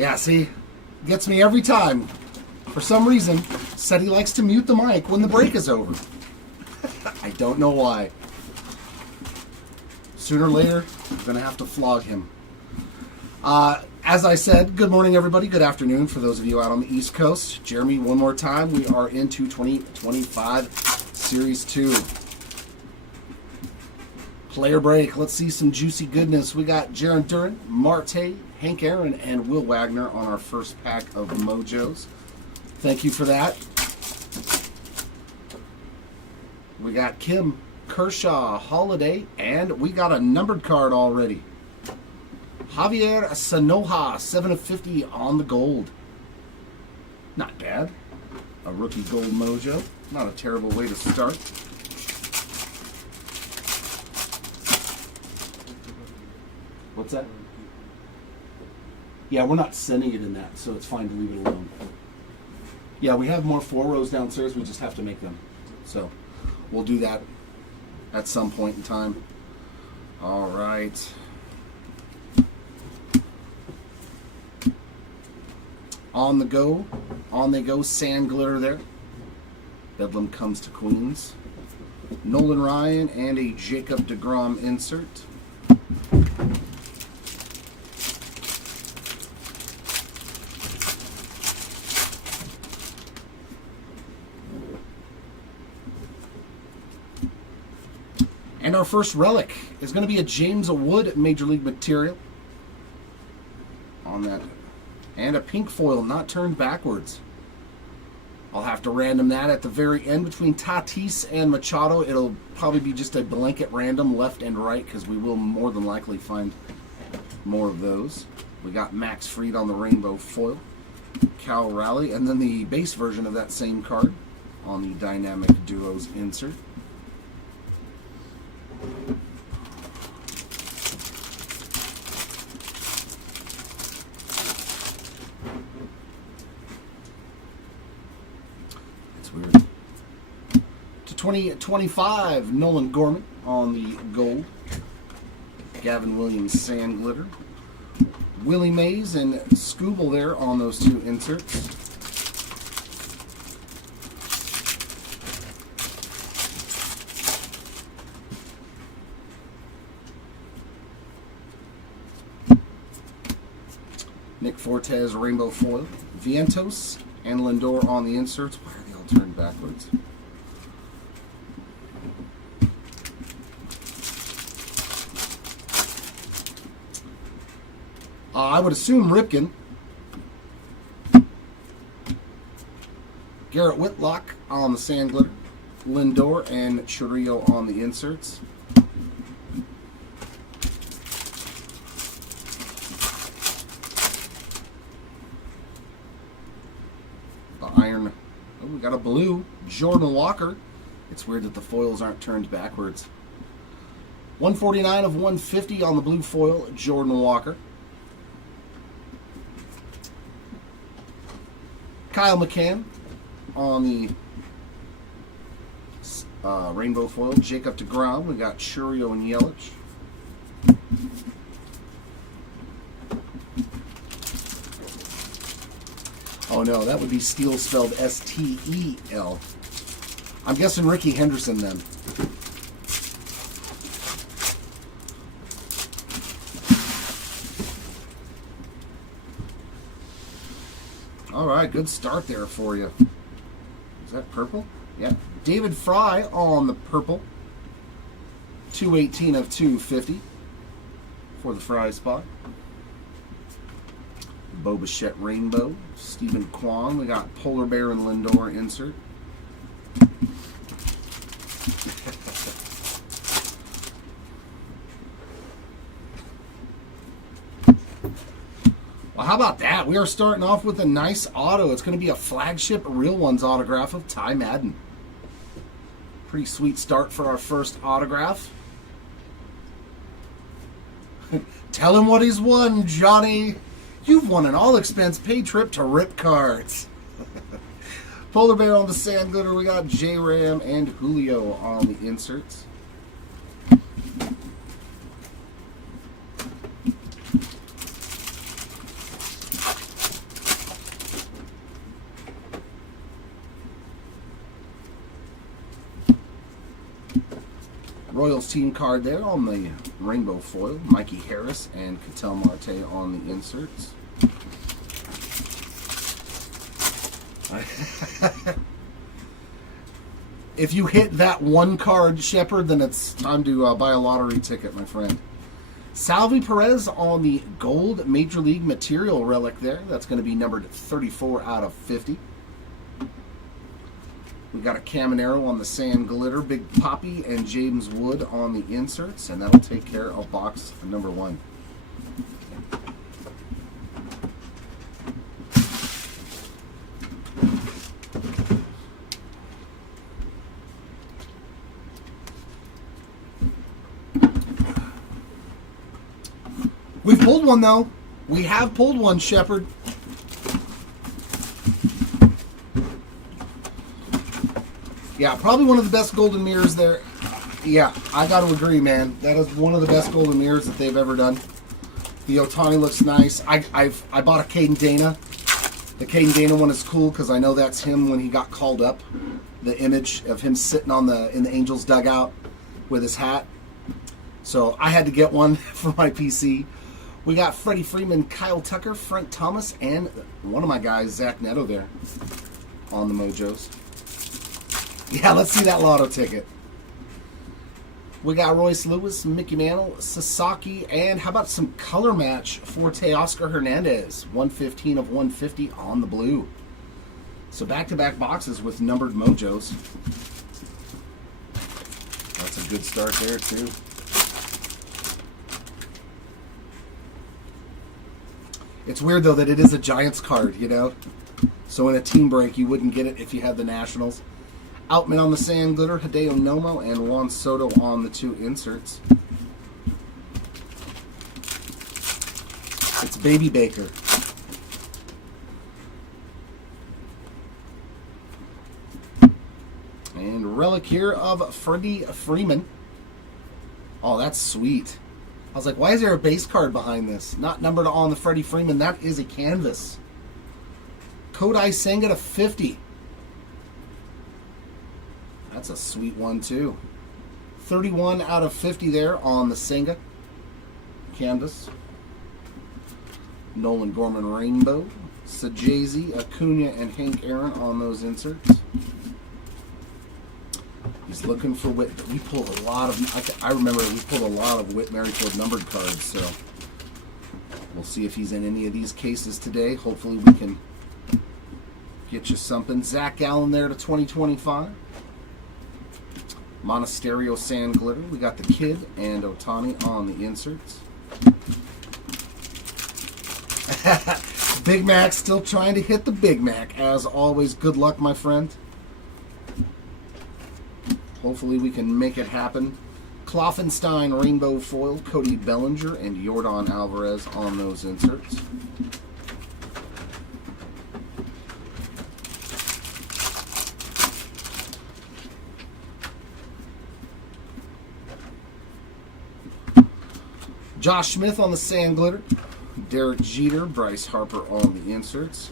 Yeah, see? Gets me every time. For some reason, said he likes to mute the mic when the break is over. I don't know why. Sooner or later, I'm going to have to flog him. As I said, good morning, everybody. Good afternoon for those of you out on the East Coast. Jeremy, one more time. We are into 2025 Series 2. Player break. Let's see some juicy goodness. We got Jaron Duran, Marte, Hank Aaron, and Will Wagner on our first pack of Mojos. Thank you for that. We got Kim, Kershaw, Holiday, and we got a numbered card already. Javier Sanoja, 7 of 50 on the gold. Not bad. A rookie gold mojo. Not a terrible way to start. What's that? Yeah, we're not sending it in that, so it's fine to leave it alone. Yeah, we have more 4 rows downstairs. We just have to make them. So we'll do that at some point in time. All right. On the go. On they go. Sand glitter there. Bedlam comes to Queens. Nolan Ryan and a Jacob deGrom insert. And our first relic is going to be a James Wood Major League material on that. And a pink foil, not turned backwards. I'll have to random that at the very end between Tatis and Machado. It'll probably be just a blanket random left and right because we will more than likely find more of those. We got Max Fried on the rainbow foil. Cal Raleigh, and then the base version of that same card on the Dynamic Duos insert. It's weird. To 2025, Nolan Gorman on the gold. Gavin Williams sand glitter. Willie Mays and Scooble there on those 2 inserts. Nick Fortes rainbow foil. Vientos and Lindor on the inserts. Why are they all turned backwards? I would assume Ripken. Garrett Whitlock on the sand glitter. Lindor and Chiriyo on the inserts. Iron. Oh, we got a blue Jordan Walker. It's weird that the foils aren't turned backwards. 149 of 150 on the blue foil, Jordan Walker. Kyle McCann on the rainbow foil, Jacob deGrom. We got Churiyo and Yelich. Oh no, that would be Steel spelled S-T-E-L. I'm guessing Ricky Henderson then. All right, good start there for you. Is that purple? Yeah. David Fry on the purple. 218 of 250 for the Fry spot. Bo Bichette rainbow. Stephen Kwan. We got Polar Bear and Lindor insert. Well, how about that? We are starting off with a nice auto. It's going to be a flagship Real Ones autograph of Ty Madden. Pretty sweet start for our first autograph. Tell him what he's won, Johnny. You've won an all-expense paid trip to Rip Cards. Polar Bear on the sand glitter. We got J-Ram and Julio on the inserts. Royals team card there on the rainbow foil. Mikey Harris and Ketel Marte on the inserts. If you hit that one card, Shepard, then it's time to buy a lottery ticket, my friend. Salvi Perez on the gold Major League Material relic there. That's going to be numbered 34 out of 50. We got a Caminero on the Sand Glitter, Big Poppy, and James Wood on the inserts, and that'll take care of box number 1. We've pulled one, though. We have pulled one, Shepard. Yeah, probably one of the best golden mirrors there. Yeah, I got to agree, man. That is one of the best golden mirrors that they've ever done. The Ohtani looks nice. I bought a Caden Dana. The Caden Dana one is cool because I know that's him when he got called up. The image of him sitting in the Angels dugout with his hat. So I had to get one for my PC. We got Freddie Freeman, Kyle Tucker, Frank Thomas, and one of my guys, Zach Neto, there on the Mojos. Yeah, let's see that lotto ticket. We got Royce Lewis, Mickey Mantle, Sasaki, and how about some color match for Teoscar Hernandez? 115 of 150 on the blue. So back-to-back boxes with numbered Mojos. That's a good start there, too. It's weird, though, that it is a Giants card, you know? So in a team break, you wouldn't get it if you had the Nationals. Outman on the Sand Glitter, Hideo Nomo, and Juan Soto on the 2 inserts. It's Baby Baker. And relic here of Freddie Freeman. Oh, that's sweet. I was like, why is there a base card behind this? Not numbered on the Freddie Freeman. That is a canvas. Kodai Senga to 50. That's a sweet one, too. 31 out of 50 there on the Senga canvas. Nolan Gorman Rainbow. Sajazi, Acuna, and Hank Aaron on those inserts. He's looking for Whit. We pulled a lot of. I remember we pulled a lot of Whit Merrifield numbered cards. So we'll see if he's in any of these cases today. Hopefully we can get you something. Zach Gallen there to 2025. Monasterio Sand Glitter. We got the Kid and Ohtani on the inserts. Big Mac still trying to hit the Big Mac. As always, good luck, my friend. Hopefully we can make it happen. Kloffenstein Rainbow Foil, Cody Bellinger, and Yordan Alvarez on those inserts. Josh Smith on the Sand Glitter. Derek Jeter, Bryce Harper on the inserts.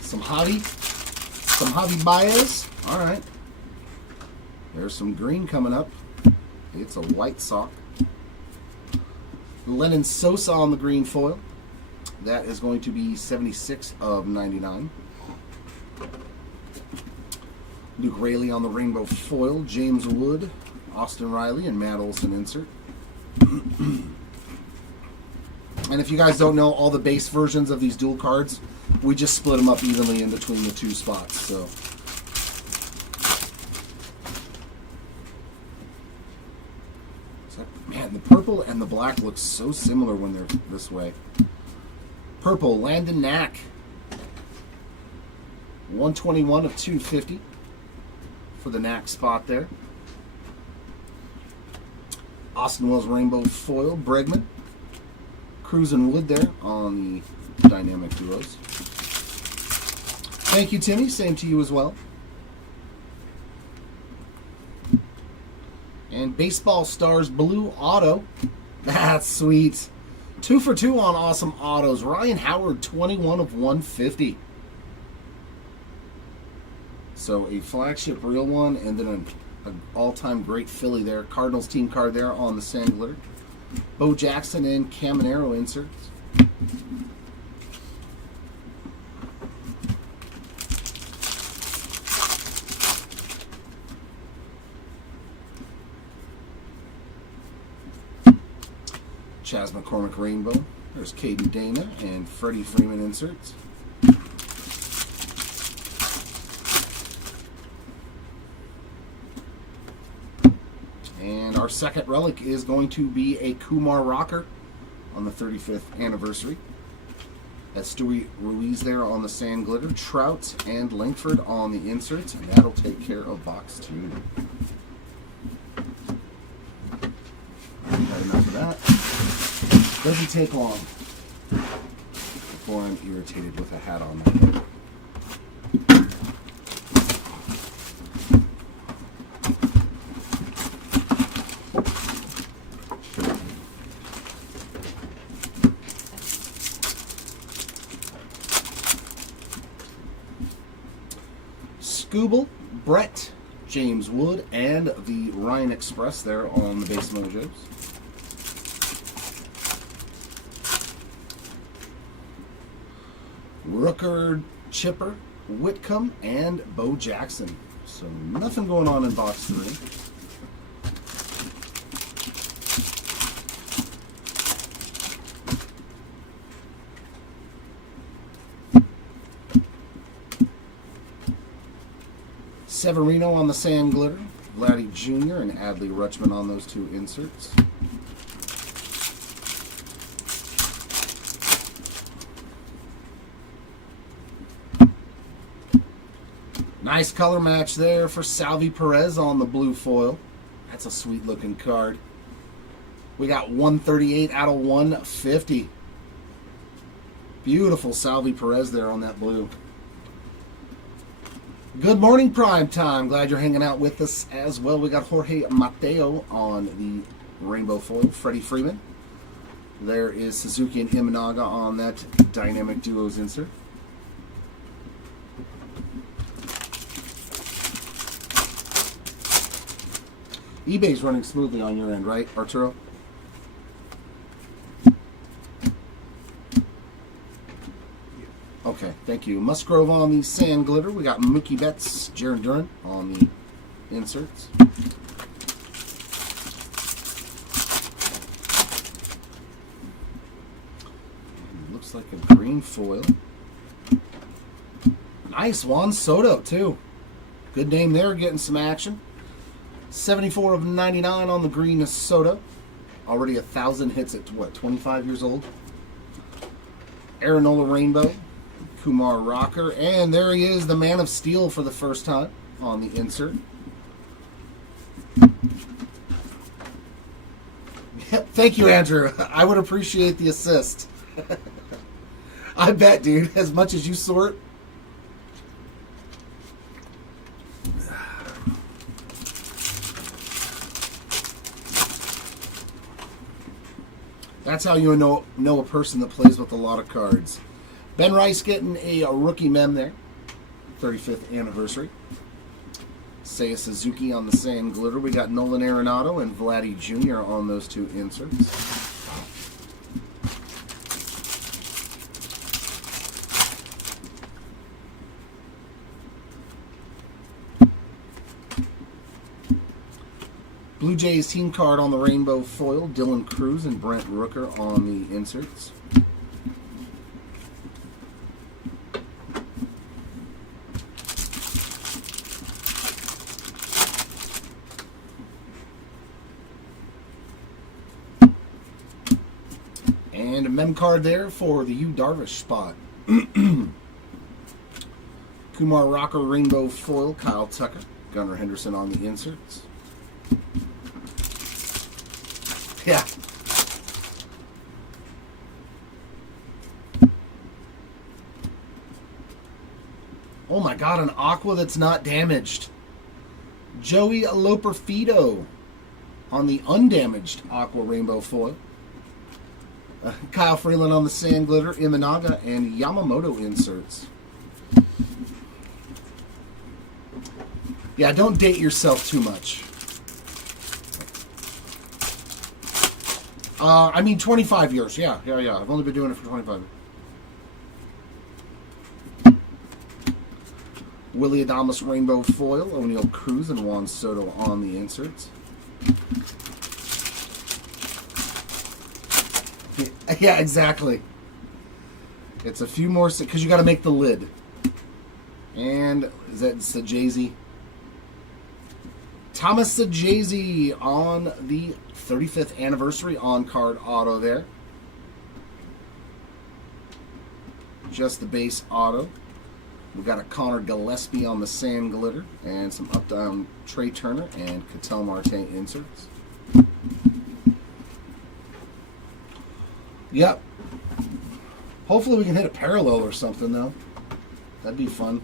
Some Javi Baez. All right. There's some green coming up. It's a White Sox. Lennon Sosa on the green foil. That is going to be 76 of 99. Luke Raley on the rainbow foil. James Wood, Austin Riley, and Matt Olson insert. And if you guys don't know all the base versions of these dual cards, we just split them up evenly in between the 2 spots. So. Man, the purple and the black look so similar when they're this way. Purple, Landon Knack. 121 of 250 for the Knack spot there. Austin Wells Rainbow Foil, Bregman. Cruz and Wood there on the Dynamic Duos. Thank you, Timmy. Same to you as well. And Baseball Stars Blue Auto. That's sweet. 2 for 2 on awesome autos. Ryan Howard, 21 of 150. So a flagship real one and then An all-time great Philly there. Cardinals team card there on the sand glitter. Bo Jackson and Caminero inserts. Chas McCormick Rainbow. There's Caden Dana and Freddie Freeman inserts. And our second relic is going to be a Kumar Rocker on the 35th anniversary. That's Stewie Ruiz there on the sand glitter. Trout and Langford on the inserts, and that'll take care of box 2. Got enough of that. Doesn't take long before I'm irritated with a hat on my head. Scooble, Brett, James Wood, and the Ryan Express there on the base mojos. Rooker, Chipper, Whitcomb, and Bo Jackson. So nothing going on in box 3. Severino on the sand glitter, Vladdy Jr. and Adley Rutschman on those 2 inserts. Nice color match there for Salvi Perez on the blue foil. That's a sweet looking card. We got 138 out of 150. Beautiful Salvi Perez there on that blue. Good morning, Prime Time. Glad you're hanging out with us as well. We got Jorge Mateo on the rainbow foil. Freddie Freeman. There is Suzuki and Imanaga on that Dynamic Duos insert. eBay's running smoothly on your end, right, Arturo? Okay, thank you. Musgrove on the sand glitter. We got Mookie Betts, Jaron Duran on the inserts. And it looks like a green foil. Nice, Juan Soto, too. Good name there, getting some action. 74 of 99 on the green Soto. Already 1,000 hits at, what, 25 years old? Aaronola Rainbow. Kumar Rocker, and there he is, the Man of Steel for the first time on the insert. Thank you, Andrew. I would appreciate the assist. I bet, dude, as much as you sort. That's how you know a person that plays with a lot of cards. Ben Rice getting a rookie mem there. 35th anniversary. Seiya Suzuki on the sand glitter. We got Nolan Arenado and Vladdy Jr. on those 2 inserts. Blue Jays team card on the rainbow foil. Dylan Cruz and Brent Rooker on the inserts. And a mem card there for the Yu Darvish spot. Kumar Rocker rainbow foil. Kyle Tucker. Gunnar Henderson on the inserts. Yeah. Oh my god, an aqua that's not damaged. Joey Loperfido on the undamaged aqua rainbow foil. Kyle Freeland on the sand glitter, Imanaga, and Yamamoto inserts. Yeah, don't date yourself too much. I mean, 25 years. Yeah. I've only been doing it for 25 years. Willie Adames Rainbow Foil, O'Neal Cruz, and Juan Soto on the inserts. Yeah, exactly. It's a few more, because you got to make the lid. And is that Sajazi? Thomas Sajazi on the 35th anniversary on-card auto there. Just the base auto. We got a Connor Gillespie on the sand glitter, and some up-down Trey Turner and Ketel Marte inserts. Yep. Hopefully we can hit a parallel or something, though. That'd be fun.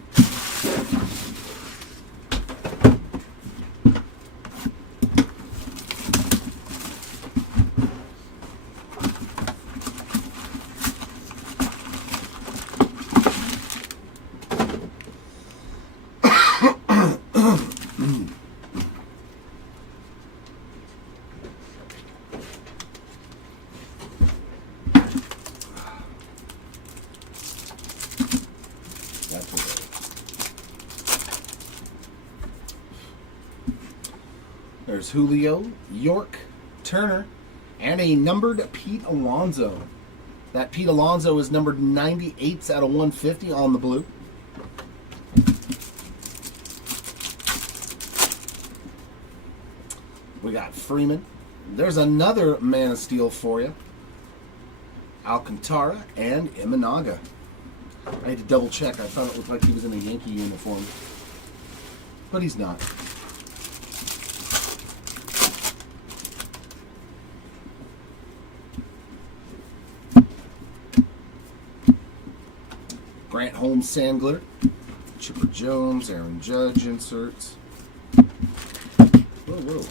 There's Julio, York, Turner, and a numbered Pete Alonso. That Pete Alonso is numbered 98 out of 150 on the blue. We got Freeman. There's another Man of Steel for you. Alcantara and Imanaga. I had to double check. I thought it looked like he was in a Yankee uniform. But he's not. Grant Holmes sand glitter. Chipper Jones, Aaron Judge inserts. Whoa.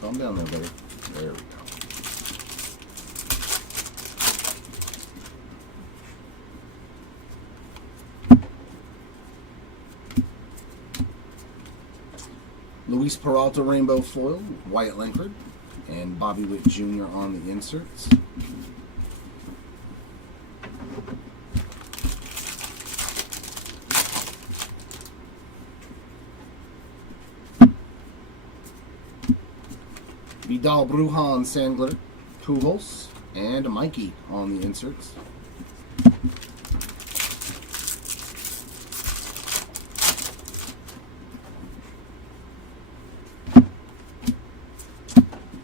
Calm down there, buddy. There we go. Luis Peralta Rainbow Foil, Wyatt Langford, and Bobby Witt Jr. on the inserts. Vidal Brujan sand glitter, Pujols, and Mikey on the inserts.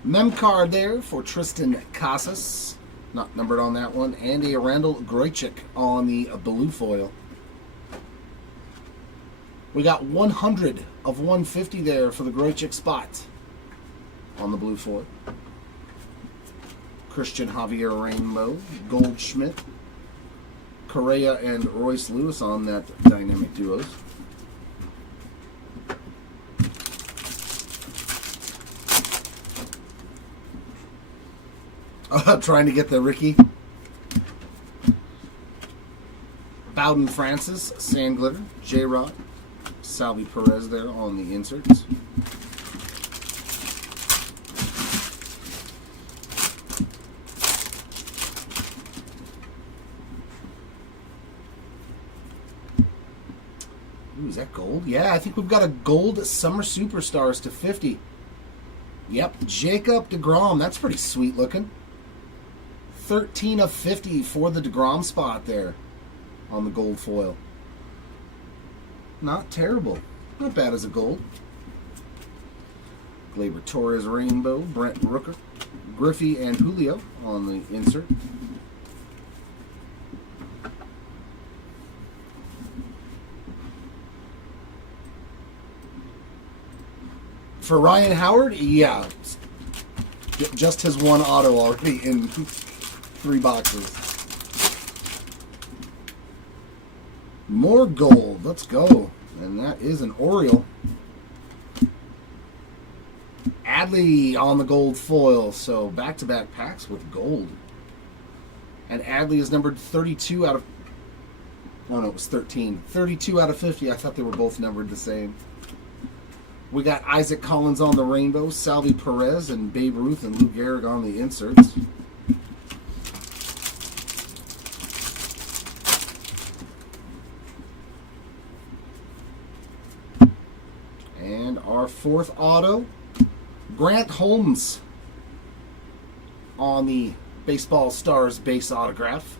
Mem card there for Tristan Casas, not numbered on that one, and a Randall Grichuk on the blue foil. We got 100 of 150 there for the Grichuk spot on the blue foil. Christian Javier Rainbow, Goldschmidt, Correa, and Royce Lewis on that dynamic duos. Trying to get the Ricky. Bowden Francis, sand glitter, J-Rod, Salvi Perez there on the inserts. Ooh, is that gold? Yeah, I think we've got a gold Summer Superstars to 50. Yep, Jacob deGrom. That's pretty sweet looking. 13 of 50 for the deGrom spot there on the gold foil. Not terrible. Not bad as a gold. Gleyber Torres Rainbow, Brent Rooker, Griffey, and Julio on the insert. For Ryan Howard, yeah. Just his one auto already in 3 boxes. More gold. Let's go. And that is an Oriole. Adley on the gold foil. So back-to-back packs with gold. And Adley is numbered 32 out of... Oh, no, it was 13. 32 out of 50. I thought they were both numbered the same. We got Isaac Collins on the rainbow, Salvi Perez, and Babe Ruth and Lou Gehrig on the inserts. And our fourth auto, Grant Holmes on the Baseball Stars base autograph.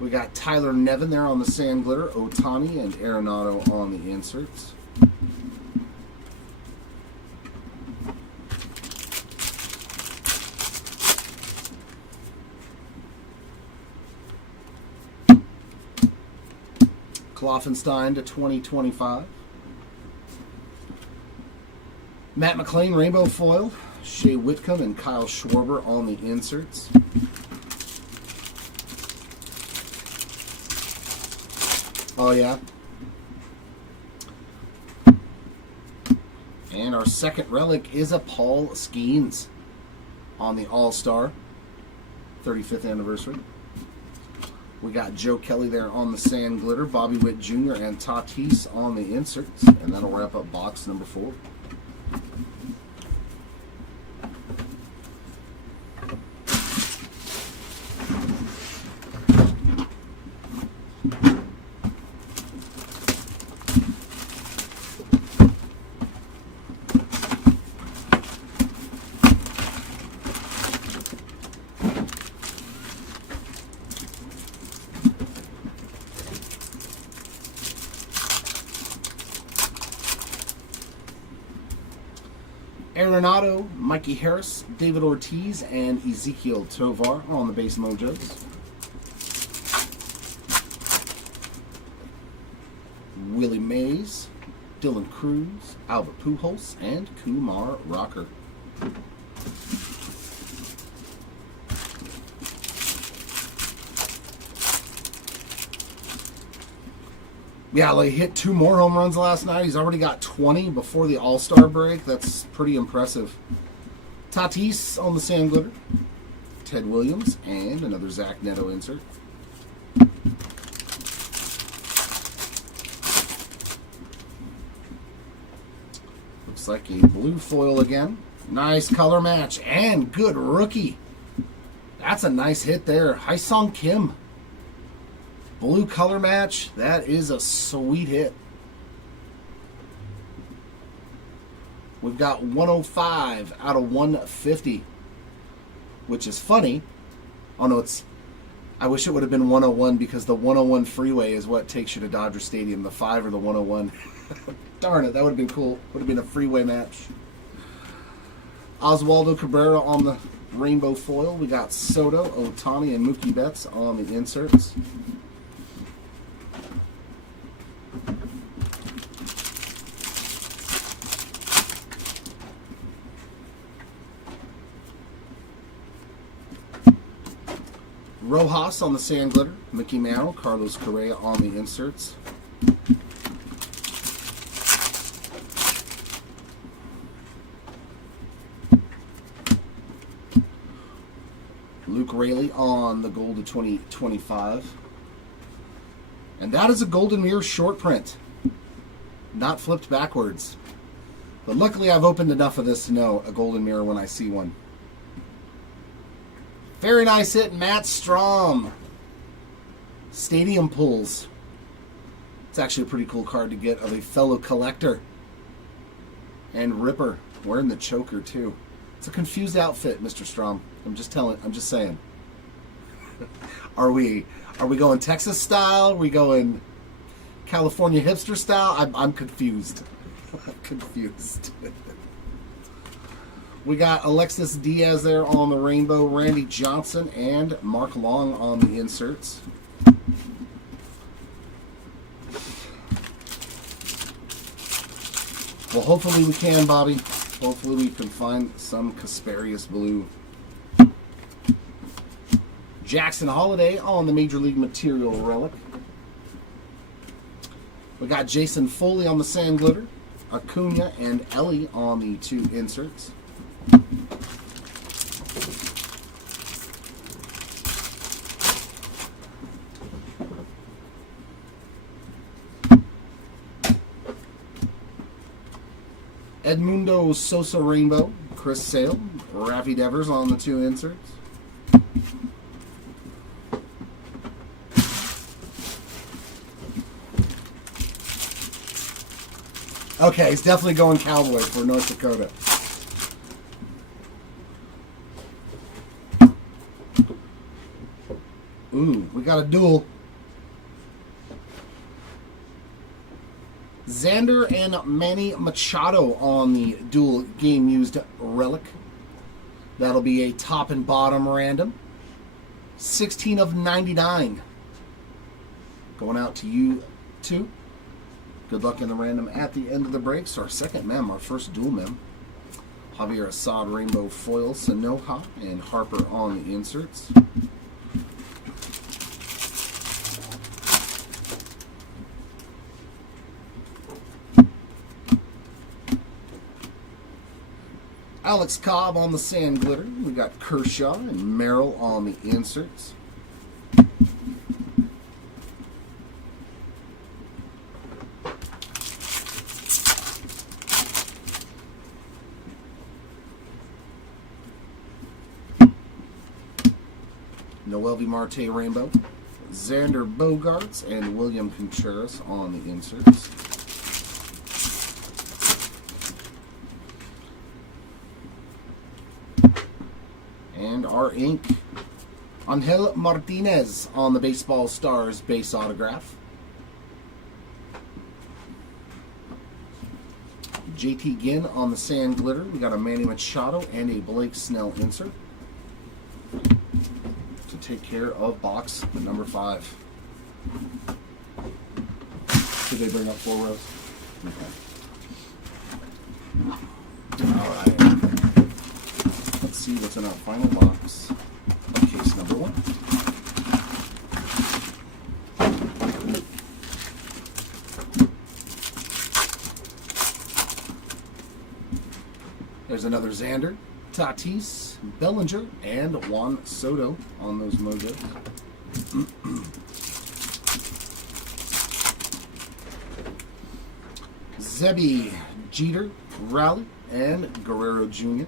We got Tyler Nevin there on the sand glitter, Ohtani and Arenado on the inserts. Kloffenstein to 2025. Matt McLain rainbow foil, Shea Whitcomb and Kyle Schwarber on the inserts. Oh, yeah. And our second relic is a Paul Skeens on the All-Star 35th anniversary. We got Joe Kelly there on the sand glitter, Bobby Witt Jr. and Tatis on the inserts. And that'll wrap up box number 4. Arenado, Mikey Harris, David Ortiz, and Ezekiel Tovar on the base mojos. Willie Mays, Dylan Cruz, Albert Pujols, and Kumar Rocker. Yeah, like hit 2 more home runs last night. He's already got 20 before the All-Star break. That's pretty impressive. Tatis on the sand glitter. Ted Williams and another Zach Neto insert. Looks like a blue foil again. Nice color match and good rookie. That's a nice hit there. Hyesung Kim. Blue color match, that is a sweet hit. We've got 105 out of 150, which is funny. Oh no, I wish it would have been 101 because the 101 freeway is what takes you to Dodger Stadium, the 5 or the 101. Darn it, that would have been cool. Would have been a freeway match. Oswaldo Cabrera on the rainbow foil. We got Soto, Ohtani, and Mookie Betts on the inserts. Rojas on the sand glitter, Mickey Mantle, Carlos Correa on the inserts. Luke Raley on the gold of 2025. And that is a Golden Mirror short print, not flipped backwards. But luckily I've opened enough of this to know a Golden Mirror when I see one. Very nice hit, Matt Strom. Stadium Pulls. It's actually a pretty cool card to get of a fellow collector. And Ripper, wearing the choker too. It's a confused outfit, Mr. Strom. I'm just saying. Are we going Texas style? Are we going California hipster style? I'm confused. I'm confused. We got Alexis Diaz there on the rainbow, Randy Johnson, and Mark Long on the inserts. Well, hopefully we can, Bobby. Hopefully we can find some Casparius blue. Jackson Holiday on the Major League Material relic. We got Jason Foley on the sand glitter, Acuna and Ellie on the 2 inserts. Edmundo Sosa Rainbow, Chris Sale, Raffy Devers on the 2 inserts. Okay, he's definitely going Cowboy for North Dakota. Ooh, we got a duel. Xander and Manny Machado on the dual game used relic. That'll be a top and bottom random. 16 of 99. Going out to you two. Good luck in the random at the end of the breaks. Our second mem, our first dual mem. Javier Assad Rainbow Foil, Sanoha, and Harper on the inserts. Alex Cobb on the sand glitter. We got Kershaw and Merrill on the inserts. Noelvi Marte Rainbow. Xander Bogaerts and William Contreras on the inserts. And our ink, Angel Martinez on the Baseball Stars base autograph. JT Ginn on the sand glitter. We got a Manny Machado and a Blake Snell insert to take care of box number 5. Did they bring up 4 rows? Okay. All right. Let's see what's in our final box. Case number 1. There's another Xander, Tatis, Bellinger, and Juan Soto on those mojos. Zebby, Jeter, Raleigh, and Guerrero Jr.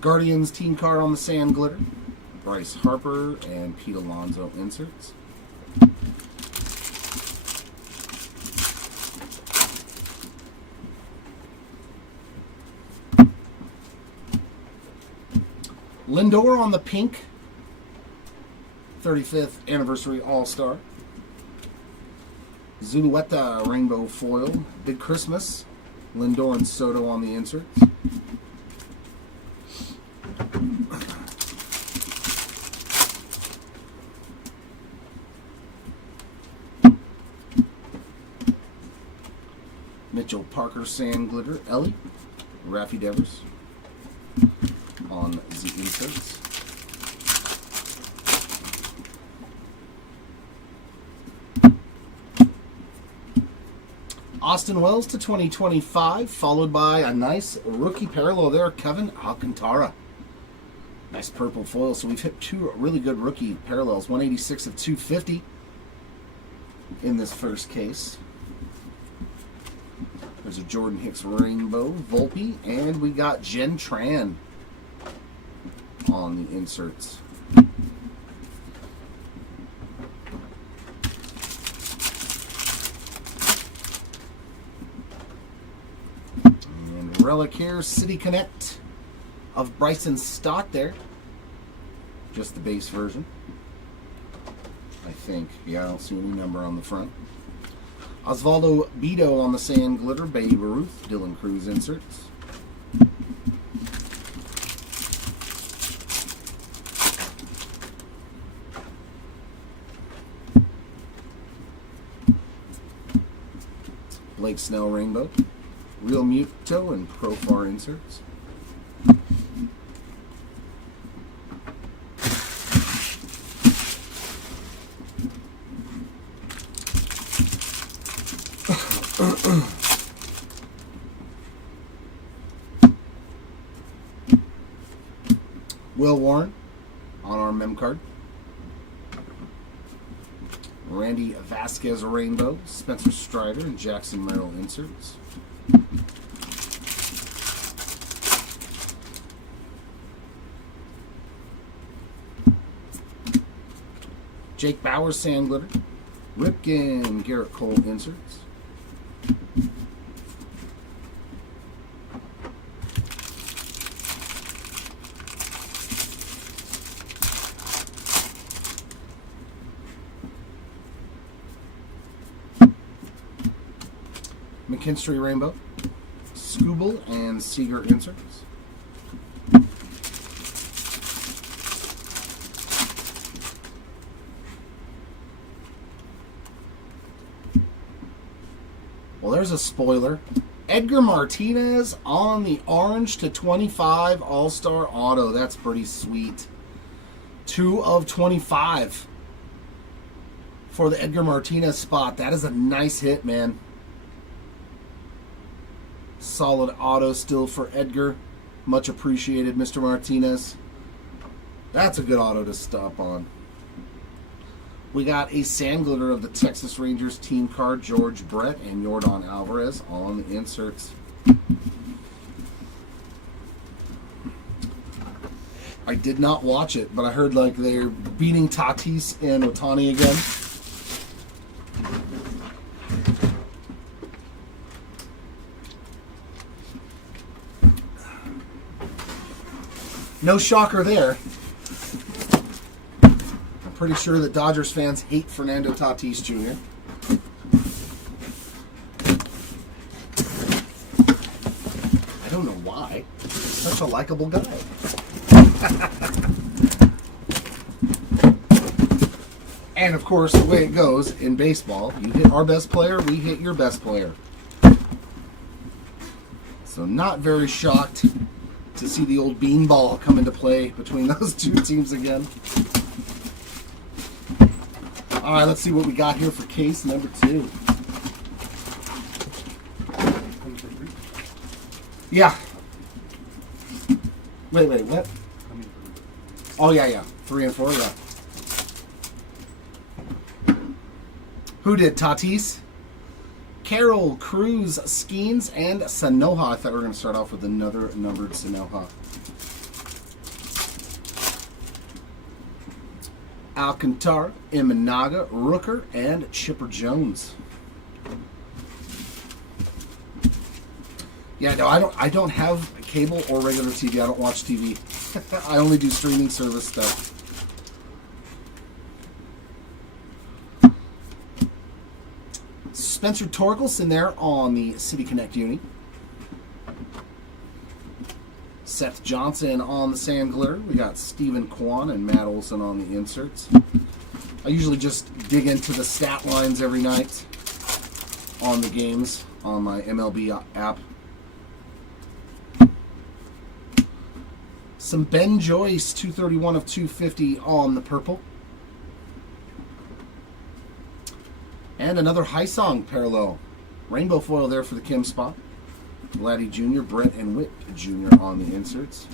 Guardians team card on the sand glitter. Bryce Harper and Pete Alonso inserts. Lindor on the pink 35th anniversary All-Star. Zulueta Rainbow Foil. Big Christmas. Lindor and Soto on the inserts. Mitchell Parker Sand Glitter Ellie. Raffy Devers on the inserts. Austin Wells to 2025, followed by a nice rookie parallel there, Kevin Alcantara. Nice purple foil. So we've hit 2 really good rookie parallels. 186 of 250 in this first case. There's a Jordan Hicks Rainbow, Volpe, and we got Jen Tran on the inserts. And relic here, City Connect of Bryson Stott there. Just the base version, I think. Yeah, I don't see any number on the front. Osvaldo Bido on the sand glitter, Babe Ruth, Dylan Cruz inserts. Blake Snell Rainbow, Real Muto and Profar inserts. Will Warren on our mem card. Randy Vasquez Rainbow, Spencer Strider, and Jackson Merrill inserts. Jake Bauer Sand Glitter, Ripken Garrett Cole inserts. McKinstry Rainbow, Scooble and Seager inserts. Well, there's a spoiler. Edgar Martinez on the orange /25 All-Star Auto. That's pretty sweet. 2 of 25 for the Edgar Martinez spot. That is a nice hit, man. Solid auto still for Edgar. Much appreciated, Mr. Martinez. That's a good auto to stop on. We got a Sand Glitter of the Texas Rangers team card, George Brett and Yordan Alvarez, all on the inserts. I did not watch it, but I heard like they're beating Tatis and Ohtani again. No shocker there. I'm pretty sure that Dodgers fans hate Fernando Tatis Jr. I don't know why. He's such a likable guy. And of course, the way it goes in baseball, you hit our best player, we hit your best player. So not very shocked to see the old beanball come into play between those two teams again. All right, let's see what we got here for case number 2. Yeah. Wait, what? Oh, yeah. 3 and 4, yeah. Who did? Tatis? Carroll, Cruz, Skeens, and Sanoja. I thought we were going to start off with another numbered Sanoja. Alcantara, Imanaga, Rooker, and Chipper Jones. Yeah, no, I don't have cable or regular TV. I don't watch TV. I only do streaming service stuff. Spencer Torkelson there on the City Connect uni. Seth Johnson on the Sand Glitter. We got Stephen Kwan and Matt Olson on the inserts. I usually just dig into the stat lines every night on the games on my MLB app. Some Ben Joyce, 231 of 250 on the purple. And another Hysong parallel. Rainbow foil there for the Kim spot. Vladdy Jr., Brett, and Witt Jr. on the inserts.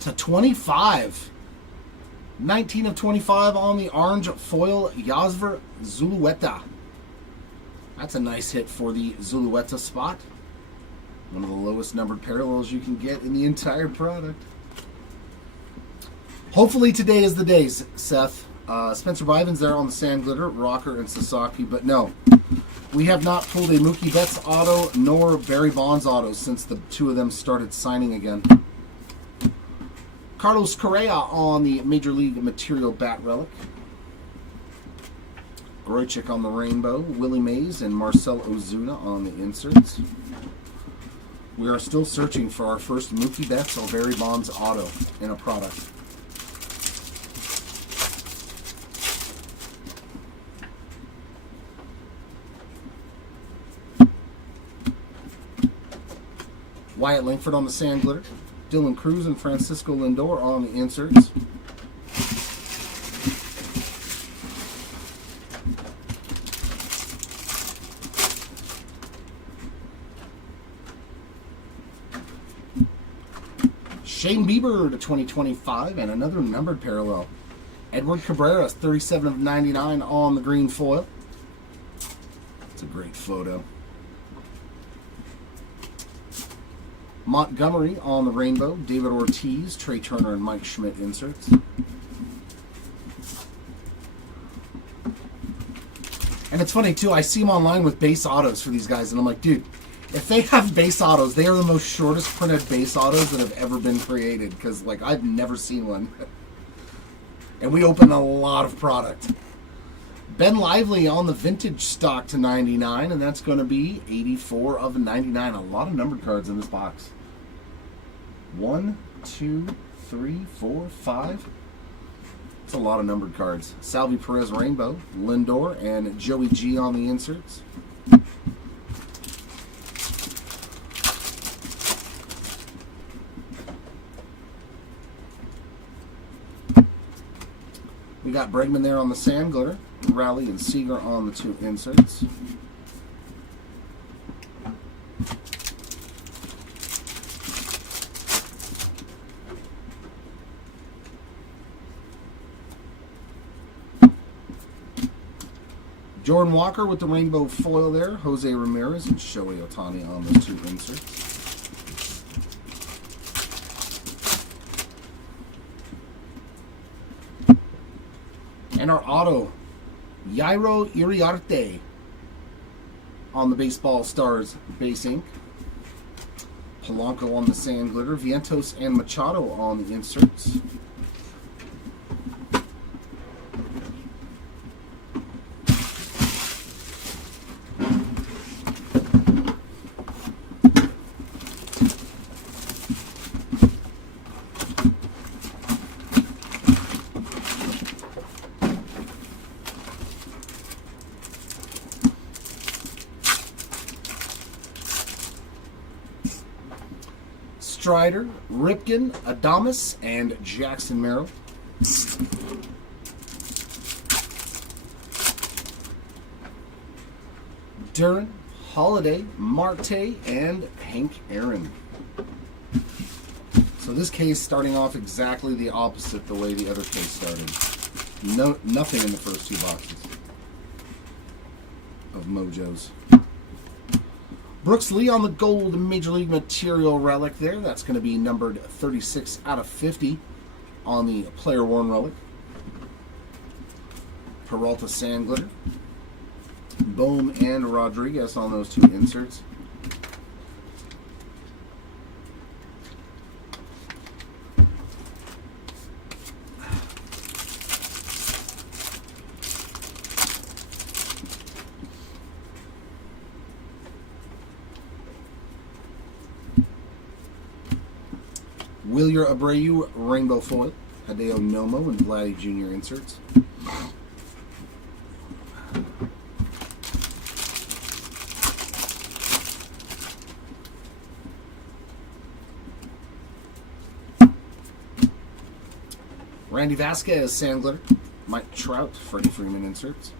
/25. 19 of 25 on the orange foil, Yasver Zulueta. That's a nice hit for the Zulueta spot. One of the lowest numbered parallels you can get in the entire product. Hopefully today is the day, Seth. Spencer Bivens there on the Sand Glitter, Rocker, and Sasaki. But no, we have not pulled a Mookie Betts auto nor Barry Bonds auto since the two of them started signing again. Carlos Correa on the Major League Material Bat Relic. Groychik on the Rainbow, Willie Mays and Marcell Ozuna on the inserts. We are still searching for our first Mookie Betts or Barry Bonds auto in a product. Wyatt Langford on the Sand Glitter. Dylan Cruz and Francisco Lindor on the inserts. Shane Bieber to 2025, and another numbered parallel. Edward Cabrera, 37 of 99 on the green foil. It's a great photo. Montgomery on the rainbow. David Ortiz, Trey Turner, and Mike Schmidt inserts. And it's funny, too, I see them online with base autos for these guys, and I'm like, dude, if they have base autos, they are the most shortest printed base autos that have ever been created, because, like, I've never seen one. And we open a lot of product. Ben Lively on the vintage stock to 99, and that's going to be 84 of 99. A lot of numbered cards in this box. 1, 2, 3, 4, 5. It's a lot of numbered cards. Salvi Perez Rainbow, Lindor, and Joey G on the inserts. We got Bregman there on the sand glitter. Raleigh and Seager on the 2 inserts. Jordan Walker with the rainbow foil there. Jose Ramirez and Shohei Ohtani on those 2 inserts. And our auto, Jairo Iriarte on the Baseball Stars base ink. Polanco on the sand glitter. Vientos and Machado on the inserts. Strider, Ripken, Adames, and Jackson Merrill. Duran, Holiday, Marte, and Hank Aaron. So this case starting off exactly the opposite the way the other case started. Nothing in the first 2 boxes of Mojos. Brooks Lee on the gold Major League Material relic there. That's going to be numbered 36 out of 50 on the player worn relic. Peralta sand glitter. Bohm and Rodriguez on those 2 inserts. Wilyer Abreu rainbow foil, Hideo Nomo and Vladdy Jr. inserts. Randy Vasquez sand glitter, Mike Trout, Freddie Freeman inserts.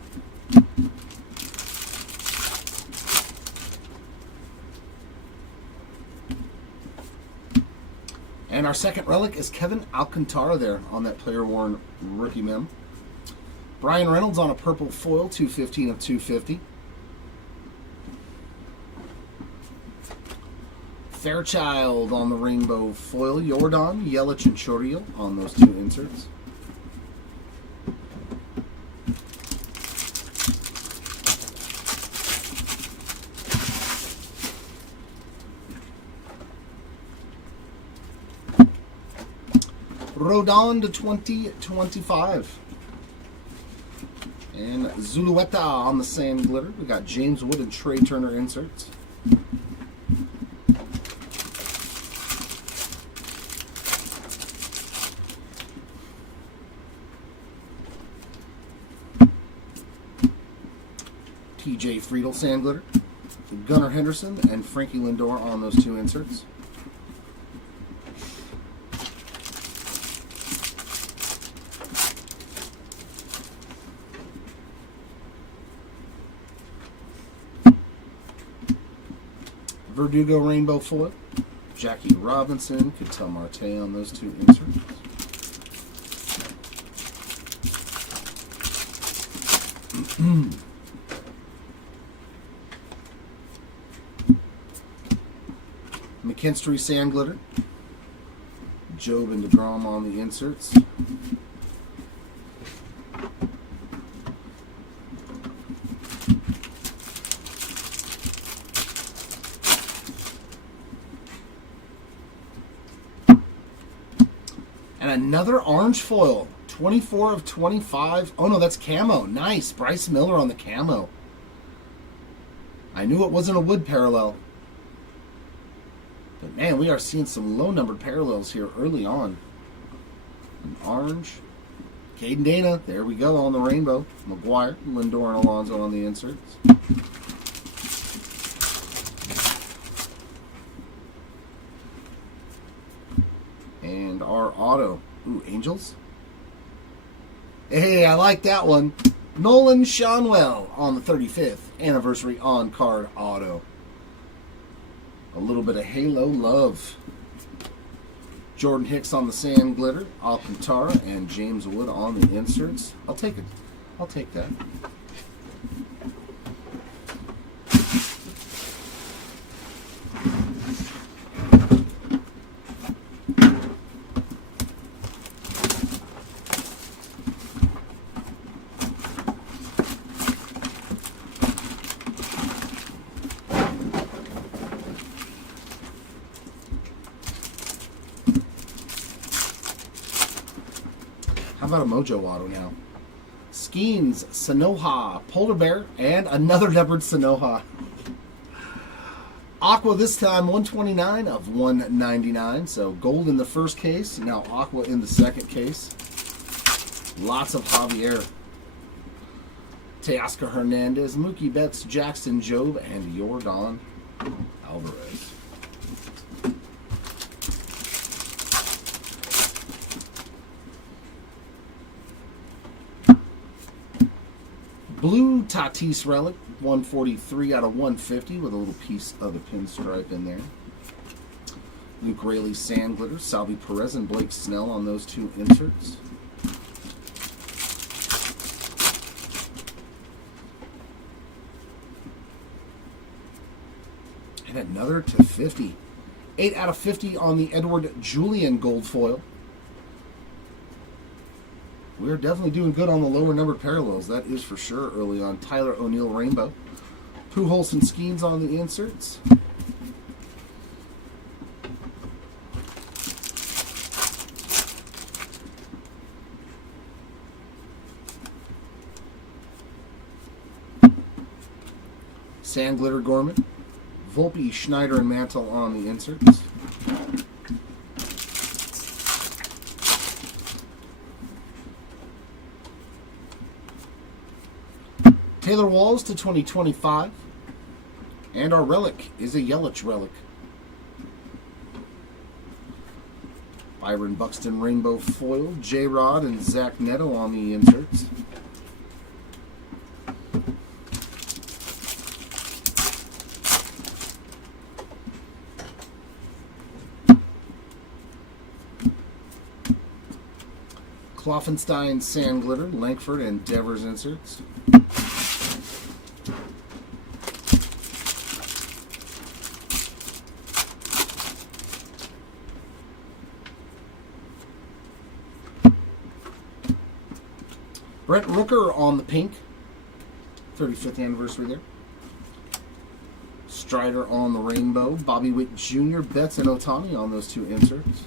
And our second relic is Kevin Alcantara there on that player-worn rookie mem. Brian Reynolds on a purple foil, 215 of 250. Fairchild on the rainbow foil. Jordan, Yelich, and Choriel on those 2 inserts. Rodon to 2025. And Zulueta on the sand glitter. We got James Wood and Trey Turner inserts. TJ Friedel sand glitter. Gunnar Henderson and Frankie Lindor on those 2 inserts. Verdugo rainbow foil. Jackie Robinson, Ketel Marte on those 2 inserts. McKinstry Sand Glitter. Job and DeGrom on the inserts. And another orange foil. 24 of 25. Oh no, that's camo. Nice. Bryce Miller on the camo. I knew it wasn't a wood parallel. But man, we are seeing some low-numbered parallels here early on. An orange. Caden Dana. There we go on the rainbow. McGuire, Lindor, and Alonso on the inserts. And our auto. Ooh, Angels. Hey, I like that one. Nolan Schanuel on the 35th anniversary on-card auto. A little bit of Halo love. Jordan Hicks on the Sand Glitter, Alcantara, and James Wood on the inserts. I'll take it. I'll take that. How about a Mojo auto now? Skeens, Sanoha, Polar Bear, and another numbered Sanoha. Aqua this time, 129 of 199. So gold in the first case, now Aqua in the second case. Lots of Javier. Teoscar Hernandez, Mookie Betts, Jackson Job, and Yordan Alvarez. Blue Tatis Relic, 143 out of 150 with a little piece of the pinstripe in there. Luke Raley Sand Glitter, Salvi Perez and Blake Snell on those 2 inserts. And another to 50. 8 out of 50 on the Edward Julian gold foil. We're definitely doing good on the lower numbered parallels. That is for sure early on. Tyler O'Neill Rainbow. Pujols and Skeens on the inserts. Sand Glitter Gorman. Volpe, Schneider, and Mantle on the inserts. Taylor Walls to 2025. And our relic is a Yelich relic. Byron Buxton Rainbow Foil, J-Rod, and Zach Neto on the inserts. Kloffenstein Sand Glitter, Lankford, and Devers inserts. Brent Rooker on the pink, 35th anniversary there. Strider on the rainbow, Bobby Witt Jr., Betts, and Ohtani on those 2 inserts.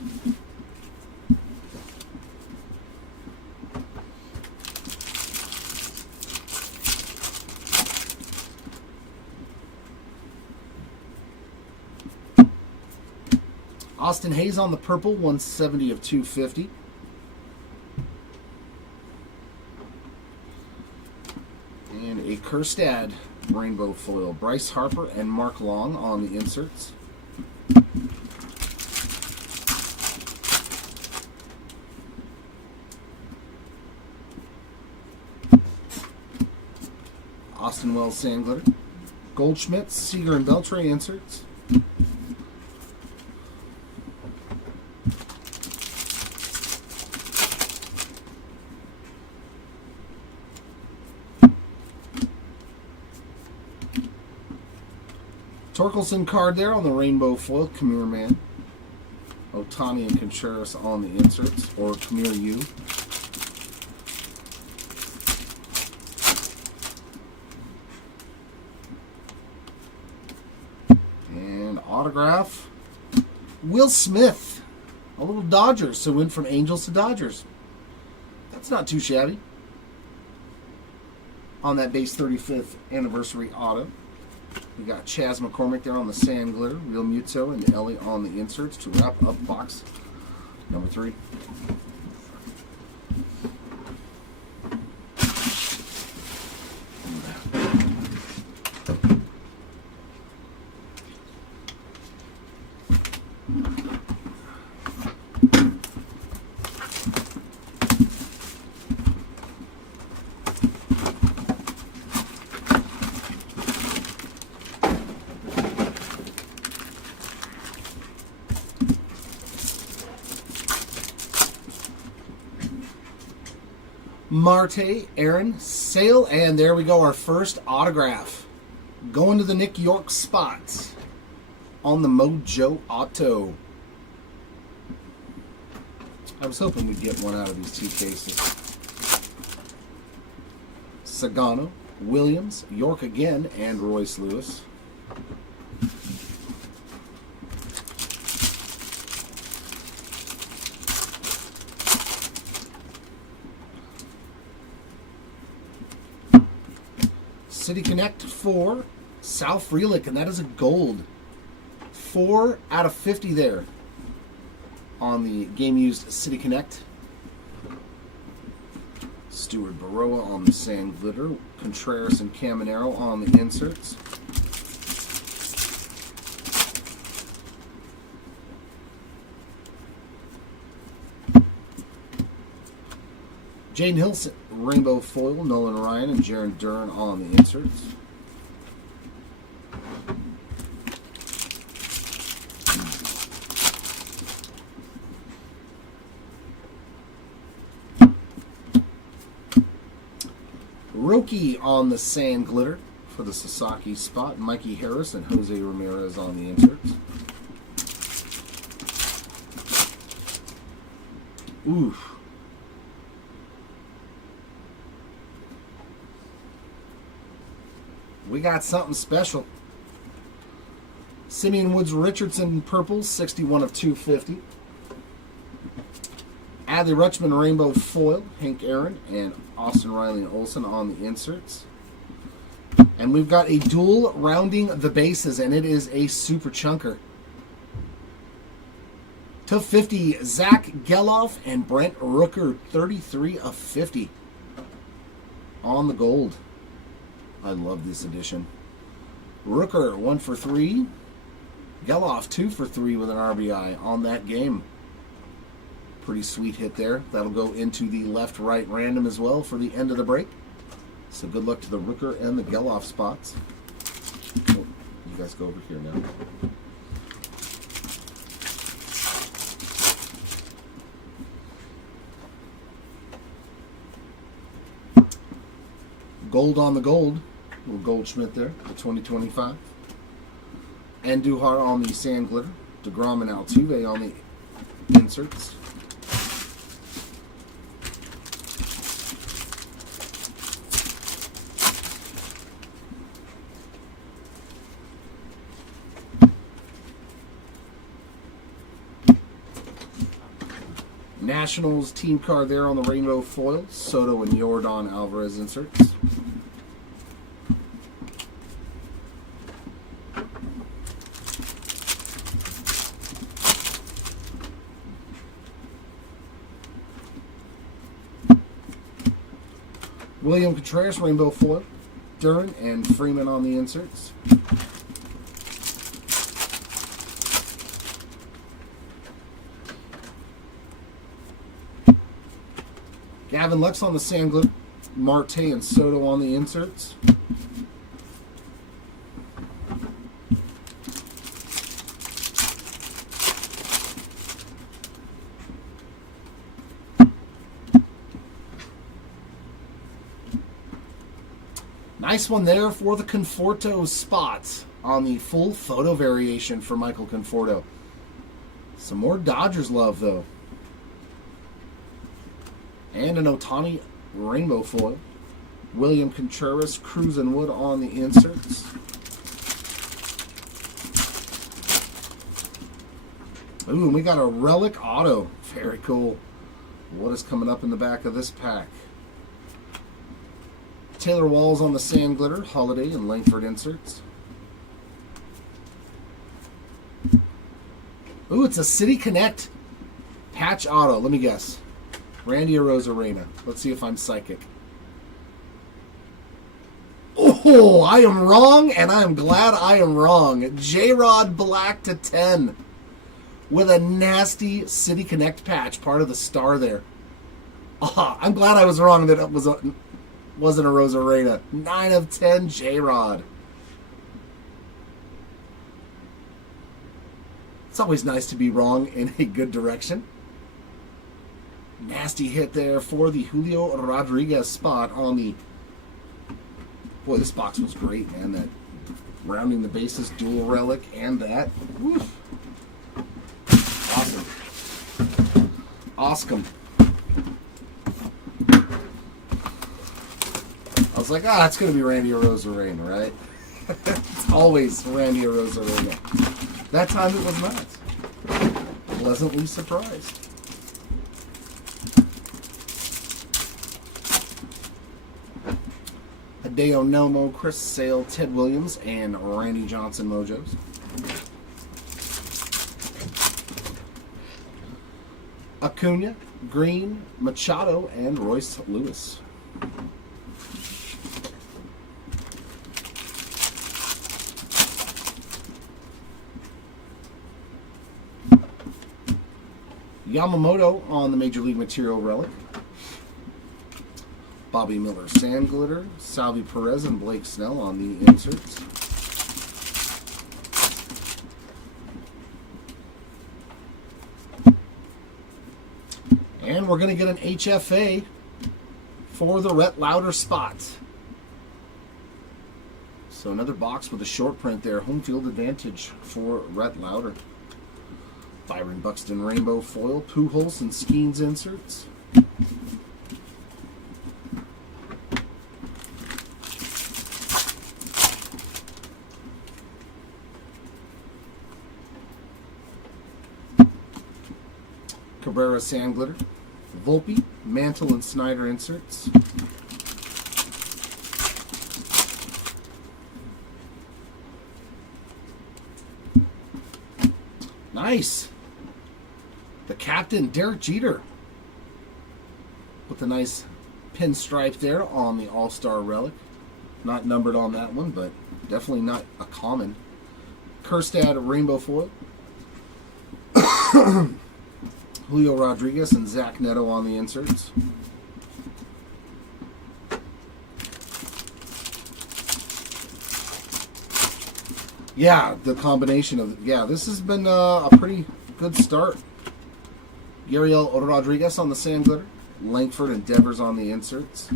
Austin Hayes on the purple, 170 of 250. And a Kerstad rainbow foil. Bryce Harper and Mark Long on the inserts. Austin Wells Sand Glitter. Goldschmidt, Seager, and Beltre inserts. Torkelson card there on the rainbow foil, Khmer Man. Otani and Contreras on the inserts, or Khmer U. And autograph, Will Smith. A little Dodgers, so went from Angels to Dodgers. That's not too shabby. On that base 35th anniversary auto. We got Chas McCormick there on the Sand Glitter, Real Muto, and Ellie on the inserts to wrap up box number 3. Marte, Aaron, Sale, and there we go, our first autograph. Going to the Nick York spots on the Mojo Auto. I was hoping we'd get one out of these 2 cases. Sagano, Williams, York again, and Royce Lewis. City Connect 4, South Relic, and that is a gold. 4 out of 50 there on the game used City Connect. Stuart Baroa on the Sand Glitter, Contreras and Caminero on the inserts. Jane Hilson, Rainbow Foil, Nolan Ryan, and Jaron Dern on the inserts. Roki on the Sand Glitter for the Sasaki spot. Mikey Harris and Jose Ramirez on the inserts. Oof. We got something special. Simeon Woods Richardson purple, 61 of 250. Adley Rutschman Rainbow Foil, Hank Aaron, and Austin Riley and Olsen on the inserts. And we've got a dual rounding the bases, and it is a super chunker. To 50, Zach Geloff and Brent Rooker, 33 of 50 on the gold. I love this edition. Rooker, 1 for 3. Geloff, 2 for 3 with an RBI on that game. Pretty sweet hit there. That'll go into the left-right random as well for the end of the break. So good luck to the Rooker and the Geloff spots. Oh, you guys go over here now. Gold on the gold. Little Goldschmidt there, the 2025. And Duhar on the Sand Glitter. DeGrom and Altuve on the inserts. Nationals team card there on the rainbow foil. Soto and Yordan Alvarez inserts. William Contreras rainbow foil. Duran and Freeman on the inserts. Gavin Lux on the Sand Glitter, Marte and Soto on the inserts. Nice one there for the Conforto spots on the full photo variation for Michael Conforto. Some more Dodgers love, though. And an Ohtani rainbow foil. William Contreras, Cruz and Wood on the inserts. Ooh, and we got a relic auto. Very cool. What is coming up in the back of this pack? Taylor Walls on the Sand Glitter, Holiday and Langford inserts. Ooh, it's a City Connect patch auto. Let me guess. Randy Arozarena. Let's see if I'm psychic. Oh, I am wrong, and I am glad I am wrong. J-Rod Black to 10. With a nasty City Connect patch, part of the star there. I'm glad I was wrong that it wasn't a Rosarena. 9 of 10, J-Rod. It's always nice to be wrong in a good direction. Nasty hit there for the Julio Rodriguez spot on the... Boy, this box was great, man. That rounding the bases dual relic and that. Woof. Awesome. I was like, it's going to be Randy Arozarena, right? It's always Randy Arozarena. That time it was not. Pleasantly surprised. Hideo Nomo, Chris Sale, Ted Williams, and Randy Johnson mojos. Acuna, Green, Machado, and Royce Lewis. Yamamoto on the Major League Material relic. Bobby Miller, Sand Glitter, Salvi Perez, and Blake Snell on the inserts. And we're going to get an HFA for the Rhett Lauder spot. So another box with a short print there. Home field advantage for Rhett Lauder. Byron Buxton Rainbow Foil, Pujols and Skeens inserts. Cabrera Sand Glitter, Volpe, Mantle and Snyder inserts. Nice. The captain, Derek Jeter, with a nice pinstripe there on the All-Star relic. Not numbered on that one, but definitely not a common. Kerstad Rainbow Foil. Julio Rodriguez and Zach Neto on the inserts. Yeah, the combination of... Yeah, this has been a pretty good start. Yariel Rodriguez on the Sand Glitter. Langford and Devers on the inserts.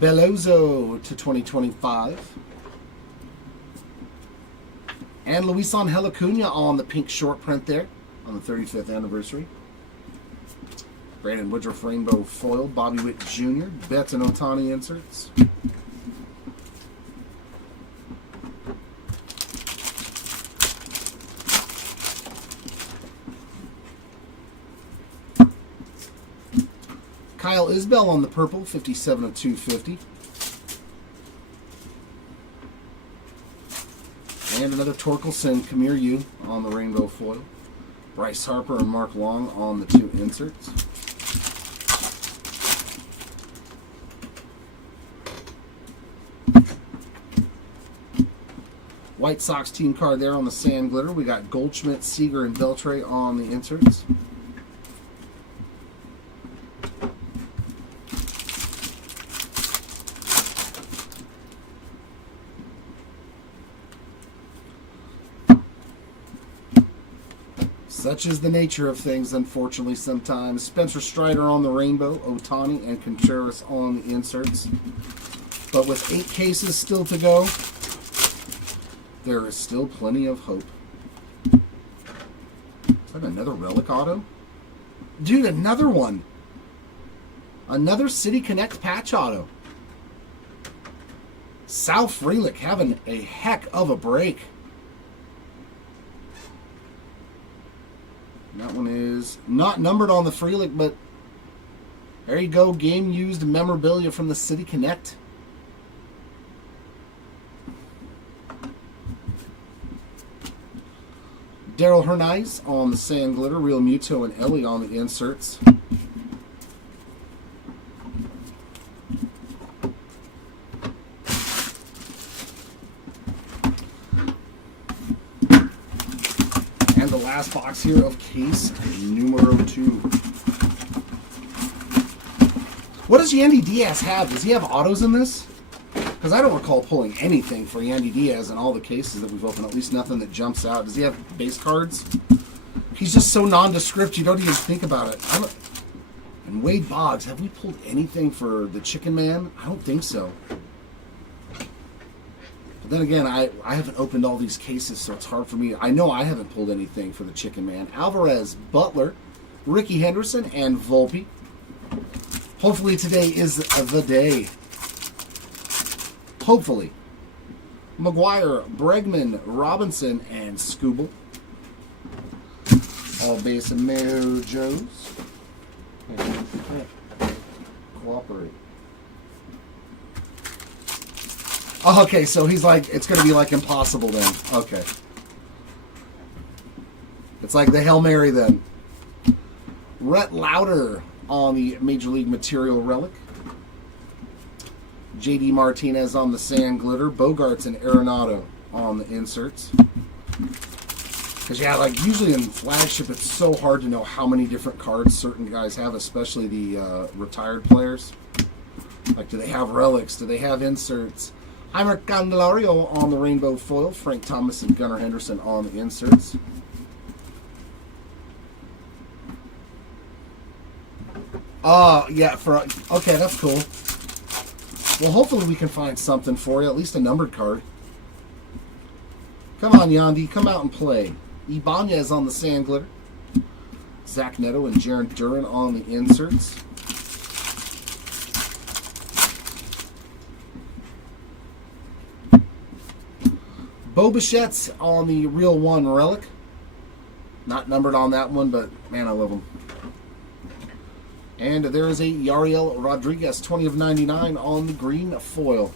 Belozo to 2025. And Luis Angel Acuna on the pink short print there on the 35th anniversary. Brandon Woodruff Rainbow Foil, Bobby Witt Jr., Betts and Ohtani inserts. Kyle Isbell on the purple, 57 of 250. And another Torkelson Kamir on the rainbow foil. Bryce Harper and Mark Long on the two inserts. White Sox team card there on the Sand Glitter. We got Goldschmidt, Seager, and Beltre on the inserts. Such is the nature of things, unfortunately, sometimes. Spencer Strider on the rainbow, Otani and Contreras on the inserts. But with 8 cases still to go, there is still plenty of hope. Is that another relic auto? Dude, another one. Another City Connect patch auto. Sal Frelick having a heck of a break. That one is not numbered on the Frelick, but there you go. Game used memorabilia from the City Connect. Daryl Hernandez on the Sand Glitter, Real Muto and Ellie on the inserts. And the last box here of case numero 2. What does Yandy Diaz have? Does he have autos in this? Because I don't recall pulling anything for Yandy Diaz in all the cases that we've opened. At least nothing that jumps out. Does he have base cards? He's just so nondescript you don't even think about it. And Wade Boggs, have we pulled anything for the Chicken Man? I don't think so. But then again, I haven't opened all these cases, so it's hard for me. I know I haven't pulled anything for the Chicken Man. Alvarez, Butler, Ricky Henderson, and Volpe. Hopefully today is the day. Hopefully. McGuire, Bregman, Robinson, and Scooble. All base and Mojos. Cooperate. Oh, okay, so he's like, it's going to be like impossible then. Okay. It's like the Hail Mary then. Rhett Lauder on the Major League Material Relic. J.D. Martinez on the Sand Glitter. Bogarts and Arenado on the inserts. Because, yeah, like, usually in flagship, it's so hard to know how many different cards certain guys have, especially the retired players. Like, do they have relics? Do they have inserts? Heimer Candelario on the rainbow foil. Frank Thomas and Gunnar Henderson on the inserts. Yeah, okay, that's cool. Well, hopefully we can find something for you, at least a numbered card. Come on, Yandy, come out and play. Ibanez on the Sand Glitter. Zach Neto and Jaron Duran on the inserts. Bo Bichette's on the Real One Relic. Not numbered on that one, but man, I love them. And there is a Yariel Rodriguez, 20 of 99 on the green foil.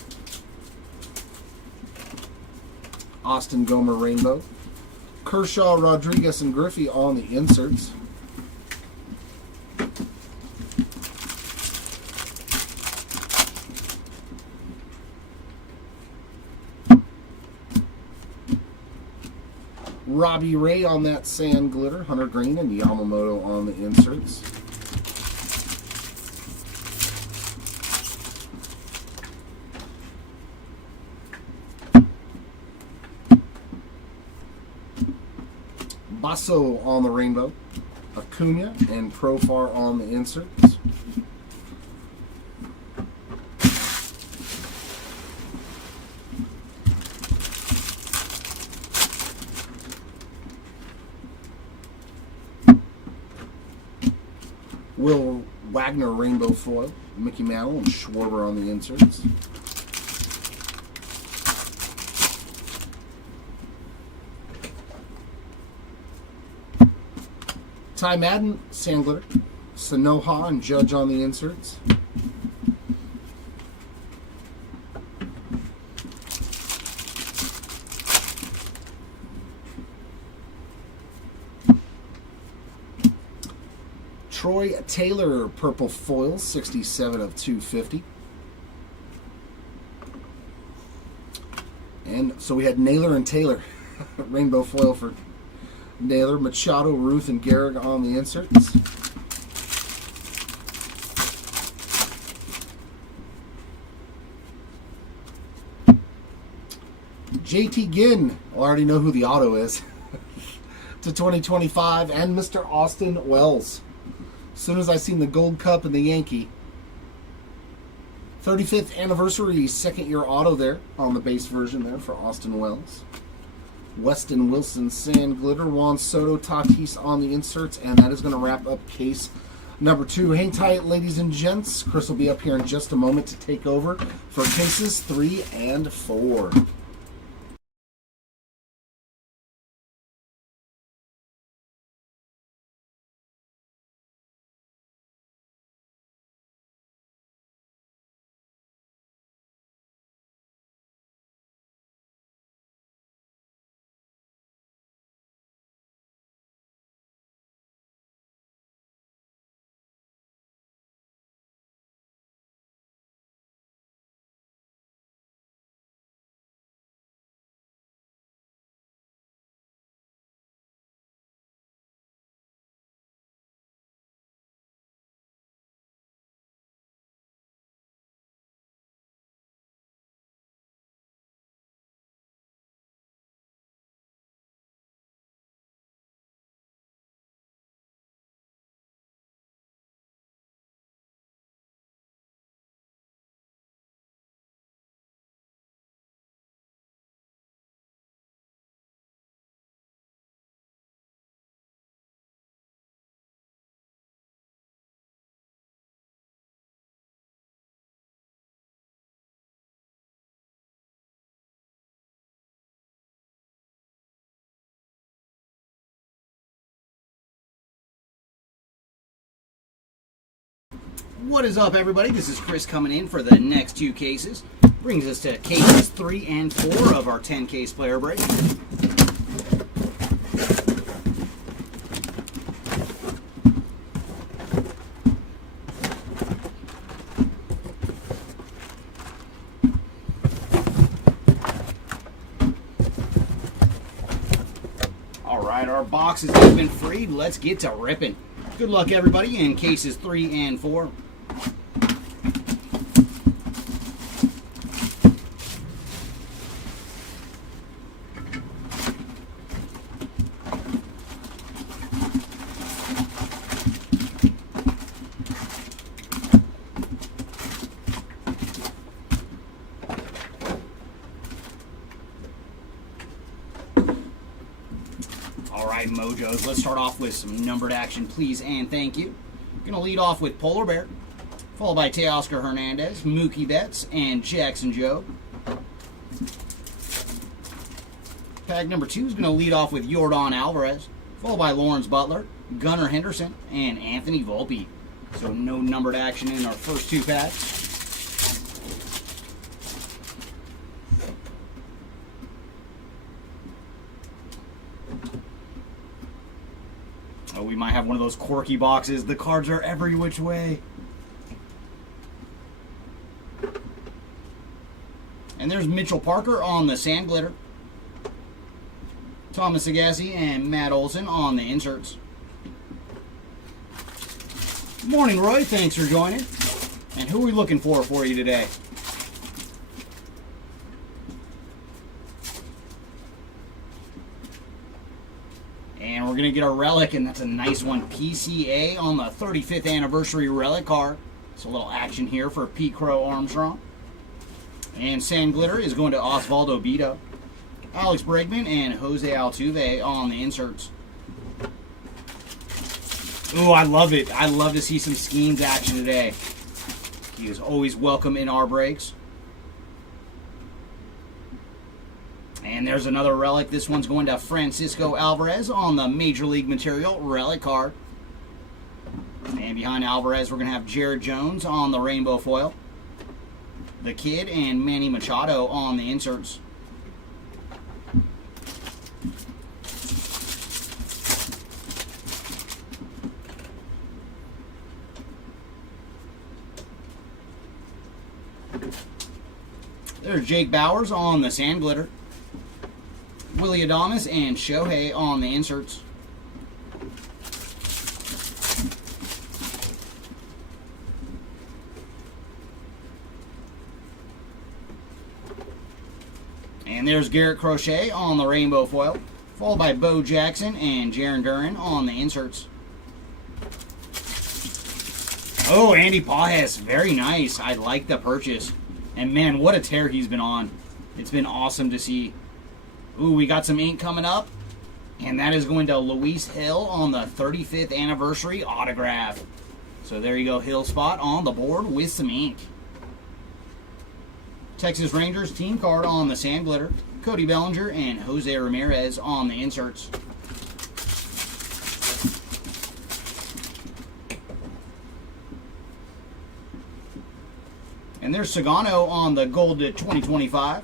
Austin Gomer Rainbow. Kershaw, Rodriguez, and Griffey on the inserts. Robbie Ray on that Sand Glitter. Hunter Green and Yamamoto on the inserts. Basso on the rainbow, Acuna and Profar on the inserts. Will Wagner rainbow foil, Mickey Mantle and Schwarber on the inserts. Ty Madden, Sand Glitter, Sanoha and Judge on the inserts. Troy Taylor, purple foil, 67 of 250. And so we had Naylor and Taylor, rainbow foil for Naylor, Machado, Ruth, and Gehrig on the inserts. JT Ginn, I already know who the auto is. to 2025, and Mr. Austin Wells. As soon as I seen the Gold Cup and the Yankee. 35th anniversary, second year auto there on the base version there for Austin Wells. Weston Wilson, Sand Glitter, Juan Soto, Tatis on the inserts, and that is going to wrap up case number 2. Hang tight, ladies and gents. Chris will be up here in just a moment to take over for cases 3 and 4. What is up, everybody? This is Chris coming in for the next 2 cases. Brings us to cases 3 and 4 of our 10-case player break. All right, our boxes have been freed. Let's get to ripping. Good luck, everybody, in cases 3 and 4. Alright, Mojos, let's start off with some numbered action, please and thank you. Gonna lead off with Polar Bear, followed by Teoscar Hernandez, Mookie Betts, and Jackson Jobe. Pack number 2 is gonna lead off with Yordan Alvarez, followed by Lawrence Butler, Gunnar Henderson, and Anthony Volpe. So no numbered action in our first 2 packs. Oh, we might have one of those quirky boxes. The cards are every which way. And there's Mitchell Parker on the Sand Glitter. Thomas Agassi and Matt Olson on the inserts. Good morning, Roy. Thanks for joining. And who are we looking for you today? And we're going to get a relic, and that's a nice one. PCA on the 35th anniversary relic card. So a little action here for Pete Crow Armstrong. And Sand Glitter is going to Osvaldo Bido, Alex Bregman, and Jose Altuve on the inserts. Ooh, I love it. I love to see some Skeens action today. He is always welcome in our breaks. And there's another relic. This one's going to Francisco Alvarez on the Major League Material relic card. And behind Alvarez, we're going to have Jared Jones on the rainbow foil. The Kid and Manny Machado on the inserts. There's Jake Bowers on the Sand Glitter. Willie Adames and Shohei on the inserts. And there's Garrett Crochet on the rainbow foil. Followed by Bo Jackson and Jarren Duran on the inserts. Oh, Andy Pajes, very nice. I like the purchase. And man, what a tear he's been on. It's been awesome to see. Ooh, we got some ink coming up. And that is going to Luis Hill on the 35th anniversary autograph. So there you go, Hill spot on the board with some ink. Texas Rangers team card on the sand glitter. Cody Bellinger and Jose Ramirez on the inserts. And there's Sagano on the gold to 2025.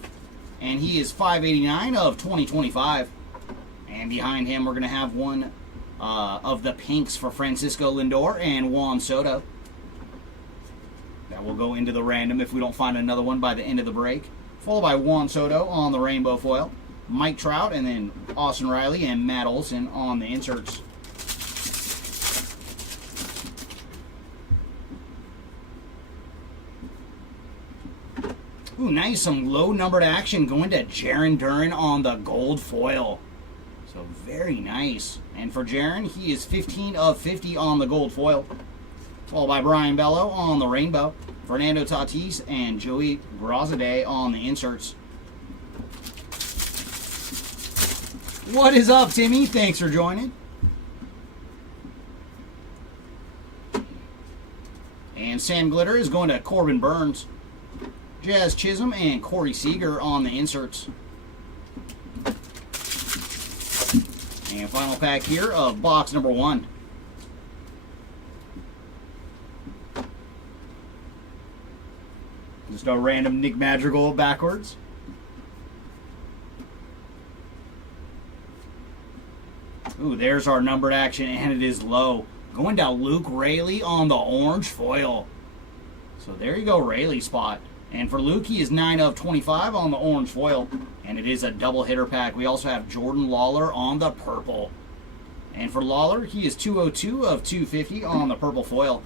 And he is 589 of 2025. And behind him, we're going to have one of the pinks for Francisco Lindor and Juan Soto. That will go into the random if we don't find another one by the end of the break. Followed by Juan Soto on the rainbow foil. Mike Trout and then Austin Riley and Matt Olson on the inserts. Ooh, nice. Some low-numbered action going to Jarren Duran on the gold foil. So very nice. And for Jarren, he is 15 of 50 on the gold foil. Followed by Brian Bello on the rainbow. Fernando Tatis and Joey Grozade on the inserts. What is up, Timmy? Thanks for joining. And Sand Glitter is going to Corbin Burns. Jazz Chisholm and Corey Seager on the inserts. And final pack here of box number 1. Just a random Nick Madrigal backwards. Ooh, there's our numbered action, and it is low. Going down Luke Raley on the orange foil. So there you go, Raley spot. And for Luke, he is 9 of 25 on the orange foil. And it is a double hitter pack. We also have Jordan Lawler on the purple. And for Lawler, he is 202 of 250 on the purple foil.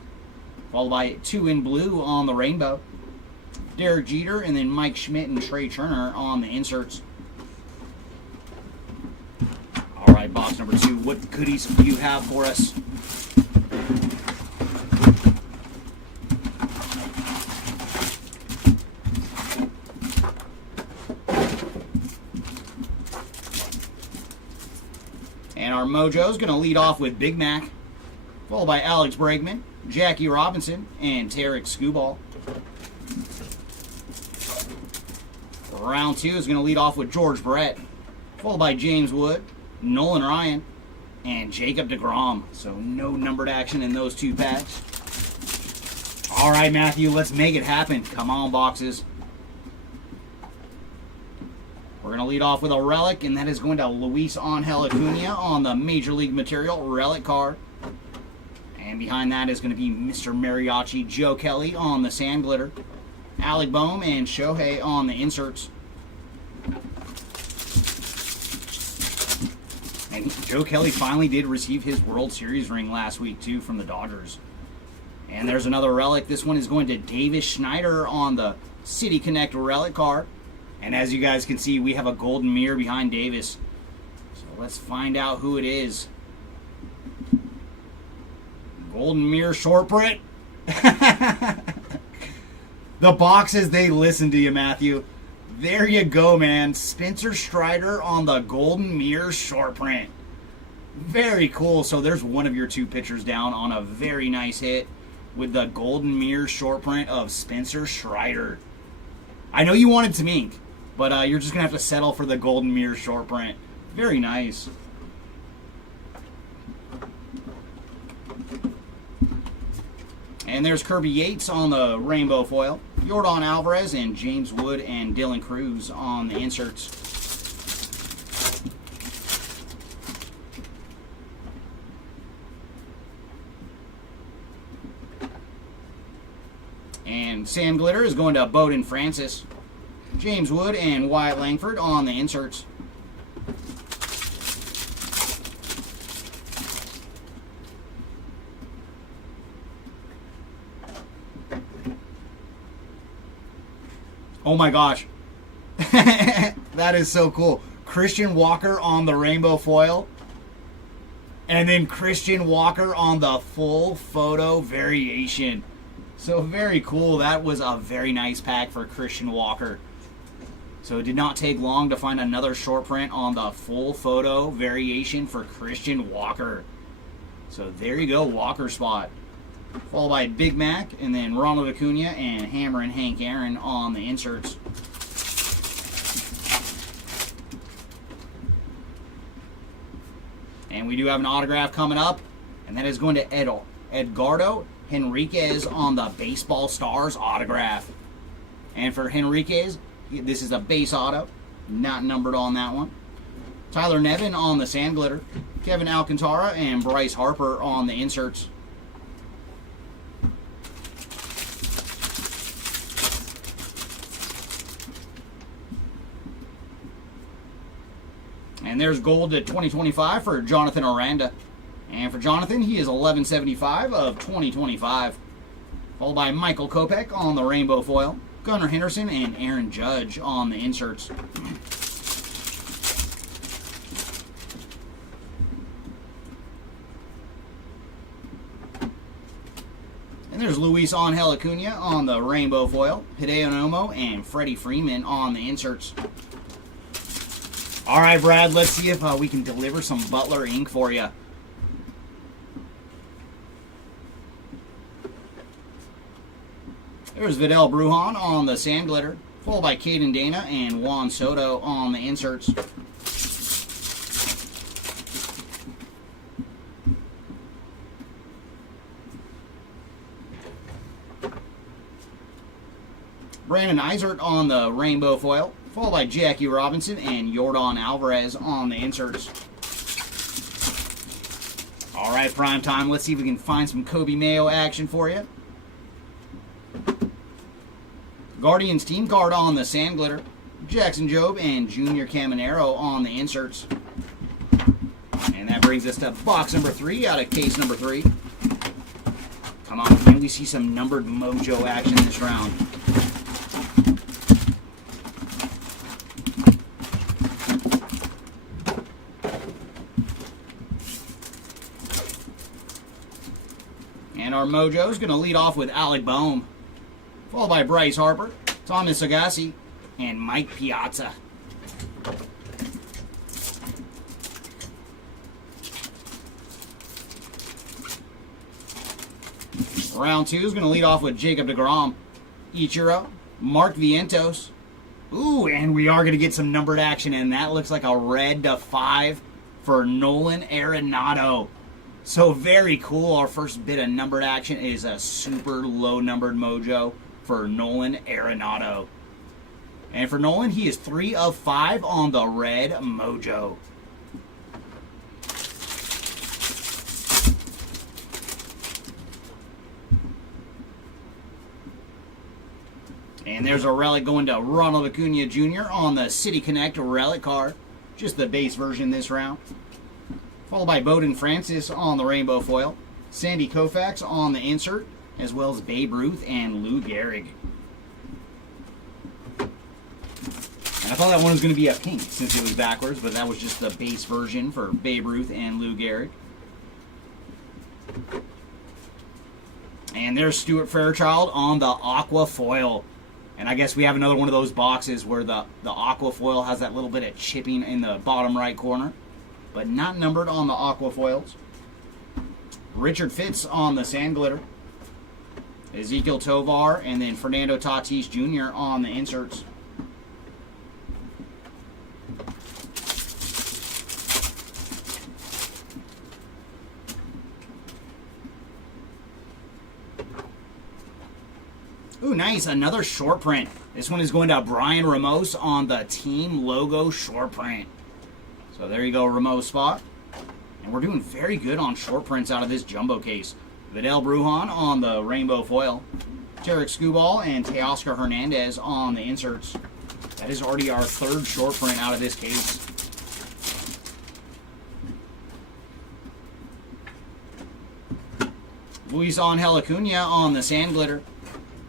Followed by 2 in blue on the rainbow. Derek Jeter and then Mike Schmidt and Trey Turner on the inserts. All right, box number 2. What goodies do you have for us? And our mojo is going to lead off with Big Mac, followed by Alex Bregman, Jackie Robinson, and Tarek Skubal. Round 2 is going to lead off with George Brett, followed by James Wood, Nolan Ryan, and Jacob deGrom. So no numbered action in those 2 packs. All right, Matthew, let's make it happen. Come on, boxes. We're going to lead off with a relic, and that is going to Luis Angel Acuna on the Major League Material relic card. And behind that is going to be Mr. Mariachi Joe Kelly on the sand glitter. Alec Boehm and Shohei on the inserts. And Joe Kelly finally did receive his World Series ring last week, too, from the Dodgers. And there's another relic. This one is going to Davis Schneider on the City Connect relic card. And as you guys can see, we have a golden mirror behind Davis. So let's find out who it is. Golden mirror short print. The boxes, they listen to you, Matthew. There you go, man. Spencer Strider on the golden mirror short print. Very cool. So there's one of your 2 pitchers down on a very nice hit with the golden mirror short print of Spencer Strider. I know you wanted some ink, but you're just going to have to settle for the golden mirror short print. Very nice. And there's Kirby Yates on the rainbow foil. Yordan Alvarez and James Wood and Dylan Cruz on the inserts. And Sam Glitter is going to Bowden Francis. James Wood and Wyatt Langford on the inserts. Oh my gosh. That is so cool. Christian Walker on the rainbow foil. And then Christian Walker on the full photo variation. So very cool. That was a very nice pack for Christian Walker. So it did not take long to find another short print on the full photo variation for Christian Walker. So there you go, Walker spot. Followed by Big Mac, and then Ronald Acuna and Hammer and Hank Aaron on the inserts. And we do have an autograph coming up, and that is going to Edgardo Henriquez on the Baseball Stars autograph. And for Henriquez, this is a base auto, not numbered on that one. Tyler Nevin on the Sand Glitter, Kevin Alcantara and Bryce Harper on the inserts. And there's gold to 2025 for Jonathan Aranda. And for Jonathan, he is 1175 of 2025. Followed by Michael Kopech on the rainbow foil, Gunnar Henderson and Aaron Judge on the inserts. And there's Luis Angel Acuna on the rainbow foil, Hideo Nomo and Freddie Freeman on the inserts. All right, Brad, let's see if we can deliver some Butler ink for you. There's Vidal Brujan on the Sand Glitter, followed by Caden Dana and Juan Soto on the inserts. Brandon Eisert on the rainbow foil, followed by Jackie Robinson and Yordan Alvarez on the inserts. All right, prime time. Let's see if we can find some Kobe Mayo action for you. Guardians team card on the Sand Glitter, Jackson Jobe and Junior Caminero on the inserts. And that brings us to box number 3 out of case number 3. Come on, can we see some numbered mojo action this round? And our mojo is going to lead off with Alec Boehm, followed by Bryce Harper, Thomas Agassi, and Mike Piazza. Round 2 is going to lead off with Jacob deGrom, Ichiro, Mark Vientos. Ooh, and we are going to get some numbered action, and that looks like a red to 5 for Nolan Arenado. So very cool. Our first bit of numbered action is a super low numbered mojo for Nolan Arenado. And for Nolan, he is 3 of 5 on the red mojo. And there's a relic going to Ronald Acuna Jr. on the City Connect relic card. Just the base version this round. Followed by Bowden Francis on the rainbow foil. Sandy Koufax on the insert, as well as Babe Ruth and Lou Gehrig. And I thought that one was going to be a pink since it was backwards, but that was just the base version for Babe Ruth and Lou Gehrig. And there's Stuart Fairchild on the aqua foil. And I guess we have another one of those boxes where the aqua foil has that little bit of chipping in the bottom right corner, but not numbered on the aqua foils. Richard Fitz on the Sand Glitter. Ezekiel Tovar and then Fernando Tatis Jr. on the inserts. Ooh, nice. Another short print. This one is going to Brian Ramos on the team logo short print. So there you go, Ramos spot. And we're doing very good on short prints out of this jumbo case. Vidal Brujan on the rainbow foil. Tarek Skubal and Teoscar Hernandez on the inserts. That is already our 3rd short print out of this case. Luis Angel Acuna on the Sand Glitter,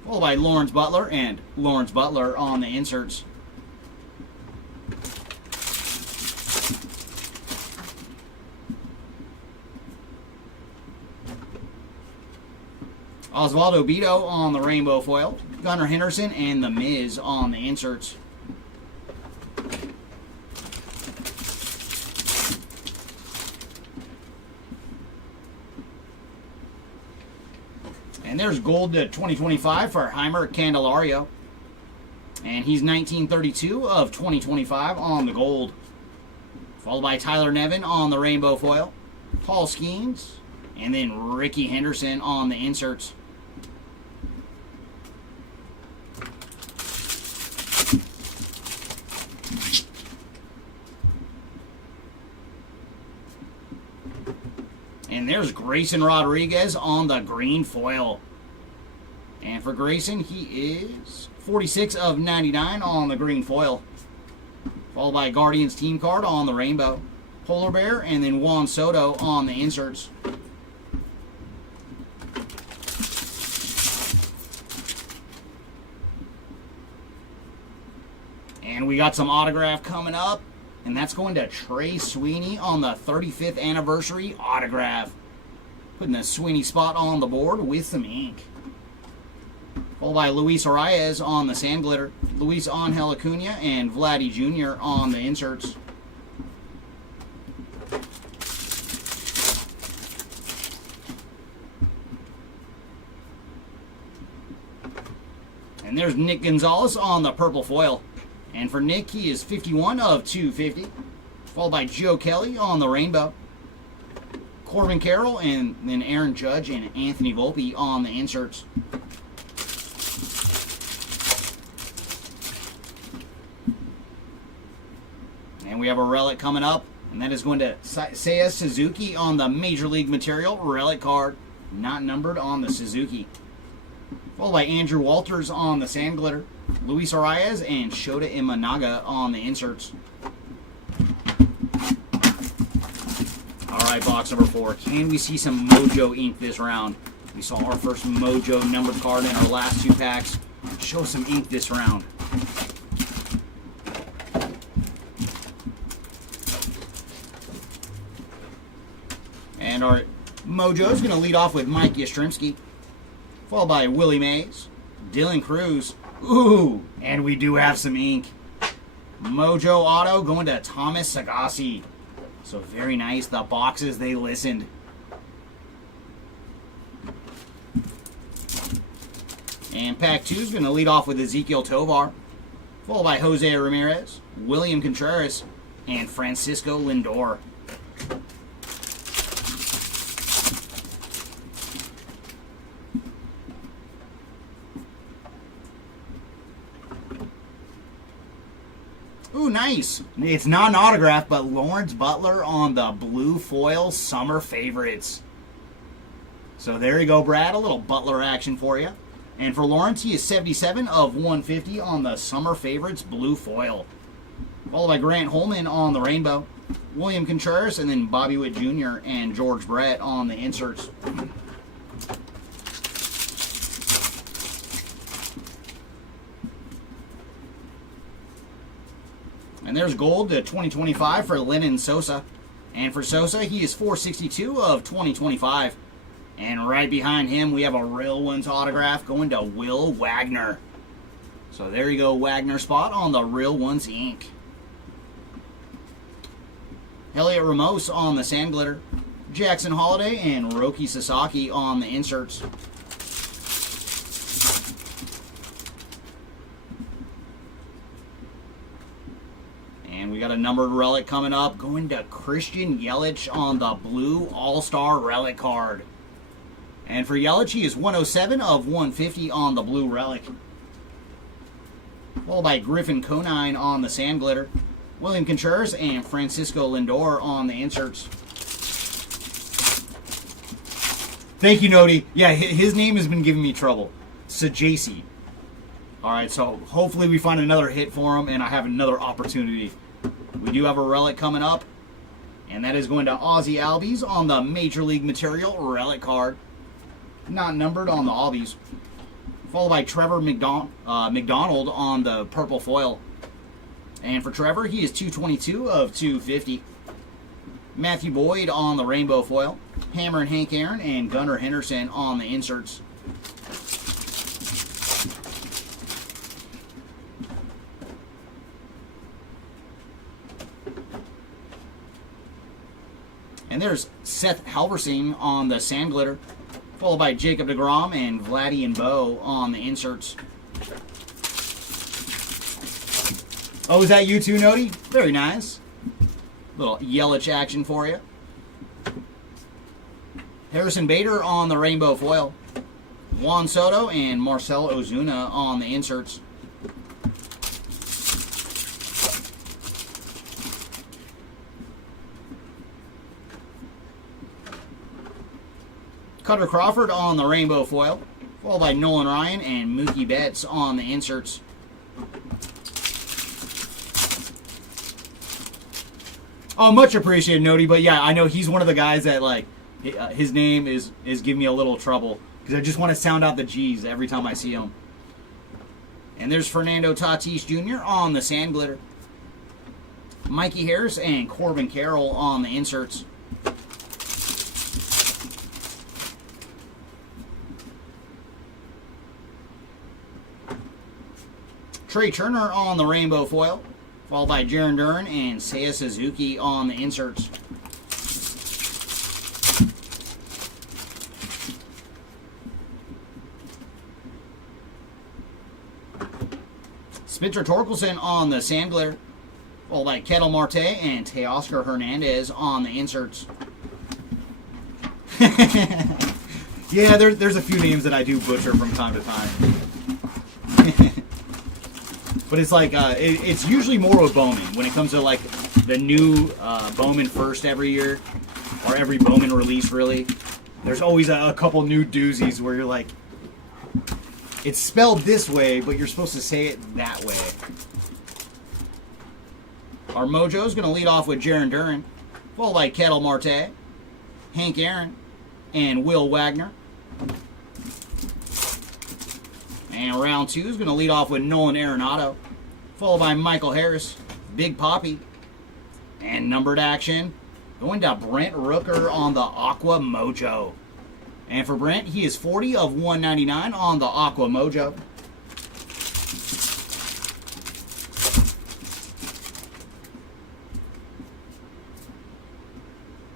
followed by Lawrence Butler and Lawrence Butler on the inserts. Osvaldo Beto on the rainbow foil. Gunnar Henderson and The Miz on the inserts. And there's gold to 2025 for Heimer Candelario. And he's 1932 of 2025 on the gold. Followed by Tyler Nevin on the rainbow foil. Paul Skeens. And then Ricky Henderson on the inserts. And there's Grayson Rodriguez on the green foil. And for Grayson, he is 46 of 99 on the green foil. Followed by Guardians team card on the rainbow. Polar Bear and then Juan Soto on the inserts. And we got some autograph coming up. And that's going to Trey Sweeney on the 35th anniversary autograph. Putting the Sweeney spot on the board with some ink. Followed by Luis Arias on the sand glitter. Luis Angel Acuna and Vladdy Jr. on the inserts. And there's Nick Gonzalez on the purple foil. And for Nick, he is 51 of 250. Followed by Joe Kelly on the rainbow. Corbin Carroll and then Aaron Judge and Anthony Volpe on the inserts. And we have a relic coming up. And that is going to Seiya Suzuki on the Major League Material relic card. Not numbered on the Suzuki. Followed by Andrew Walters on the sand glitter. Luis Arias and Shota Imanaga on the inserts. Alright, box number 4. Can we see some Mojo ink this round? We saw our first Mojo numbered card in our last 2 packs. Show some ink this round. And our Mojo is going to lead off with Mike Yastrzemski. Followed by Willie Mays, Dylan Cruz. Ooh, and we do have some ink. Mojo Auto going to Thomas Sagassi. So very nice. The boxes, they listened. And pack 2 is going to lead off with Ezequiel Tovar. Followed by Jose Ramirez, William Contreras, and Francisco Lindor. Ooh, nice. It's not an autograph, but Lawrence Butler on the blue foil summer favorites. So there you go, Brad. A little Butler action for you. And for Lawrence, he is 77 of 150 on the summer favorites blue foil. Followed by Grant Holman on the rainbow. William Contreras, and then Bobby Witt Jr. and George Brett on the inserts. And there's gold to 2025 for Lennon Sosa. And for Sosa, he is 462 of 2025. And right behind him, we have a Real Ones autograph going to Will Wagner. So there you go, Wagner spot on the Real Ones ink. Elliot Ramos on the sand glitter. Jackson Holiday and Roki Sasaki on the inserts. And we got a numbered relic coming up, going to Christian Yelich on the blue All-Star relic card. And for Yelich, he is 107 of 150 on the blue relic. Followed by Griffin Conine on the sand glitter. William Contreras and Francisco Lindor on the inserts. Thank you, Nodi. Yeah, his name has been giving me trouble. Sajasi. Alright, so hopefully we find another hit for him and I have another opportunity. We do have a relic coming up. And that is going to Ozzy Albies on the Major League Material relic card. Not numbered on the Albies. Followed by Trevor McDonald on the purple foil. And for Trevor, he is 222 of 250. Matthew Boyd on the rainbow foil. Hammer and Hank Aaron and Gunnar Henderson on the inserts. And there's Seth Halverson on the Sand Glitter, followed by Jacob deGrom and Vladdy and Bo on the inserts. Oh, is that you too, Nody? Very nice. Little Yelich action for you. Harrison Bader on the rainbow foil. Juan Soto and Marcell Ozuna on the inserts. Cutter Crawford on the rainbow foil, followed by Nolan Ryan and Mookie Betts on the inserts. Oh, much appreciated, Nody. But yeah, I know he's one of the guys that, like, his name is giving me a little trouble because I just want to sound out the G's every time I see him. And there's Fernando Tatis Jr. on the Sand Glitter. Mikey Harris and Corbin Carroll on the inserts. Trey Turner on the rainbow foil, followed by Jarren Duran and Seiya Suzuki on the inserts. Spencer Torkelson on the Sand Glitter, followed by Ketel Marte and Teoscar Hernandez on the inserts. Yeah, there's a few names that I do butcher from time to time. But it's like, it's usually more with Bowman. When it comes to, like, the new Bowman first every year, or every Bowman release, really, there's always a couple new doozies where you're like, it's spelled this way, but you're supposed to say it that way. Our Mojo's going to lead off with Jarren Duran, followed by Ketel Marte, Hank Aaron, and Will Wagner. And round 2 is going to lead off with Nolan Arenado, followed by Michael Harris, Big Poppy, and numbered action going to Brent Rooker on the Aqua Mojo. And for Brent, he is 40 of 199 on the Aqua Mojo.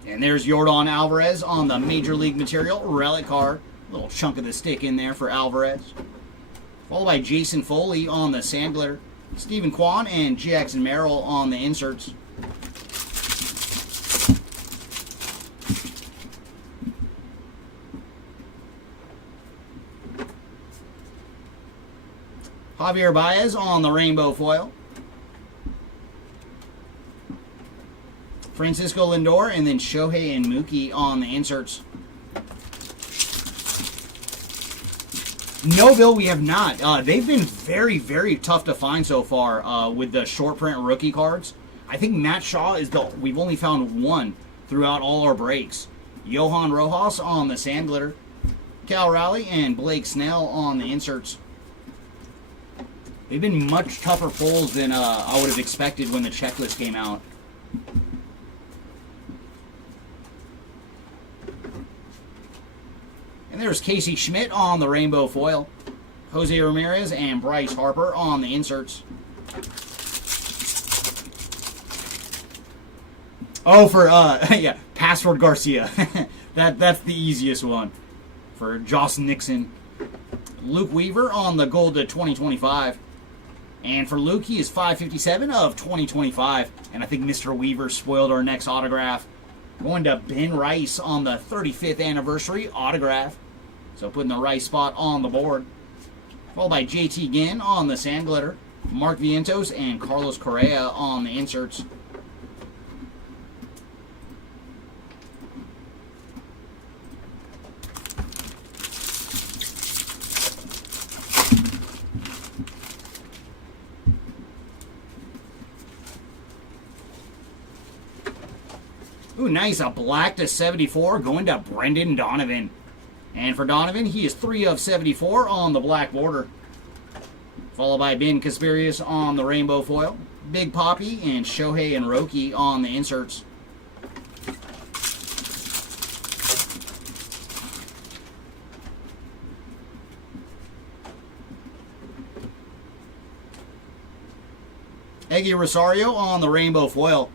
And there's Yordan Alvarez on the Major League Material relic card. Little chunk of the stick in there for Alvarez. Followed by Jason Foley on the Sand Glitter. Stephen Kwan and Jackson Merrill on the inserts. Javier Baez on the rainbow foil. Francisco Lindor and then Shohei and Mookie on the inserts. No, Bill, we have not. They've been very, very tough to find so far with the short print rookie cards. I think Matt Shaw is we've only found one throughout all our breaks. Johan Rojas on the Sand Glitter. Cal Raleigh and Blake Snell on the inserts. They've been much tougher pulls than I would have expected when the checklist came out. And there's Casey Schmidt on the rainbow foil. Jose Ramirez and Bryce Harper on the inserts. Oh, for, yeah, Password Garcia. That's the easiest one. For Joss Nixon. Luke Weaver on the gold to 2025. And for Luke, he is 557 of 2025. And I think Mr. Weaver spoiled our next autograph. Going to Ben Rice on the 35th anniversary autograph. So putting the Rice spot on the board. Followed by JT Ginn on the Sand Glitter. Mark Vientos and Carlos Correa on the inserts. Ooh, nice. A black to 74 going to Brendan Donovan. And for Donovan, he is 3 of 74 on the black border. Followed by Ben Casparius on the rainbow foil. Big Poppy and Shohei and Roki on the inserts. Eggy Rosario on the rainbow foil.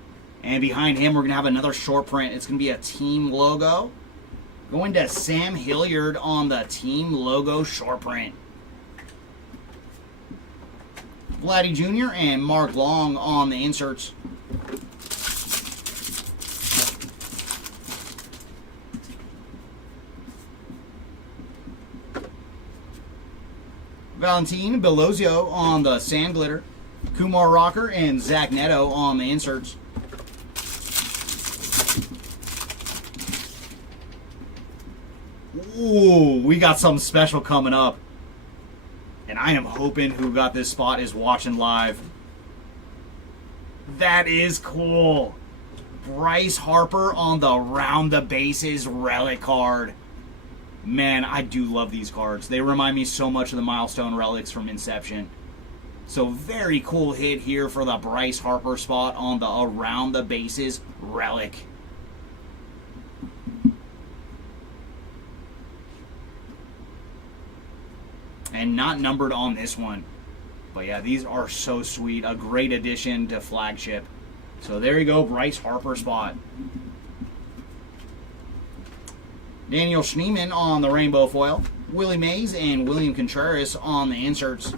And behind him, we're going to have another short print. It's going to be a team logo. Going to Sam Hilliard on the team logo short print. Vladdy Jr. and Mark Long on the inserts. Valentin Belozio on the sand glitter. Kumar Rocker and Zach Neto on the inserts. Ooh, we got something special coming up. And I am hoping who got this spot is watching live. That is cool. Bryce Harper on the round the bases relic card. Man, I do love these cards. They remind me so much of the Milestone relics from Inception. So very cool hit here for the Bryce Harper spot on the around the bases relic. And not numbered on this one. But yeah, these are so sweet. A great addition to Flagship. So there you go, Bryce Harper spot. Daniel Schneemann on the rainbow foil. Willie Mays and William Contreras on the inserts.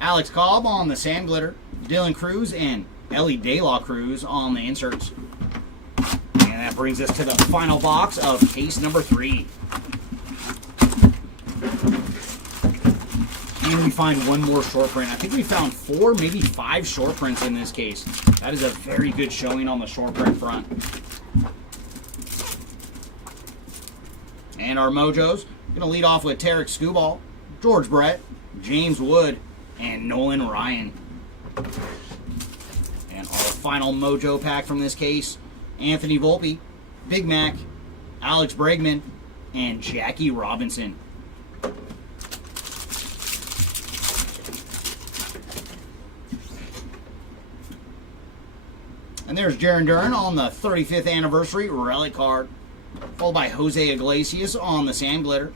Alex Cobb on the sand glitter. Dylan Cruz and Ellie De La Cruz on the inserts. And that brings us to the final box of case number 3. And we find one more short print. I think we found 4, maybe 5 short prints in this case. That is a very good showing on the short print front. And our mojos, going to lead off with Tarek Skubal, George Brett, James Wood, and Nolan Ryan. And our final mojo pack from this case, Anthony Volpe, Big Mac, Alex Bregman, and Jackie Robinson. And there's Jaron Duran on the 35th anniversary relic card, followed by Jose Iglesias on the sand glitter,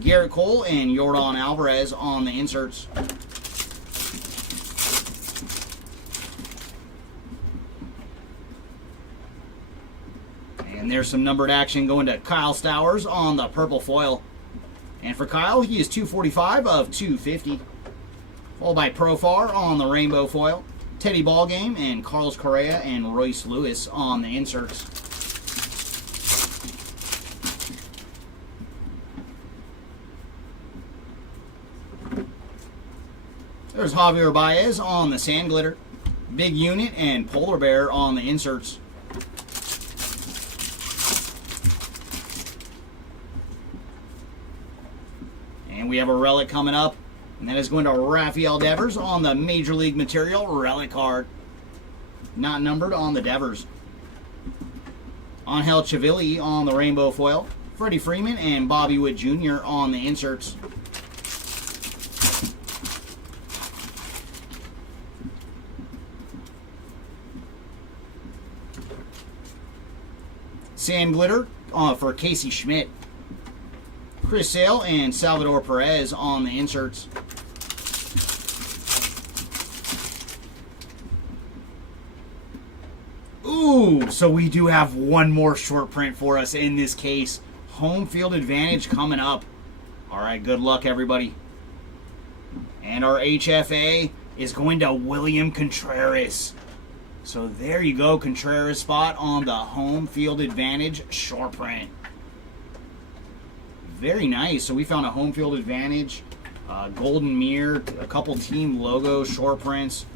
Garrett Cole and Yordan Alvarez on the inserts. And there's some numbered action going to Kyle Stowers on the purple foil. And for Kyle, he is 245 of 250. Followed by Profar on the rainbow foil. Teddy Ballgame and Carlos Correa and Royce Lewis on the inserts. There's Javier Baez on the sand glitter. Big Unit and Polar Bear on the inserts. And we have a relic coming up. And that is going to Rafael Devers on the Major League Material relic card. Not numbered on the Devers. Angel Chivilli on the rainbow foil. Freddie Freeman and Bobby Witt Jr. on the inserts. Sam Glitter for Casey Schmidt. Chris Sale and Salvador Perez on the inserts. Ooh, so we do have one more short print for us in this case. Home field advantage coming up. All right, good luck, everybody. And our HFA is going to William Contreras. So there you go, Contreras spot on the home field advantage short print. Very nice. So we found a home field advantage, golden mirror, a couple team logo short prints.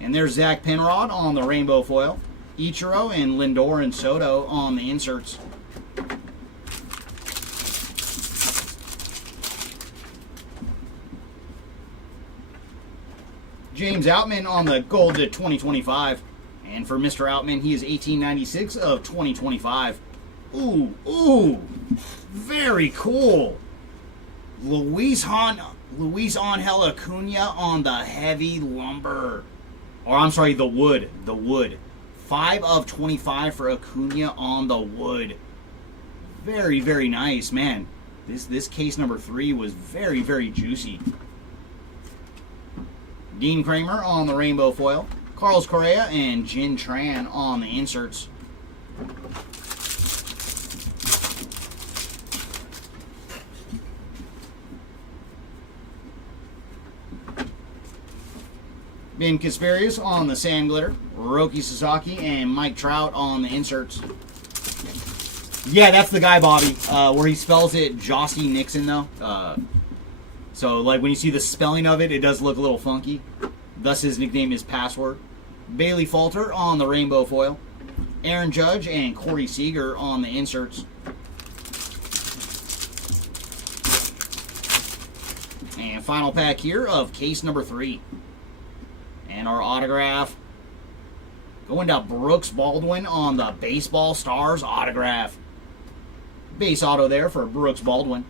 And there's Zach Penrod on the rainbow foil. Ichiro and Lindor and Soto on the inserts. James Outman on the gold to 2025. And for Mr. Outman, he is 1896 of 2025. Ooh, very cool. Luis Angel Acuna on the heavy lumber. Or I'm sorry, the wood. 5 of 25 for Acuna on the wood. Very, very nice, man. This case number 3 was very, very juicy. Dean Kramer on the rainbow foil. Carlos Correa and Jin Tran on the inserts. Ben Kasperius on the sand glitter. Roki Sasaki and Mike Trout on the inserts. Yeah, that's the guy, Bobby, where he spells it Jossie Nixon, though. So, like, when you see the spelling of it, it does look a little funky. Thus, his nickname is Password. Bailey Falter on the rainbow foil. Aaron Judge and Corey Seager on the inserts. And final pack here of case number 3. And our autograph going to Brooks Baldwin on the Baseball Stars autograph. Base auto there for Brooks Baldwin.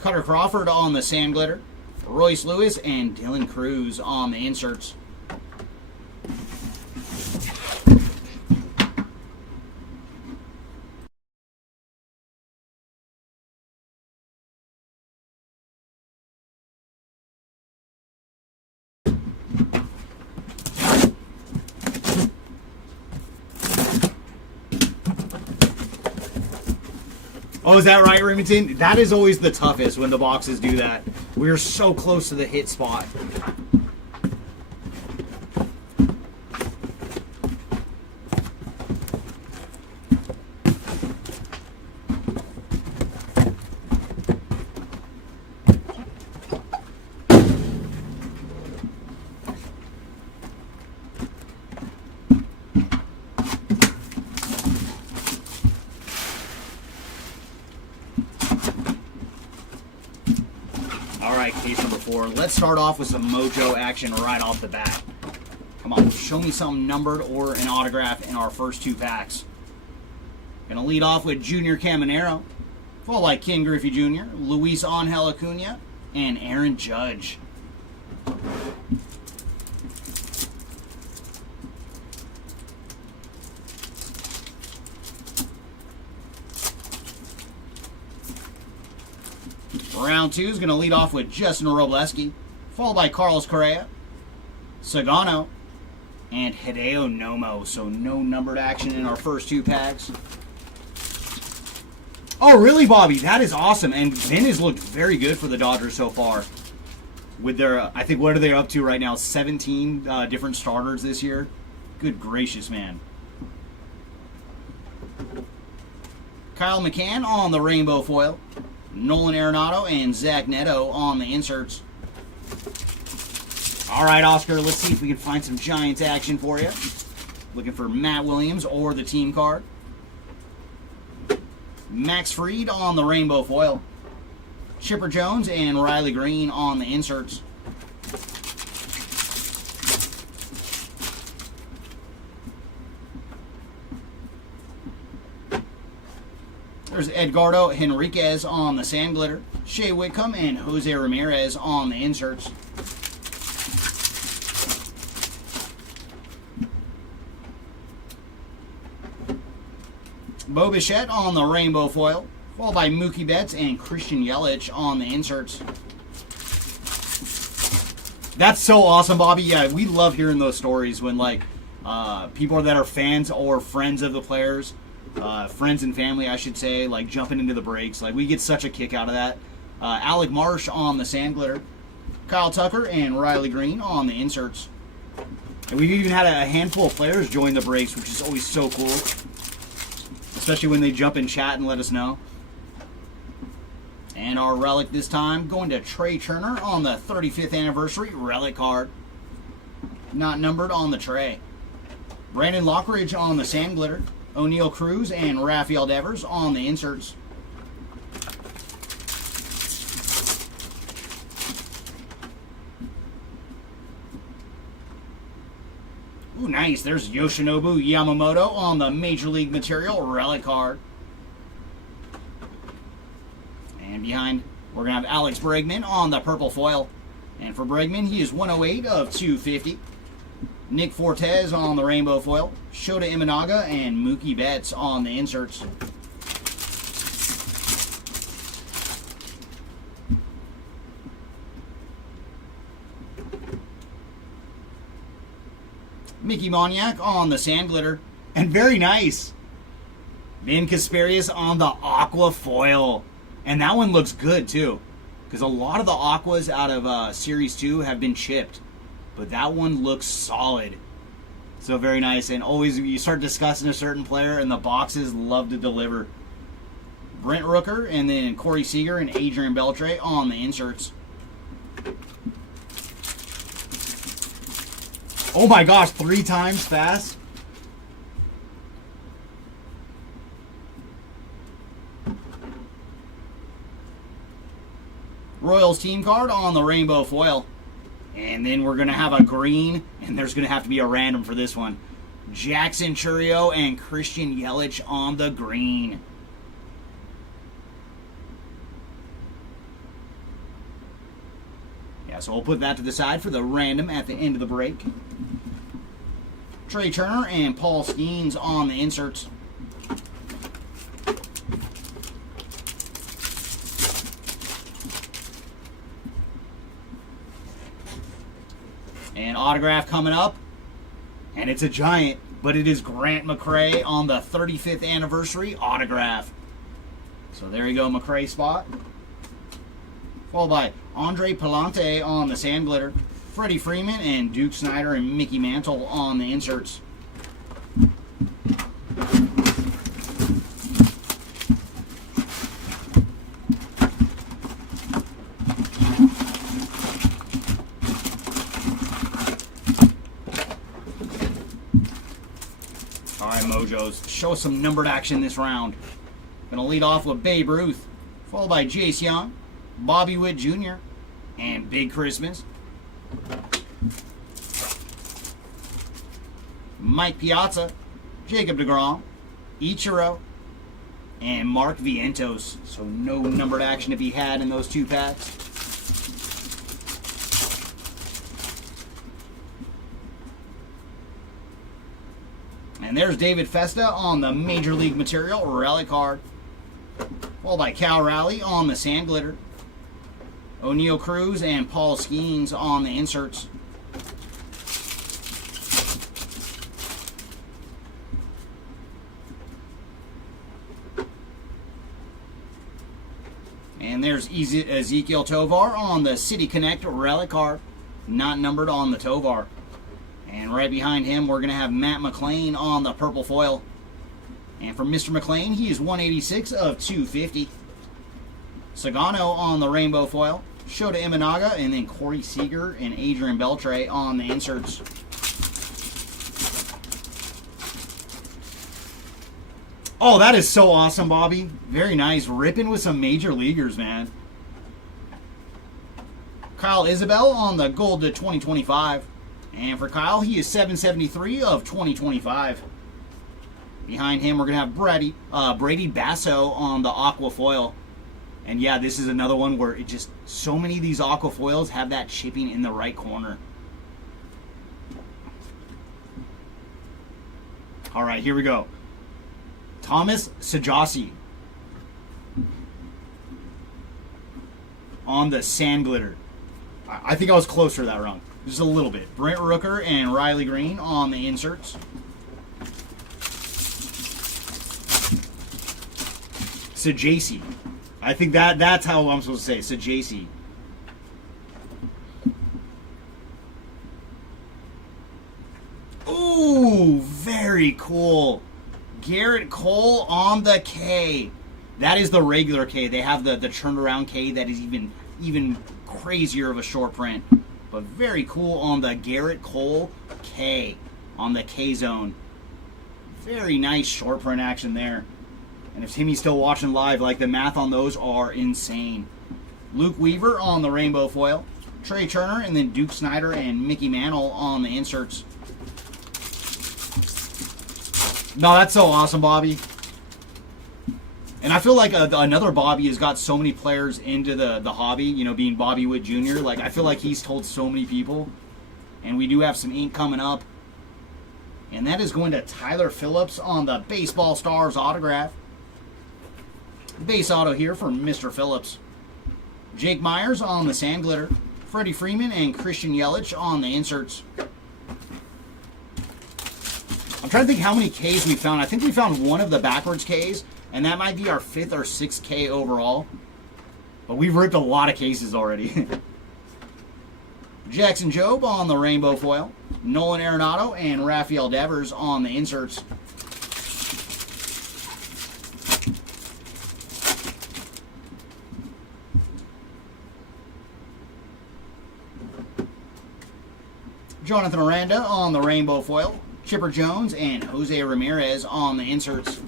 Cutter Crawford on the sand glitter. Royce Lewis and Dylan Cruz on the inserts. Oh, is that right, Remington? That is always the toughest when the boxes do that. We're so close to the hit spot. Alright, case number 4. Let's start off with some mojo action right off the bat. Come on, show me something numbered or an autograph in our first 2 packs. Gonna lead off with Junior Caminero, followed by Ken Griffey Jr., Luis Angel Acuna, and Aaron Judge. Round 2 is going to lead off with Justin Robleski, followed by Carlos Correa, Sagano, and Hideo Nomo. So no numbered action in our first 2 packs. Oh, really, Bobby? That is awesome. And Ben has looked very good for the Dodgers so far. With their, I think, what are they up to right now? 17 different starters this year. Good gracious, man. Kyle McCann on the rainbow foil. Nolan Arenado and Zach Neto on the inserts. All right, Oscar, let's see if we can find some Giants action for you. Looking for Matt Williams or the team card. Max Fried on the rainbow foil. Chipper Jones and Riley Green on the inserts. There's Edgardo Henriquez on the sand glitter. Shea Whitcomb and Jose Ramirez on the inserts. Bo Bichette on the rainbow foil, followed by Mookie Betts and Christian Yelich on the inserts. That's so awesome, Bobby. Yeah, we love hearing those stories when, like, people that are fans or friends of the players, friends and family, I should say, like, jumping into the breaks. Like, we get such a kick out of that. Alec Marsh on the sand glitter. Kyle Tucker and Riley Green on the inserts. And we've even had a handful of players join the breaks, which is always so cool. Especially when they jump in chat and let us know. And our relic this time going to Trey Turner on the 35th anniversary relic card. Not numbered on the tray. Brandon Lockridge on the sand glitter. O'Neal Cruz and Rafael Devers on the inserts. Ooh, nice. There's Yoshinobu Yamamoto on the Major League Material relic card. And behind, we're going to have Alex Bregman on the purple foil. And for Bregman, he is 108 of 250. Nick Fortes on the rainbow foil. Shota Imanaga and Mookie Betts on the inserts. Mickey Moniak on the Sand Glitter. And very nice. Vin Casparius on the Aqua Foil. And that one looks good, too. Because a lot of the Aquas out of Series 2 have been chipped. But that one looks solid. So very nice. And always, you start discussing a certain player, and the boxes love to deliver. Brent Rooker, and then Corey Seager and Adrian Beltre on the inserts. Oh my gosh, 3 times fast. Royals team card on the rainbow foil. And then we're going to have a green, and there's going to have to be a random for this one. Jackson Chourio and Christian Yelich on the green. Yeah, so we'll put that to the side for the random at the end of the break. Trey Turner and Paul Skeens on the inserts. And autograph coming up. And it's a giant, but it is Grant McCray on the 35th anniversary autograph. So there you go, McCray spot. Followed by Andre Palante on the Sand Glitter, Freddie Freeman and Duke Snyder and Mickey Mantle on the inserts. All right, Mojos, show us some numbered action this round. Gonna lead off with Babe Ruth, followed by Jace Young, Bobby Witt Jr., and Big Christmas. Mike Piazza, Jacob deGrom, Ichiro, and Mark Vientos. So no numbered action to be had in those 2 packs. And there's David Festa on the Major League Material relic card. Followed by Cal Raleigh on the Sand Glitter. O'Neal Cruz and Paul Skeens on the inserts. And there's Ezekiel Tovar on the City Connect relic card. Not numbered on the Tovar. And right behind him, we're going to have Matt McLean on the purple foil. And for Mr. McLean, he is 186 of 250. Sagano on the rainbow foil. Shota Imanaga, and then Corey Seager and Adrian Beltre on the inserts. Oh, that is so awesome, Bobby. Very nice. Ripping with some major leaguers, man. Kyle Isabel on the gold to 2025. And for Kyle, he is 773 of 2025. Behind him, we're going to have Brady Basso on the aqua foil. And yeah, this is another one where it just, so many of these aqua foils have that chipping in the right corner. All right, here we go. Thomas Sajasi on the Sand Glitter. I think I was closer to that wrong. Just a little bit. Brent Rooker and Riley Green on the inserts. Sajasi. I think that's how I'm supposed to say it. Sajasi. Ooh, very cool. Garrett Cole on the K. That is the regular K. They have the turnaround K that is even crazier of a short print. But very cool on the Garrett Cole K on the K zone. Very nice short print action there. And if Timmy's still watching live, like, the math on those are insane. Luke Weaver on the rainbow foil. Trey Turner, and then Duke Snyder and Mickey Mantle on the inserts. No, that's so awesome, Bobby. And I feel like another Bobby has got so many players into the hobby, you know, being Bobby Witt Jr. Like, I feel like he's told so many people. And we do have some ink coming up. And that is going to Tyler Phillips on the Baseball Stars autograph. Base auto here for Mr. Phillips. Jake Myers on the Sand Glitter. Freddie Freeman and Christian Yelich on the inserts. I'm trying to think how many Ks we found. I think we found one of the backwards Ks, and that might be our 5th or 6th K overall. But we've ripped a lot of cases already. Jackson Jobe on the rainbow foil. Nolan Arenado and Rafael Devers on the inserts. Jonathan Aranda on the rainbow foil. Chipper Jones and Jose Ramirez on the inserts.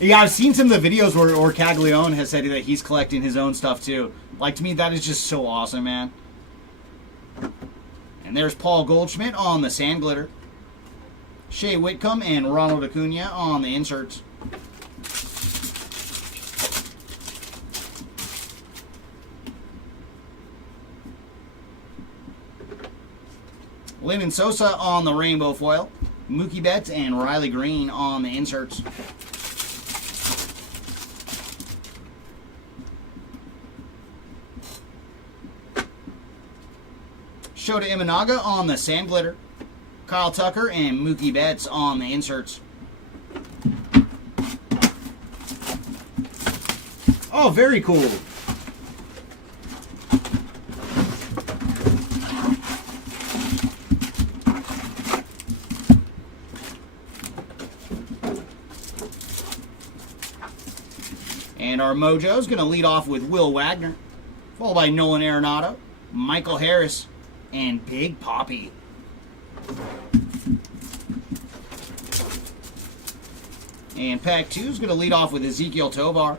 Yeah, I've seen some of the videos where Caglione has said that he's collecting his own stuff too. Like, to me, that is just so awesome, man. And there's Paul Goldschmidt on the sand glitter. Shea Whitcomb and Ronald Acuna on the inserts. Lennon Sosa on the rainbow foil. Mookie Betts and Riley Green on the inserts. Shota Imanaga on the sand glitter. Kyle Tucker and Mookie Betts on the inserts. Oh, very cool. And our mojo is going to lead off with Will Wagner, followed by Nolan Arenado, Michael Harris, and Big Poppy. And pack 2 is going to lead off with Ezekiel Tovar,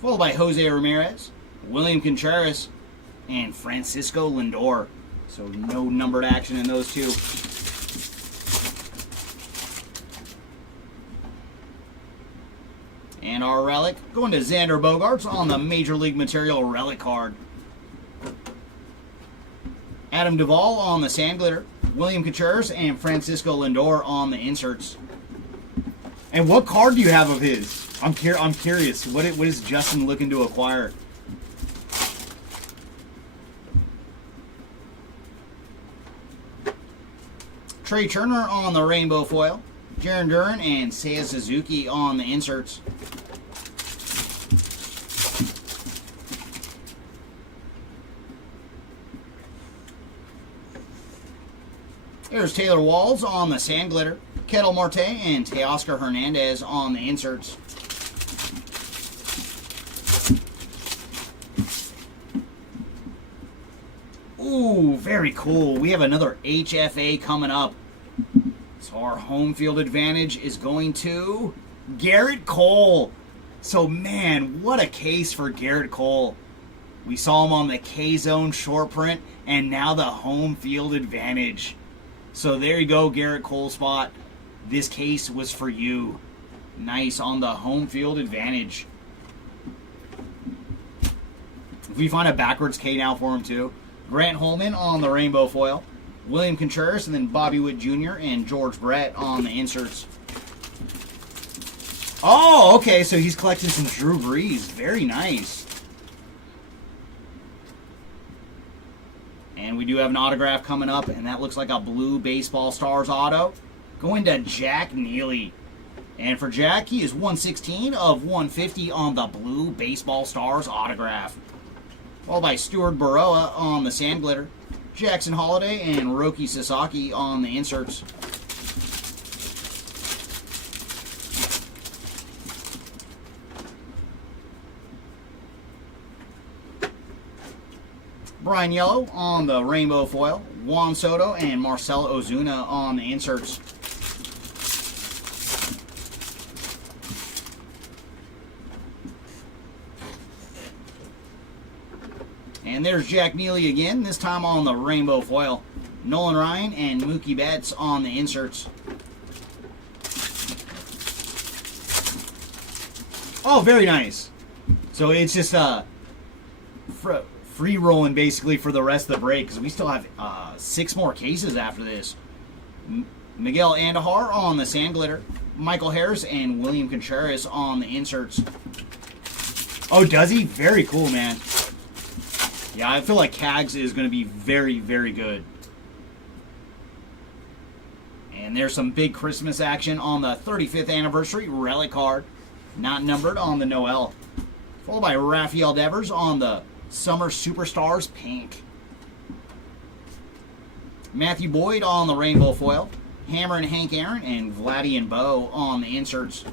followed by Jose Ramirez, William Contreras, and Francisco Lindor. So no numbered action in those two. And our relic going to Xander Bogaerts on the Major League Material relic card. Adam Duvall on the sand glitter. William Contreras and Francisco Lindor on the inserts. And what card do you have of his? I'm curious. What is Justin looking to acquire? Trey Turner on the rainbow foil. Jarren Duran and Seiya Suzuki on the inserts. There's Taylor Walls on the sand glitter. Ketel Marte and Teoscar Hernandez on the inserts. Ooh, very cool. We have another HFA coming up. So our home field advantage is going to Garrett Cole. So, man, what a case for Garrett Cole. We saw him on the K-Zone short print, and now the home field advantage. So there you go, Garrett Cole spot. This case was for you. Nice on the home field advantage. If we find a backwards K now for him too. Grant Holman on the rainbow foil. William Contreras, and then Bobby Witt Jr. and George Brett on the inserts. Oh, okay, so he's collecting some Drew Brees. Very nice. And we do have an autograph coming up, and that looks like a blue Baseball Stars auto. Going to Jack Neely. And for Jack, he is 116 of 150 on the blue Baseball Stars autograph. Followed by Stuart Baroa on the sand glitter. Jackson Holiday and Roki Sasaki on the inserts. Brian Yellow on the rainbow foil. Juan Soto and Marcell Ozuna on the inserts. And there's Jack Neely again, this time on the rainbow foil. Nolan Ryan and Mookie Betts on the inserts. Oh, very nice. So it's just free rolling basically for the rest of the break, because we still have 6 more cases after this. Miguel Andujar on the sand glitter. Michael Harris and William Contreras on the inserts. Oh, does he? Very cool, man. Yeah, I feel like Cags is going to be very, very good. And there's some big Christmas action on the 35th anniversary relic card, not numbered, on the Noel. Followed by Rafael Devers on the Summer Superstars pink. Matthew Boyd on the rainbow foil. Hammer and Hank Aaron and Vladdy and Bo on the inserts.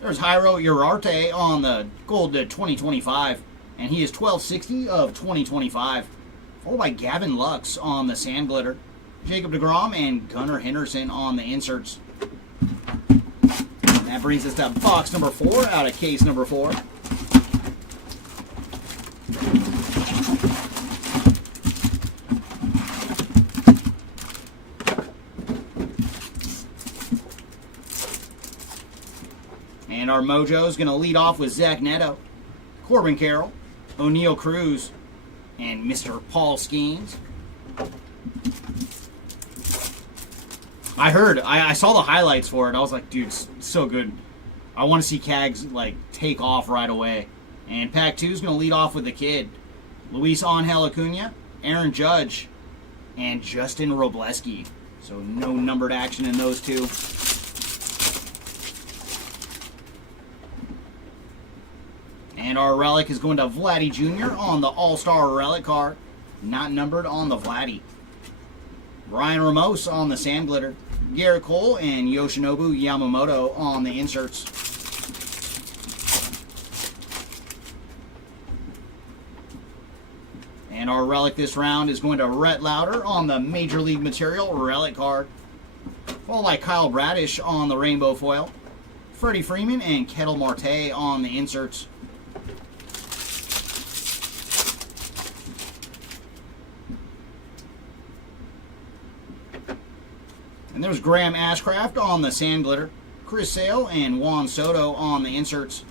There's Jairo Uriarte on the gold to 2025, and he is 1260 of 2025. Followed by Gavin Lux on the sand glitter. Jacob deGrom and Gunnar Henderson on the inserts. And that brings us to box number 4 out of case number 4. And our mojo is going to lead off with Zach Neto, Corbin Carroll, O'Neal Cruz, and Mr. Paul Skeens. I saw the highlights for it. I was like, dude, it's so good. I want to see Cags like take off right away. And pack 2 is going to lead off with the kid, Luis Angel Acuna, Aaron Judge, and Justin Robleski. So no numbered action in those two. And our relic is going to Vladdy Jr. on the All-Star relic card, not numbered on the Vladdy. Ryan Ramos on the sand glitter. Garrett Cole and Yoshinobu Yamamoto on the inserts. And our relic this round is going to Rhett Lauder on the Major League Material relic card. Followed by Kyle Bradish on the rainbow foil. Freddie Freeman and Ketel Marte on the inserts. And there's Graham Ashcraft on the sand glitter. Chris Sale and Juan Soto on the inserts.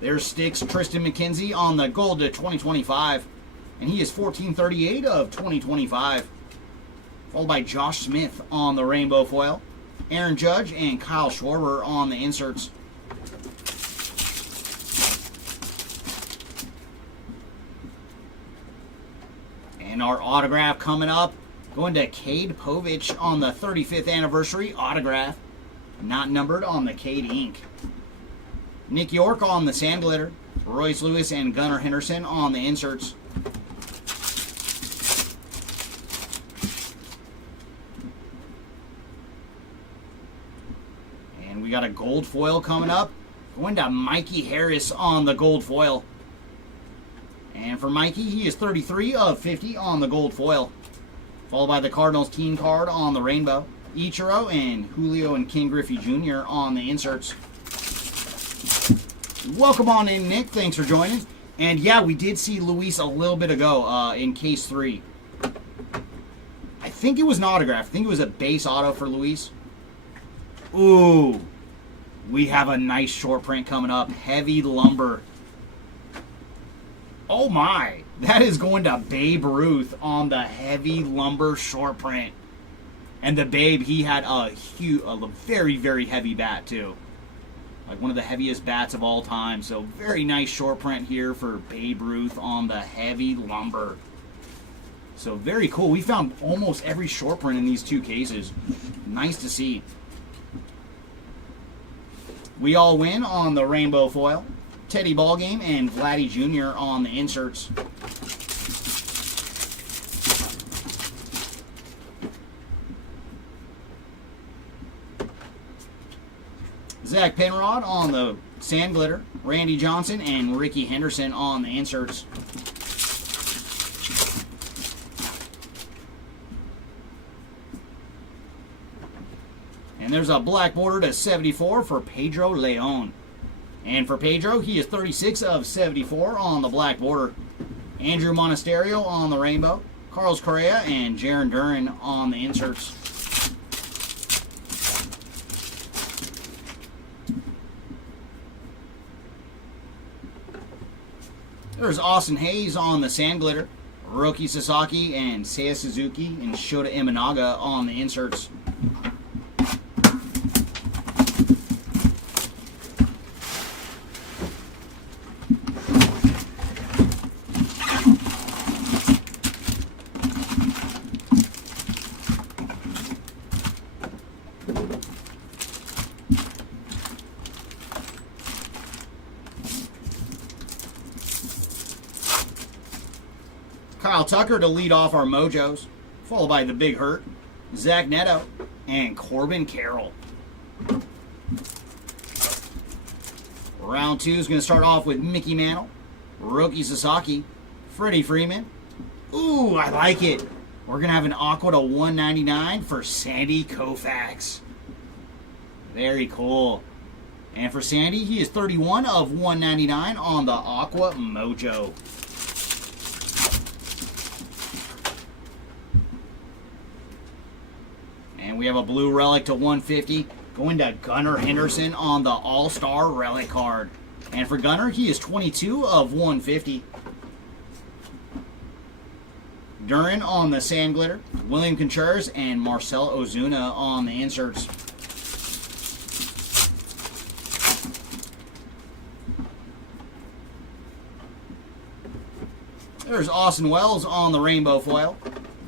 There's Sticks Tristan McKenzie on the gold to 2025. And he is 1438 of 2025. Followed by Josh Smith on the rainbow foil. Aaron Judge and Kyle Schwarber on the inserts. And our autograph coming up, going to Cade Povich on the 35th anniversary autograph, not numbered on the Cade ink. Nick York on the sand glitter, Royce Lewis and Gunnar Henderson on the inserts. And we got a gold foil coming up, going to Mikey Harris on the gold foil. And for Mikey, he is 33 of 50 on the gold foil. Followed by the Cardinals team card on the rainbow. Ichiro and Julio and King Griffey Jr. on the inserts. Welcome on in, Nick. Thanks for joining. And yeah, we did see Luis a little bit ago in case 3. I think it was an autograph. I think it was a base auto for Luis. Ooh. We have a nice short print coming up. Heavy lumber. Oh my, that is going to Babe Ruth on the heavy lumber short print. And the Babe, he had a very, very heavy bat too. Like one of the heaviest bats of all time. So very nice short print here for Babe Ruth on the heavy lumber. So very cool. We found almost every short print in these 2 cases. Nice to see. We all win on the rainbow foil. Teddy Ballgame and Vladdy Jr. on the inserts. Zach Penrod on the sand glitter. Randy Johnson and Ricky Henderson on the inserts. And there's a black border to 74 for Pedro Leon. And for Pedro, he is 36 of 74 on the black border. Andrew Monasterio on the rainbow. Carlos Correa and Jaron Duran on the inserts. There's Austin Hayes on the sand glitter. Hiroki Sasaki and Seiya Suzuki and Shota Imanaga on the inserts. Kyle Tucker to lead off our Mojos, followed by the Big Hurt, Zach Neto, and Corbin Carroll. Round 2 is going to start off with Mickey Mantle, Hiroki Sasaki, Freddie Freeman. Ooh, I like it. We're going to have an Aqua to 199 for Sandy Koufax. Very cool. And for Sandy, he is 31 of 199 on the Aqua Mojo. And we have a blue relic to 150 going to Gunnar Henderson on the All-Star relic card. And for Gunnar, he is 22 of 150. Duran on the Sand Glitter, William Contreras, and Marcel Ozuna on the inserts. There's Austin Wells on the rainbow foil.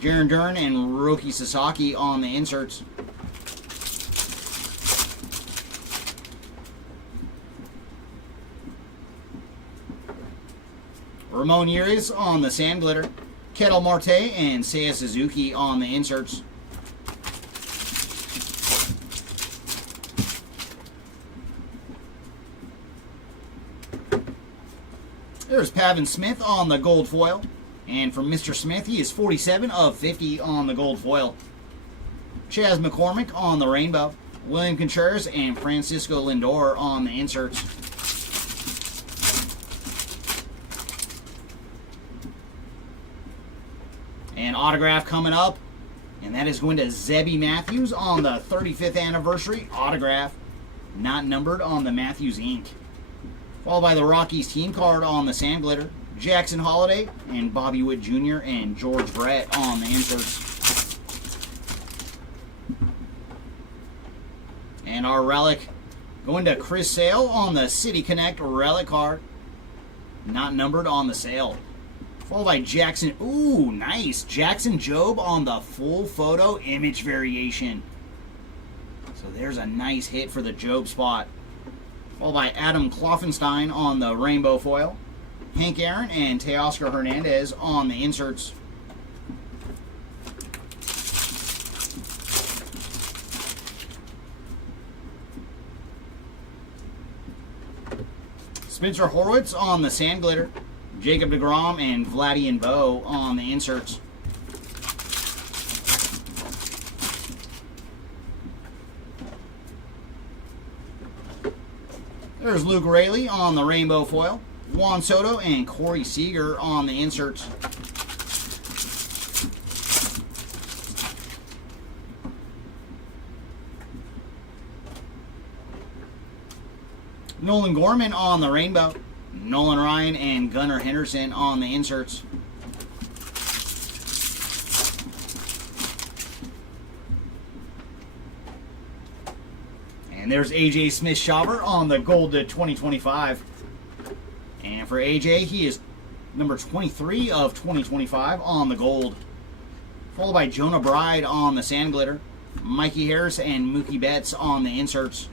Jarren Duran and Hiroki Sasaki on the inserts. Ramon Urias on the Sand Glitter. Ketel Marte and Seiya Suzuki on the inserts. There's Pavin Smith on the gold foil. And for Mr. Smith, he is 47 of 50 on the gold foil. Chaz McCormick on the rainbow. William Contreras and Francisco Lindor on the inserts. An autograph coming up, and that is going to Zebby Matthews on the 35th anniversary autograph, not numbered on the Matthews ink. Followed by the Rockies team card on the Sand Glitter, Jackson Holiday and Bobby Witt Jr. and George Brett on the inserts. And our relic going to Chris Sale on the City Connect relic card, not numbered on the sale. Followed by Jackson, ooh, nice, Jackson Jobe on the full photo image variation. So there's a nice hit for the Jobe spot. Followed by Adam Kloffenstein on the rainbow foil. Hank Aaron and Teoscar Hernandez on the inserts. Spencer Horwitz on the Sand Glitter. Jacob deGrom and Vladdy Bo on the inserts. There's Luke Raley on the rainbow foil. Juan Soto and Corey Seager on the inserts. Nolan Gorman on the rainbow. Nolan Ryan and Gunnar Henderson on the inserts. And there's AJ Smith-Shawver on the gold to 2025. And for AJ, he is number 23 of 2025 on the gold. Followed by Jonah Bride on the Sand Glitter. Mikey Harris and Mookie Betts on the inserts.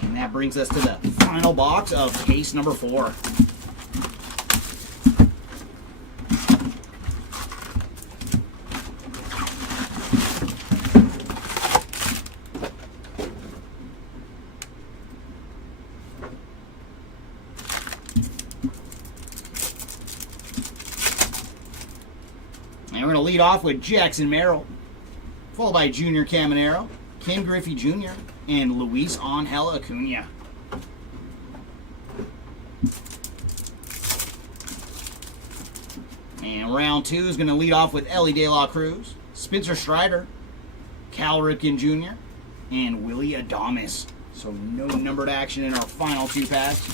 And that brings us to the final box of case number 4. And we're going to lead off with Jackson Merrill, followed by Junior Caminero, Ken Griffey Jr., and Luis Angel Acuna. And round 2 is going to lead off with Ellie De La Cruz, Spencer Strider, Cal Ripken Jr., and Willie Adames. So no numbered action in our final 2 packs.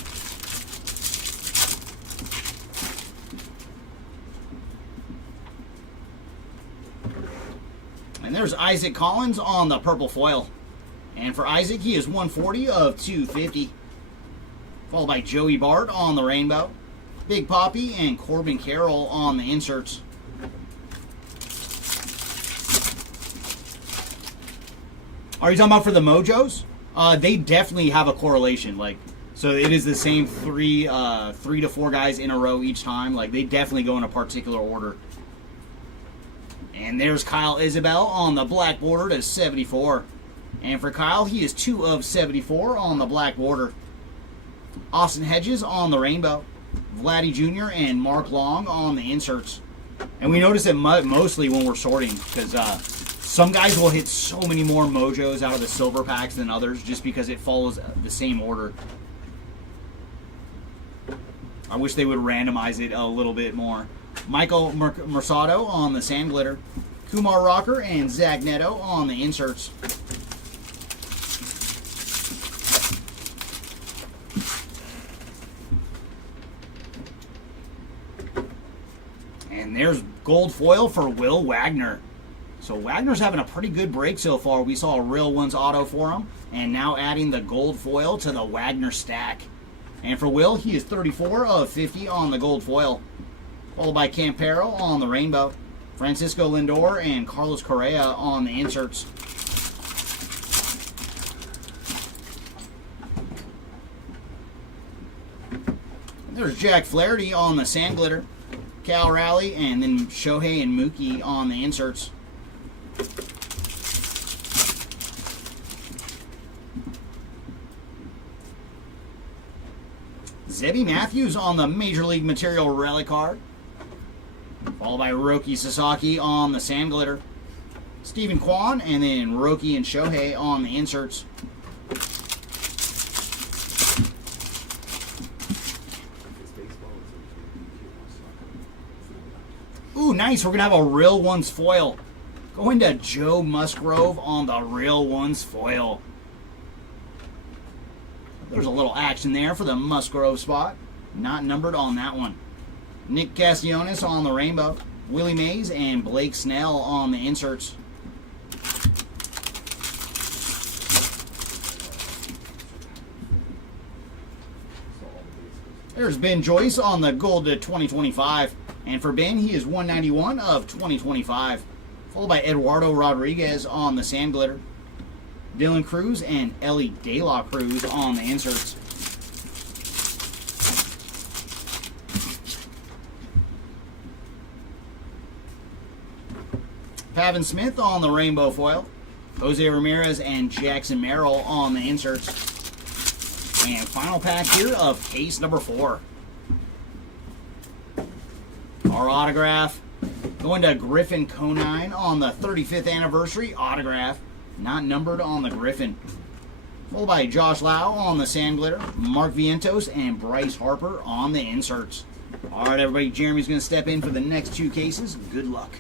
And there's Isaac Collins on the purple foil. And for Isaac, he is 140 of 250. Followed by Joey Bart on the rainbow. Big Poppy and Corbin Carroll on the inserts. Are you talking about for the Mojos? They definitely have a correlation. Like, so it is the same three to four guys in a row each time. Like, they definitely go in a particular order. And there's Kyle Isabel on the black border to 74. And for Kyle, he is 2 of 74 on the black border. Austin Hedges on the rainbow. Vladdy Jr. and Mark Long on the inserts. And we notice it mostly when we're sorting, because some guys will hit so many more Mojos out of the silver packs than others just because it follows the same order. I wish they would randomize it a little bit more. Michael Mercado on the sand glitter. Kumar Rocker and Zach Neto on the inserts. And there's gold foil for Will Wagner. So Wagner's having a pretty good break so far. We saw a Real Ones auto for him, and now adding the gold foil to the Wagner stack. And for Will, he is 34 of 50 on the gold foil. Followed by Campero on the rainbow. Francisco Lindor and Carlos Correa on the inserts. There's Jack Flaherty on the sand glitter. Cal Raleigh, and then Shohei and Mookie on the inserts. Zebby Matthews on the Major League Material relic card. Followed by Roki Sasaki on the sand glitter. Stephen Kwan, and then Roki and Shohei on the inserts. Ooh, nice. We're going to have a Real Ones foil. Going to Joe Musgrove on the Real Ones foil. There's a little action there for the Musgrove spot. Not numbered on that one. Nick Castellanos on the rainbow. Willie Mays and Blake Snell on the inserts. There's Ben Joyce on the gold to 2025. And for Ben, he is 191 of 2025. Followed by Eduardo Rodriguez on the sand glitter. Dylan Cruz and Ellie De La Cruz on the inserts. Pavin Smith on the rainbow foil. Jose Ramirez and Jackson Merrill on the inserts. And final pack here of case number 4. Our autograph going to Griffin Conine on the 35th anniversary autograph. Not numbered on the Griffin. Followed by Josh Lau on the sand glitter. Mark Vientos and Bryce Harper on the inserts. All right, everybody. Jeremy's going to step in for the next 2 cases. Good luck.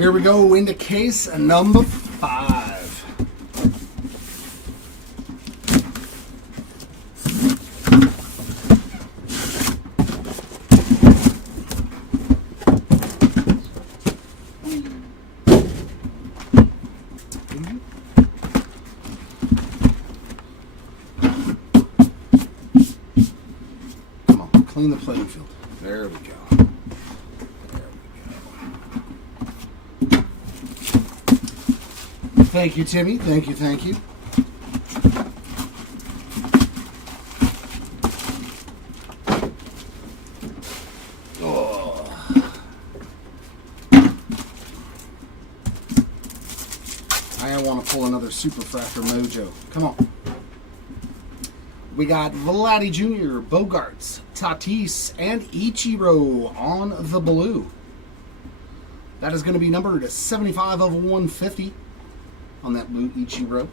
Here we go into case number 5. Come on, clean the playing field. There we go. Thank you, Timmy. Thank you, thank you. Oh. I want to pull another Super Fractor Mojo. Come on. We got Vladdy Jr., Bogarts, Tatis, and Ichiro on the blue. That is going to be numbered 75 of 150 on that blue Ichiro.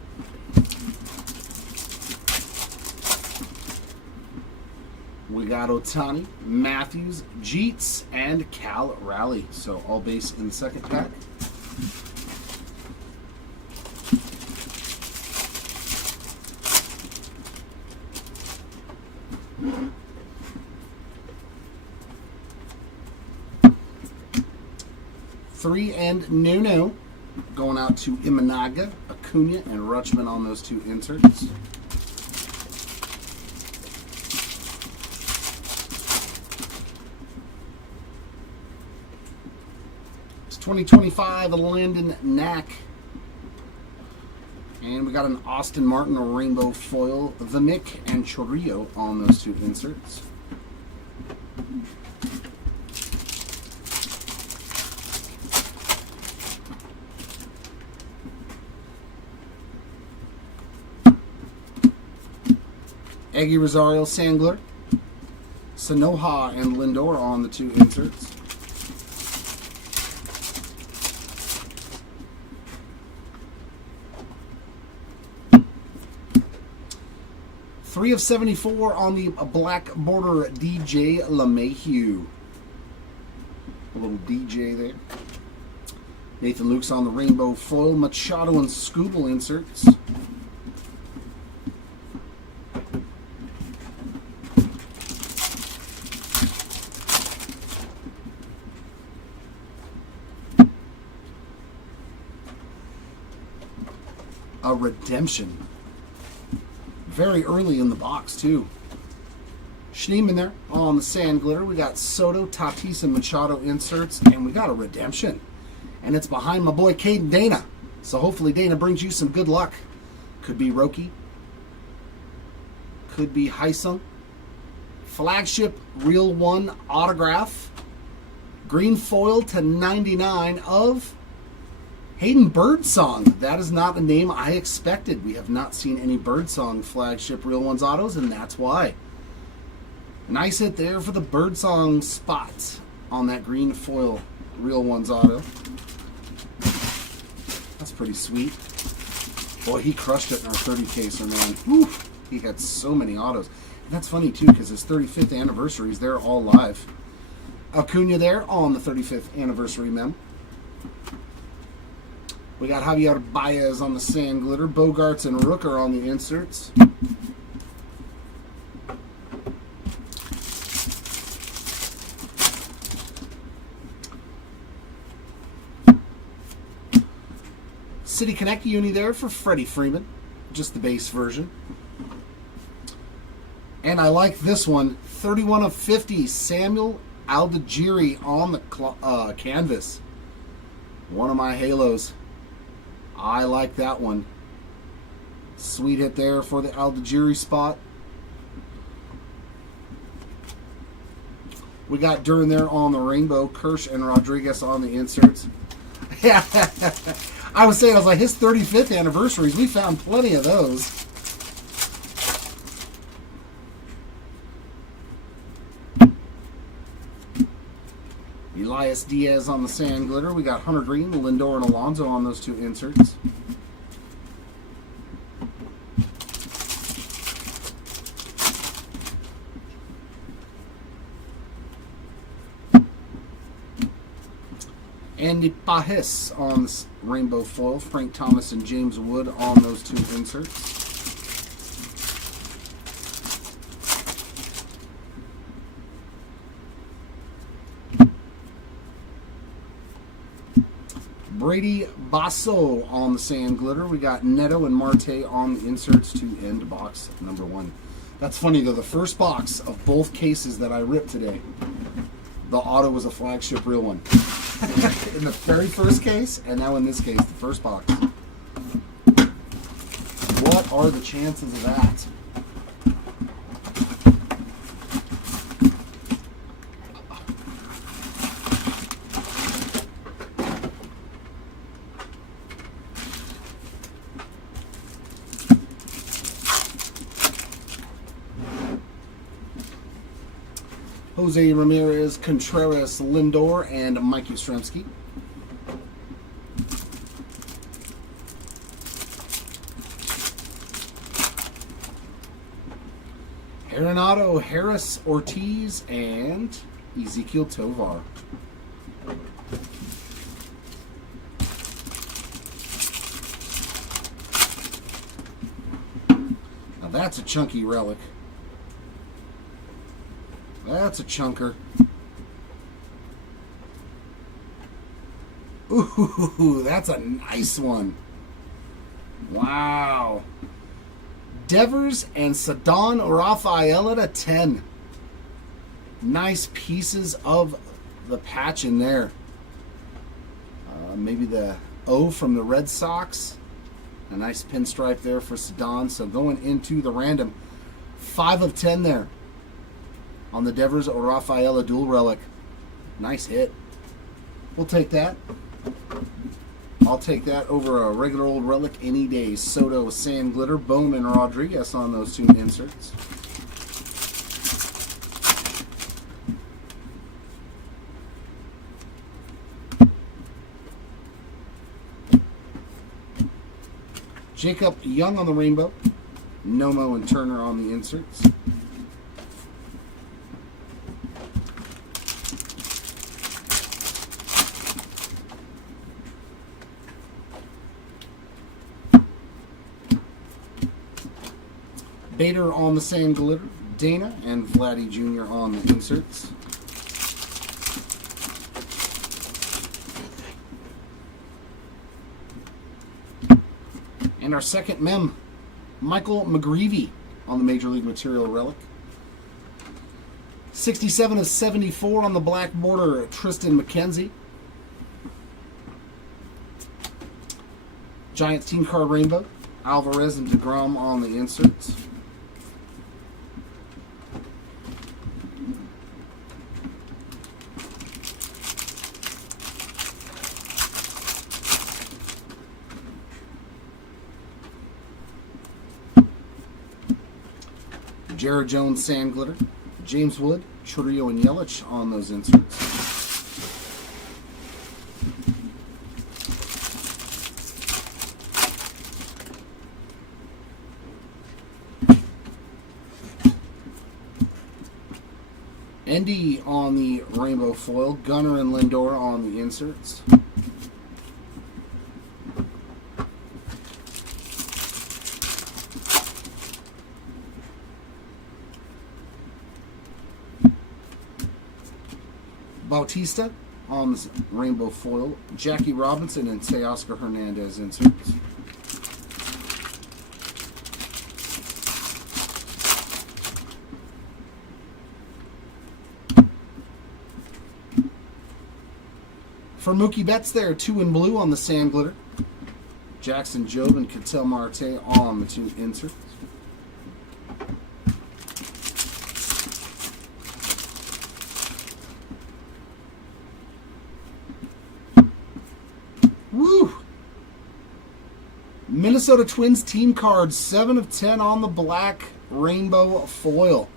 We got Otani, Matthews, Jeets, and Cal Raleigh. So all base in the second pack. Three and no. Going out to Imanaga, Acuna, and Rutschman on those two inserts. It's 2025 Landon Knack. And we got an Austin Martin rainbow foil, the Mick and Chorillo on those two inserts. Eggy Rosario, Sangler, Sanoha, and Lindor on the two inserts. Three of 74 on the black border DJ LeMahieu. A little DJ there. Nathan Luke's on the rainbow foil, Machado and Scooble inserts. A redemption. Very early in the box, too. Schneeman there on the sand glitter. We got Soto, Tatis, and Machado inserts, and we got a redemption. And it's behind my boy Caden Dana. So hopefully Dana brings you some good luck. Could be Roki. Could be Heisung. Flagship Real One autograph. Green foil to 99 of Hayden Birdsong. That is not the name I expected. We have not seen any Birdsong flagship Real Ones autos, and that's why. Nice hit there for the Birdsong spot on that green foil Real Ones auto. That's pretty sweet. Boy, he crushed it in our 30 caser, man. Whew, he got so many autos. And that's funny, too, because his 35th anniversaries, they're all live. Acuna there on the 35th anniversary mem. We got Javier Baez on the sand glitter, Bogarts and Rooker on the inserts. City Connect uni there for Freddie Freeman, just the base version. And I like this one, 31 of 50, Samuel Aldigiri on the canvas. One of my halos. I like that one. Sweet hit there for the Aldigiri spot. We got Duran there on the rainbow, Kirsch and Rodriguez on the inserts. Yeah, I was like, his 35th anniversaries, we found plenty of those. Elias Diaz on the sand glitter. We got Hunter Green, Lindor, and Alonso on those two inserts. Andy Pahis on this rainbow foil. Frank Thomas and James Wood on those 2 inserts. Brady Basso on the sand glitter. We got Neto and Marte on the inserts to end box number 1. That's funny though, the first box of both cases that I ripped today, the auto was a flagship real one. In the very first case, and now in this case, the first box. What are the chances of that? Jose Ramirez, Contreras, Lindor, and Mike Yastrzemski. Arenado, Harris, Ortiz, and Ezequiel Tovar. Now that's a chunky relic. That's a chunker. Ooh, that's a nice one. Wow. Devers and Ceddanne Rafael at a 10. Nice pieces of the patch in there. Maybe the O from the Red Sox. A nice pinstripe there for Ceddanne. So going into the random, 5 of 10 there on the Devers or Rafaela dual relic. Nice hit. We'll take that. I'll take that over a regular old relic any day. Soto, Sand Glitter, Bowman, Rodriguez on those 2 inserts. Jacob Young on the rainbow. Nomo and Turner on the inserts. Bader on the sand glitter, Dana and Vladdy Jr. on the inserts. And our second mem, Michael McGreevy on the Major League Material relic. 67 of 74 on the black border, Tristan McKenzie. Giants team card rainbow, Alvarez and DeGrom on the inserts. Jared Jones, Sand Glitter, James Wood, Churio, and Yelich on those inserts. Endy on the rainbow foil, Gunnar and Lindor on the inserts. Bautista on the rainbow foil, Jackie Robinson and Teoscar Hernandez inserts. For Mookie Betts there, 2 in blue on the sand glitter. Jackson Jobe and Ketel Marte on the 2 inserts. Woo! Minnesota Twins team cards, 7 of 10 on the black rainbow foil.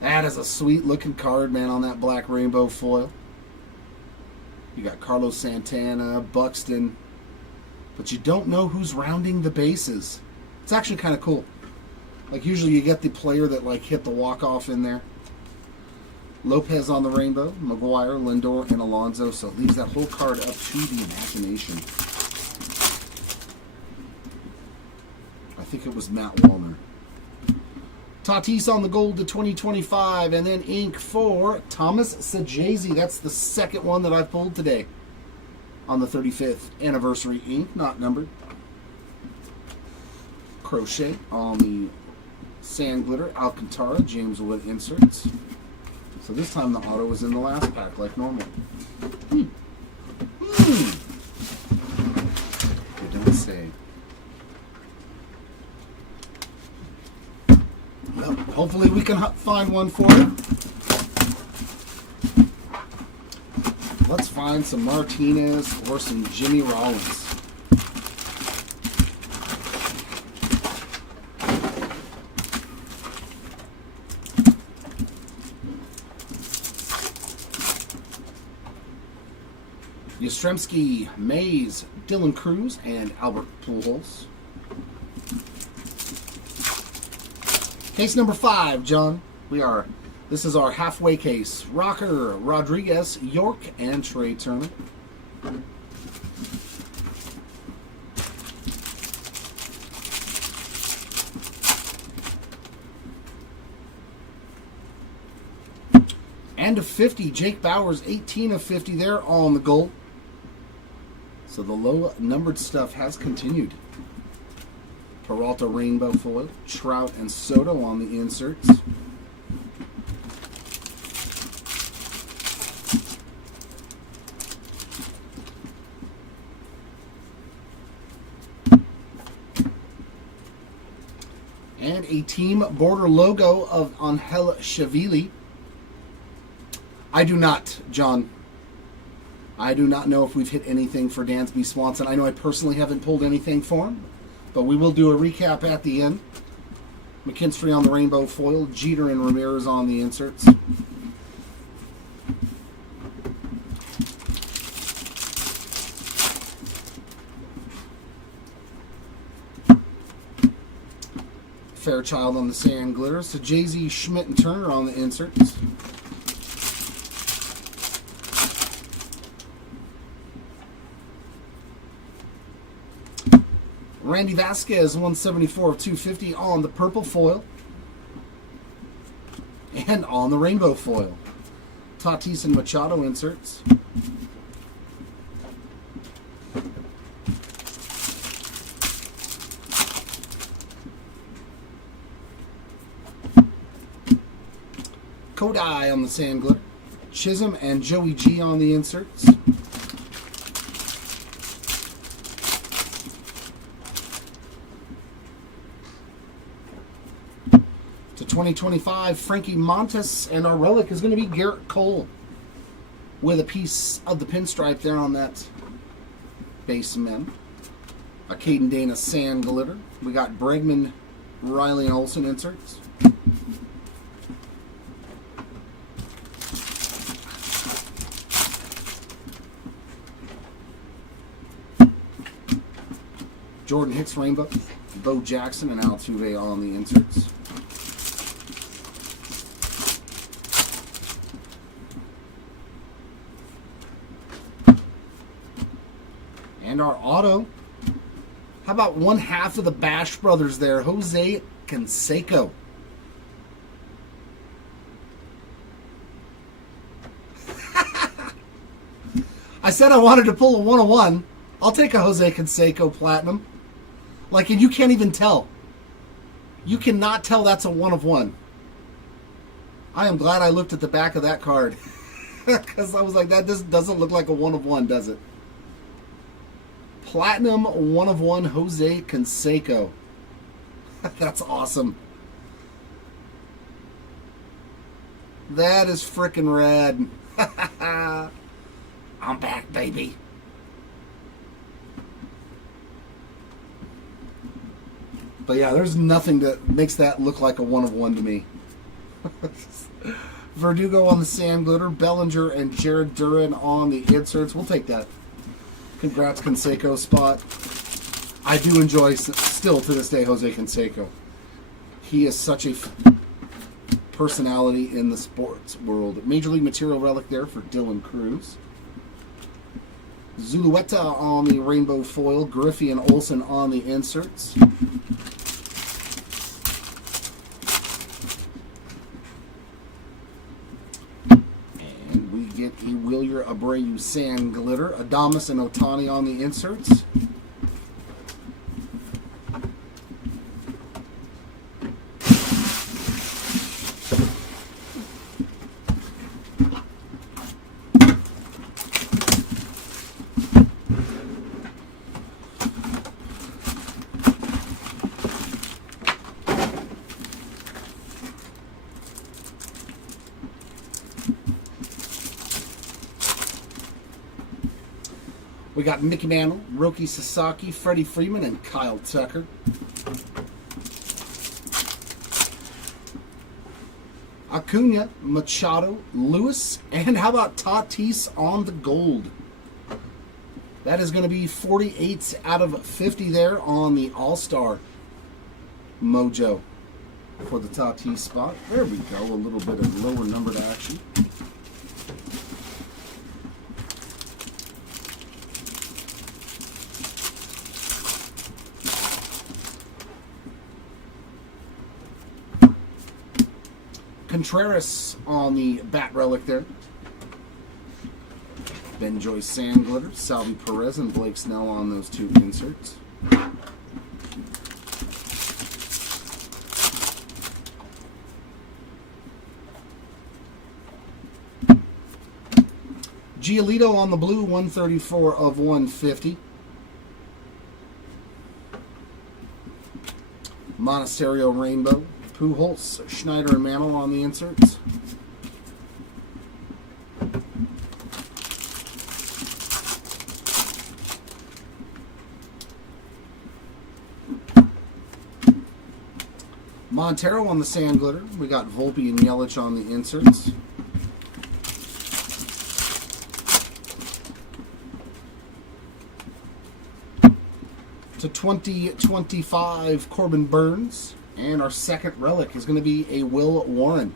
That is a sweet looking card, man, on that black rainbow foil. You got Carlos Santana, Buxton, but you don't know who's rounding the bases. It's actually kind of cool. Like usually you get the player that like hit the walk-off in there. Lopez on the rainbow, Maguire, Lindor, and Alonso. So it leaves that whole card up to the imagination. I think it was Matt Wallner. Tatis on the gold to 2025, and then ink for Thomas Sajazi. That's the second one that I've pulled today on the 35th anniversary ink, not numbered. Crochet on the Sand Glitter, Alcantara, James Wood inserts. So this time the auto was in the last pack like normal. You don't say. Well, hopefully we can find one for you. Let's find some Martinez or some Jimmy Rollins. Yastrzemski, Mays, Dylan Cruz, and Albert Pujols. Case number 5, John. This is our halfway case. Rocker, Rodriguez, York, and Trey Turner. And a 50, Jake Bauers, 18 of 50 there, all on the gold. So the low numbered stuff has continued. Peralta rainbow foil, Trout and Soto on the inserts. And a team border logo of Angel Shavili. I do not, John. I do not know if we've hit anything for Dansby Swanson. I know I personally haven't pulled anything for him, but we will do a recap at the end. McKinstry on the rainbow foil, Jeter and Ramirez on the inserts. Fairchild on the Sand Glitter. So Jay-Z, Schmidt, and Turner on the inserts. Randy Vasquez, 174 of 250 on the purple foil. And on the rainbow foil. Tatis and Machado inserts. Kodai on the Sand Glitter. Chisholm and Joey G on the inserts. To 2025, Frankie Montas, and our relic is going to be Garrett Cole with a piece of the pinstripe there on that base men. A Caden Dana Sand Glitter. We got Bregman, Riley, and Olsen inserts. Jordan Hicks rainbow, Bo Jackson, and Altuve on the inserts. And our auto. How about one half of the Bash brothers there? Jose Canseco. I said I wanted to pull a 101. I'll take a Jose Canseco Platinum. Like, and you can't even tell. You cannot tell that's a 1 of 1. I am glad I looked at the back of that card. Because I was like, that just doesn't look like a 1 of 1, does it? Platinum 1 of 1 Jose Canseco. That's awesome. That is frickin' rad. I'm back, baby. But yeah, there's nothing that makes that look like a 1 of 1 to me. Verdugo on the Sand Glitter, Bellinger and Jared Duran on the inserts. We'll take that. Congrats, Canseco spot. I do enjoy, still to this day, Jose Canseco. He is such a personality in the sports world. Major League Material relic there for Dylan Cruz. Zulueta on the rainbow foil. Griffey and Olsen on the inserts. And we get a Wilyer Abreu Sand Glitter. Adames and Otani on the inserts. We got Mickey Mantle, Roki Sasaki, Freddie Freeman, and Kyle Tucker. Acuna, Machado, Lewis, and how about Tatis on the gold? That is going to be 48 out of 50 there on the All-Star mojo for the Tatis spot. There we go, a little bit of lower numbered action. Contreras on the bat relic there. Ben Joyce Sand Glitter, Salvi Perez, and Blake Snell on those two inserts. Giolito on the blue, 134 of 150. Monasterio Rainbow. Pujols, Schneider, and Mantle on the inserts. Montero on the Sand Glitter. We got Volpe and Yelich on the inserts. To 2025, Corbin Burns. And our second relic is going to be a Will Warren.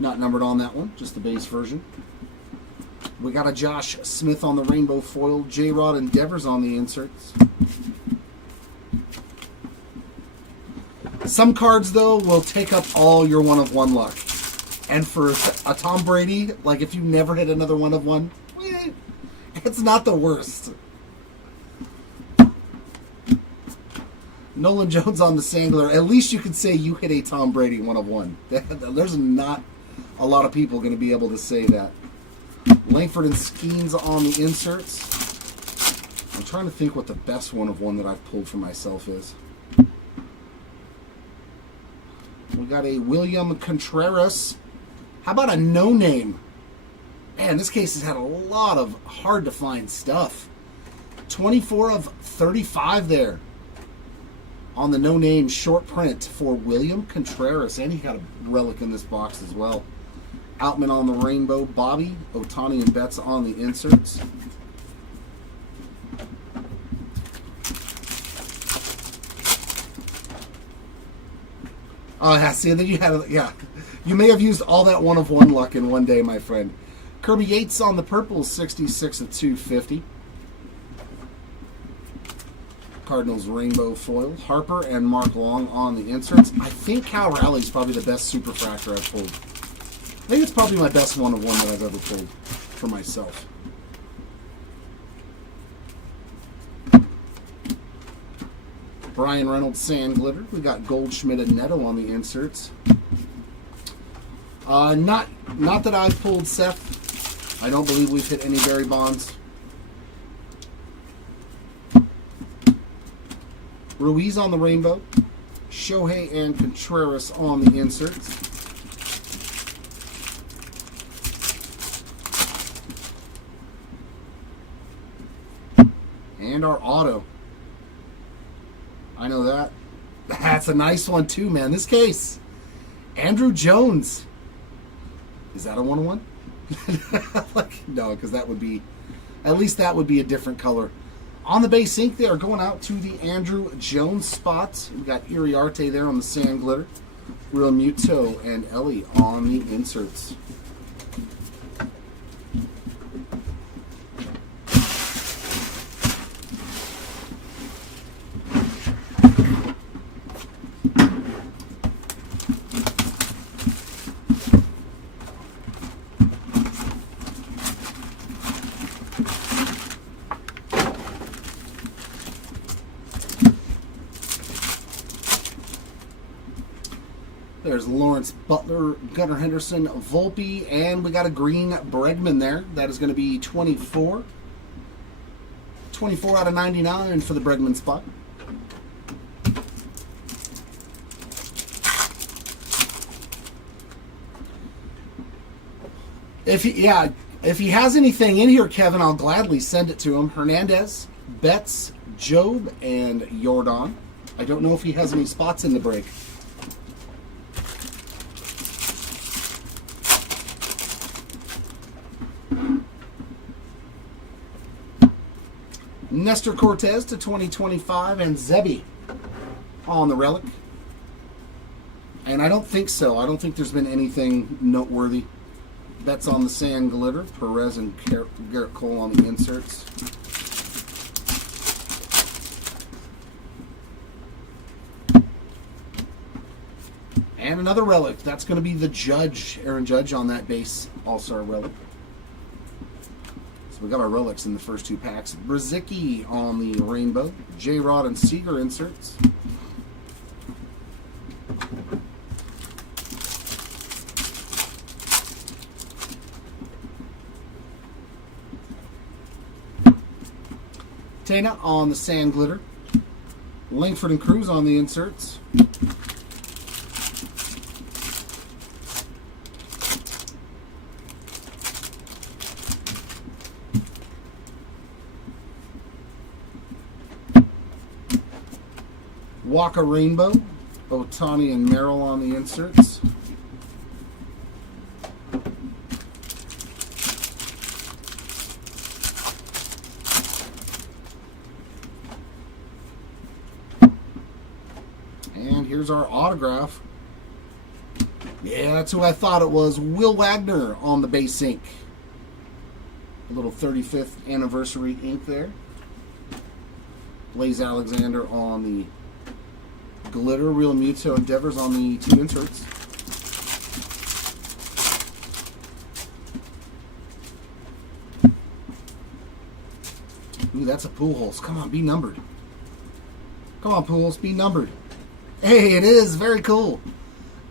Not numbered on that one, just the base version. We got a Josh Smith on the rainbow foil. J-Rod and Devers on the inserts. Some cards, though, will take up all your one-of-one luck. And for a Tom Brady, like if you never hit another one-of-one, it's not the worst. Nolan Jones on the Sandler. At least you can say you hit a Tom Brady one-of-one. There's not a lot of people going to be able to say that. Langford and Skeens on the inserts. I'm trying to think what the best one-of-one that I've pulled for myself is. We got a William Contreras. How about a no-name? Man, this case has had a lot of hard-to-find stuff. 24 of 35 there. On the no-name short print for William Contreras. And he got a relic in this box as well. Outman on the rainbow. Bobby, Otani, and Betts on the inserts. Oh, yeah, see, then you had, yeah. You may have used all that one-of-one luck in one day, my friend. Kirby Yates on the purple, 66 of 250. Cardinals rainbow foil. Harper and Mark Long on the inserts. I think Cal Raleigh is probably the best superfractor I've pulled. I think it's probably my best one-of-one that I've ever pulled for myself. Brian Reynolds Sand Glitter. We got Goldschmidt and Neto on the inserts. Not that I've pulled, Seth. I don't believe we've hit any Barry Bonds. Ruiz on the rainbow. Shohei and Contreras on the inserts. And our auto. I know that. That's a nice one too, man. This case. Andrew Jones. Is that a 1-1? Like, no, because that would be, at least that would be a different color. On the base ink, they are going out to the Andrew Jones spots. We've got Iriarte there on the Sand Glitter. Real Muto and Ellie on the inserts. There's Lawrence Butler, Gunnar Henderson, Volpe, and we got a green Bregman there. That is going to be 24. 24 out of 99 for the Bregman spot. If he has anything in here, Kevin, I'll gladly send it to him. Hernandez, Betts, Job, and Jordan. I don't know if he has any spots in the break. Nestor Cortez to 2025 and Zebby on the relic. And I don't think so. I don't think there's been anything noteworthy. Betts on the sand glitter. Perez and Garrett Cole on the inserts. And another relic. That's going to be the Judge, Aaron Judge on that base All-Star relic. So we got our relics in the first two packs. Brzezicki on the rainbow. J-Rod and Seager inserts. Tana on the sand glitter. Langford and Cruz on the inserts. Walker Rainbow, Otani and Merrill on the inserts. And here's our autograph. Yeah, that's who I thought it was. Will Wagner on the base ink. A little 35th anniversary ink there. Blaze Alexander on the glitter. Real Muto Endeavors on the two inserts. Ooh, that's a Pujols. Come on, be numbered. Come on, Pujols, be numbered. Hey, it is. Very cool.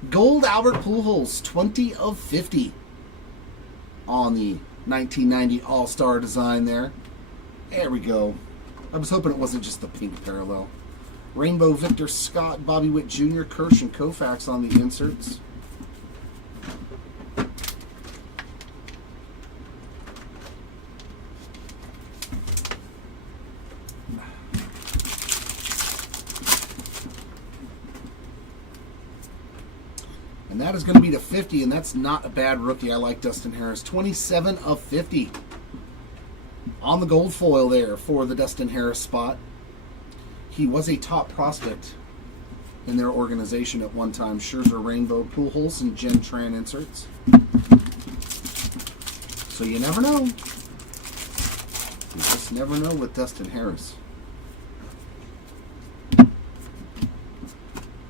Gold Albert Pujols, 20 of 50 on the 1990 All-Star design there. There we go. I was hoping it wasn't just the pink parallel. Rainbow Victor Scott, Bobby Witt Jr., Kirsch, and Koufax on the inserts. And that is going to be to 50, and that's not a bad rookie. I like Dustin Harris. 27 of 50 on the gold foil there for the Dustin Harris spot. He was a top prospect in their organization at one time. Scherzer Rainbow, Pujols, and Jen Tran inserts. So you never know. You just never know with Dustin Harris.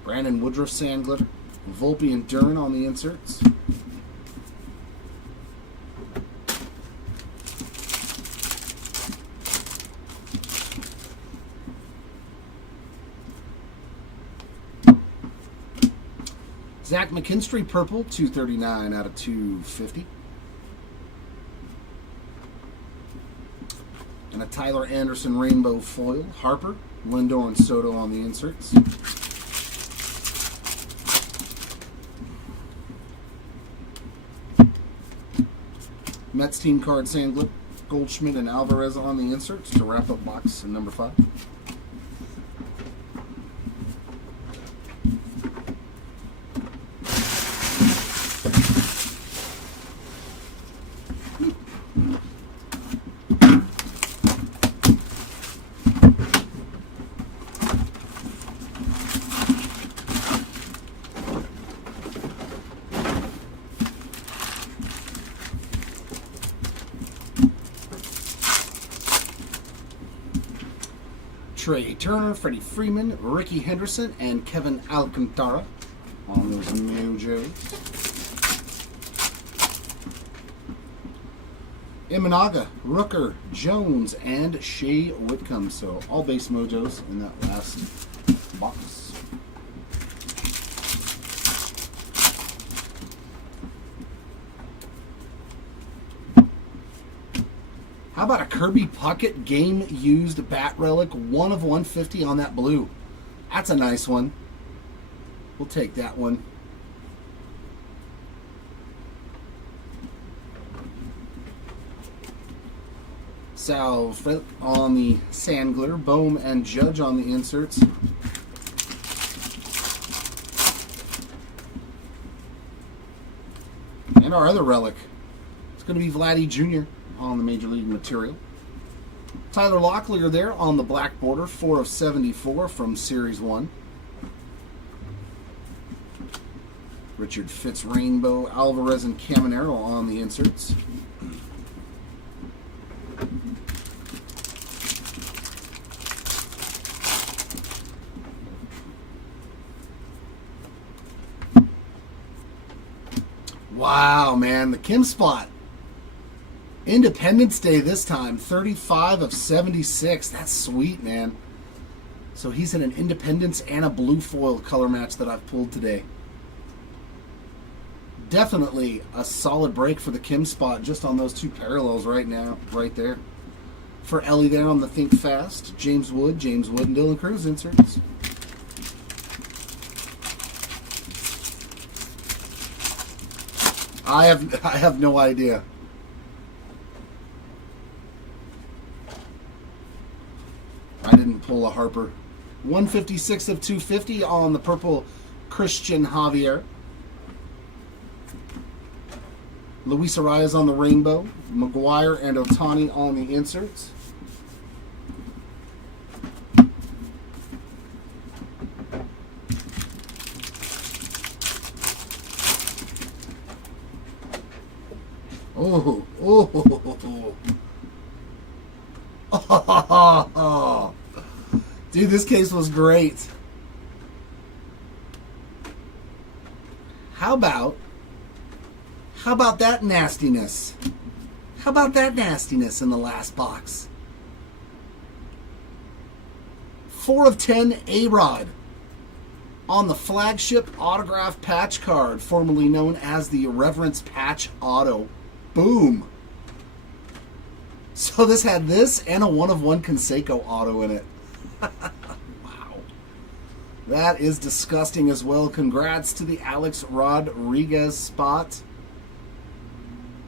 Brandon Woodruff sand glitter. Volpe and Duran on the inserts. Zach McKinstry purple, 239 out of 250. And a Tyler Anderson rainbow foil. Harper, Lindor, and Soto on the inserts. Mets team card sand Goldschmidt and Alvarez on the inserts to wrap up box number 5. Trey Turner, Freddie Freeman, Ricky Henderson, and Kevin Alcantara on those Mojos. Imanaga, Rooker, Jones, and Shea Whitcomb. So all base Mojos in that last box. How about a Kirby Puckett game used bat relic, 1 of 150 on that blue? That's a nice one. We'll take that one. Sal Frick on the sand glitter, Bohm and Judge on the inserts. And our other relic, it's going to be Vladdy Jr. on the Major League material. Tyler Locklear there on the black border, 4 of 74 from Series 1. Richard Fitz Rainbow, Alvarez and Caminero on the inserts. Wow, man, the Kim spot. Independence Day this time, 35 of 76. That's sweet, man. So he's in an Independence and a blue foil color match that I've pulled today. Definitely a solid break for the Kim spot just on those two parallels right now, right there. For Ellie there on the Think Fast, James Wood, and Dylan Cruz inserts. I have no idea. I didn't pull a Harper. 156 of 250 on the purple Christian Javier. Luis Arias on the rainbow. McGuire and Otani on the inserts. Oh. Dude, this case was great. How about that nastiness? How about that nastiness in the last box? 4 of 10 A-Rod on the flagship autograph patch card, formerly known as the Irreverence Patch Auto. Boom. So this had this and a 1 of 1 Conseco auto in it. Wow. That is disgusting as well. Congrats to the Alex Rodriguez spot.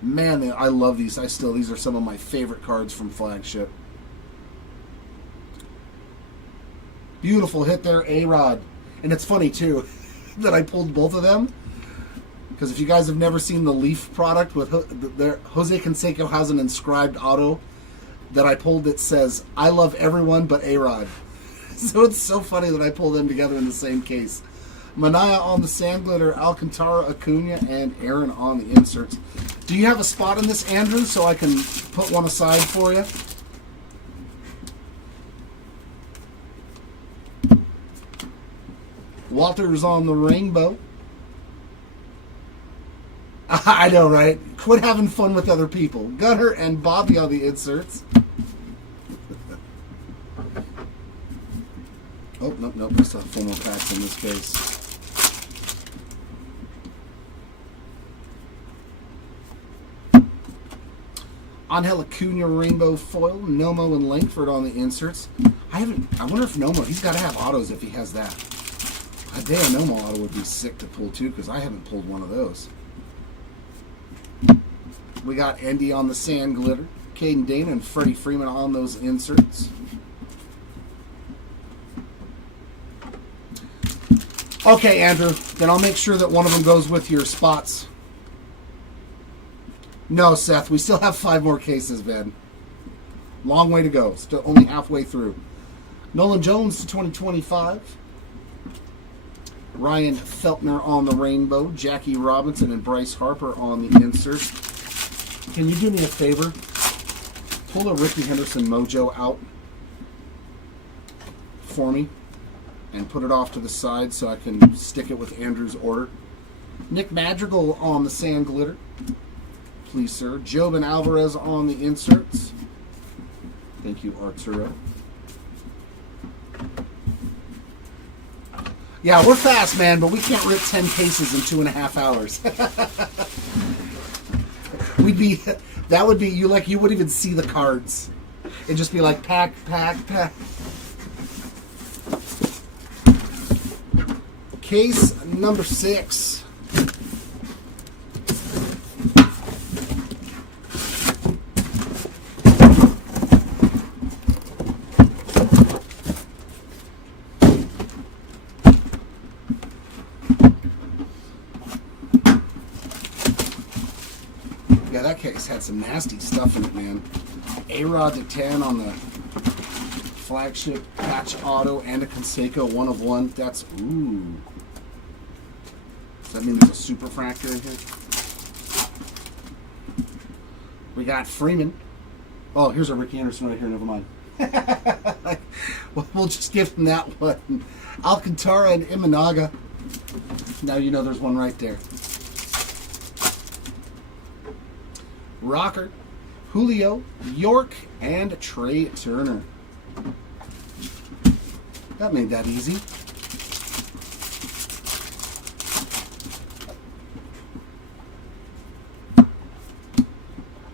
Man, I love these. These are some of my favorite cards from Flagship. Beautiful hit there, A-Rod. And it's funny, too, that I pulled both of them. Because if you guys have never seen the Leaf product, with Jose Canseco has an inscribed auto that I pulled that says, "I love everyone but A-Rod." So it's so funny that I pulled them together in the same case. Manaya on the sand glitter, Alcantara, Acuna, and Aaron on the inserts. Do you have a spot in this, Andrew, so I can put one aside for you? Walter's on the rainbow. I know, right? Quit having fun with other people. Gunner and Bobby on the inserts. Oh, nope. We still have 4 more packs in this case. Angel Acuna rainbow foil, Nomo and Langford on the inserts. I wonder if Nomo, he's got to have autos if he has that. A day a Nomo auto would be sick to pull too, because I haven't pulled one of those. We got Endy on the sand glitter, Caden Dana and Freddie Freeman on those inserts. Okay, Andrew, then I'll make sure that one of them goes with your spots. No, Seth, we still have 5 more cases, man. Long way to go. Still only halfway through. Nolan Jones to 2025. Ryan Feltner on the rainbow. Jackie Robinson and Bryce Harper on the inserts. Can you do me a favor? Pull a Ricky Henderson mojo out. for me and put it off to the side so I can stick it with Andrew's order. Nick Madrigal on the sand glitter. Please, sir. Jobin Alvarez on the inserts. Thank you, Arturo. Yeah, we're fast, man, but we can't rip 10 cases in 2.5 hours. That would be, you wouldn't even see the cards. It'd just be like pack, pack, pack. Case number 6. Yeah, that case had some nasty stuff in it, man. A-Rod to 10 on the flagship patch auto and a Conseco 1 of 1. That's, ooh. Does that mean there's a super fractor in here? We got Freeman. Oh, here's a Rick Anderson right here. Never mind. We'll just give him that one. Alcantara and Imanaga. Now you know there's one right there. Rocker, Julio, York, and Trey Turner. That made that easy.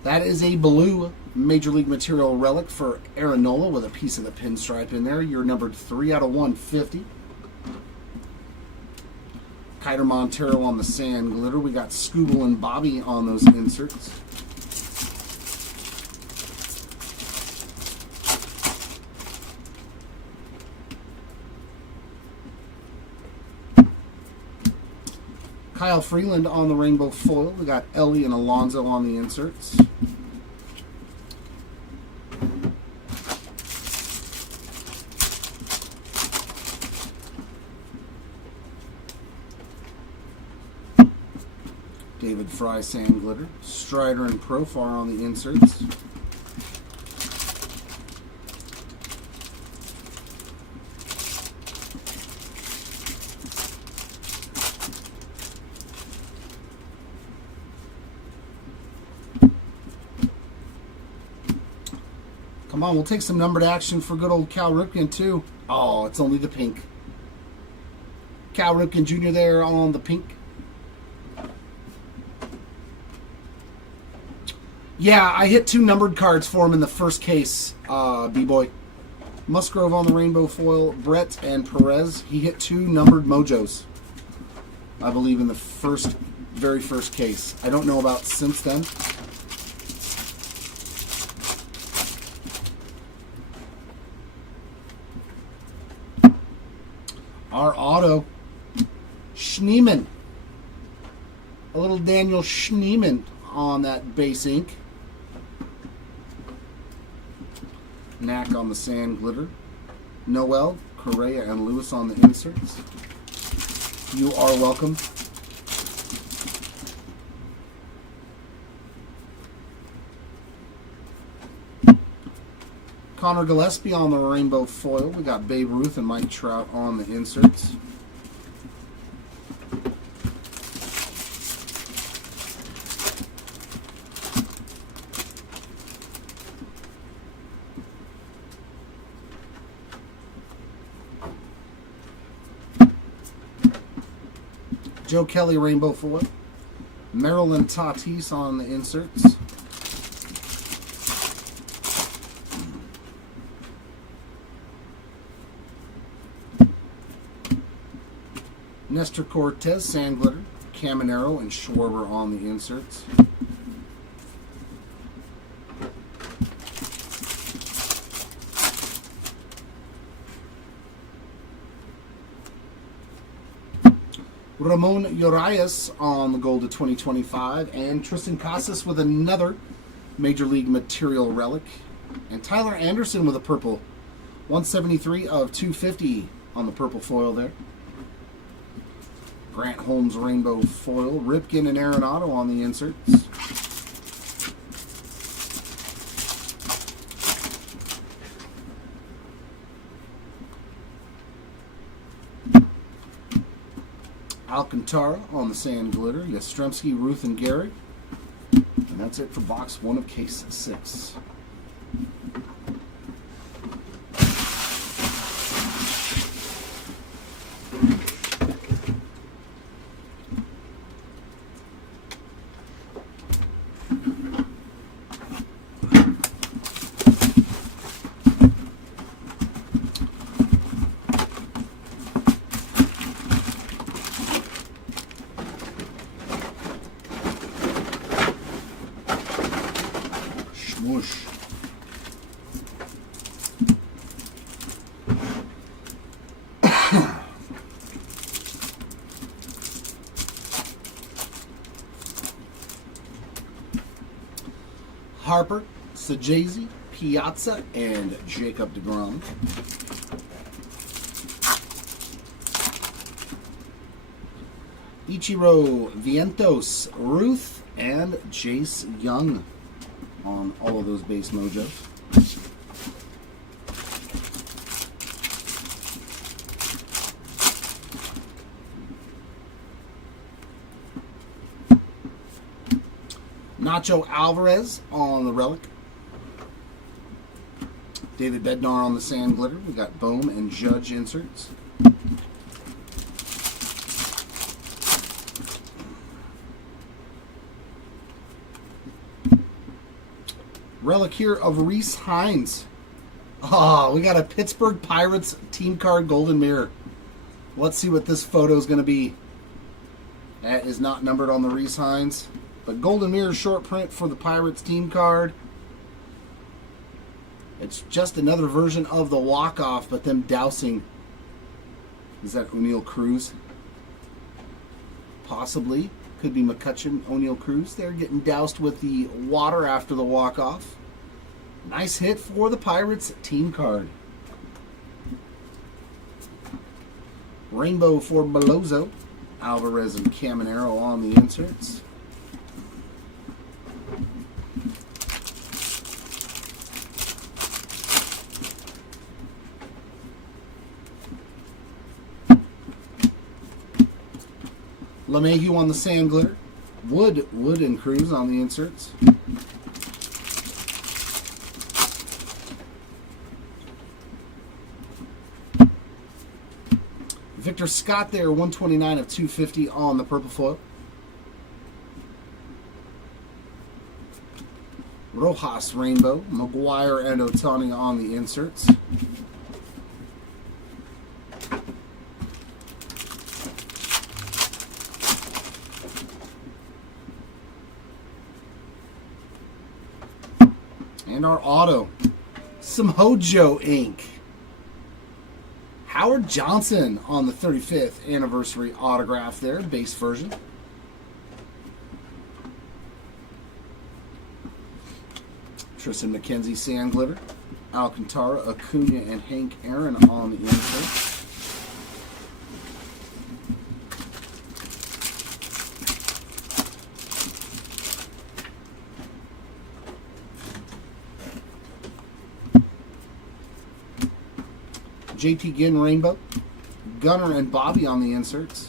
That is a blue Major League Material relic for Aaron Nola with a piece of the pinstripe in there. You're numbered 3 out of 150. Kiter Montero on the sand glitter. We got Scooble and Bobby on those inserts. Kyle Freeland on the rainbow foil. We got Ellie and Alonso on the inserts. David Fry sand glitter. Strider and Profar on the inserts. Come on, we'll take some numbered action for good old Cal Ripken, too. Oh, it's only the pink. Cal Ripken Jr. there on the pink. Yeah, I hit 2 numbered cards for him in the first case, B-Boy. Musgrove on the rainbow foil, Brett and Perez. He hit 2 numbered mojos, I believe, in the very first case. I don't know about since then. Our auto, Schneeman. A little Daniel Schneeman on that base ink. Knack on the sand glitter. Noel, Correa, and Lewis on the inserts. You are welcome. Connor Gillespie on the rainbow foil. We got Babe Ruth and Mike Trout on the inserts. Joe Kelly rainbow foil. Maryland Tatis on the inserts. Nestor Cortez, sand glitter, Caminero, and Schwarber on the inserts. Ramon Urias on the gold to 2025, and Tristan Casas with another Major League Material relic, and Tyler Anderson with a purple, 173 of 250 on the purple foil there. Grant Holmes rainbow foil, Ripken and Arenado on the inserts. Alcantara on the sand glitter. Yastrzemski, Ruth, and Gary. And that's it for box 1 of case 6. Whoosh. Harper, Sajazi, Piazza, and Jacob deGrom. Ichiro, Vientos, Ruth, and Jace Young on all of those base mojos. Nacho Alvarez on the relic. David Bednar on the sand glitter. We got Bohm and Judge inserts. Relic here of Reese Hines. Oh, we got a Pittsburgh Pirates team card golden mirror. Let's see what this photo is going to be. That is not numbered on the Reese Hines. But golden mirror short print for the Pirates team card. It's just another version of the walk-off, but them dousing. Is that O'Neal Cruz? Possibly. Could be McCutcheon, O'Neal Cruz. They're getting doused with the water after the walk-off. Nice hit for the Pirates team card. Rainbow for Belozo. Alvarez and Caminero on the inserts. LeMahieu on the sand glitter. Wood and Cruz on the inserts. Victor Scott there, 129 of 250 on the purple foil. Rojas Rainbow. McGuire and Ohtani on the inserts. And our auto, some Hojo ink. Howard Johnson on the 35th anniversary autograph there, base version. Tristan McKenzie sand glitter. Alcantara, Acuna, and Hank Aaron on the insert. JT Ginn Rainbow, Gunner and Bobby on the inserts.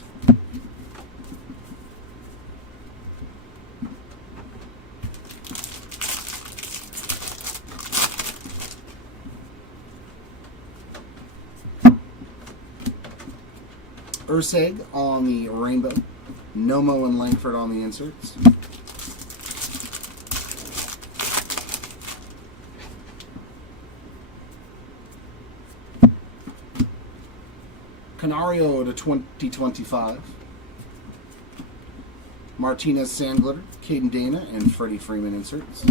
Urseg on the Rainbow, Nomo and Langford on the inserts. Canario to 2025. Martinez sand glitter, Caden Dana, and Freddie Freeman inserts.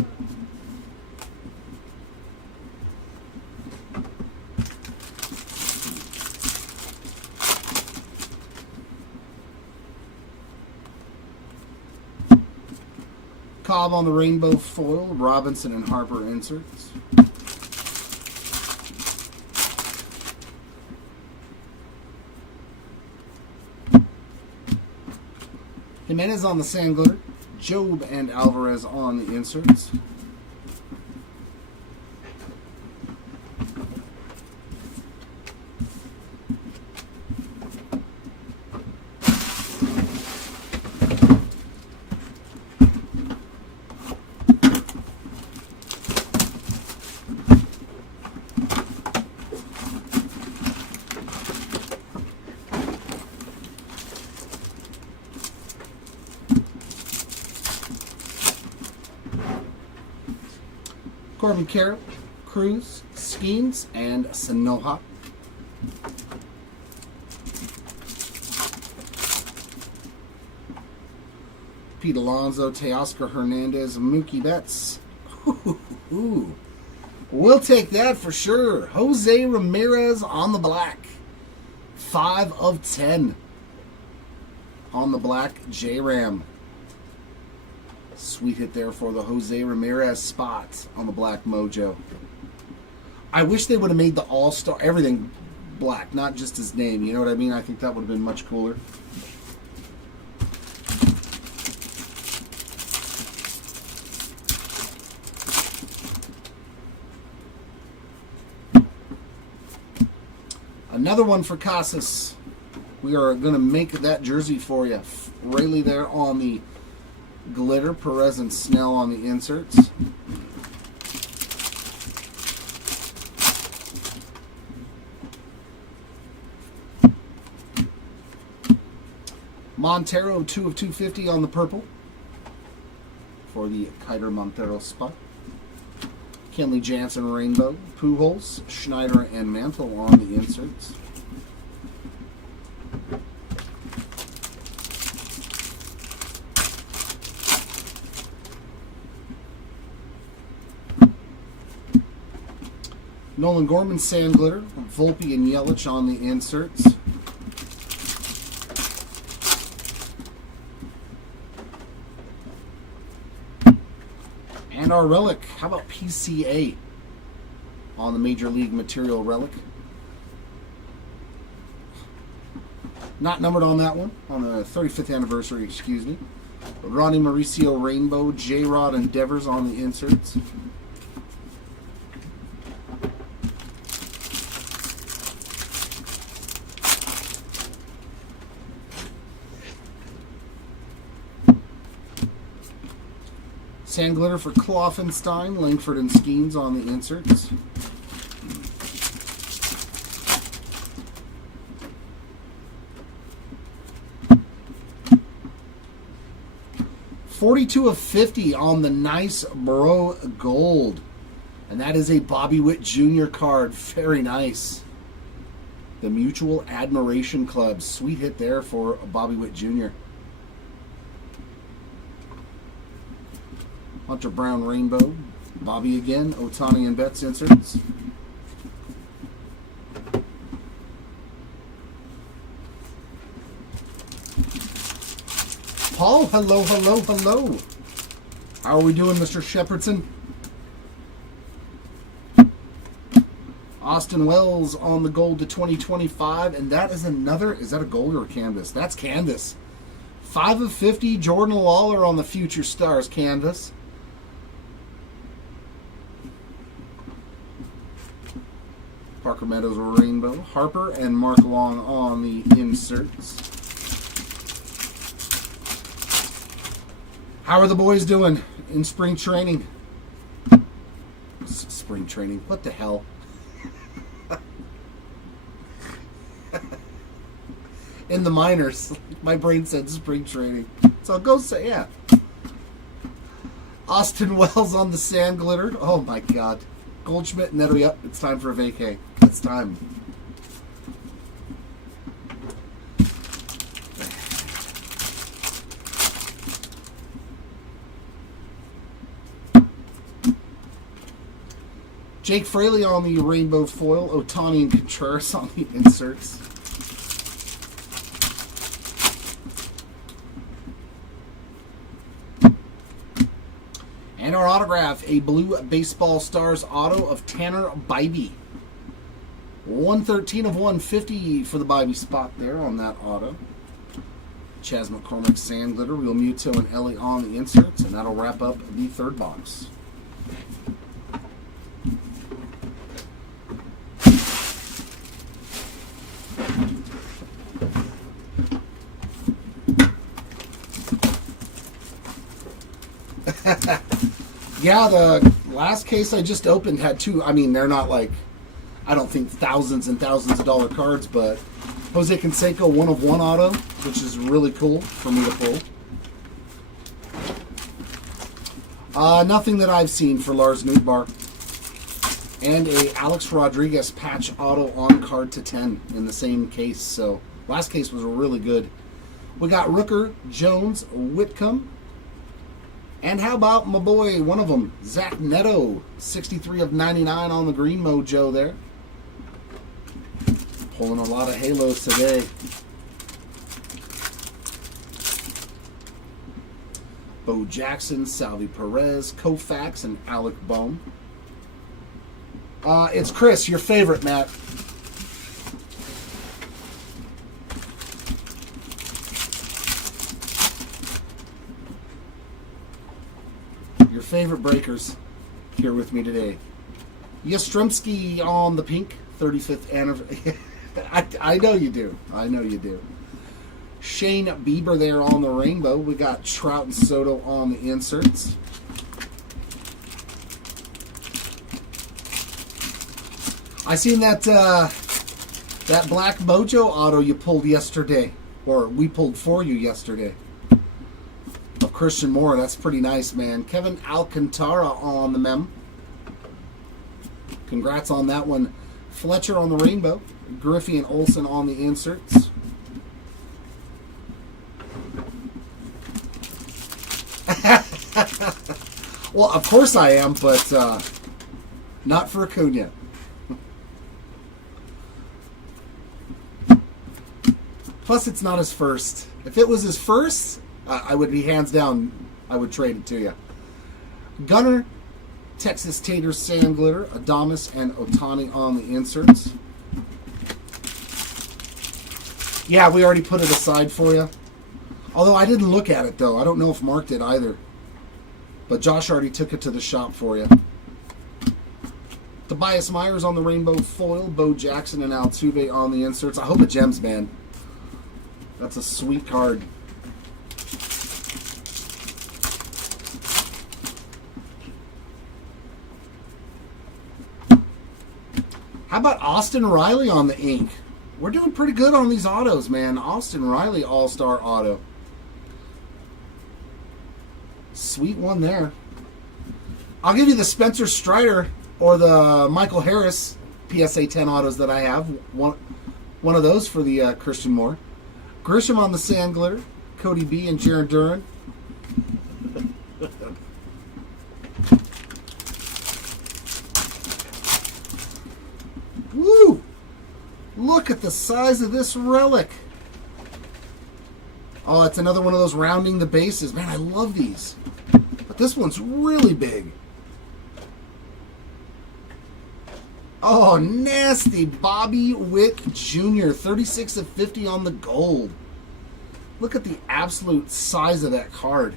Cobb on the rainbow foil, Robinson and Harper inserts. Jimenez on the sand glitter, Job and Alvarez on the inserts. Corbin Carroll, Cruz, Skeens, and Sanoha. Pete Alonso, Teoscar Hernandez, Mookie Betts. Ooh. We'll take that for sure. Jose Ramirez on the black. 5 of 10 on the black J-Ram. Sweet hit there for the Jose Ramirez spot on the black Mojo. I wish they would have made the All-Star, everything black, not just his name. You know what I mean? I think that would have been much cooler. Another one for Casas. We are going to make that jersey for you. Rayleigh there on the glitter. Perez and Snell on the inserts. Montero, 2 of 250 on the purple for the Kiter Montero spot. Kenley Jansen Rainbow, Pujols, Schneider, and Mantle on the inserts. Nolan Gorman, Sand Glitter, Volpe and Yelich on the inserts. And our relic, how about PCA on the Major League Material relic? Not numbered on that one, on the 35th anniversary, excuse me. Ronnie Mauricio Rainbow, J-Rod and Devers on the inserts. Sand Glitter for Kloffenstein, Langford and Skeens on the inserts. .42 of 50 on the nice Bro Gold. And that is a Bobby Witt Jr. card. Very nice. The Mutual Admiration Club. Sweet hit there for Bobby Witt Jr. Hunter Brown Rainbow, Bobby again, Otani and Betts inserts. Paul, hello, hello, hello. How are we doing, Mr. Shepherdson? Austin Wells on the gold to 2025, and that is another, is that a gold or a canvas? That's canvas. 5 of 50, Jordan Lawler on the Future Stars canvas. Parker Meadows Rainbow, Harper and Mark Long on the inserts. How are the boys doing in spring training? Spring training, what the hell? In the minors, my brain said spring training. So go say, yeah. Austin Wells on the Sand Glitter. Oh my God. Goldschmidt, Neto, yep, it's time for a vacay. It's time. Jake Fraley on the rainbow foil. Otani and Contreras on the inserts. And our autograph, a blue baseball stars auto of Tanner Bybee. 113 of 150 for the Bybee spot there on that auto. Chas McCormick, Sand Glitter, Real Muto, and Ellie on the inserts, and that'll wrap up the third box. Yeah, the last case I just opened had two. I mean, they're not like, I don't think thousands and thousands of dollar cards, but Jose Canseco 1 of 1 auto, which is really cool for me to pull. Nothing that I've seen for Lars Nootbaar. And a Alex Rodriguez patch auto on card to 10 in the same case. So last case was really good. We got Rooker, Jones, Whitcomb. And how about my boy, one of them, Zach Neto, 63 of 99 on the green mojo there. Pulling a lot of halos today. Bo Jackson, Salvi Perez, Koufax, and Alec Bohm. It's Chris, your favorite, Matt. Your favorite breakers here with me today. Yastrzemski on the pink, 35th anniversary. I know you do. I know you do. Shane Bieber there on the rainbow. We got Trout and Soto on the inserts. I seen that that black mojo auto you pulled yesterday, or we pulled for you yesterday, of Christian Moore. That's pretty nice, man. Kevin Alcantara on the mem. Congrats on that one. Fletcher on the rainbow. Griffey and Olsen on the inserts. Well, of course I am, but not for Acuna. Plus, it's not his first. If it was his first, I would be hands down, I would trade it to you. Gunner, Texas Taters, Sand Glitter, Adames, and Otani on the inserts. Yeah, we already put it aside for you. Although I didn't look at it, though. I don't know if Mark did either. But Josh already took it to the shop for you. Tobias Myers on the rainbow foil. Bo Jackson and Altuve on the inserts. I hope it gems, man. That's a sweet card. How about Austin Riley on the ink? We're doing pretty good on these autos, man. Austin Riley All-Star auto. Sweet one there. I'll give you the Spencer Strider or the Michael Harris PSA 10 autos that I have. One of those for the Christian Moore. Grisham on the Sand Glitter. Cody B and Jaron Duran. Woo! Look at the size of this relic. Oh, it's another one of those rounding the bases. Man, I love these. But this one's really big. Oh, nasty. Bobby Witt Jr., 36 of 50 on the gold. Look at the absolute size of that card.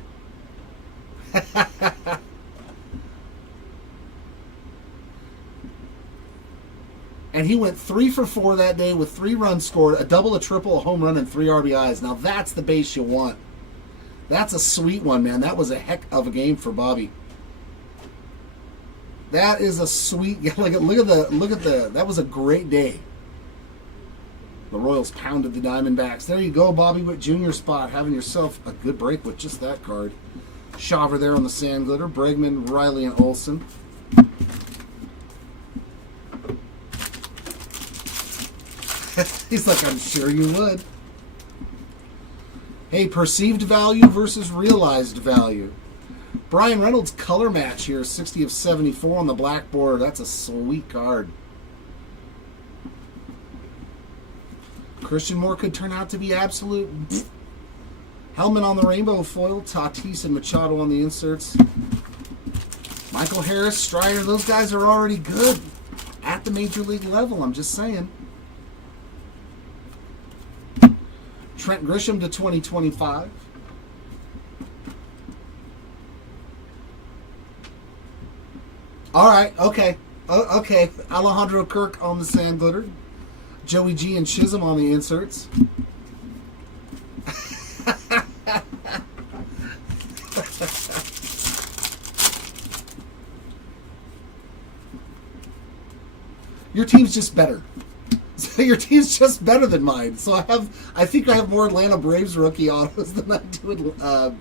And he went 3 for 4 that day with 3 runs scored, a double, a triple, a home run, and 3 RBIs. Now that's the base you want. That's a sweet one, man. That was a heck of a game for Bobby. That is a sweet. Look at the. That was a great day. The Royals pounded the Diamondbacks. There you go, Bobby Witt Jr. spot, having yourself a good break with just that card. Shaver there on the Sand Glitter. Bregman, Riley, and Olsen. He's like, I'm sure you would. Hey, perceived value versus realized value. Brian Reynolds color match here, 60 of 74 on the black border. That's a sweet card. Christian Moore could turn out to be absolute. Hellman on the rainbow foil. Tatis and Machado on the inserts. Michael Harris, Strider, those guys are already good at the major league level. I'm just saying. Trent Grisham to 2025. All right, okay. Okay, Alejandro Kirk on the Sand Glitter. Joey G and Chisholm on the inserts. Your team's just better. So your team's just better than mine. So I think I have more Atlanta Braves rookie autos than I do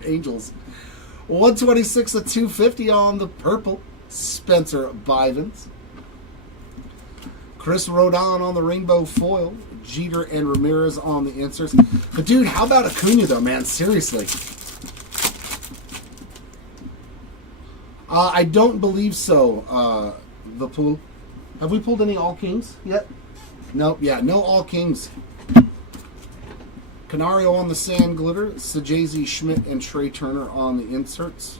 Angels. 126 of 250 on the purple. Spencer Bivens. Chris Rodon on the rainbow foil. Jeter and Ramirez on the inserts. But dude, how about Acuna though, man? Seriously. I don't believe so. The pool. Have we pulled any All Kings yet? Nope. Yeah, no All Kings. Canario on the sand glitter. Sajazi Schmidt and Trey Turner on the inserts.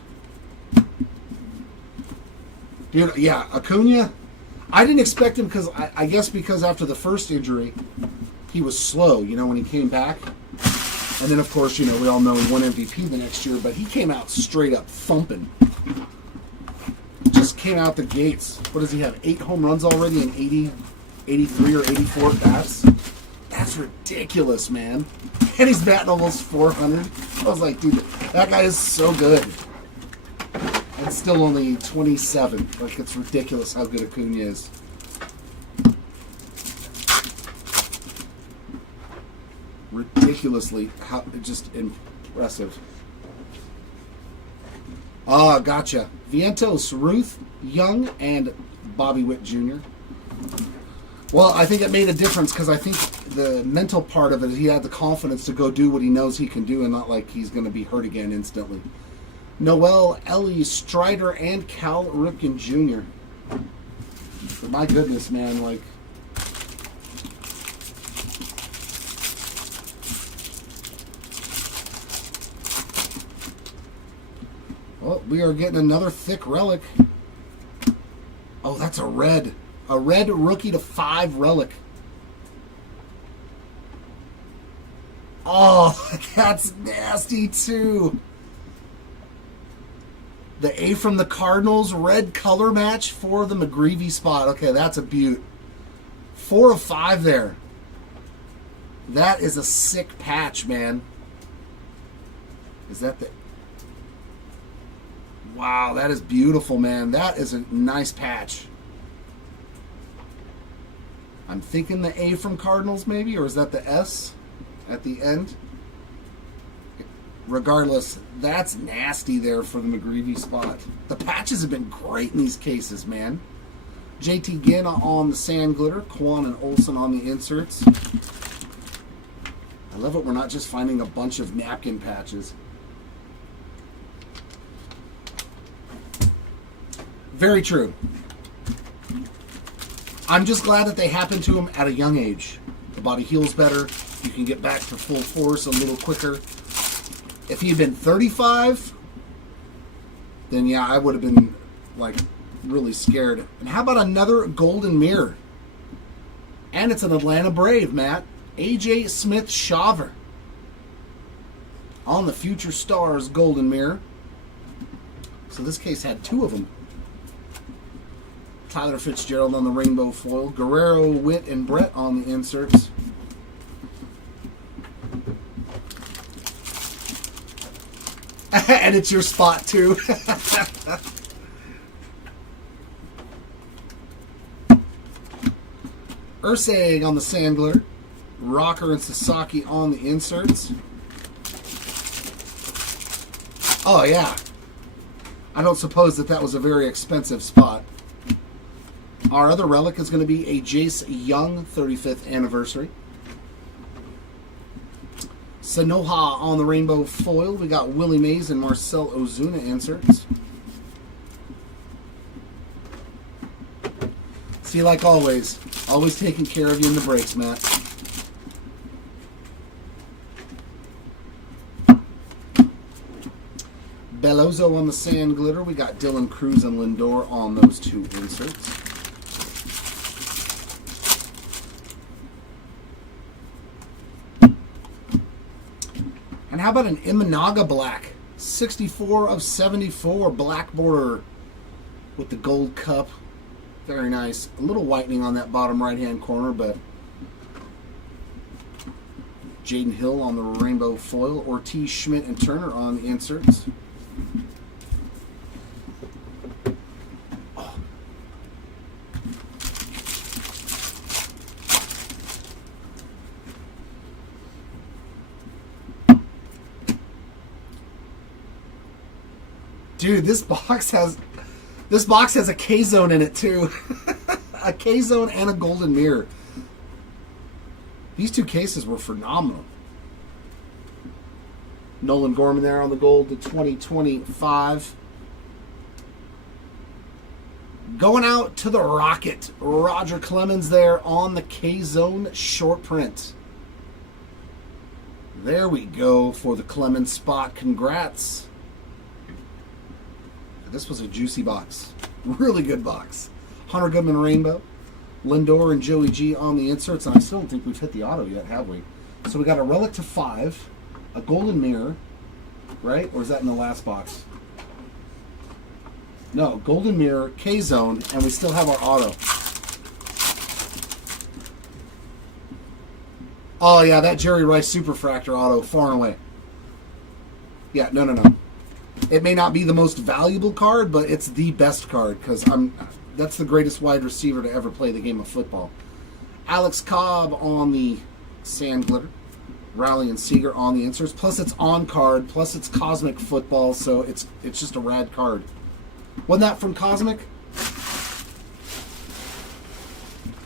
Dude, yeah, Acuna. I didn't expect him because I guess because after the first injury, he was slow, you know, when he came back. And then, of course, you know, we all know he won MVP the next year, but he came out straight up thumping. Just came out the gates. What does he have? 8 home runs already in 80, 83 or 84 bats? That's ridiculous, man. And he's batting almost 400. I was like, dude, that guy is so good. And still only 27. Like, it's ridiculous how good Acuna is. Ridiculously, just impressive. Ah, gotcha. Vientos, Ruth, Young, and Bobby Witt Jr. Well, I think it made a difference because I think the mental part of it, he had the confidence to go do what he knows he can do and not like he's going to be hurt again instantly. Noel, Ellie, Strider, and Cal Ripken Jr. But my goodness, man, like... Oh, we are getting another thick relic. Oh, that's a red. A red rookie to 5 relic. Oh, that's nasty too. The A from the Cardinals, red color match for the McGreevy spot. Okay, that's a beaut. 4 of 5 there. That is a sick patch, man. Is that the... Wow, that is beautiful, man. That is a nice patch. I'm thinking the A from Cardinals, maybe, or is that the S at the end? Regardless, that's nasty there for the McGreevy spot. The patches have been great in these cases, man. JT Ginn on the sand glitter. Kwan and Olsen on the inserts. I love it. We're not just finding a bunch of napkin patches. Very true. I'm just glad that they happened to him at a young age. The body heals better. You can get back to full force a little quicker. If he had been 35, then yeah, I would have been like really scared. And how about another golden mirror? And it's an Atlanta Brave, Matt. AJ Smith Shaver on the Future Stars golden mirror. So this case had 2 of them. Tyler Fitzgerald on the rainbow foil. Guerrero, Witt, and Brett on the inserts. And it's your spot, too. Urseg on the Sandler. Rocker and Sasaki on the inserts. Oh, yeah. I don't suppose that was a very expensive spot. Our other relic is going to be a Jace Young 35th anniversary. Sanoha on the rainbow foil. We got Willie Mays and Marcel Ozuna inserts. See, like always taking care of you in the breaks, Matt. Bellozo on the sand glitter. We got Dylan Cruz and Lindor on those 2 inserts. And how about an Imanaga Black? 64 of 74 black border with the gold cup. Very nice. A little whitening on that bottom right-hand corner, but Jaden Hill on the rainbow foil. Ortiz, Schmidt, and Turner on the inserts. Dude, this box has a K-Zone in it too. a K-Zone and a Golden Mirror. These two cases were phenomenal. Nolan Gorman there on the gold to 2025. Going out to the Rocket. Roger Clemens there on the K-Zone short print. There we go for the Clemens spot. Congrats. This was a juicy box. Really good box. Hunter Goodman Rainbow. Lindor and Joey G on the inserts. And I still don't think we've hit the auto yet, have we? So we got a relic to 5. A Golden Mirror. Right? Or is that in the last box? No, Golden Mirror, K-Zone, and we still have our auto. Oh, yeah, that Jerry Rice Superfractor auto, far and away. Yeah, no. It may not be the most valuable card, but it's the best card, because that's the greatest wide receiver to ever play the game of football. Alex Cobb on the Sand Glitter. Rally and Seager on the inserts. Plus it's on card, plus it's Cosmic Football, so it's just a rad card. Wasn't that from Cosmic?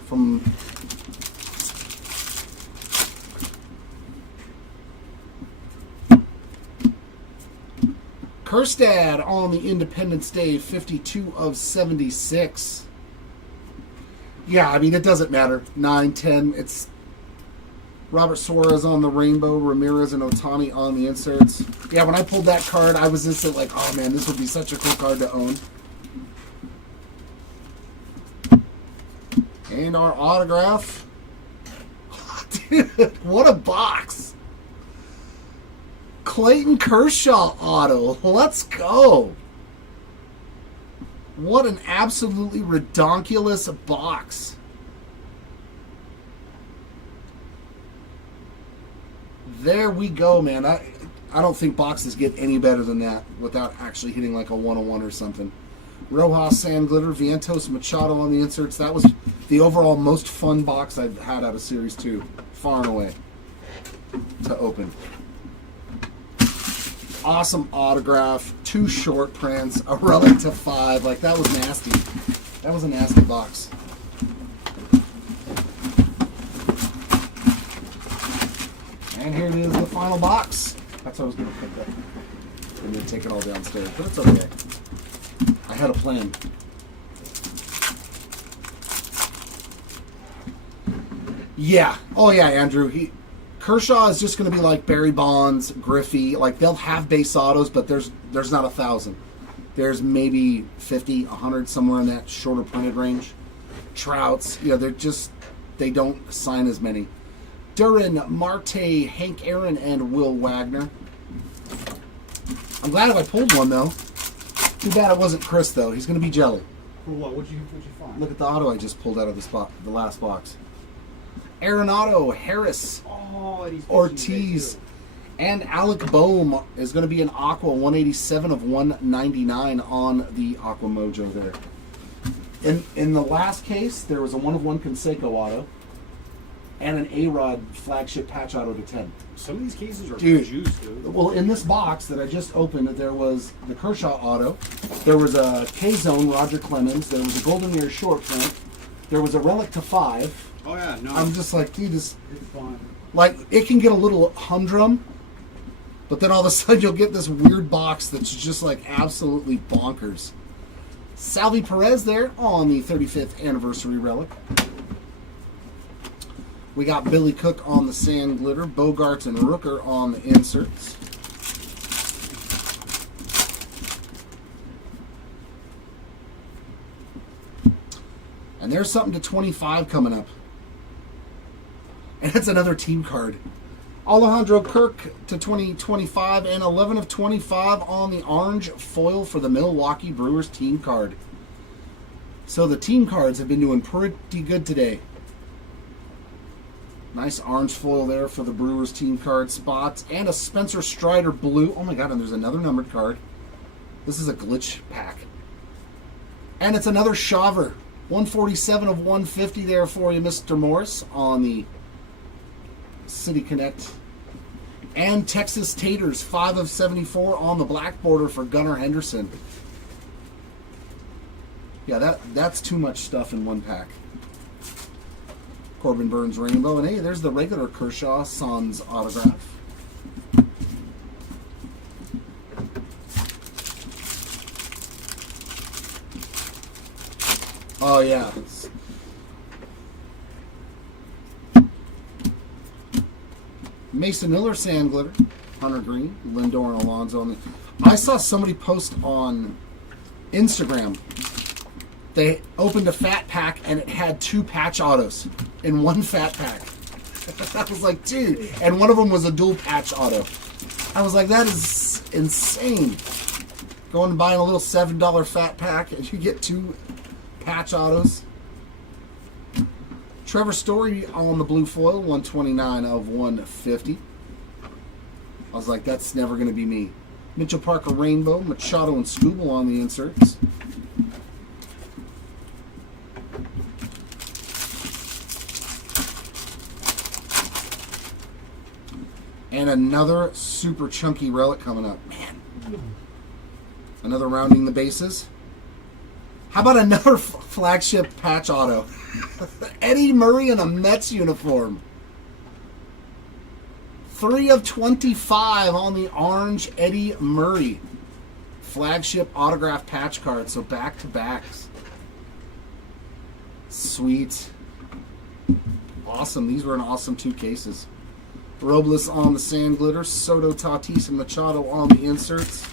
From... Kerstad on the Independence Day, 52 of 76. Yeah, I mean, it doesn't matter. 9, 10, it's... Robert Suarez on the Rainbow, Ramirez and Otani on the inserts. Yeah, when I pulled that card, I was just like, oh man, this would be such a cool card to own. And our autograph. Dude, what a box. Clayton Kershaw auto. Let's go. What an absolutely redonkulous box. There we go, man. I don't think boxes get any better than that without actually hitting like a 101 or something. Rojas, Sand Glitter, Vientos, Machado on the inserts. That was the overall most fun box I've had out of Series 2. Far and away to open. Awesome autograph. 2 short prints. A relic to 5. Like, that was nasty. That was a nasty box. And here it is, the final box. That's what I was going to pick up. And then take it all downstairs. But it's okay. I had a plan. Yeah. Oh, yeah, Andrew. Kershaw is just going to be like Barry Bonds, Griffey. Like, they'll have base autos, but there's not 1,000. There's maybe 50, 100, somewhere in that shorter printed range. Trouts, they don't sign as many. Duran, Marte, Hank Aaron, and Will Wagner. I'm glad if I pulled one, though. Too bad it wasn't Chris, though. He's going to be jelly. For what? What'd you find? Look at the auto I just pulled out of the last box. Arenado, Harris, Ortiz, and Alec Boehm is going to be an Aqua 187 of 199 on the Aqua Mojo there. In the last case, there was a 1-of-1 Canseco auto. And an A-Rod flagship patch auto to 10. Some of these cases are juiced, dude. Well, in this box that I just opened, there was the Kershaw auto. There was a K-Zone Roger Clemens. There was a Golden Mirror short print. There was a relic to 5. Oh, yeah, no. I'm just like, dude, it's fun. Like, it can get a little humdrum, but then all of a sudden you'll get this weird box that's just like absolutely bonkers. Salvi Perez there on the 35th anniversary relic. We got Billy Cook on the Sand Glitter, Bogarts and Rooker on the inserts. And there's something to 25 coming up. And it's another team card. Alejandro Kirk to 2025 and 11 of 25 on the orange foil for the Milwaukee Brewers team card. So the team cards have been doing pretty good today. Nice orange foil there for the Brewers team card spots. And a Spencer Strider blue. Oh my god, and there's another numbered card. This is a glitch pack. And it's another Shaver. 147 of 150 there for you, Mr. Morris, on the City Connect. And Texas Taters, 5 of 74 on the black border for Gunnar Henderson. Yeah, that's too much stuff in one pack. Corbin Burns Rainbow. And hey, there's the regular Kershaw Sans autograph. Oh, yeah. Mason Miller Sand Glitter. Hunter Green. Lindor and Alonso. I saw somebody post on Instagram. They opened a fat pack and it had 2 patch autos in one fat pack. I was like, dude. And one of them was a dual patch auto. I was like, that is insane. Going and buying a little $7 fat pack and you get 2 patch autos. Trevor Story on the blue foil, 129 of 150. I was like, that's never going to be me. Mitchell Parker Rainbow, Machado and Scooble on the inserts. And another super chunky relic coming up. Man. Another rounding the bases. How about another flagship patch auto? Eddie Murray in a Mets uniform. 3 of 25 on the orange Eddie Murray. Flagship autograph patch card. So back-to-backs. Sweet. Awesome. These were an awesome 2 cases. Robles on the Sand Glitter. Soto, Tatis, and Machado on the inserts.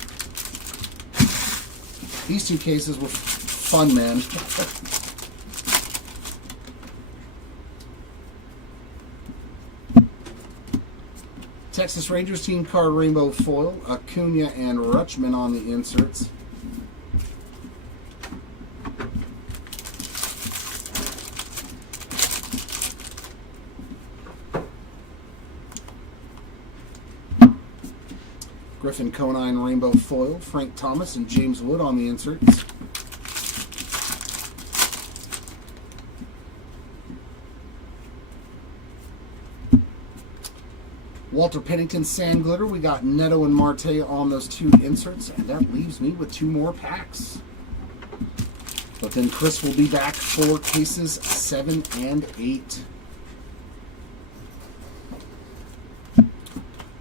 These 2 cases were fun, man. Texas Rangers team card rainbow foil. Acuna and Rutschman on the inserts. Griffin Conine rainbow foil. Frank Thomas and James Wood on the inserts. Walter Pennington Sand Glitter. We got Neto and Marte on those 2 inserts, and that leaves me with 2 more packs. But then Chris will be back for cases 7 and 8.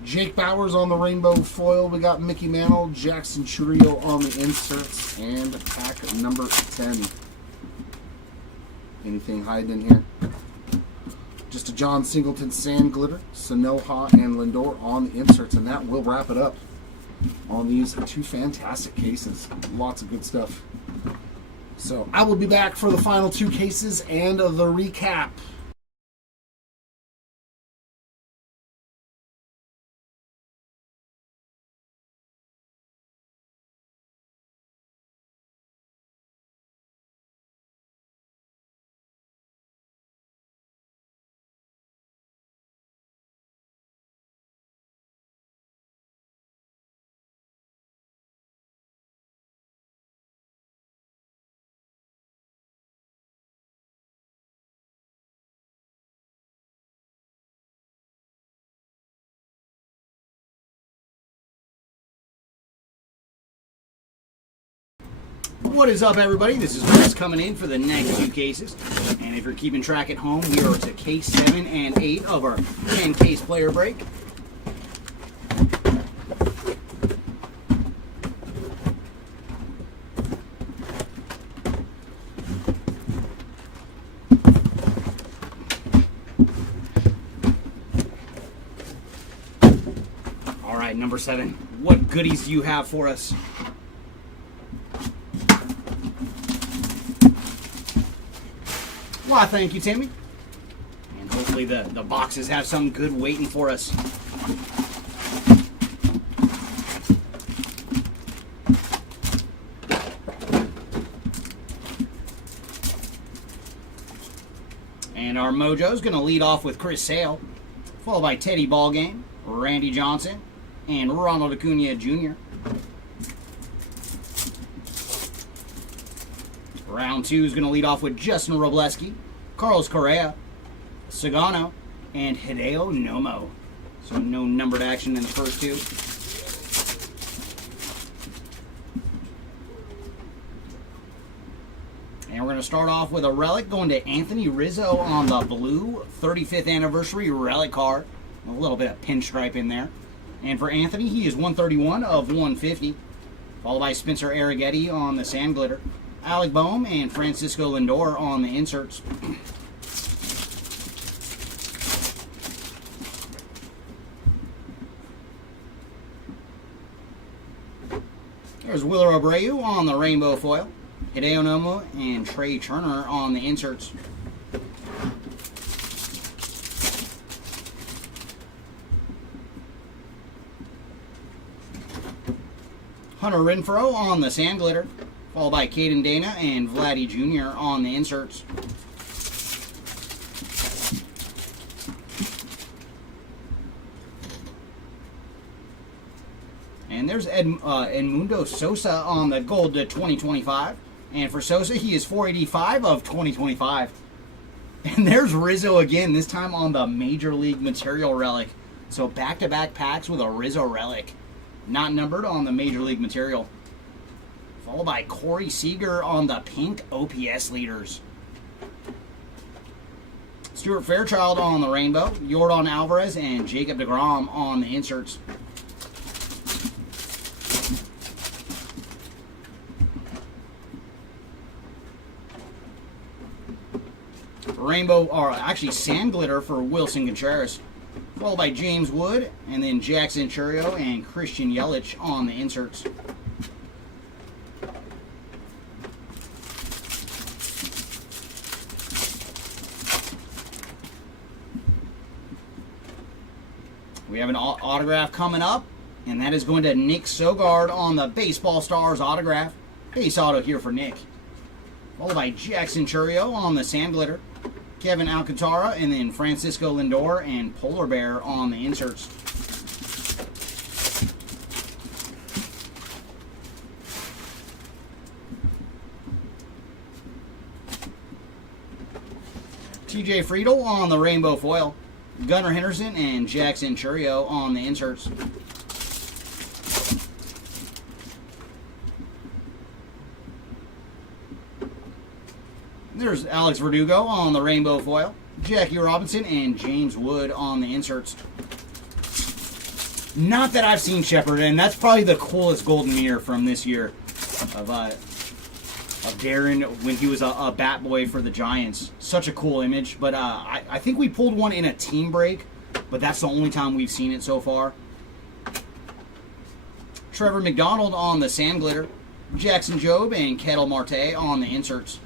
Jake Bowers on the rainbow foil. We got Mickey Mantle, Jackson Chourio on the inserts, and pack number 10. Anything hiding in here? Just a John Singleton Sand Glitter, Sanoha and Lindor on the inserts, and that will wrap it up on these 2 fantastic cases. Lots of good stuff. So I will be back for the final 2 cases and the recap. What is up, everybody? This is Chris coming in for the next 2 cases. And if you're keeping track at home, we are to case 7 and 8 of our 10-case player break. All right, number 7. What goodies do you have for us? Why, thank you, Timmy. And hopefully the boxes have some good waiting for us. And our mojo's going to lead off with Chris Sale, followed by Teddy Ballgame, Randy Johnson, and Ronald Acuna Jr. Round 2 is going to lead off with Justin Robleski, Carlos Correa, Sagano, and Hideo Nomo. So no numbered action in the first 2. going to start off with a relic going to Anthony Rizzo on the blue 35th anniversary relic card. A little bit of pinstripe in there. And for Anthony, he is 131 of 150. Followed by Spencer Arrighetti on the sand glitter. Alec Boehm and Francisco Lindor on the inserts. There's Willer Abreu on the rainbow foil. Hideo Nomo and Trey Turner on the inserts. Hunter Renfroe on the sand glitter, followed by Caden Dana and Vladdy Jr. on the inserts. And there's Edmundo Sosa on the gold to 2025. And for Sosa, he is 485 of 2025. And there's Rizzo again, this time on the Major League Material relic. So back-to-back packs with a Rizzo relic. Not numbered on the Major League Material. Followed by Corey Seager on the pink OPS leaders. Stuart Fairchild on the rainbow. Yordan Alvarez and Jacob deGrom on the inserts. Rainbow, or actually sand glitter for Wilson Contreras. Followed by James Wood, and then Jackson Churio and Christian Yelich on the inserts. We have an autograph coming up, and that is going to Nick Sogard on the Baseball Stars autograph. Base auto here for Nick. Followed by Jackson Churio on the sand glitter. Kevin Alcantara, and then Francisco Lindor and Polar Bear on the inserts. TJ Friedel on the rainbow foil. Gunnar Henderson and Jackson Churio on the inserts. There's Alex Verdugo on the rainbow foil. Jackie Robinson and James Wood on the inserts. Not that I've seen Shepard, and that's probably the coolest golden mirror from this year of Darren when he was a bat boy for the Giants. Such a cool image, but I think we pulled one in a team break, but that's the only time we've seen it so far. Trevor McDonald on the sand glitter. Jackson Jobe and Kettle Marte on the inserts.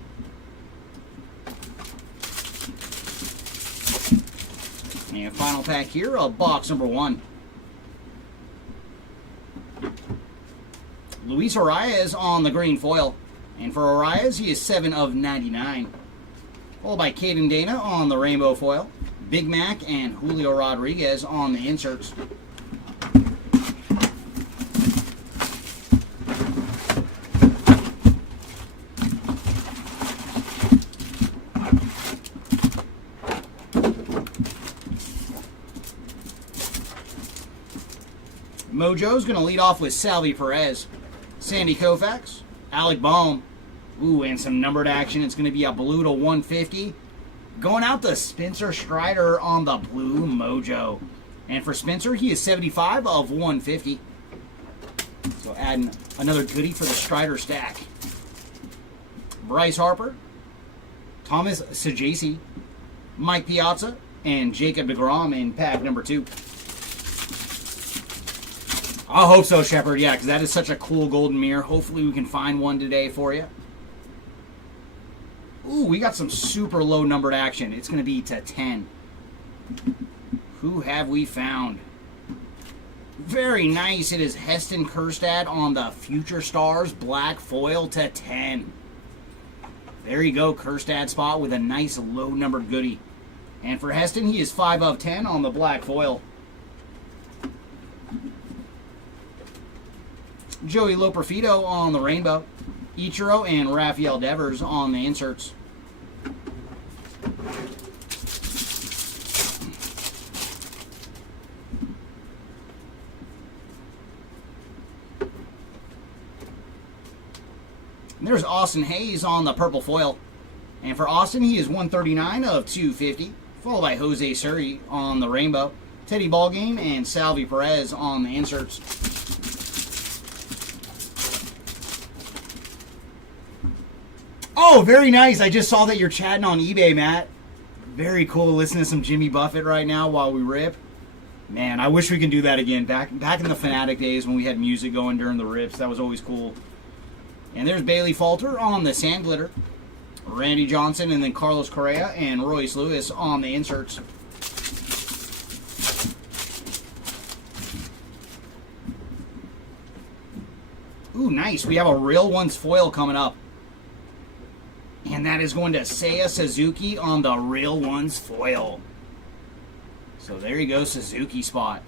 And final pack here of box number 1. Luis Arias on the green foil. And for Arias, he is 7 of 99. Followed by Caden Dana on the rainbow foil. Big Mac and Julio Rodriguez on the inserts. Mojo's going to lead off with Salvi Perez, Sandy Koufax, Alec Boehm, ooh, and some numbered action. It's going to be a blue to 150. Going out to Spencer Strider on the blue Mojo. And for Spencer, he is 75 of 150. So adding another goodie for the Strider stack. Bryce Harper, Thomas Saggese, Mike Piazza, and Jacob deGrom in pack number 2. I hope so, Shepard. Yeah, because that is such a cool golden mirror. Hopefully we can find one today for you. Ooh, we got some super low numbered action. It's going to be to 10. Who have we found? Very nice. It is Heston Kjerstad on the Future Stars black foil to 10. There you go, Kjerstad spot with a nice low numbered goodie. And for Heston, he is 5 of 10 on the black foil. Joey Loperfido on the rainbow. Ichiro and Rafael Devers on the inserts. There's Austin Hayes on the purple foil. And for Austin, he is 139 of 250, followed by Jose Suri on the rainbow, Teddy Ballgame, and Salvi Perez on the inserts. Oh, very nice. I just saw that you're chatting on eBay, Matt. Very cool. Listening to some Jimmy Buffett right now while we rip. Man, I wish we could do that again. Back in the Fanatic days when we had music going during the rips. That was always cool. And there's Bailey Falter on the Sand Glitter. Randy Johnson, and then Carlos Correa and Royce Lewis on the inserts. Ooh, nice. We have a Real Ones foil coming up. And that is going to Seiya Suzuki on the Real Ones foil. So there you go, Suzuki spot.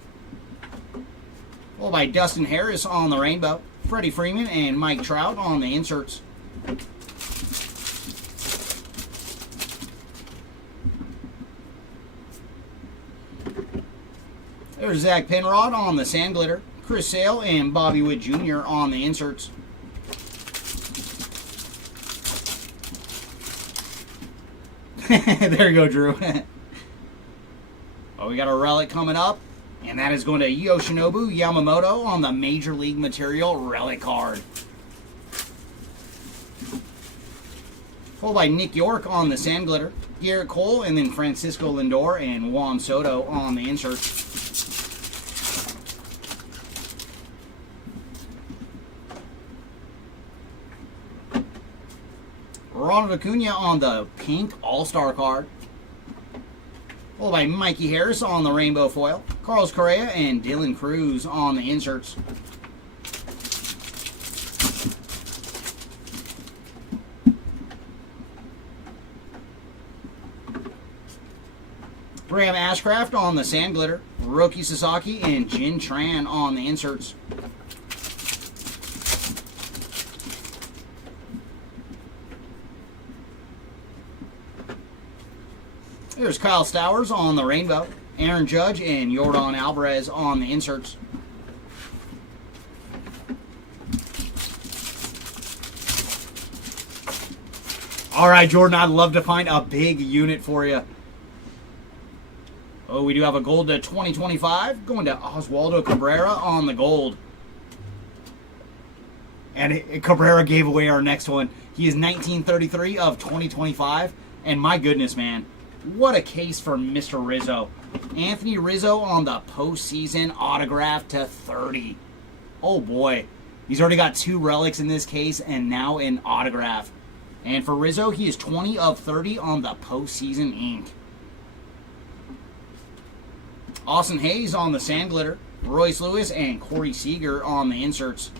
Followed by Dustin Harris on the rainbow, Freddie Freeman and Mike Trout on the inserts. There's Zach Penrod on the Sand Glitter, Chris Sale and Bobby Wood Jr. on the inserts. There you go, Drew. Oh, we got a relic coming up, and that is going to Yoshinobu Yamamoto on the Major League Material relic card. Followed by Nick York on the Sand Glitter, Garrett Cole, and then Francisco Lindor and Juan Soto on the inserts. Ronald Acuna on the pink All-Star card. Followed by Mikey Harris on the rainbow foil. Carlos Correa and Dylan Cruz on the inserts. Graham Ashcraft on the Sand Glitter. Roki Sasaki and Jin Tran on the inserts. There's Kyle Stowers on the rainbow, Aaron Judge and Yordan Alvarez on the inserts. All right, Jordan, I'd love to find a big unit for you. Oh, we do have a gold to 2025 going to Oswaldo Cabrera on the gold. And Cabrera gave away our next one. He is 1933 of 2025. And my goodness, man. What a case for Mr. Rizzo. Anthony Rizzo on the postseason autograph to 30. Oh boy. He's already got 2 relics in this case and now an autograph. And for Rizzo, he is 20 of 30 on the postseason ink. Austin Hayes on the Sand Glitter. Royce Lewis and Corey Seager on the inserts.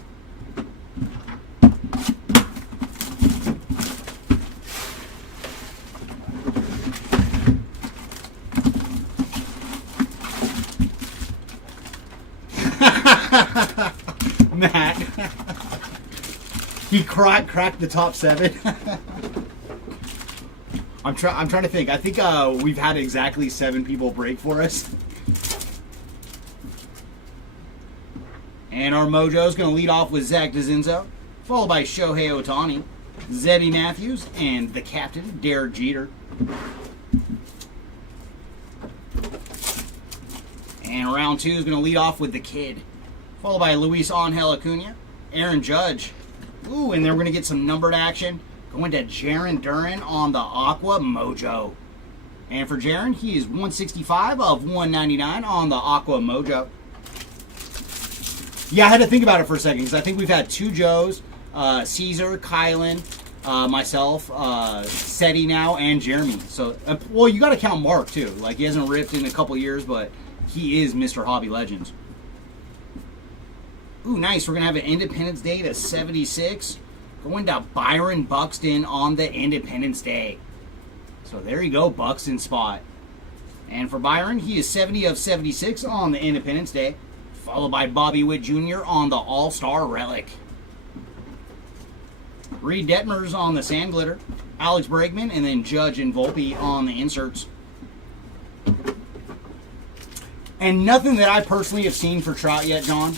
Matt. He cracked the top 7. I'm trying to think. I think we've had exactly 7 people break for us. And our mojo's going to lead off with Zach DeZinzo, followed by Shohei Ohtani, Zebby Matthews, and the captain, Derek Jeter. And round 2 is going to lead off with the kid, followed by Luis Angel Acuna, Aaron Judge. Ooh, and then we're going to get some numbered action going to Jarren Duran on the Aqua Mojo. And for Jarren, he is 165 of 199 on the Aqua Mojo. Yeah, I had to think about it for a second because I think we've had 2 Joes, Caesar, Kylan, myself, Seti now, and Jeremy. So, well, you got to count Mark too. Like, he hasn't ripped in a couple years, but he is Mr. Hobby Legends. Ooh, nice. We're going to have an Independence Day to 76. Going to Byron Buxton on the Independence Day. So there you go, Buxton spot. And for Byron, he is 70 of 76 on the Independence Day. Followed by Bobby Witt Jr. on the All-Star Relic. Reed Detmers on the Sand Glitter. Alex Bregman, and then Judge and Volpe on the inserts. And nothing that I personally have seen for Trout yet, John.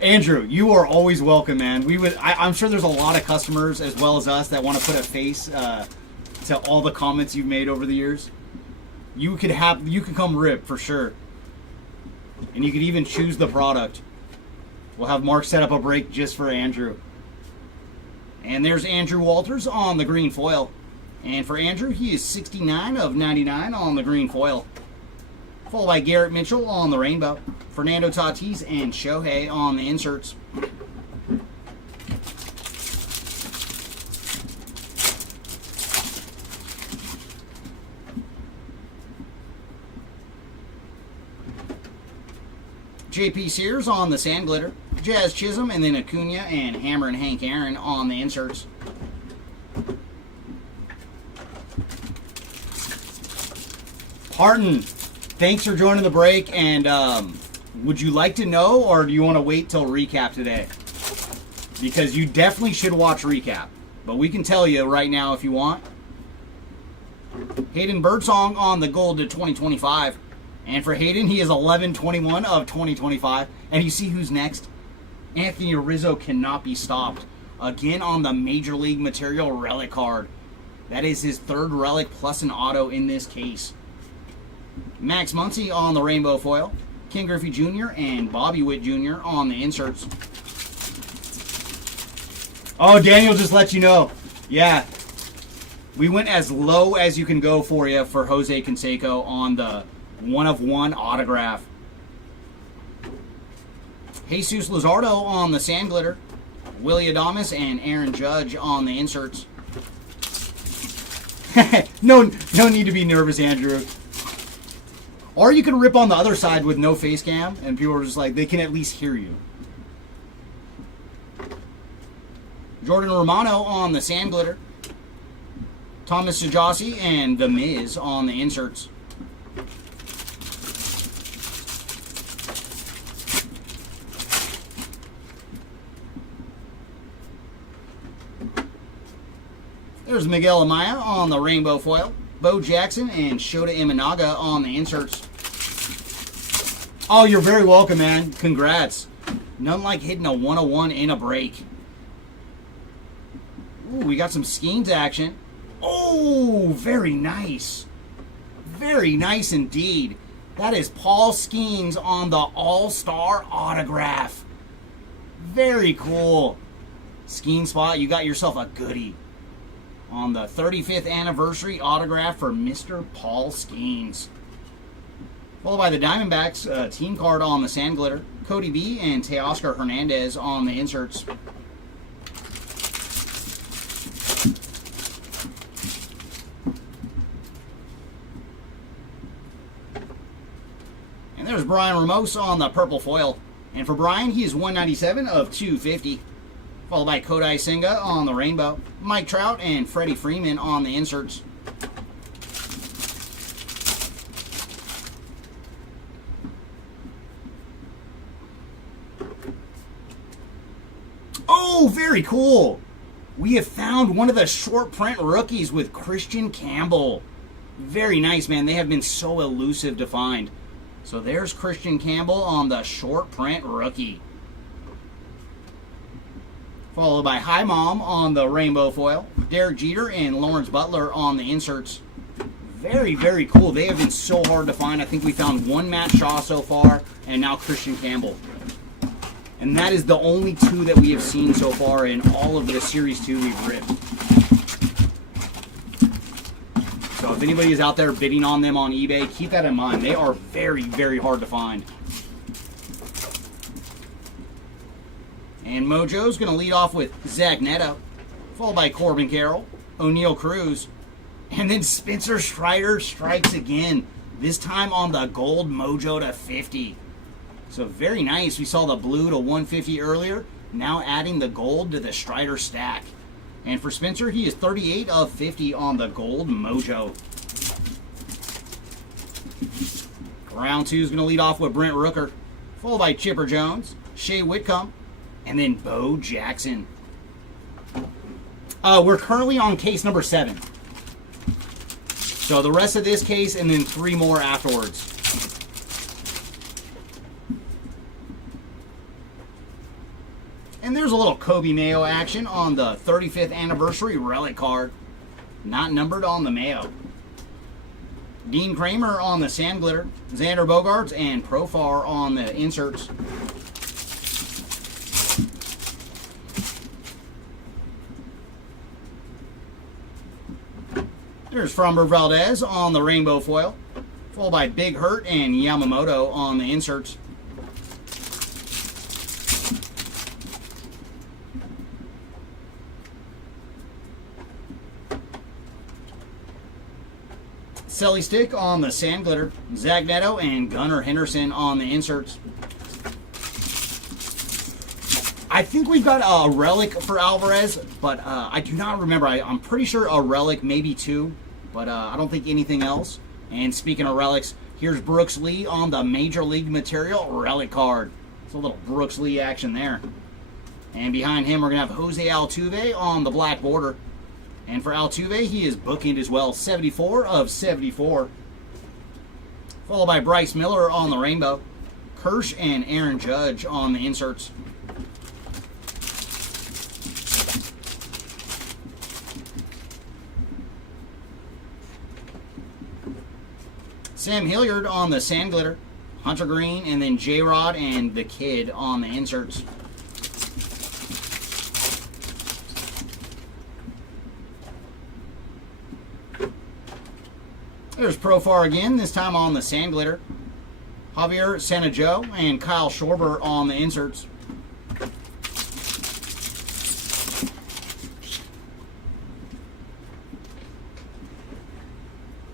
Andrew, you are always welcome, man. I'm sure there's a lot of customers as well as us that want to put a face to all the comments you've made over the years. You could come rip for sure, and you could even choose the product. We'll have Mark set up a break just for Andrew. And there's Andrew Walters on the green foil. And for Andrew, he is 69 of 99 on the green foil. Followed by Garrett Mitchell on the rainbow. Fernando Tatis and Shohei on the inserts. JP Sears on the sand glitter. Jazz Chisholm and then Acuna and Hammer and Hank Aaron on the inserts. Parton, thanks for joining the break. And would you like to know, or do you want to wait till recap today? Because you definitely should watch recap. But we can tell you right now if you want. Hayden Birdsong on the gold to 2025. And for Hayden, he is 11-21 of 2025. And you see who's next? Anthony Rizzo cannot be stopped. Again on the Major League Material relic card. That is his third relic plus an auto in this case. Max Muncy on the rainbow foil. Ken Griffey Jr. and Bobby Witt Jr. on the inserts. Oh, Daniel just let you know. Yeah. We went as low as you can go for you for Jose Canseco on the 1/1 autograph. Jesus Luzardo on the sand glitter. Willie Adames and Aaron Judge on the inserts. No need to be nervous, Andrew. Or you can rip on the other side with no face cam, and people are just like, they can at least hear you. Jordan Romano on the sand glitter. Thomas Sajasi and The Miz on the inserts. There's Miguel Amaya on the rainbow foil. Bo Jackson and Shota Imanaga on the inserts. Oh, you're very welcome, man. Congrats. None like hitting a 101 in a break. Ooh, we got some Skeens action. Oh, very nice. Very nice indeed. That is Paul Skeens on the All-Star autograph. Very cool. Skeen spot, you got yourself a goodie. On the 35th anniversary autograph for Mr. Paul Skeens. Followed by the Diamondbacks team card on the sand glitter. Cody B and Teoscar Hernandez on the inserts. And there's Brian Ramos on the purple foil. And for Brian, he is 197 of 250. Followed by Kodai Senga on the rainbow. Mike Trout and Freddie Freeman on the inserts. Oh, very cool. We have found one of the short print rookies with Christian Campbell. Very nice, man. They have been so elusive to find. So there's Christian Campbell on the short print rookie. Followed by Hi Mom on the rainbow foil. Derek Jeter and Lawrence Butler on the inserts. Very, very cool. They have been so hard to find. I think we found one Matt Shaw so far, and now Christian Campbell. And that is the only two that we have seen so far in all of the Series 2 we've ripped. So if anybody is out there bidding on them on eBay, keep that in mind. They are very, very hard to find. And Mojo's going to lead off with Zach Neto, followed by Corbin Carroll, O'Neal Cruz, and then Spencer Strider strikes again, this time on the gold Mojo to 50. So very nice. We saw the blue to 150 earlier, now adding the gold to the Strider stack. And for Spencer, he is 38 of 50 on the gold Mojo. Round 2 is going to lead off with Brent Rooker, followed by Chipper Jones, Shea Whitcomb, and then Bo Jackson. We're currently on case number 7. So the rest of this case and then 3 more afterwards. And there's a little Kobe Mayo action on the 35th anniversary relic card. Not numbered on the Mayo. Dean Kramer on the Sand Glitter. Xander Bogaerts and Profar on the inserts. There's Framber Valdez on the rainbow foil, followed by Big Hurt and Yamamoto on the inserts. Selly Stick on the Sand Glitter, Zach Neto and Gunnar Henderson on the inserts. I think we've got a relic for Alvarez, but I do not remember. I'm pretty sure a relic, maybe two, but I don't think anything else. And speaking of relics, here's Brooks Lee on the Major League Material relic card. It's a little Brooks Lee action there. And behind him, we're going to have Jose Altuve on the black border. And for Altuve, he is bookended as well, 74 of 74. Followed by Bryce Miller on the rainbow. Kirsch and Aaron Judge on the inserts. Sam Hilliard on the Sand Glitter, Hunter Green, and then J-Rod and the Kid on the inserts. There's Profar again, this time on the Sand Glitter. Javier Sanajo and Kyle Schwarber on the inserts.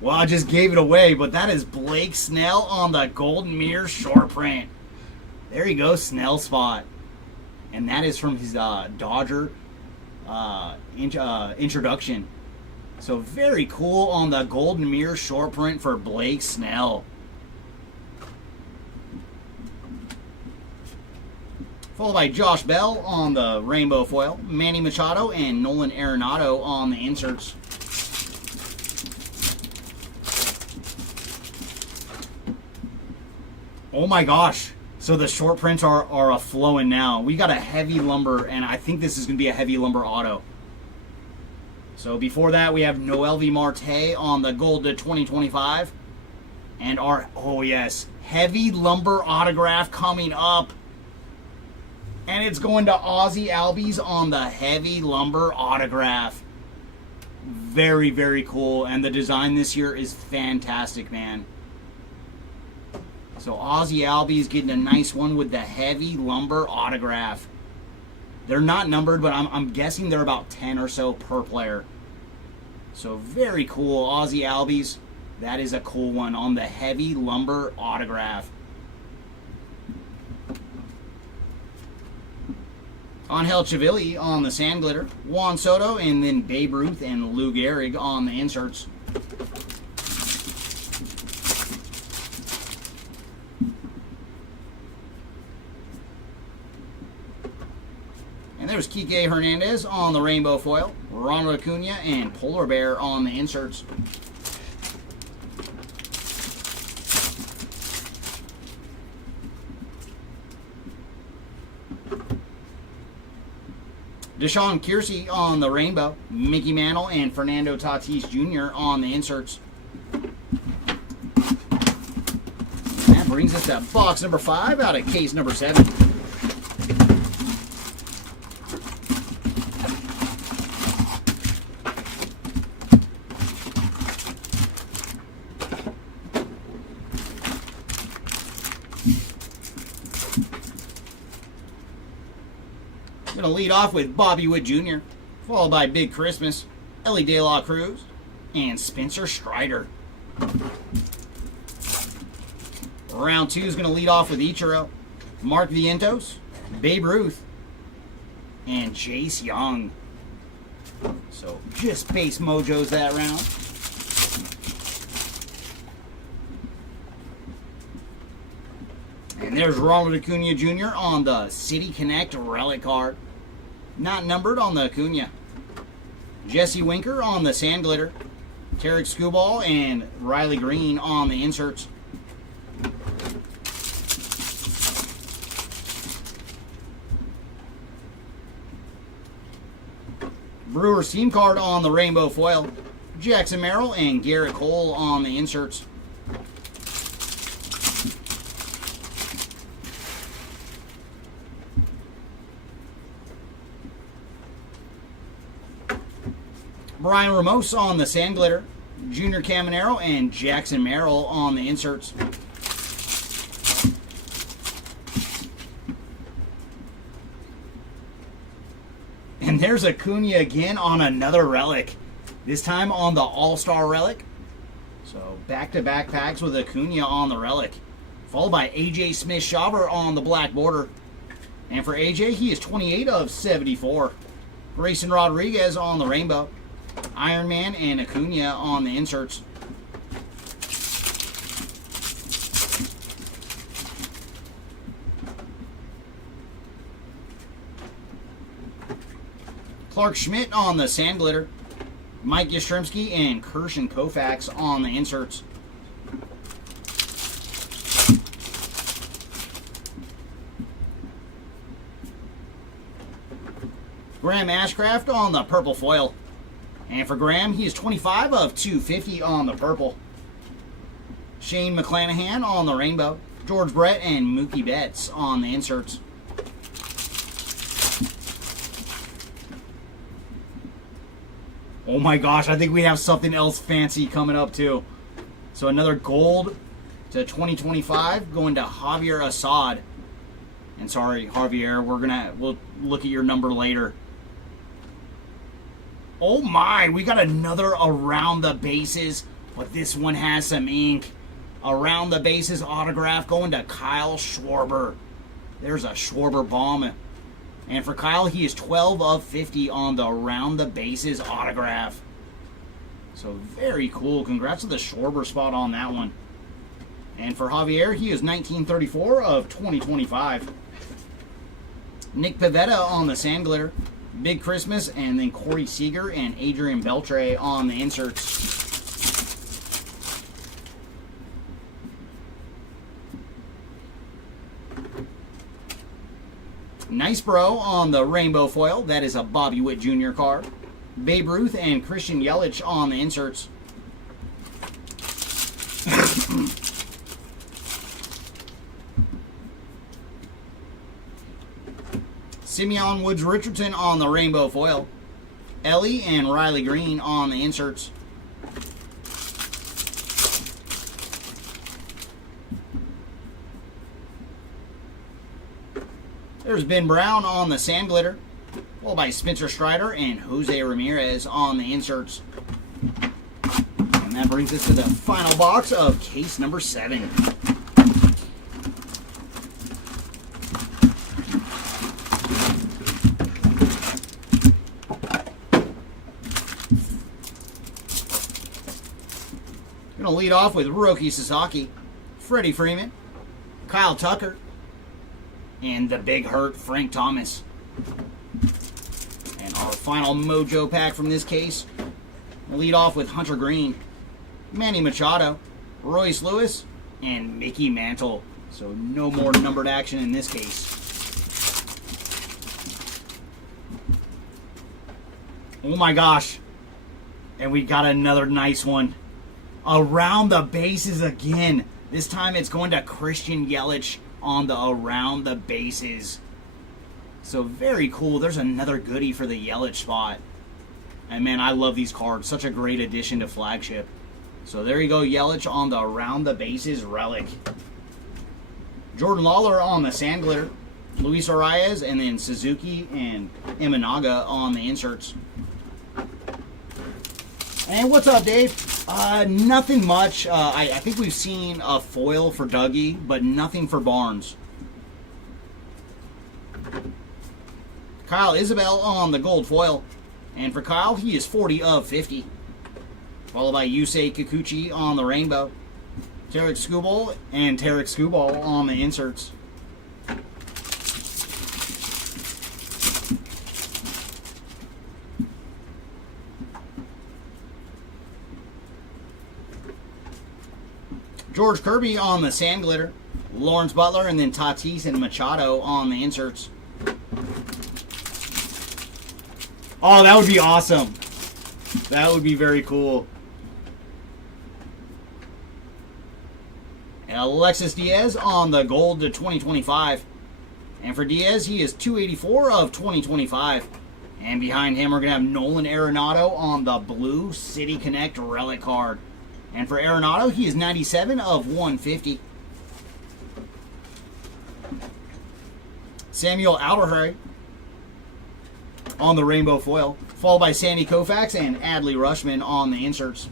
Well, I just gave it away, but that is Blake Snell on the Golden Mirror short print. There you go, Snell spot. And that is from his Dodger introduction. So very cool on the Golden Mirror short print for Blake Snell. Followed by Josh Bell on the rainbow foil, Manny Machado and Nolan Arenado on the inserts. Oh my gosh. So the short prints are a flowing now. We got a heavy lumber, and I think this is going to be a heavy lumber auto. So before that, we have Noelvi Marte on the Gold to 2025. And our, oh yes, heavy lumber autograph coming up. And it's going to Ozzy Albies on the heavy lumber autograph. Very, very cool. And the design this year is fantastic, man. So Ozzy Albies getting a nice one with the heavy lumber autograph. They're not numbered, but I'm guessing they're about 10 or so per player. So very cool, Ozzy Albies. That is a cool one on the heavy lumber autograph. Angel Chivilli on the Sand Glitter, Juan Soto, and then Babe Ruth and Lou Gehrig on the inserts. And there's Kike Hernandez on the rainbow foil, Ronald Acuna and Polar Bear on the inserts. Deshaun Kiersey on the rainbow, Mickey Mantle and Fernando Tatis Jr. on the inserts. And that brings us to box number 5 out of case number 7. I'm going to lead off with Bobby Witt Jr., followed by Big Christmas, Ellie De La Cruz, and Spencer Strider. Round 2 is going to lead off with Ichiro, Mark Vientos, Babe Ruth, and Jace Young. So just base mojos that round. And there's Ronald Acuna Jr. on the City Connect relic card. Not numbered on the Acuna. Jesse Winker on the Sand Glitter. Tarek Skubal and Riley Green on the inserts. Brewers team card on the rainbow foil. Jackson Merrill and Garrett Cole on the inserts. Brian Ramos on the sand glitter. Junior Caminero and Jackson Merrill on the inserts. And there's Acuna again on another relic. This time on the All-Star relic. So back-to-back packs with Acuna on the relic. Followed by AJ Smith-Shawver on the black border. And for AJ, he is 28 of 74. Grayson Rodriguez on the rainbow. Iron Man and Acuna on the inserts. Clark Schmidt on the sand glitter. Mike Yastrzemski and Kershaw Koufax on the inserts. Graham Ashcraft on the purple foil. And for Graham, he is 25 of 250 on the purple. Shane McClanahan on the rainbow. George Brett and Mookie Betts on the inserts. Oh my gosh, I think we have something else fancy coming up too. So another gold to 2025 going to Javier Assad. And sorry, Javier, we'll look at your number later. Oh my, we got another around the bases, but this one has some ink. Around the bases autograph going to Kyle Schwarber. There's a Schwarber bomb. And for Kyle, he is 12 of 50 on the around the bases autograph. So very cool. Congrats to the Schwarber spot on that one. And for Javier, he is 1934 of 2025. Nick Pivetta on the sand glitter. Big Christmas, and then Corey Seager and Adrian Beltre on the inserts. Nice Bro on the rainbow foil. That is a Bobby Witt Jr. card. Babe Ruth and Christian Yelich on the inserts. Simeon Woods Richardson on the rainbow foil. Ellie and Riley Green on the inserts. There's Ben Brown on the sand glitter, followed by Spencer Strider and Jose Ramirez on the inserts. And that brings us to the final box of case number 7. Going to lead off with Roki Sasaki, Freddie Freeman, Kyle Tucker, and the big hurt Frank Thomas. And our final mojo pack from this case, we'll lead off with Hunter Green, Manny Machado, Royce Lewis, and Mickey Mantle. So no more numbered action in this case. Oh my gosh. And we got another nice one. Around the bases again. This time it's going to Christian Yelich on the around the bases. So very cool. There's another goodie for the Yelich spot. And man, I love these cards. Such a great addition to Flagship. So there you go, Yelich on the around the bases relic. Jordan Lawler on the sand glitter. Luis Arias, and then Suzuki and Imanaga on the inserts. And what's up, Dave? Nothing much. I think we've seen a foil for Dougie, but nothing for Barnes. Kyle Isabel on the gold foil. And for Kyle, he is 40 of 50. Followed by Yusei Kikuchi on the rainbow. Tarek Skubal and Tarek Skubal on the inserts. George Kirby on the sand glitter. Lawrence Butler, and then Tatis and Machado on the inserts. Oh, that would be awesome. That would be very cool. And Alexis Diaz on the gold to 2025. And for Diaz, he is 284 of 2025. And behind him, we're going to have Nolan Arenado on the blue City Connect relic card. And for Arenado, he is 97 of 150. Samuel Alderhay on the rainbow foil, followed by Sandy Koufax and Adley Rushman on the inserts.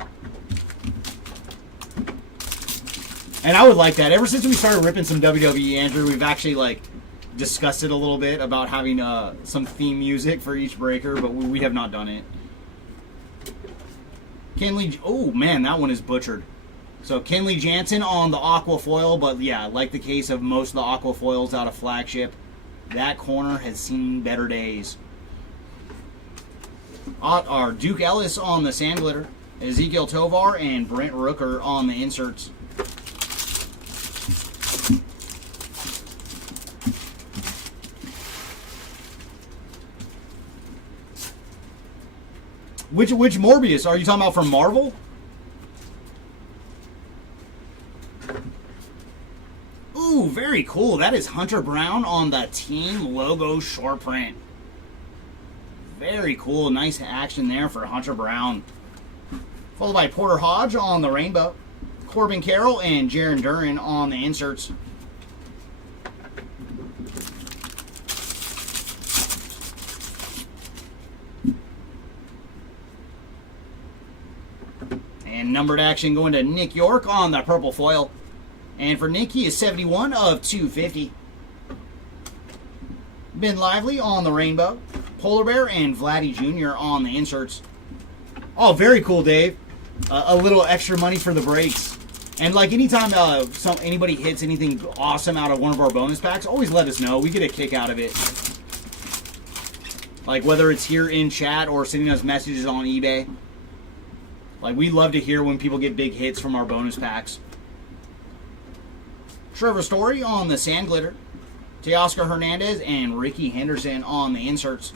And I would like that. Ever since we started ripping some WWE, Andrew, we've actually like discussed it a little bit about having some theme music for each breaker, but we have not done it. Kenley, oh man, that one is butchered. So Kenley Jansen on the aqua foil, but yeah, like the case of most of the aqua foils out of flagship, that corner has seen better days. Our Duke Ellis on the sand glitter, Ezekiel Tovar and Brent Rooker on the inserts. Which Morbius? Are you talking about from Marvel? Ooh, very cool. That is Hunter Brown on the team logo short print. Very cool. Nice action there for Hunter Brown. Followed by Porter Hodge on the rainbow. Corbin Carroll and Jaron Duran on the inserts. And numbered action going to Nick York on the purple foil. And for Nick, he is 71 of 250. Ben Lively on the rainbow. Polar Bear and Vladdy Jr. on the inserts. Oh, very cool, Dave. A little extra money for the breaks. And like anytime anybody hits anything awesome out of one of our bonus packs, always let us know. We get a kick out of it. Like whether it's here in chat or sending us messages on eBay. Like we love to hear when people get big hits from our bonus packs. Trevor Story on the sand glitter. Teoscar Hernandez and Ricky Henderson on the inserts.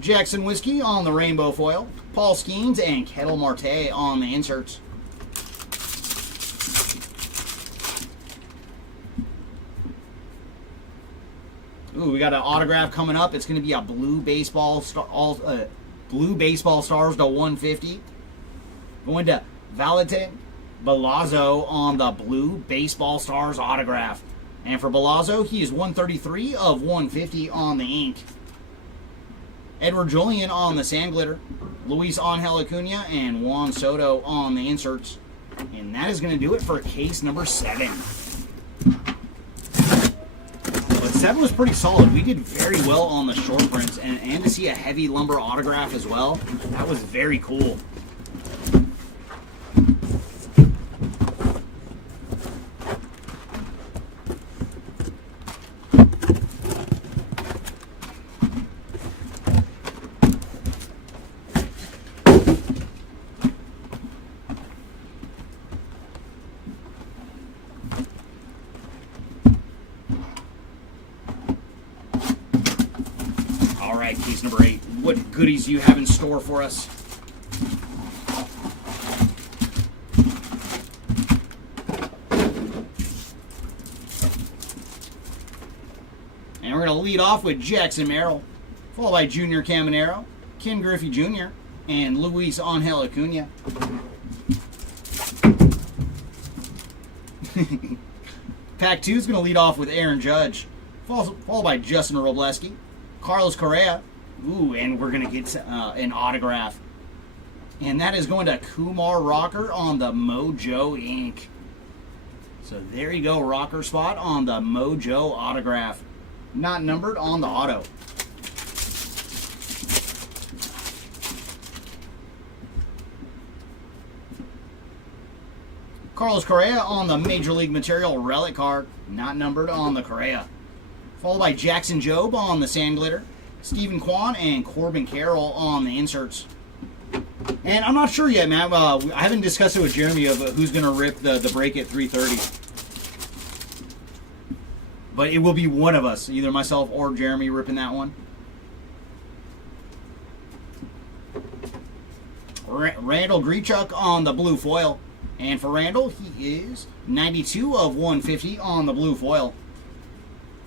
Jackson Whiskey on the rainbow foil. Paul Skeens and Kettle Marte on the inserts. Ooh, we got an autograph coming up. It's going to be a blue baseball blue baseball stars to 150. Going to Valentin Balazzo on the blue baseball stars autograph. And for Balazzo, he is 133 of 150 on the ink. Edward Julian on the sand glitter. Luis Angel Acuna and Juan Soto on the inserts. And that is going to do it for case number 7. But 7 was pretty solid. We did very well on the short prints. And to see a heavy lumber autograph as well, that was very cool. Case number 8. What goodies do you have in store for us? And we're going to lead off with Jackson Merrill, followed by Junior Caminero, Ken Griffey Jr., and Luis Angel Acuna. Pack 2 is going to lead off with Aaron Judge, followed by Justin Robleski, Carlos Correa. Ooh, and we're going to get an autograph. And that is going to Kumar Rocker on the Mojo Inc. So there you go, Rocker spot on the Mojo autograph. Not numbered on the auto. Carlos Correa on the Major League Material relic card. Not numbered on the Correa. Followed by Jackson Jobe on the sand glitter. Stephen Kwan and Corbin Carroll on the inserts. And I'm not sure yet, man. I haven't discussed it with Jeremy of who's going to rip the break at 330. But it will be one of us, either myself or Jeremy ripping that one. Randall Grichuk on the blue foil. And for Randall, he is 92 of 150 on the blue foil.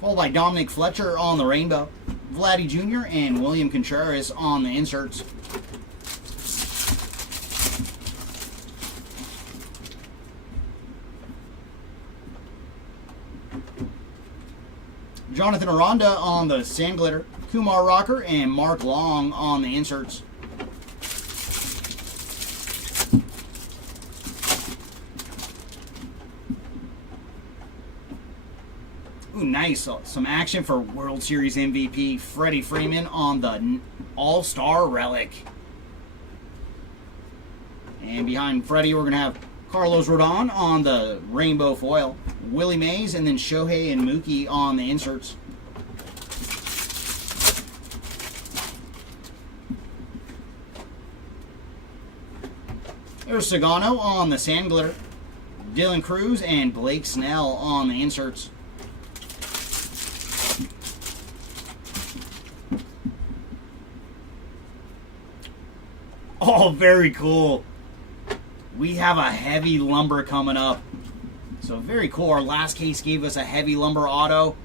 Followed by Dominic Fletcher on the rainbow. Vladdy Jr. and William Contreras on the inserts. Jonathan Aranda on the sand glitter. Kumar Rocker and Mark Long on the inserts. Ooh, nice. Some action for World Series MVP Freddie Freeman on the All-Star Relic. And behind Freddie, we're going to have Carlos Rodon on the rainbow foil. Willie Mays and then Shohei and Mookie on the inserts. There's Sagano on the sand glitter. Dylan Cruz and Blake Snell on the inserts. Oh, very cool. We have a heavy lumber coming up. So very cool. Our last case gave us a heavy lumber auto.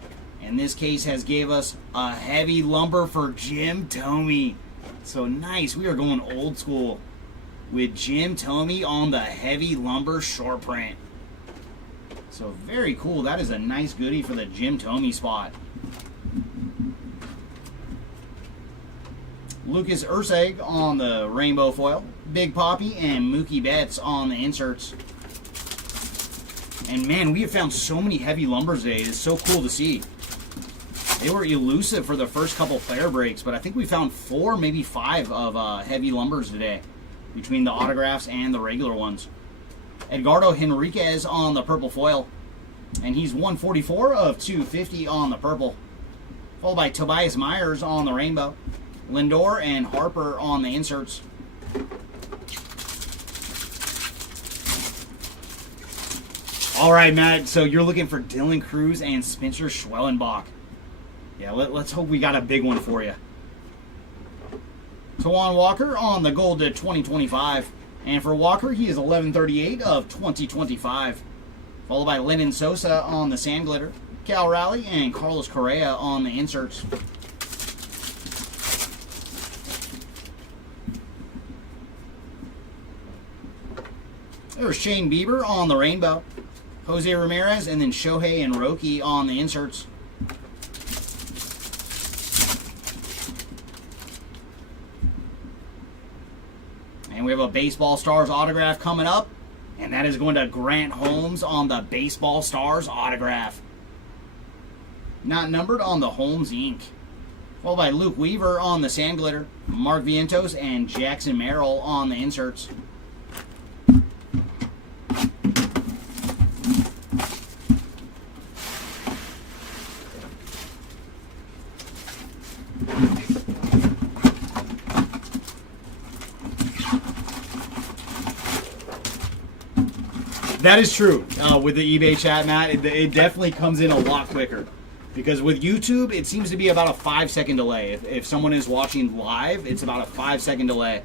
And this case has gave us a heavy lumber for Jim Thome. So nice. We are going old school with Jim Thome on the heavy lumber short print. So very cool. That is a nice goodie for the Jim Thome spot. Lucas Urseg on the rainbow foil. Big Poppy and Mookie Betts on the inserts. And man, we have found so many heavy lumbers today. It's so cool to see. They were elusive for the first couple player breaks, but I think we found 4, maybe 5 of heavy lumbers today between the autographs and the regular ones. Edgardo Henriquez on the purple foil. And he's 144 of 250 on the purple. Followed by Tobias Myers on the rainbow. Lindor and Harper on the inserts. All right, Matt, so you're looking for Dylan Cruz and Spencer Schwellenbach. Yeah, let's hope we got a big one for you. Tawan Walker on the gold to 2025. And for Walker, he is 1138 of 2025. Followed by Lennon Sosa on the sand glitter. Cal Raleigh and Carlos Correa on the inserts. There's Shane Bieber on the rainbow. Jose Ramirez and then Shohei and Roki on the inserts. And we have a Baseball Stars autograph coming up. And that is going to Grant Holmes on the Baseball Stars autograph. Not numbered on the Holmes ink. Followed by Luke Weaver on the sand glitter. Mark Vientos and Jackson Merrill on the inserts. That is true. With the eBay chat, Matt, it definitely comes in a lot quicker. Because with YouTube, it seems to be about a 5-second delay. If someone is watching live, it's about a 5-second delay.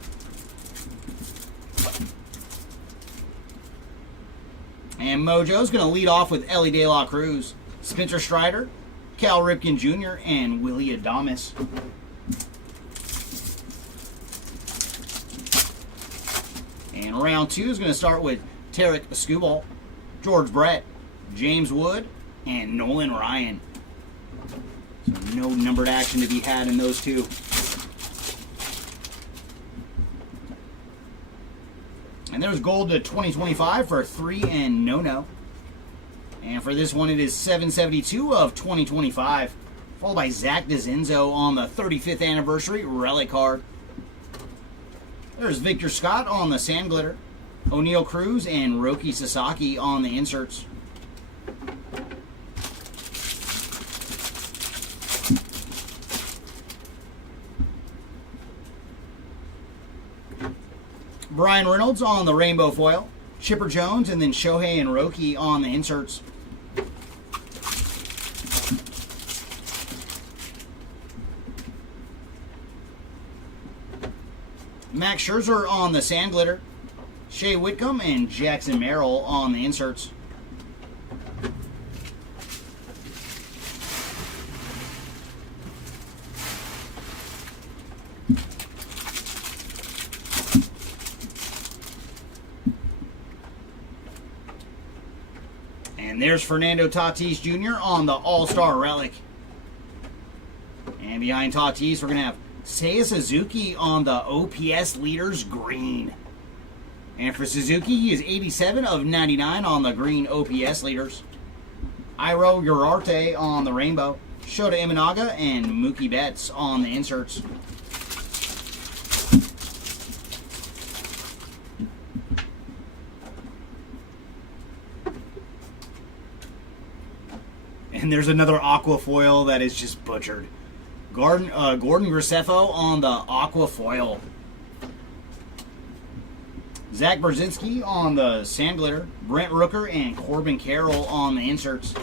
And Mojo's going to lead off with Ellie De La Cruz, Spencer Strider, Cal Ripken Jr., and Willie Adames. And round 2 is going to start with Tarek Skubal, George Brett, James Wood, and Nolan Ryan. So no numbered action to be had in those two. And there's gold to 2025 for 3 and No-No. And for this one, it is 772 of 2025. Followed by Zach DeZenzo on the 35th anniversary relic card. There's Victor Scott on the sand glitter. O'Neal Cruz and Roki Sasaki on the inserts. Brian Reynolds on the rainbow foil. Chipper Jones, and then Shohei and Roki on the inserts. Max Scherzer on the sand glitter. Shea Whitcomb and Jackson Merrill on the inserts. And there's Fernando Tatis Jr. on the All-Star Relic. And behind Tatis, we're going to have Seiya Suzuki on the OPS Leaders Green. And for Suzuki, he is 87 of 99 on the green OPS Leaders. Iro Urarte on the rainbow. Shota Imanaga and Mookie Betts on the inserts. And there's another aqua foil that is just butchered. Gordon Graceffo on the aqua foil. Zach Brzezinski on the sand glitter. Brent Rooker and Corbin Carroll on the inserts.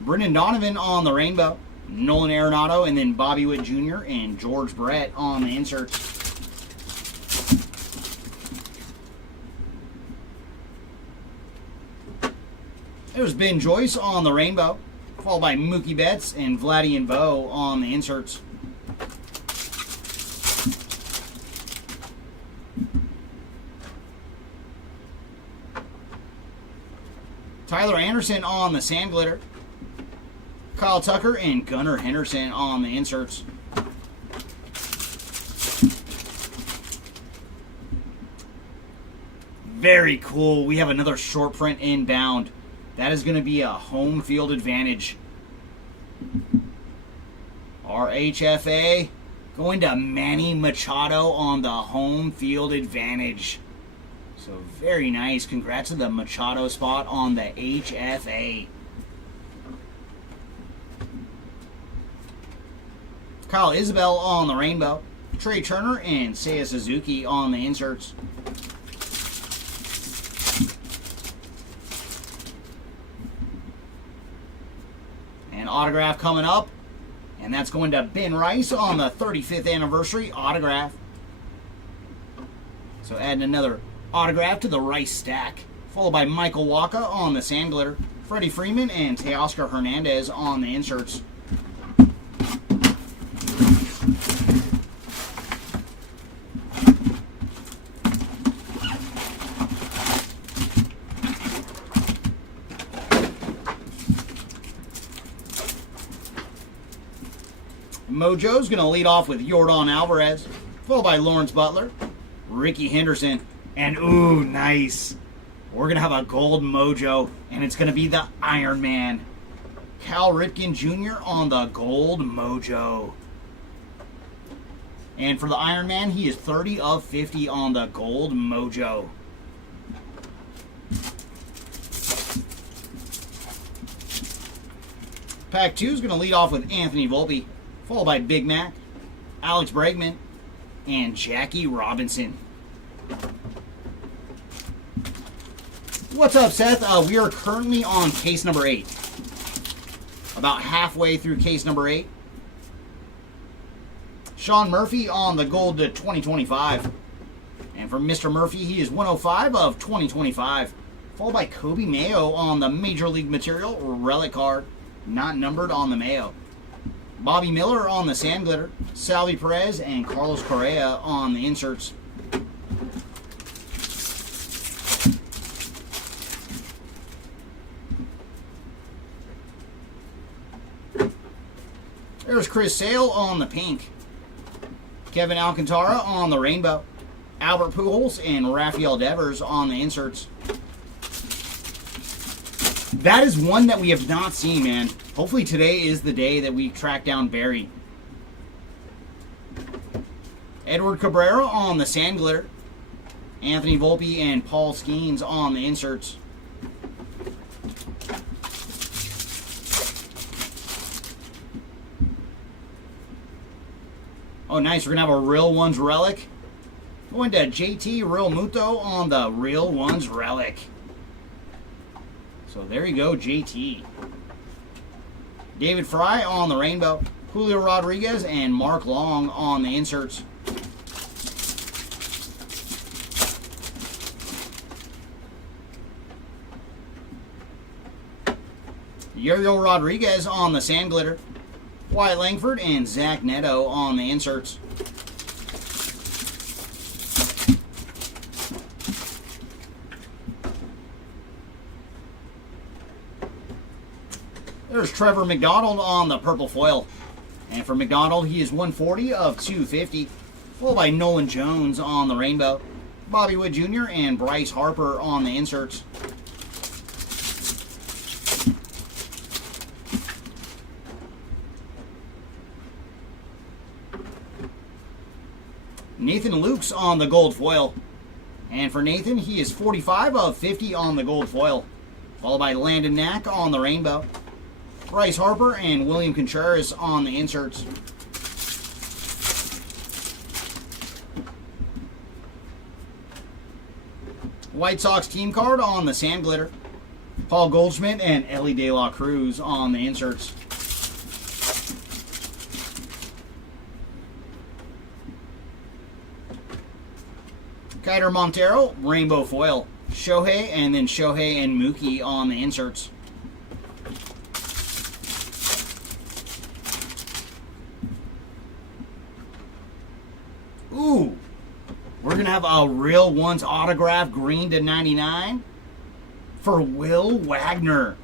Brendan Donovan on the rainbow. Nolan Arenado, and then Bobby Witt Jr. and George Brett on the inserts. There's Ben Joyce on the rainbow, followed by Mookie Betts and Vladdy and Bo on the inserts. Tyler Anderson on the sand glitter. Kyle Tucker and Gunnar Henderson on the inserts. Very cool. We have another short print inbound. That is going to be a home field advantage. Our HFA going to Manny Machado on the home field advantage. So very nice. Congrats to the Machado spot on the HFA. Kyle Isabel on the rainbow. Trey Turner and Seiya Suzuki on the inserts. And autograph coming up. And that's going to Ben Rice on the 35th anniversary autograph. So adding another autograph to the Rice stack. Followed by Michael Wacha on the sand glitter. Freddie Freeman and Teoscar Hernandez on the inserts. Mojo's going to lead off with Yordan Alvarez, followed by Lawrence Butler, Ricky Henderson, and ooh, nice. We're going to have a gold Mojo, and it's going to be the Iron Man. Cal Ripken Jr. on the gold Mojo. And for the Iron Man, he is 30 of 50 on the gold Mojo. Pack 2 is going to lead off with Anthony Volpe, followed by Big Mac, Alex Bregman, and Jackie Robinson. What's up, Seth? We are currently on case number 8. About halfway through case number 8. Sean Murphy on the gold to 2025. And for Mr. Murphy, he is 105 of 2025. Followed by Kobe Mayo on the Major League Material relic card. Not numbered on the Mayo. Bobby Miller on the sand glitter. Salvi Perez and Carlos Correa on the inserts. There's Chris Sale on the pink. Kevin Alcantara on the rainbow. Albert Pujols and Rafael Devers on the inserts. That is one that we have not seen, man. Hopefully today is the day that we track down Barry. Edward Cabrera on the sand glitter. Anthony Volpe and Paul Skeens on the inserts. Oh, nice. We're going to have a Real Ones relic. Going to JT Real Muto on the Real Ones relic. So there you go, JT. David Fry on the rainbow. Julio Rodriguez and Mark Long on the inserts. Yo Rodriguez on the sand glitter. Wyatt Langford and Zach Neto on the inserts. There's Trevor McDonald on the purple foil. And for McDonald, he is 140 of 250. Followed by Nolan Jones on the rainbow. Bobby Wood Jr. and Bryce Harper on the inserts. Nathan Lukes on the gold foil. And for Nathan, he is 45 of 50 on the gold foil. Followed by Landon Knack on the rainbow. Bryce Harper and William Contreras on the inserts. White Sox team card on the sand glitter. Paul Goldschmidt and Ellie De La Cruz on the inserts. Kiter Montero, rainbow foil. Shohei and then Shohei and Mookie on the inserts. Ooh, we're going to have a Real Ones autograph green to 99 for Will Wagner.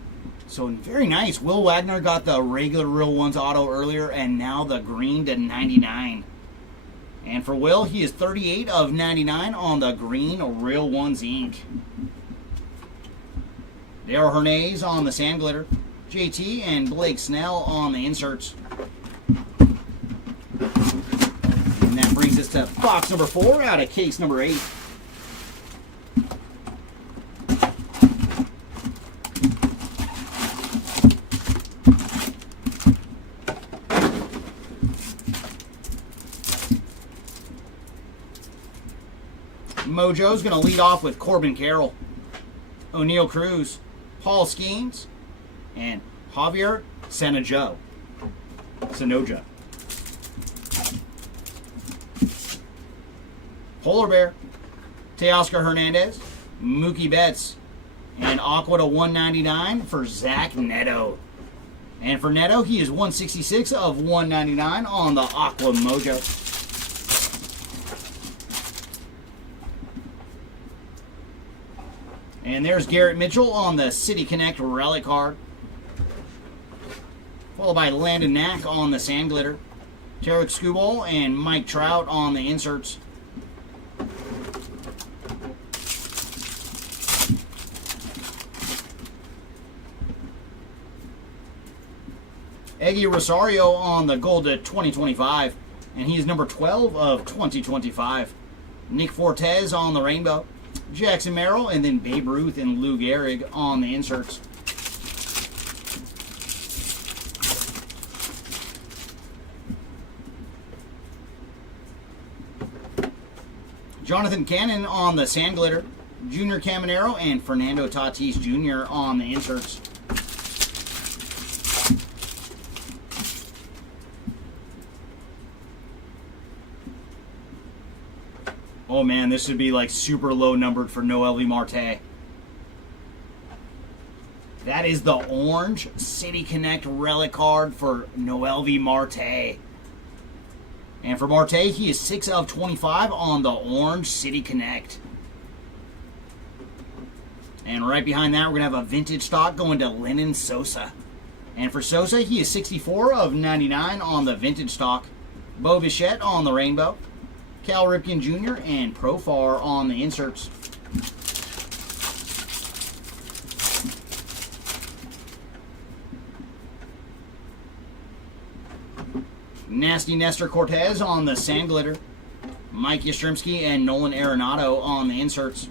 So very nice. Will Wagner got the regular Real Ones auto earlier and now the green to 99. And for Will, he is 38 of 99 on the green Real Ones ink. Darryl Hernandez on the sand glitter. JT and Blake Snell on the inserts. And that brings us to box number 4 out of case number 8. Mojo's going to lead off with Corbin Carroll, O'Neal Cruz, Paul Skeens, and Javier Sanoja. Polar Bear, Teoscar Hernandez, Mookie Betts, and Aqua to 199 for Zach Neto. And for Neto, he is 166 of 199 on the Aqua Mojo. And there's Garrett Mitchell on the City Connect relic card. Followed by Landon Knack on the sand glitter. Tarek Skubal and Mike Trout on the inserts. Eggy Rosario on the gold to 2025. And he is number 12 of 2025. Nick Fortes on the rainbow. Jackson Merrill, and then Babe Ruth and Lou Gehrig on the inserts. Jonathan Cannon on the sand glitter. Junior Caminero and Fernando Tatis Jr. on the inserts. Oh man, this would be like super low numbered for Noelvi Marte. That is the orange City Connect relic card for Noelvi Marte. And for Marte, he is 6 of 25 on the orange City Connect. And right behind that, we're going to have a vintage stock going to Lennon Sosa. And for Sosa, he is 64 of 99 on the vintage stock. Bo Bichette on the rainbow. Cal Ripken Jr. and Profar on the inserts. Nasty Nestor Cortez on the sand glitter. Mike Yastrzemski and Nolan Arenado on the inserts.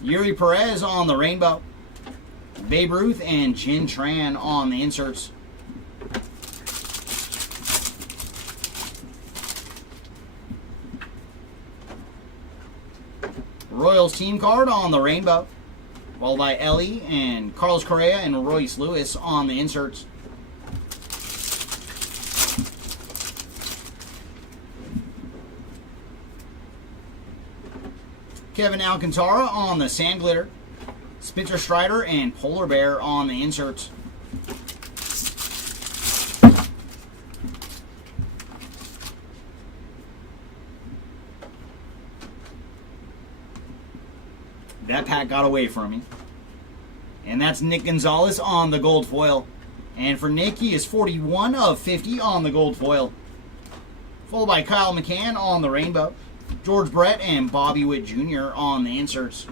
Yuri Perez on the rainbow. Babe Ruth and Jin Tran on the inserts. Royals team card on the rainbow, followed by Ellie and Carlos Correa and Royce Lewis on the inserts. Kevin Alcantara on the sand glitter, Spencer Strider and Polar Bear on the inserts. That pack got away from me. And that's Nick Gonzalez on the gold foil. And for Nick, he is 41 of 50 on the gold foil. Followed by Kyle McCann on the rainbow, George Brett and Bobby Witt Jr. on the inserts.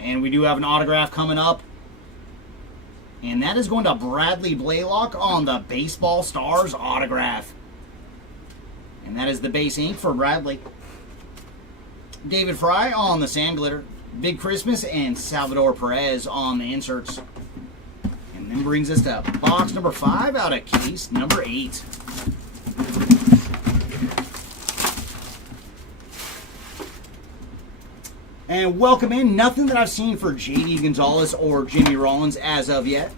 And we do have an autograph coming up. And that is going to Bradley Blaylock on the Baseball Stars autograph. And that is the base ink for Bradley. David Fry on the sand glitter, Big Christmas and Salvador Perez on the inserts. And then brings us to box number 5 out of case number 8. And welcome in. Nothing that I've seen for J.D. Gonzalez or Jimmy Rollins as of yet.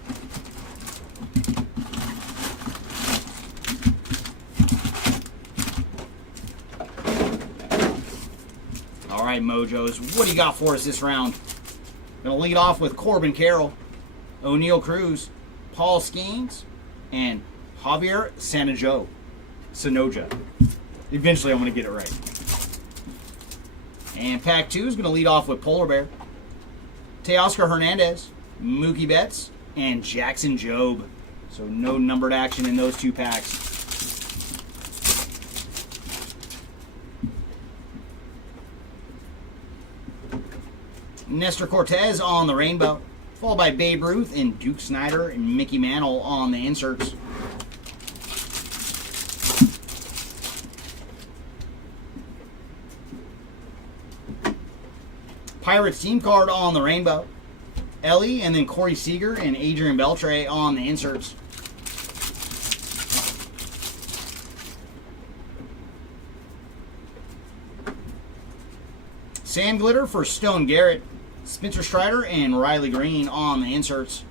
All right, Mojos, what do you got for us this round? Going to lead off with Corbin Carroll, O'Neal Cruz, Paul Skeens, and Javier Sanoja. Eventually, I'm going to get it right. And pack 2 is going to lead off with Polar Bear, Teoscar Hernandez, Mookie Betts, and Jackson Jobe. So no numbered action in those 2 packs. Nestor Cortez on the rainbow, followed by Babe Ruth and Duke Snider and Mickey Mantle on the inserts. Pirates team card on the rainbow, Ellie and then Corey Seager and Adrian Beltre on the inserts. Sand glitter for Stone Garrett, Spencer Strider and Riley Green on the inserts.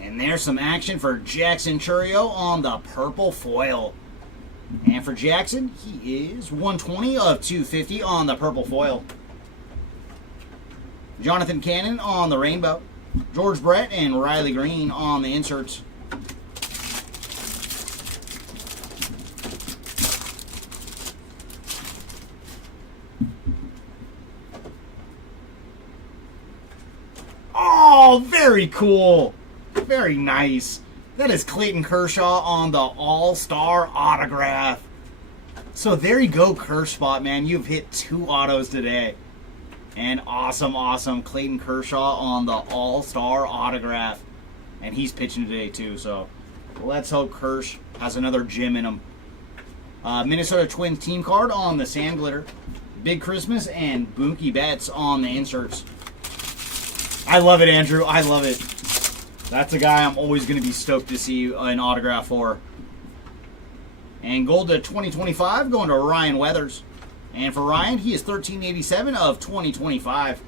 And there's some action for Jackson Chourio on the purple foil. And for Jackson, he is 120 of 250 on the purple foil. Jonathan Cannon on the rainbow, George Brett and Riley Green on the inserts. Oh, very cool. Very nice. That is Clayton Kershaw on the All-Star autograph. So there you go, Kershbot, man. You've hit 2 autos today. And awesome, awesome. Clayton Kershaw on the All-Star autograph. And he's pitching today, too. So let's hope Kersh has another gem in him. Minnesota Twins team card on the sand glitter, Big Christmas and Mookie Betts on the inserts. I love it, Andrew. I love it. That's a guy I'm always going to be stoked to see an autograph for. And gold to 2025 going to Ryan Weathers. And for Ryan, he is 1387 of 2025.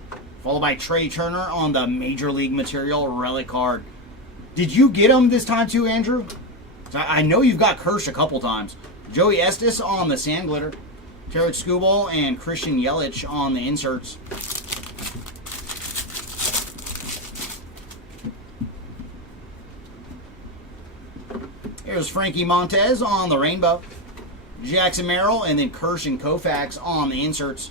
Followed by Trey Turner on the Major League Material relic card. Did you get him this time too, Andrew? I know you've got Kersh a couple times. Joey Estes on the sand glitter, Tarek Skubal and Christian Yelich on the inserts. Here's Frankie Montez on the rainbow, Jackson Merrill, and then Kersh and Koufax on the inserts.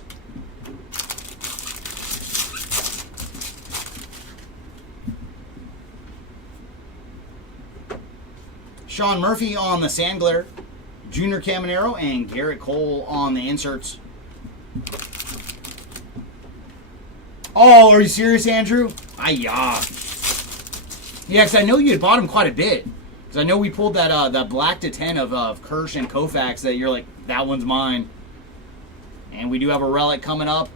Sean Murphy on the sand glitter, Junior Caminero and Garrett Cole on the inserts. Oh, are you serious, Andrew? Ayah. Yeah, because I know you had bought him quite a bit. Because I know we pulled that black to 10 of Kirsch and Koufax that you're like, that one's mine. And we do have a relic coming up.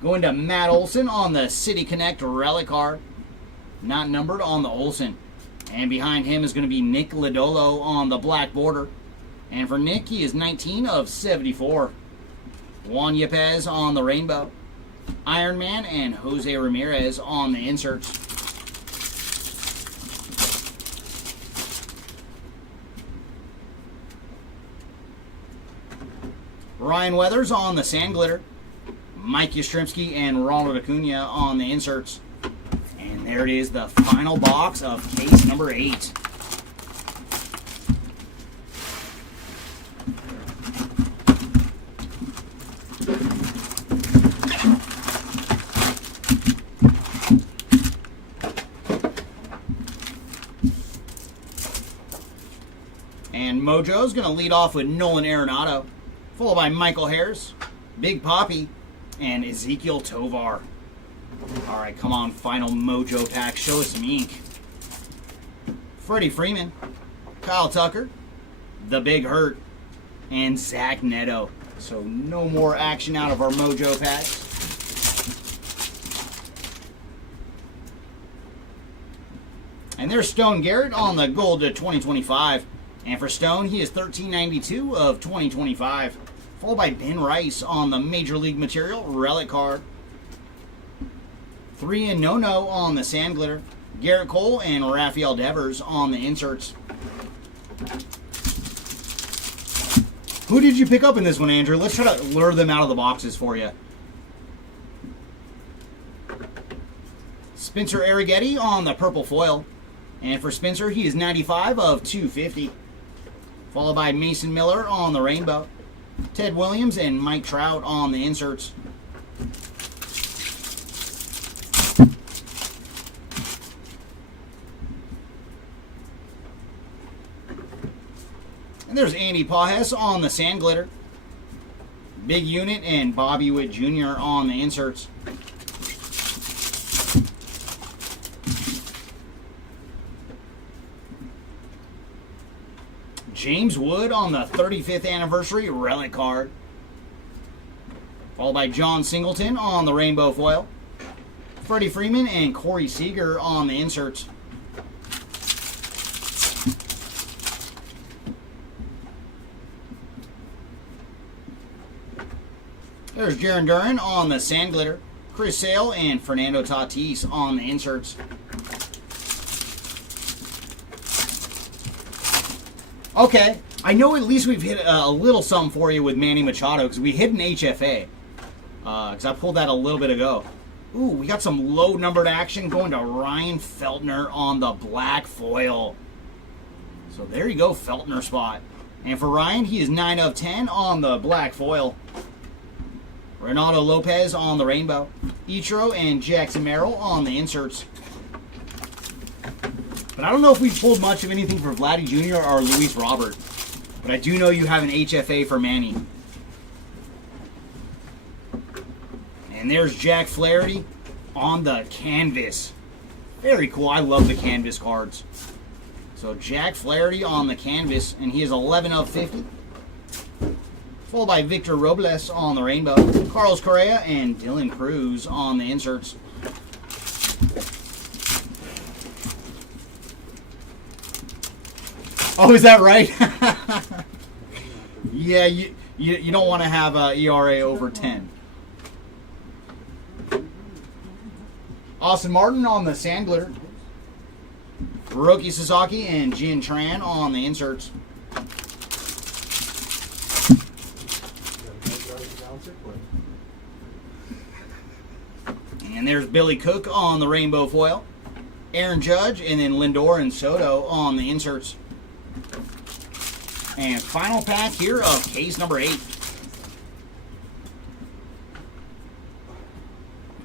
Going to Matt Olson on the City Connect relic card. Not numbered on the Olson. And behind him is going to be Nick Lodolo on the black border. And for Nick, he is 19 of 74. Juan Yepes on the rainbow. Iron Man and Jose Ramirez on the inserts. Ryan Weathers on the sand glitter. Mike Yastrzemski and Ronald Acuna on the inserts. And there it is, the final box of case number 8. And Mojo's going to lead off with Nolan Arenado, followed by Michael Harris, Big Poppy, and Ezekiel Tovar. All right, come on, final Mojo pack. Show us some ink. Freddie Freeman, Kyle Tucker, The Big Hurt, and Zach Neto. So no more action out of our Mojo packs. And there's Stone Garrett on the gold to 2025. And for Stone, he is 1392 of 2025. Followed by Ben Rice on the Major League Material relic card. 3 and No on the sand glitter. Garrett Cole and Rafael Devers on the inserts. Who did you pick up in this one, Andrew? Let's try to lure them out of the boxes for you. Spencer Arrighetti on the purple foil. And for Spencer, he is 95 of 250. Followed by Mason Miller on the rainbow. Ted Williams and Mike Trout on the inserts. And there's Andy Pajes on the sand glitter. Big Unit and Bobby Witt Jr. on the inserts. James Wood on the 35th anniversary relic card. Followed by John Singleton on the rainbow foil. Freddie Freeman and Corey Seager on the inserts. There's Jarren Duran on the sand glitter. Chris Sale and Fernando Tatis on the inserts. Okay, I know at least we've hit a little something for you with Manny Machado because we hit an HFA. Because I pulled that a little bit ago. Ooh, we got some low-numbered action going to Ryan Feltner on the black foil. So there you go, Feltner spot. And for Ryan, he is 9 of 10 on the black foil. Renato Lopez on the rainbow. Ichiro and Jackson Merrill on the inserts. But I don't know if we pulled much of anything for Vladdy Jr. or Luis Robert. But I do know you have an HFA for Manny. And there's Jack Flaherty on the canvas. Very cool. I love the canvas cards. So Jack Flaherty on the canvas, and he is 11 of 50. Followed by Victor Robles on the rainbow. Carlos Correa and Dylan Cruz on the inserts. Oh, is that right? Yeah, you don't want to have a ERA over 10. Austin Martin on the sand glitter. Hiroki Sasaki and Jin Tran on the inserts. And there's Billy Cook on the rainbow foil. Aaron Judge and then Lindor and Soto on the inserts. And final pack here of case number 8.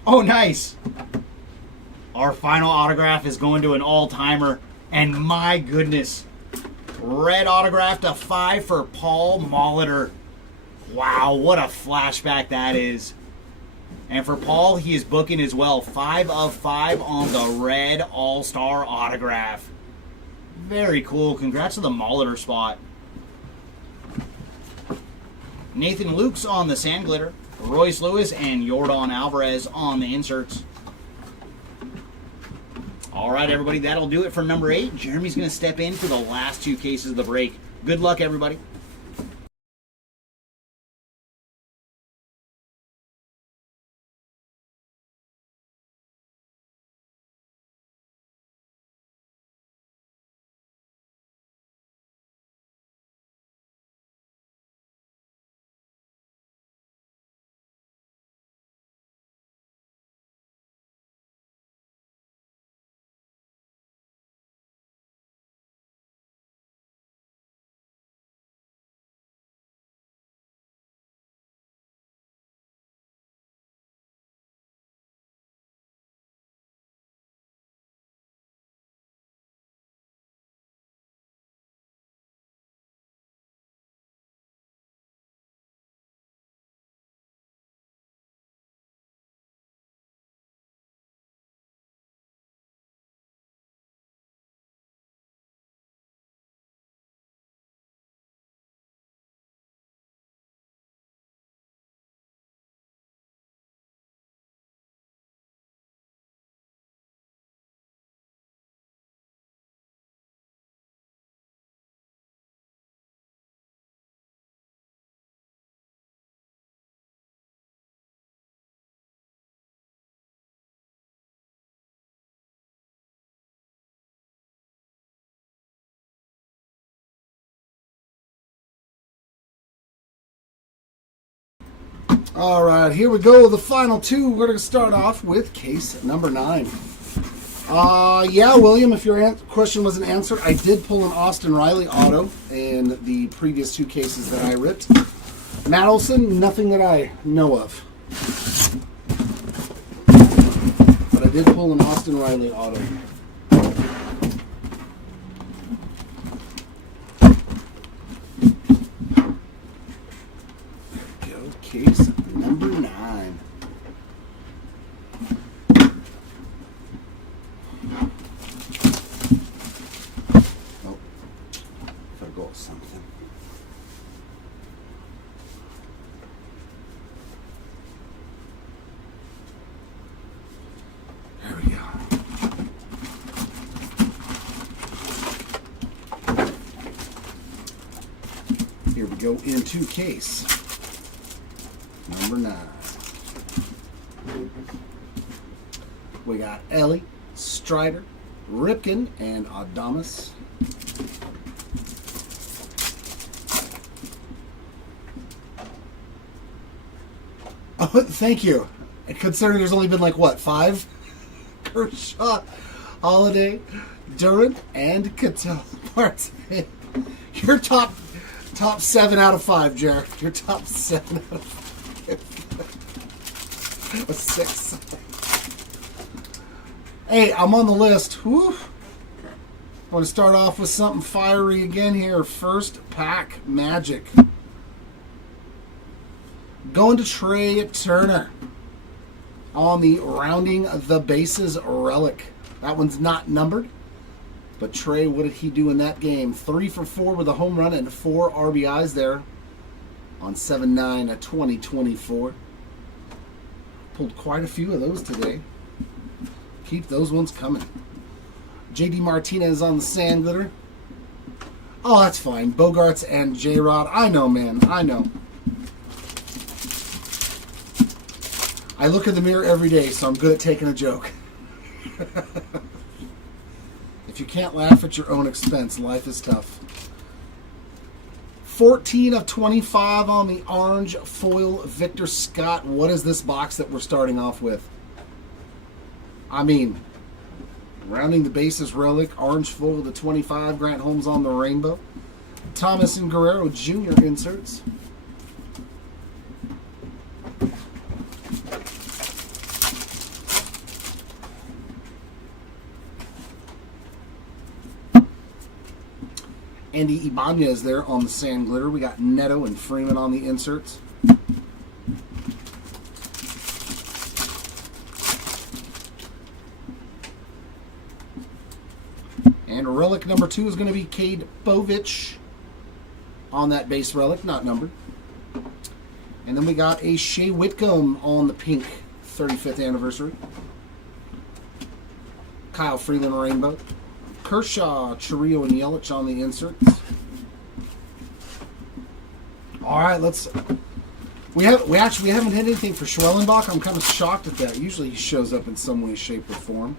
Oh, nice. Our final autograph is going to an all-timer. And my goodness. Red autograph to 5 for Paul Molitor. Wow, what a flashback that is. And for Paul, he is booking as well. 5 of 5 on the red All-Star autograph. Very cool. Congrats to the Molitor spot. Nathan Lukes on the sand glitter. Royce Lewis and Yordan Alvarez on the inserts. All right, everybody, that'll do it for number 8. Jeremy's going to step in for the last 2 cases of the break. Good luck, everybody. All right, here we go. The final 2. We're going to start off with case number 9. Yeah, William, if your question wasn't answered, I did pull an Austin Riley auto in the previous 2 cases that I ripped. Matt Olson, nothing that I know of. But I did pull an Austin Riley auto. Go, case number 9. Oh, forgot something. There we go. Here we go into case number 9. We got Ellie, Strider, Ripken, and Adamas. Oh, thank you. Considering there's only been like, what, 5? Kershaw, Holiday, Durant, and Cattell Marte. Your top 7 out of 5, Jared. Your top 7 out of 5. A 6. Hey, I'm on the list. Woo. I want to start off with something fiery again here. First pack Magic. Going to Trey Turner on the Rounding the Bases relic. That one's not numbered. But Trey, what did he do in that game? 3 for 4 with a home run and 4 RBIs there on 7/9/2024. Pulled quite a few of those today. Keep those ones coming. JD Martinez on the sand glitter. Oh, that's fine. Bogarts and J-Rod. I know, man. I know. I look in the mirror every day, so I'm good at taking a joke. If you can't laugh at your own expense, life is tough. 14 of 25 on the orange foil Victor Scott. What is this box that we're starting off with? I mean, Rounding the Bases relic, orange foil to 25, Grant Holmes on the rainbow. Thomas and Guerrero Jr. inserts. Andy Ibanez there on the sand glitter. We got Neto and Freeman on the inserts. And relic number 2 is going to be Cade Bovich on that base relic, not numbered. And then we got a Shea Whitcomb on the pink 35th anniversary. Kyle Freeland rainbow. Kershaw, Chiriot, and Yelich on the inserts. All right, we haven't had anything for Schwellenbach. I'm kind of shocked at that. Usually he shows up in some way, shape, or form.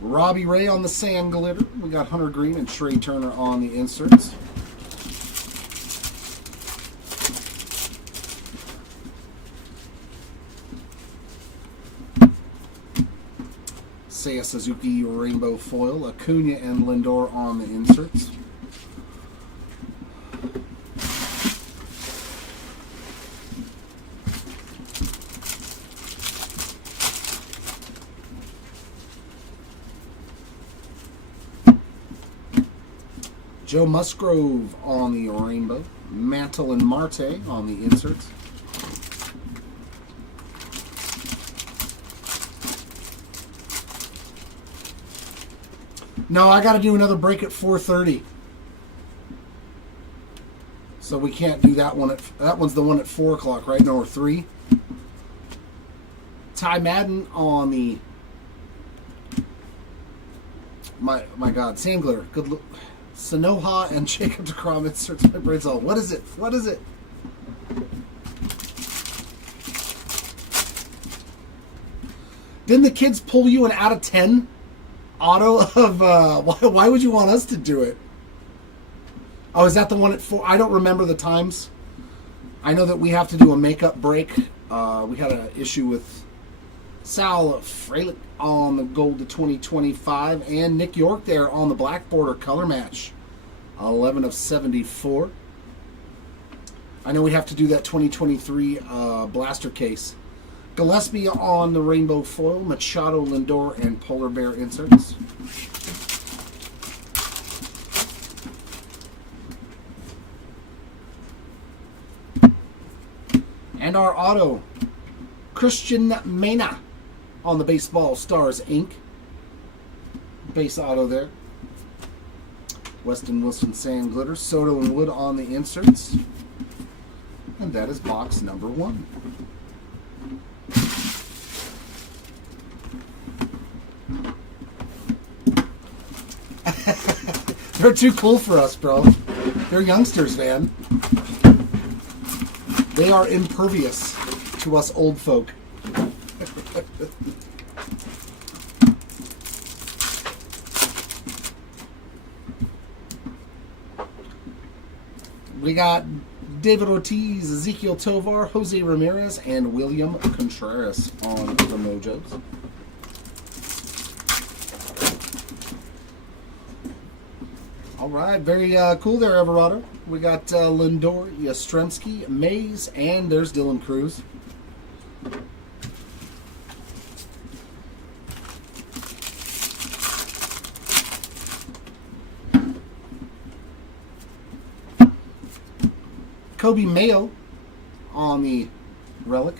Robbie Ray on the sand glitter. We got Hunter Green and Trey Turner on the inserts. Seiya Suzuki rainbow foil. Acuna and Lindor on the inserts. Joe Musgrove on the rainbow. Mantle and Marte on the inserts. No, I got to do another break at 4:30. So we can't do that one. That one's the one at 4 o'clock, right? No, or 3. Ty Madden on the... My God, sand glitter. Good look. Sanoha and Jacob DeGrom inserts. My brain's all, what is it? What is it? Didn't the kids pull you an out of 10 auto of, why would you want us to do it? Oh, is that the one at 4? I don't remember the times. I know that we have to do a makeup break. We had an issue with Sal Frelick on the gold to 2025 and Nick York there on the black border color match. 11 of 74. I know we have to do that 2023 blaster case. Gillespie on the rainbow foil, Machado, Lindor, and Polar Bear inserts. And our auto, Christian Mena on the Baseball Stars Inc. Base auto there. Weston Wilson sand glitter, Soto and Wood on the inserts. And that is box number 1. They're too cool for us, bro. They're youngsters, man. They are impervious to us old folk. We got David Ortiz, Ezekiel Tovar, Jose Ramirez, and William Contreras on the Mojos. All right, very cool there, Everado. We got Lindor, Yastrzemski, Mays, and there's Dylan Cruz. Kobe Mayo on the relic.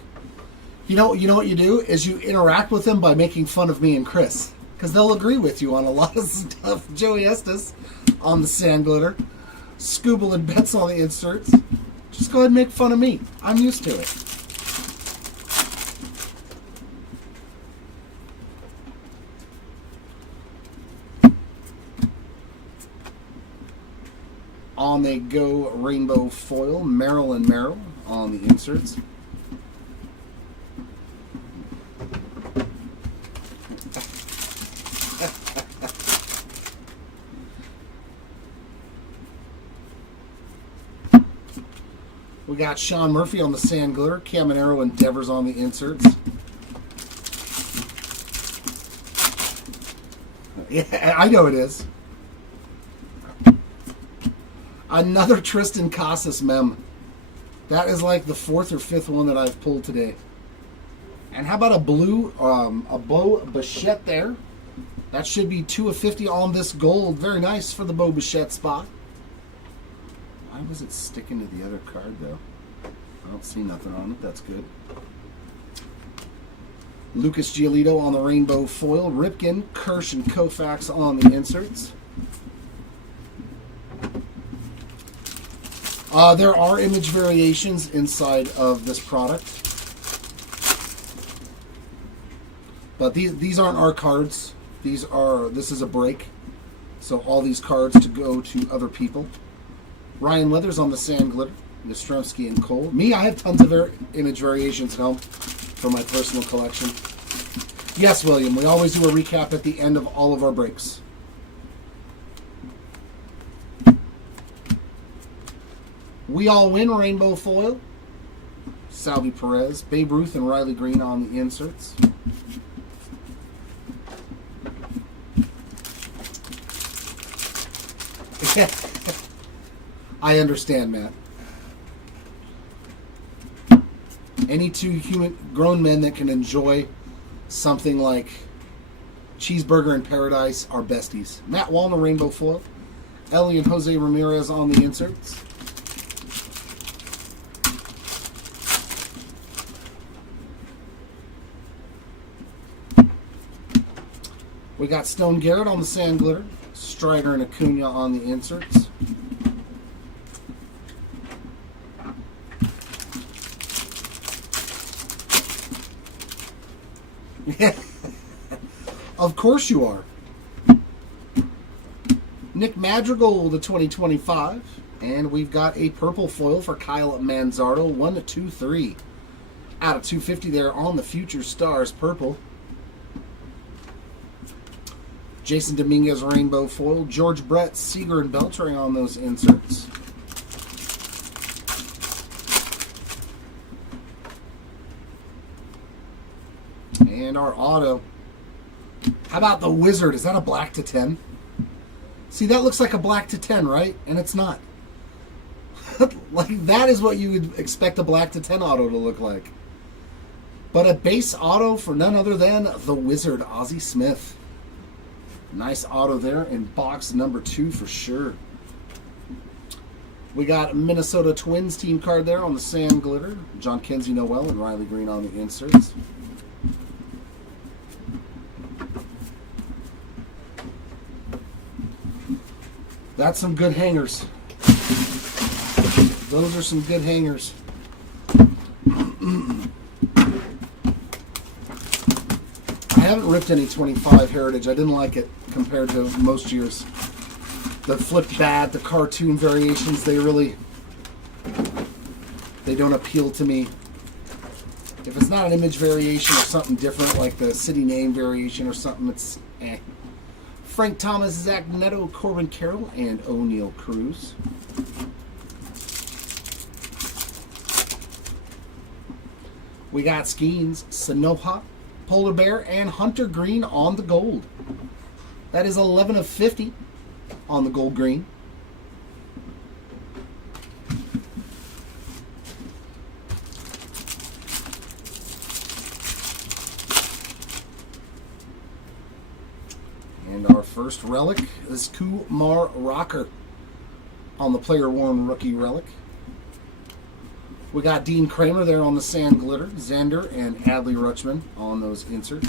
You know what you do is you interact with them by making fun of me and Chris, because they'll agree with you on a lot of stuff. Joey Estes on the sand glitter, Scooble and Betts on the inserts. Just go ahead and make fun of me. I'm used to it. On the Go rainbow foil, Merrill and Merrill on the inserts. We got Sean Murphy on the sand glitter, Caminero and Devers on the inserts. Yeah, I know it is. Another Tristan Casas mem. That is like the 4th or 5th one that I've pulled today. And how about a blue, a Bo Bichette there? That should be 2 of 50 on this gold. Very nice for the Bo Bichette spot. Why was it sticking to the other card though? I don't see nothing on it. That's good. Lucas Giolito on the rainbow foil. Ripken, Kirsch, and Koufax on the inserts. There are image variations inside of this product. But these aren't our cards. This is a break. So all these cards to go to other people. Ryan Weathers on the Sand Glitter. Yastrzemski and Cole. Me, I have tons of image variations at home for my personal collection. Yes, William, we always do a recap at the end of all of our breaks. We All Win rainbow foil. Salvi Perez, Babe Ruth, and Riley Green on the inserts. I understand, Matt. Any two grown men that can enjoy something like Cheeseburger in Paradise are besties. Matt Wallner rainbow foil. Ellie and Jose Ramirez on the inserts. We got Stone Garrett on the Sand Glitter. Strider and Acuna on the inserts. Yeah, of course you are. Nick Madrigal to 2025. And we've got a purple foil for Kyle Manzardo. 1-2-3. Out of 250 there on the Future Stars purple. Jason Dominguez rainbow foil. George Brett, Seager, and Beltray on those inserts. And our auto. How about the Wizard? Is that a black to 10? See, that looks like a black to 10, right? And it's not. Like, that is what you would expect a black to 10 auto to look like. But a base auto for none other than the Wizard, Ozzie Smith. Nice auto there in box number 2 for sure. We got Minnesota Twins team card there on the Sand Glitter. John Kenzie Noel and Riley Green on the inserts. That's some good hangers. Those are some good hangers. I haven't ripped any 25 Heritage. I didn't like it compared to most years. The flipped bat, the cartoon variations, they don't appeal to me. If it's not an image variation or something different, like the city name variation or something, it's eh. Frank Thomas, Zach Neto, Corbin Carroll, and O'Neal Cruz. We got Skeens, Sanoha, Polar Bear, and Hunter Green on the gold. That is 11 of 50 on the gold green. And our first relic is Kumar Rocker on the player worn rookie relic. We got Dean Kramer there on the Sand Glitter, Xander and Adley Rutschman on those inserts.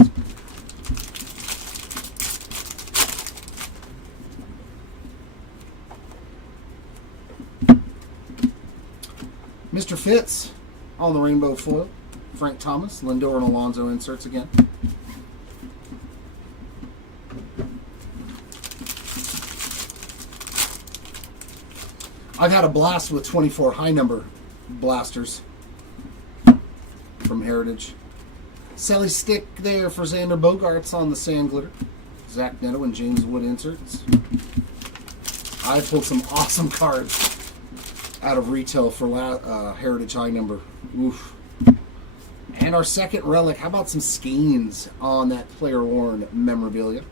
Mr. Fitz on the rainbow foil, Frank Thomas, Lindor and Alonso inserts again. I've had a blast with 24 high number blasters from Heritage. Sally Stick there for Xander Bogaerts on the Sand Glitter. Zach Neto and James Wood inserts. I pulled some awesome cards out of retail for Heritage high number. Oof. And our second relic, how about some Skeens on that player worn memorabilia?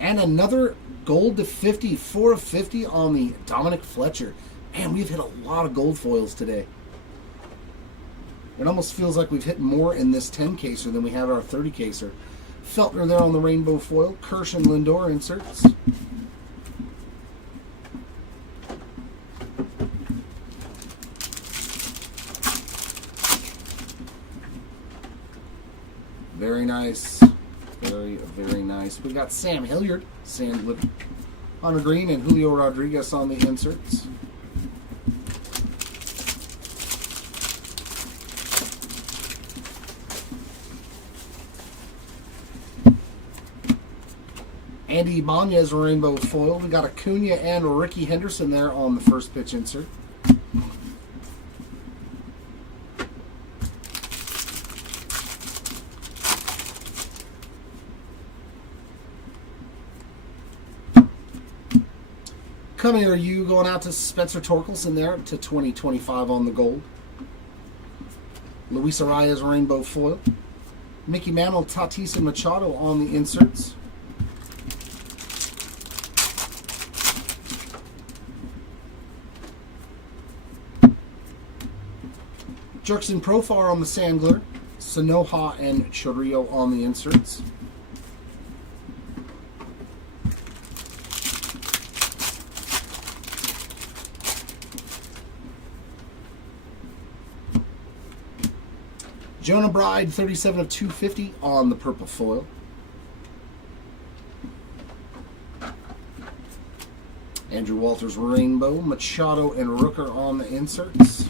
And another gold to 50, 4 of 50 on the Dominic Fletcher. Man, we've hit a lot of gold foils today. It almost feels like we've hit more in this 10 caser than we have our 30 caser. Feltner there on the rainbow foil. Kirsch and Lindor inserts. Very nice. Very, very nice. We got Sam Hilliard, sand glitter on the green, and Julio Rodriguez on the inserts. Andy Ibanez rainbow foil. We got Acuna and Ricky Henderson there on the first pitch insert. Coming are you going out to Spencer Torkelson there to 2025 on the gold. Luis Arias rainbow foil. Mickey Mantle, Tatis, and Machado on the inserts. Jerkson Profar on the sand glitter. Sanoja and Chorrillo on the inserts. Jonah Bride, 37 of 250 on the purple foil. Andrew Walters rainbow, Machado and Rooker on the inserts.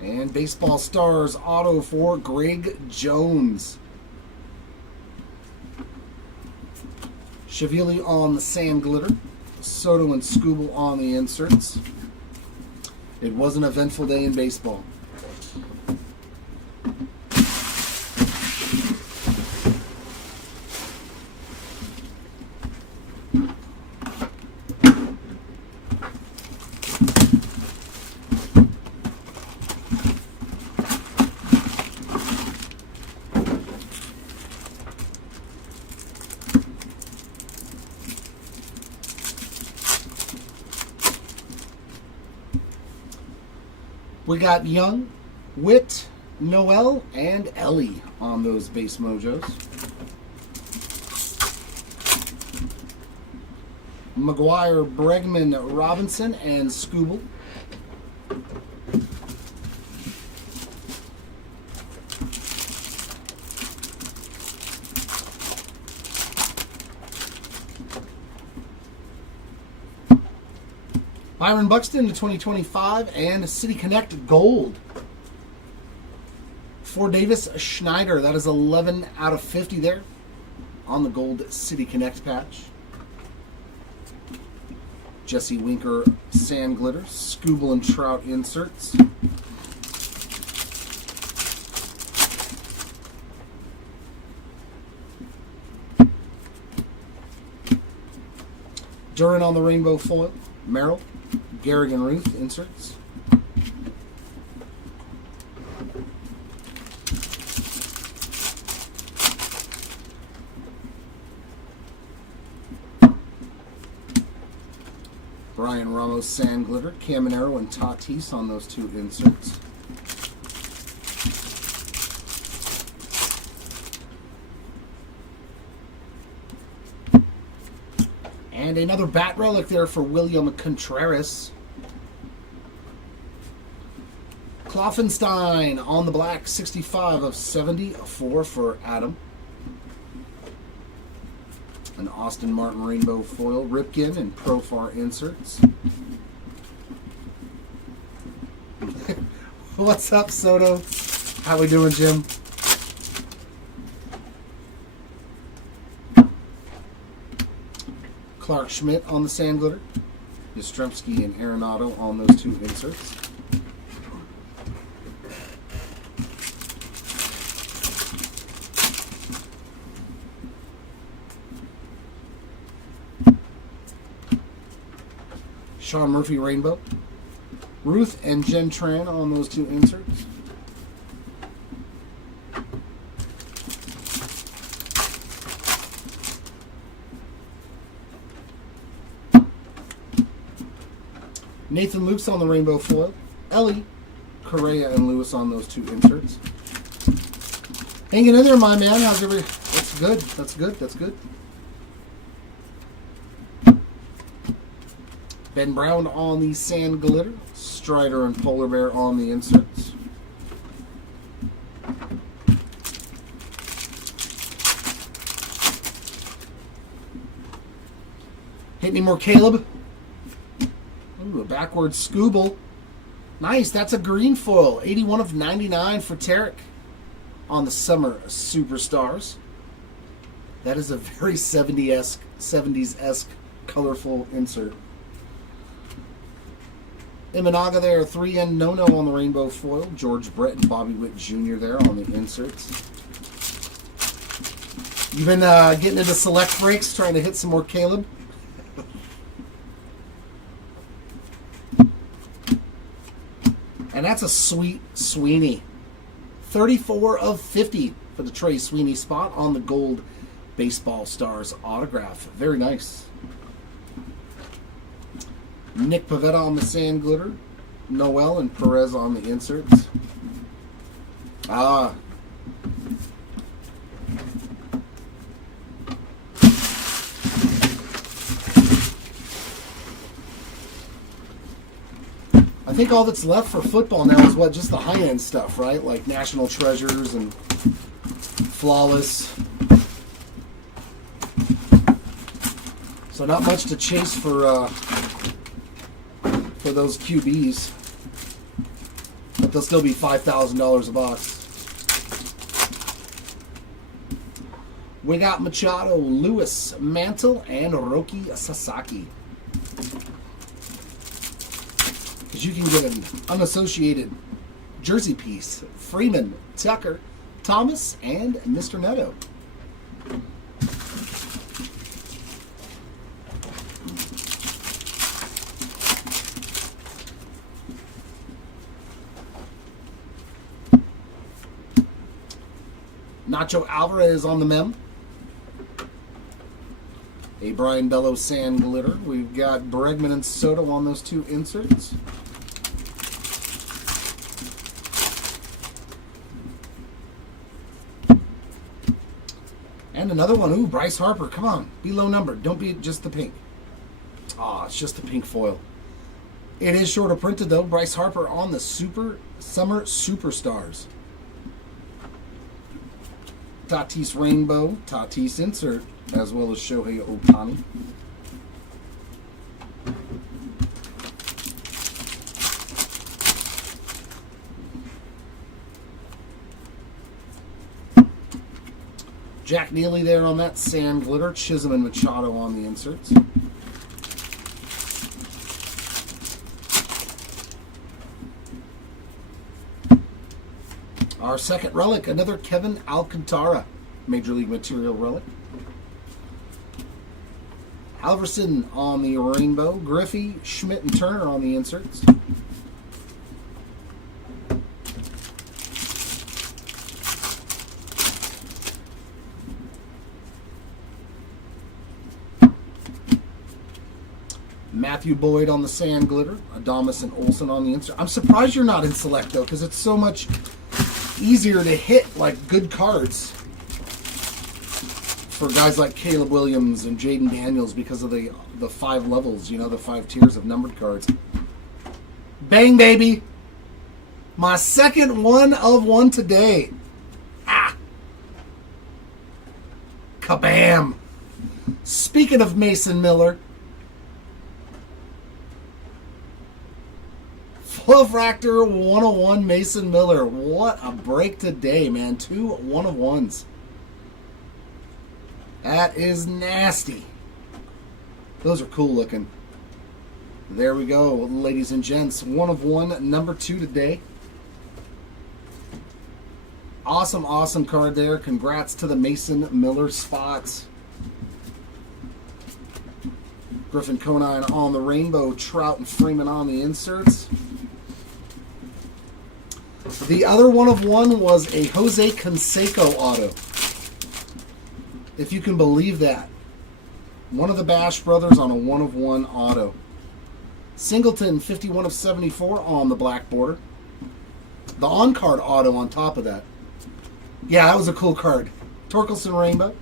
And Baseball Stars auto for Greg Jones. Shavili on the sand glitter. Soto and Scooble on the inserts. It was an eventful day in baseball. We got Young, Witt, Noel, and Ellie on those base mojos. McGuire, Bregman, Robinson, and Scooble. Byron Buxton to 2025 and City Connect Gold. For Davis Schneider, that is 11 out of 50 there on the Gold City Connect patch. Jesse Winker Sand Glitter, Scooble and Trout inserts. Duran on the rainbow foil, Merrill. Garrigan Ruth inserts. Brian Ramos Sand Glitter, Caminero and Tatis on those two inserts. And another bat relic there for William Contreras. Kloffenstein on the black, 65 of 74 for Adam. An Austin Martin rainbow foil, Ripken and Profar inserts. What's up, Soto? How we doing, Jim? Clark Schmidt on the sand glitter. Yastrzemski and Arenado on those two inserts. Sean Murphy rainbow. Ruth and Jen Tran on those two inserts. Nathan Lukes on the rainbow foil. Ellie, Correa, and Lewis on those two inserts. Hanging in there, my man. How's every? That's good. That's good. That's good. Ben Brown on the Sand Glitter. Strider and Polar Bear on the inserts. Hit any more, Caleb? Ooh, a backwards Scooble. Nice, that's a green foil. 81 of 99 for Tarek on the Summer Superstars. That is a very 70s-esque colorful insert. Imanaga there, 3N No-No on the rainbow foil. George Brett and Bobby Witt Jr. there on the inserts. You've been getting into select breaks, trying to hit some more, Caleb? And that's a sweet Sweeney. 34 of 50 for the Trey Sweeney spot on the gold Baseball Stars autograph. Very nice. Nick Pavetta on the Sand Glitter. Noel and Perez on the inserts. I think all that's left for football now is what? Just the high-end stuff, right? Like National Treasures and Flawless. So not much to chase for those QBs. But they'll still be $5,000 a box. We got Machado, Lewis, Mantle, and Roki Sasaki. Because you can get an unassociated jersey piece. Freeman, Tucker, Thomas, and Mr. Neto. Nacho Alvarez on the mem. A Brian Bello Sand Glitter. We've got Bregman and Soto on those two inserts. And another one. Ooh, Bryce Harper. Come on. Be low numbered. Don't be just the pink. It's just the pink foil. It is shorter printed, though. Bryce Harper on the Summer Superstars. Tatis Rainbow, Tatis insert, as well as Shohei Ohtani. Jack Neely there on that Sand Glitter. Chisholm and Machado on the inserts. Our second relic, another Kevin Alcantara, Major League Material relic. Alverson on the rainbow. Griffey, Schmidt, and Turner on the inserts. Matthew Boyd on the Sand Glitter. Adames and Olsen on the insert. I'm surprised you're not in select, though, because it's so much easier to hit like good cards for guys like Caleb Williams and Jaden Daniels because of the 5 levels, you know, the 5 tiers of numbered cards. Bang, baby! My second one of one today. Kabam! Speaking of Mason Miller, Refractor 101 Mason Miller. What a break today, man. 2 1-of-1s. That is nasty. Those are cool looking. There we go, ladies and gents. 1-of-1, number 2 today. Awesome, awesome card there. Congrats to the Mason Miller spots. Griffin Conine on the rainbow. Trout and Freeman on the inserts. The other 1-of-1 was a Jose Canseco auto. If you can believe that. One of the Bash brothers on a 1-of-1 auto. Singleton, 51 of 74 on the black border. The on-card auto on top of that. Yeah, that was a cool card. Torkelson Rainbow.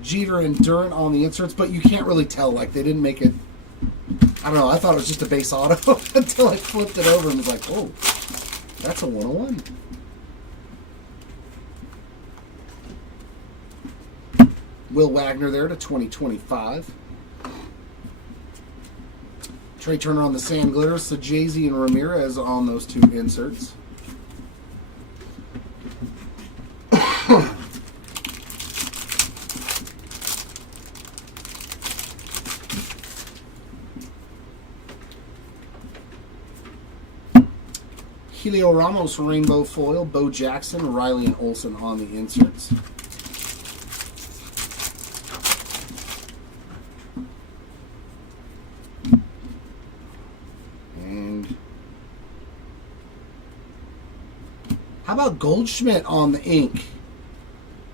Jeter and Durant on the inserts, but you can't really tell. Like, they didn't make it I don't know. I thought it was just a base auto until I flipped it over and was like, oh, that's a 101. Will Wagner there to 2025. Trey Turner on the sand glitter. Sajazi and Ramirez on those two inserts. Helio Ramos rainbow foil. Bo Jackson, Riley, and Olsen on the inserts. How about Goldschmidt on the ink?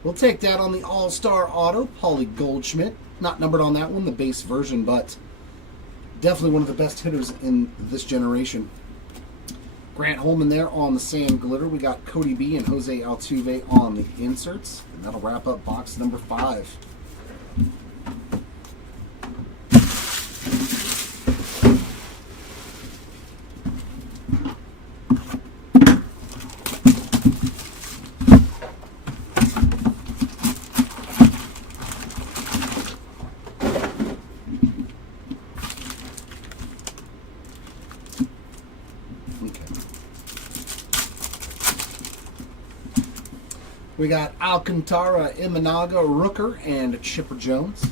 We'll take that on the All-Star Auto. Paulie Goldschmidt. Not numbered on that one, the base version, but definitely one of the best hitters in this generation. Grant Holman there on the sand glitter. We got Cody B and Jose Altuve on the inserts. And that'll wrap up box number 5. We got Alcantara, Imanaga, Rooker, and Chipper Jones.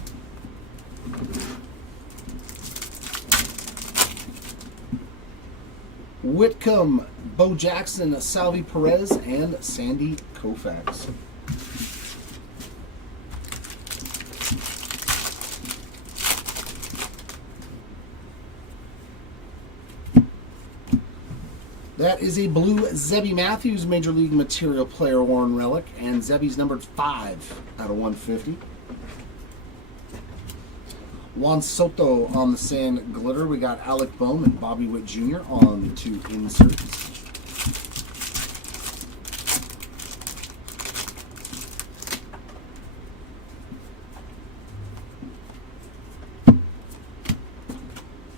Whitcomb, Bo Jackson, Salvi Perez, and Sandy Koufax. That is a blue Zebby Matthews Major League Material Player Worn Relic, and Zebby's numbered 5 out of 150. Juan Soto on the sand glitter. We got Alec Bohm and Bobby Witt Jr. on the 2 inserts.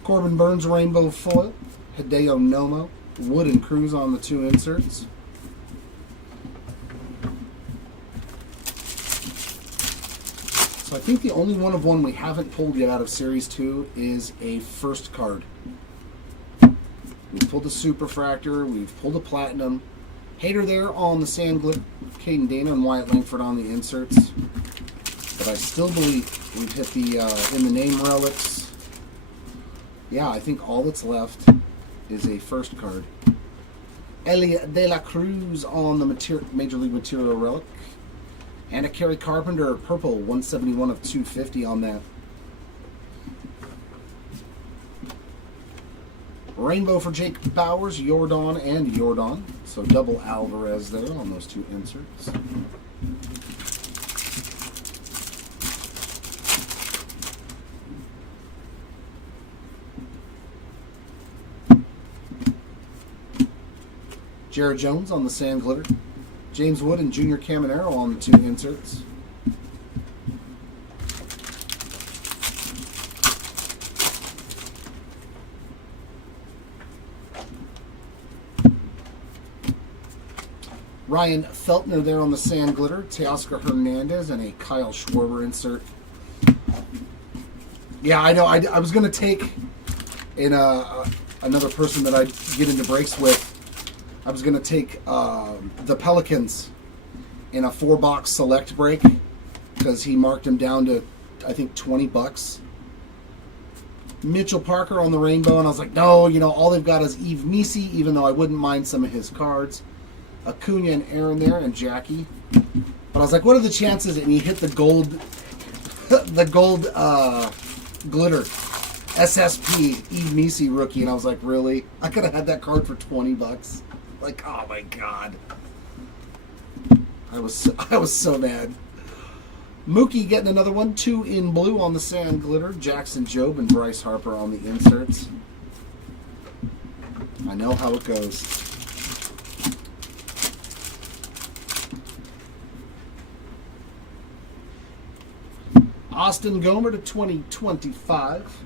Corbin Burns rainbow foil. Hideo Nomo. Wood and Cruz on the 2 inserts. So I think the only one of one we haven't pulled yet out of Series 2 is a first card. We've pulled a Superfractor, we've pulled a Platinum. Hater there on the sand glitter. Caden Dana and Wyatt Langford on the inserts. But I still believe we've hit the in the name relics. Yeah, I think all that's left is a first card. Elliot De La Cruz on the Major League Material Relic. And a Kerry Carpenter purple, 171 of 250 on that. Rainbow for Jake Bowers, Jordan, and Jordan. So double Alvarez there on those 2 inserts. Jared Jones on the sand glitter. James Wood and Junior Caminero on the 2 inserts. Ryan Feltner there on the sand glitter. Teoscar Hernandez and a Kyle Schwarber insert. Yeah, I know. I was going to take in another person that I get into breaks with. I was going to take the Pelicans in a 4-box select break because he marked him down to, I think, $20. Mitchell Parker on the rainbow, and I was like, no, all they've got is Yves Misi, even though I wouldn't mind some of his cards. Acuna and Aaron there, and Jackie. But I was like, what are the chances? And he hit the gold, the gold glitter. SSP, Yves Misi rookie, and I was like, really? I could have had that card for $20. Like, oh my god. I was so mad. Mookie getting another one. 2 in blue on the sand glitter. Jackson Jobe and Bryce Harper on the inserts. I know how it goes. Austin Gomer to 2025.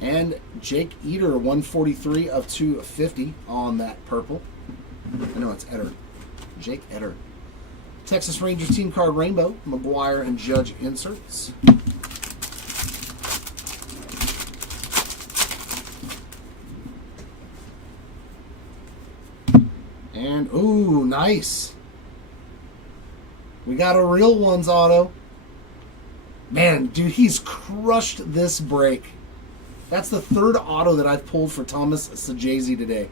And Jake Eder, 143 of 250 on that purple. I know it's Eder. Jake Eder. Texas Rangers team card rainbow, McGuire and Judge inserts. And, ooh, nice. We got a real ones auto. Man, dude, he's crushed this break. That's the third auto that I've pulled for Thomas Sajazi today.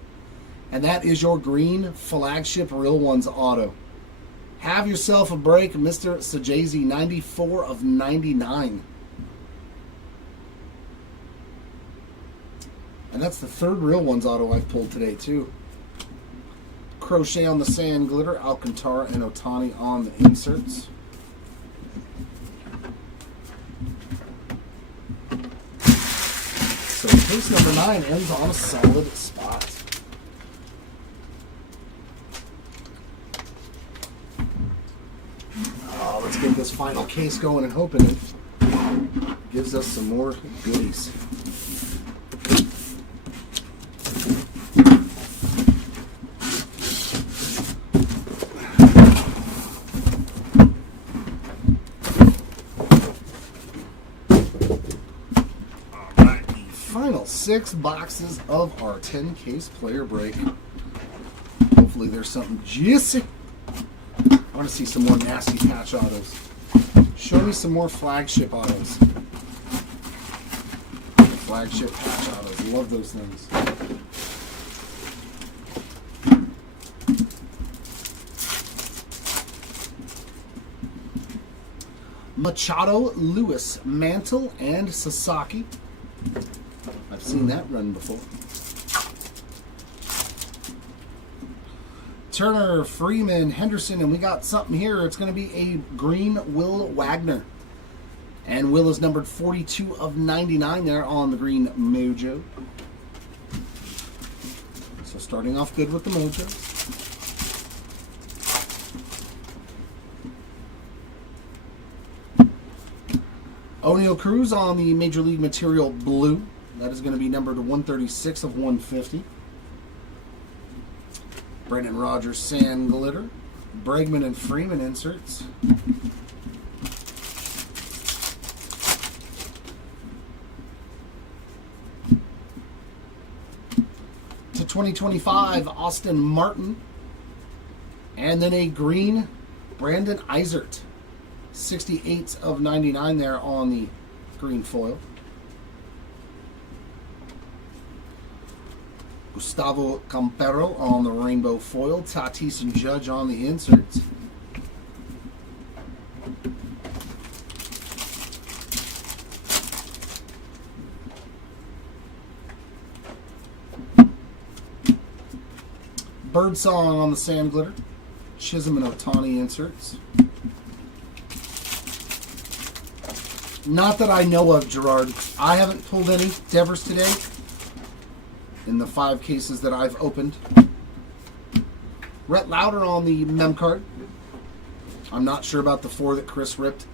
And that is your green flagship real ones auto. Have yourself a break, Mr. Sajazi, 94 of 99. And that's the third real ones auto I've pulled today, too. Crochet on the sand glitter, Alcantara and Otani on the inserts. So case number 9 ends on a solid spot. Oh, let's get this final case going and hoping it gives us some more goodies. Final 6 boxes of our 10 case player break. Hopefully there's something juicy. I want to see some more nasty patch autos. Show me some more flagship autos. Flagship patch autos. Love those things. Machado, Lewis, Mantle, and Sasaki. I've seen that run before. Turner, Freeman, Henderson, and we got something here. It's going to be a green Will Wagner. And Will is numbered 42 of 99 there on the green Mojo. So starting off good with the Mojo. O'Neal Cruz on the Major League Material Blue. That is going to be numbered 136 of 150. Brendan Rodgers Sand Glitter. Bregman and Freeman inserts. To 2025, Austin Martin. And then a green Brandon Eisert. 68 of 99 there on the green foil. Gustavo Campero on the rainbow foil. Tatis and Judge on the inserts. Birdsong on the sand glitter. Chisholm and Otani inserts. Not that I know of, Gerard. I haven't pulled any Devers today in the 5 cases that I've opened. Rhett Lauder on the mem card. I'm not sure about the 4 that Chris ripped.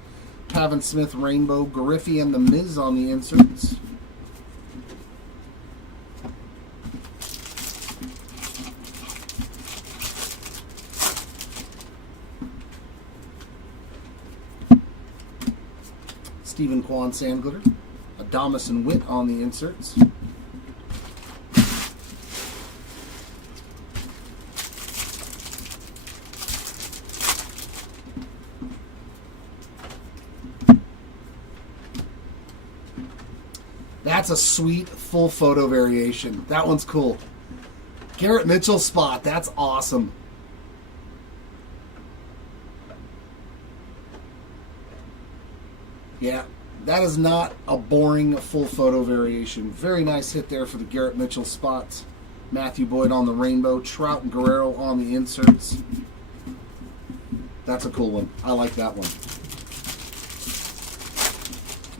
Pavin Smith Rainbow, Griffey and the Miz on the inserts. Stephen Kwan Sand Glitter. Adamas and Witt on the inserts. That's a sweet full photo variation. That one's cool. Garrett Mitchell spot. That's awesome. Yeah, that is not a boring full photo variation. Very nice hit there for the Garrett Mitchell spots. Matthew Boyd on the rainbow. Trout and Guerrero on the inserts. That's a cool one. I like that one.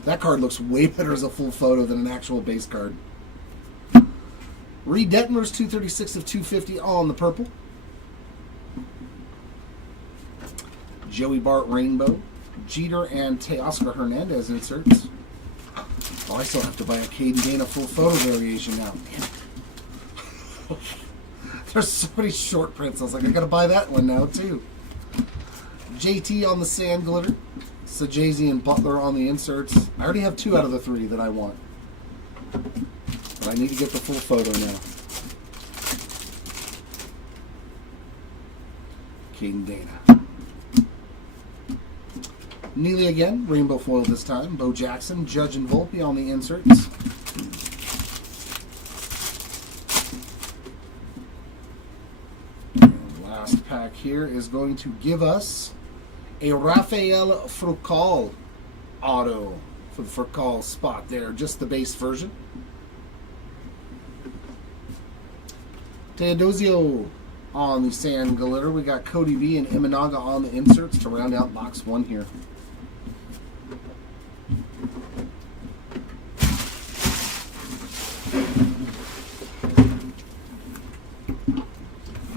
That card looks way better as a full photo than an actual base card. Reed Detmers, 236 of 250 on the purple. Joey Bart Rainbow. Jeter and Teoscar Hernandez inserts. Oh, I still have to buy a Caden Dana full photo variation now. Damn it. There's so many short prints. I was like, I gotta buy that one now too. JT on the sand glitter. Sajazi and Butler on the inserts. I already have 2 out of the 3 that I want. But I need to get the full photo now. Caden Dana. Neely again, rainbow foil this time. Bo Jackson, Judge and Volpe on the inserts. And last pack here is going to give us a Rafael Frucal auto for the Frucal spot there, just the base version. Teodosio on the sand glitter. We got Cody B and Imanaga on the inserts to round out box 1 here.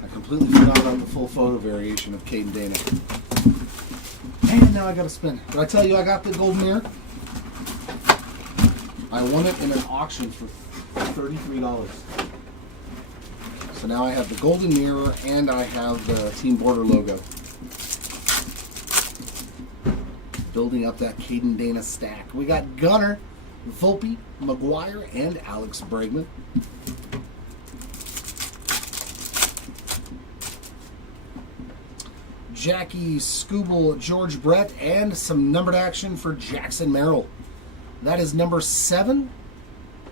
I completely forgot about the full photo variation of Caden Dana. And now I gotta spin. Did I tell you I got the gold mirror? I won it in an auction for $33. So now I have the golden mirror and I have the Team Border logo. Building up that Caden Dana stack. We got Gunner, Volpe, McGuire, and Alex Bregman. Jackie Scooble, George Brett, and some numbered action for Jackson Merrill. That is number 7.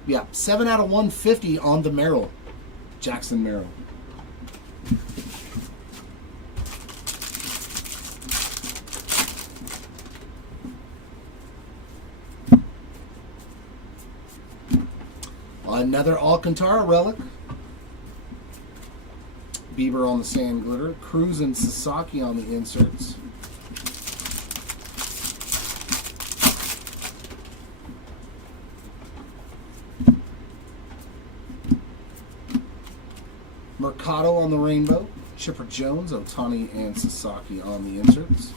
Yeah, 7 out of 150 on the Merrill. Jackson Merrill. Another Alcantara relic. Bieber on the sand glitter. Cruz and Sasaki on the inserts. Mercado on the rainbow. Chipper Jones, Otani, and Sasaki on the inserts.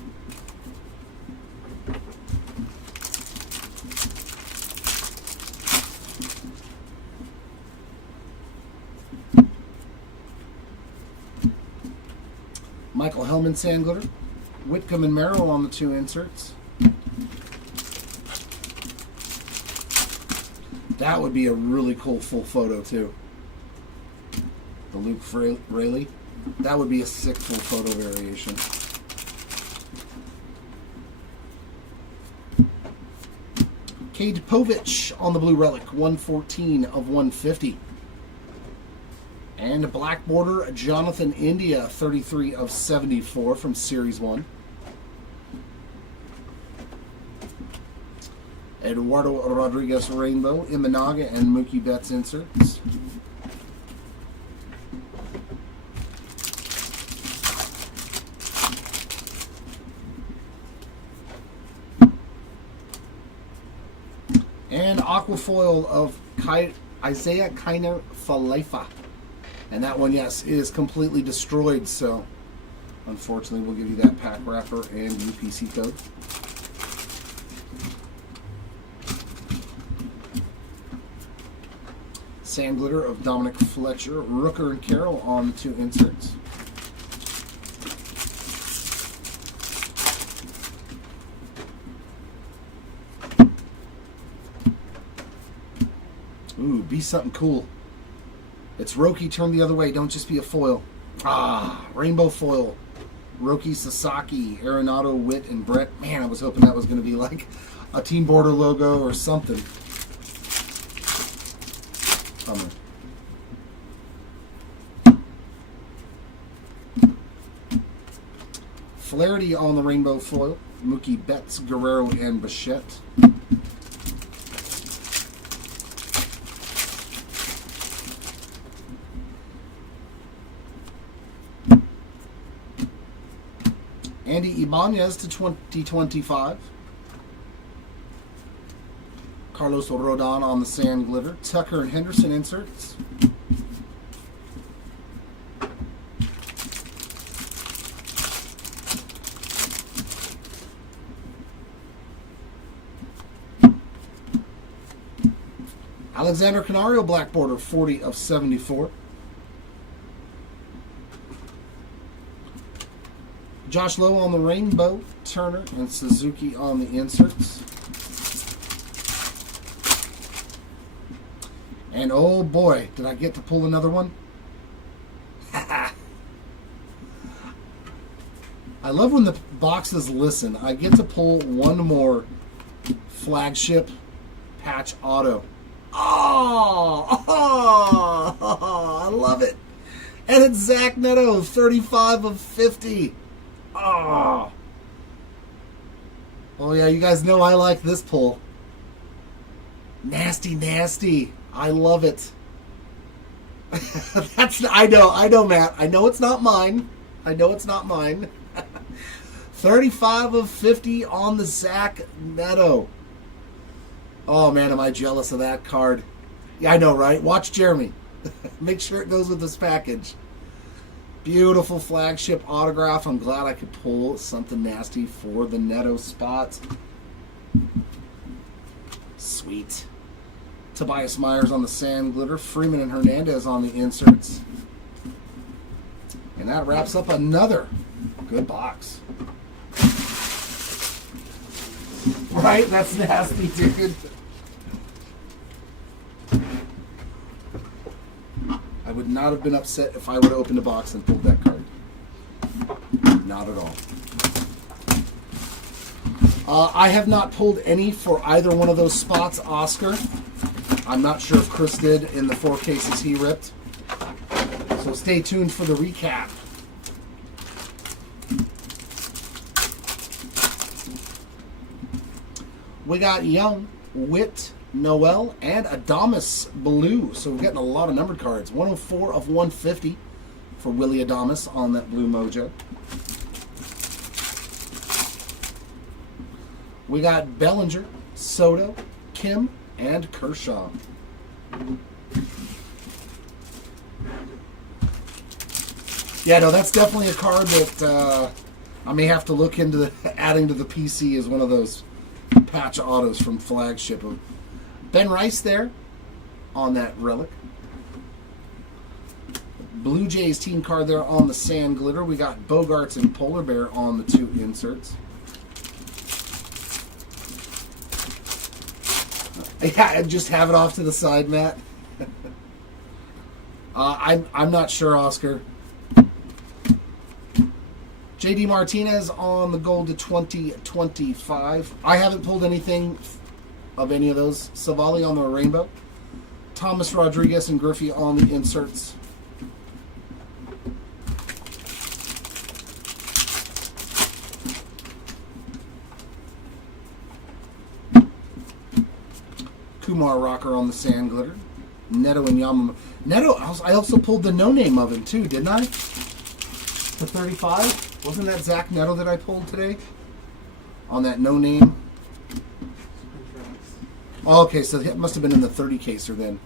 Michael Hellman sand glitter. Whitcomb and Merrill on the 2 inserts. That would be a really cool full photo too. The Luke Rayleigh. That would be a sick full photo variation. Cade Povich on the blue relic, 114 of 150. And a black border, Jonathan India, 33 of 74 from Series 1. Eduardo Rodriguez rainbow, Imanaga, and Mookie Betts inserts. And aquafoil of Isaiah Kiner Falefa. And that one, yes, is completely destroyed, so unfortunately we'll give you that pack wrapper and UPC code. Sand glitter of Dominic Fletcher, Rooker and Carroll on the 2 inserts. Ooh, be something cool. It's Roki turned the other way. Don't just be a foil. Ah, rainbow foil. Roki, Sasaki, Arenado, Witt, and Brett. Man, I was hoping that was going to be like a Team Border logo or something. Bummer. Flaherty on the rainbow foil. Mookie Betts, Guerrero, and Bichette. Andy Ibanez to 2025. Carlos Rodon on the sand glitter. Tucker and Henderson inserts. Alexander Canario, black border, 40 of 74. Josh Lowe on the rainbow, Turner and Suzuki on the inserts. And oh boy, did I get to pull another one? I love when the boxes listen. I get to pull one more flagship patch auto. Oh, I love it. And it's Zach Neto, 35 of 50. Oh yeah, you guys know I like this pull. Nasty, nasty. I love it. I know, Matt. I know it's not mine. 35 of 50 on the Zach Neto. Oh man, am I jealous of that card. Yeah, I know, right? Watch Jeremy. Make sure it goes with this package. Beautiful flagship autograph. I'm glad I could pull something nasty for the Neto spots. Sweet. Tobias Myers on the sand glitter. Freeman and Hernandez on the inserts. And that wraps up another good box. Right? That's nasty, dude. I would not have been upset if I would have opened a box and pulled that card. Not at all. I have not pulled any for either one of those spots, Oscar. I'm not sure if Chris did in the 4 cases he ripped. So stay tuned for the recap. We got Young, Witt, Noel, and Adamas Blue. So we're getting a lot of numbered cards. 104 of 150 for Willie Adamas on that blue mojo. We got Bellinger, Soto, Kim, and Kershaw. Yeah, no, that's definitely a card that I may have to look into adding to the PC as one of those patch autos from Flagship. Ben Rice there on that relic. Blue Jays team card there on the sand glitter. We got Bogarts and Polar Bear on the 2 inserts. Yeah, just have it off to the side, Matt. I'm not sure, Oscar. JD Martinez on the gold to 2025. I haven't pulled anything of any of those. Savali on the rainbow. Thomas Rodriguez and Griffey on the inserts. Kumar Rocker on the sand glitter. Neto and Yamamoto. Neto, I also pulled the no name of him too, didn't I? The 35? Wasn't that Zach Neto that I pulled today? On that no name? Oh, okay, so it must have been in the 30 caser then.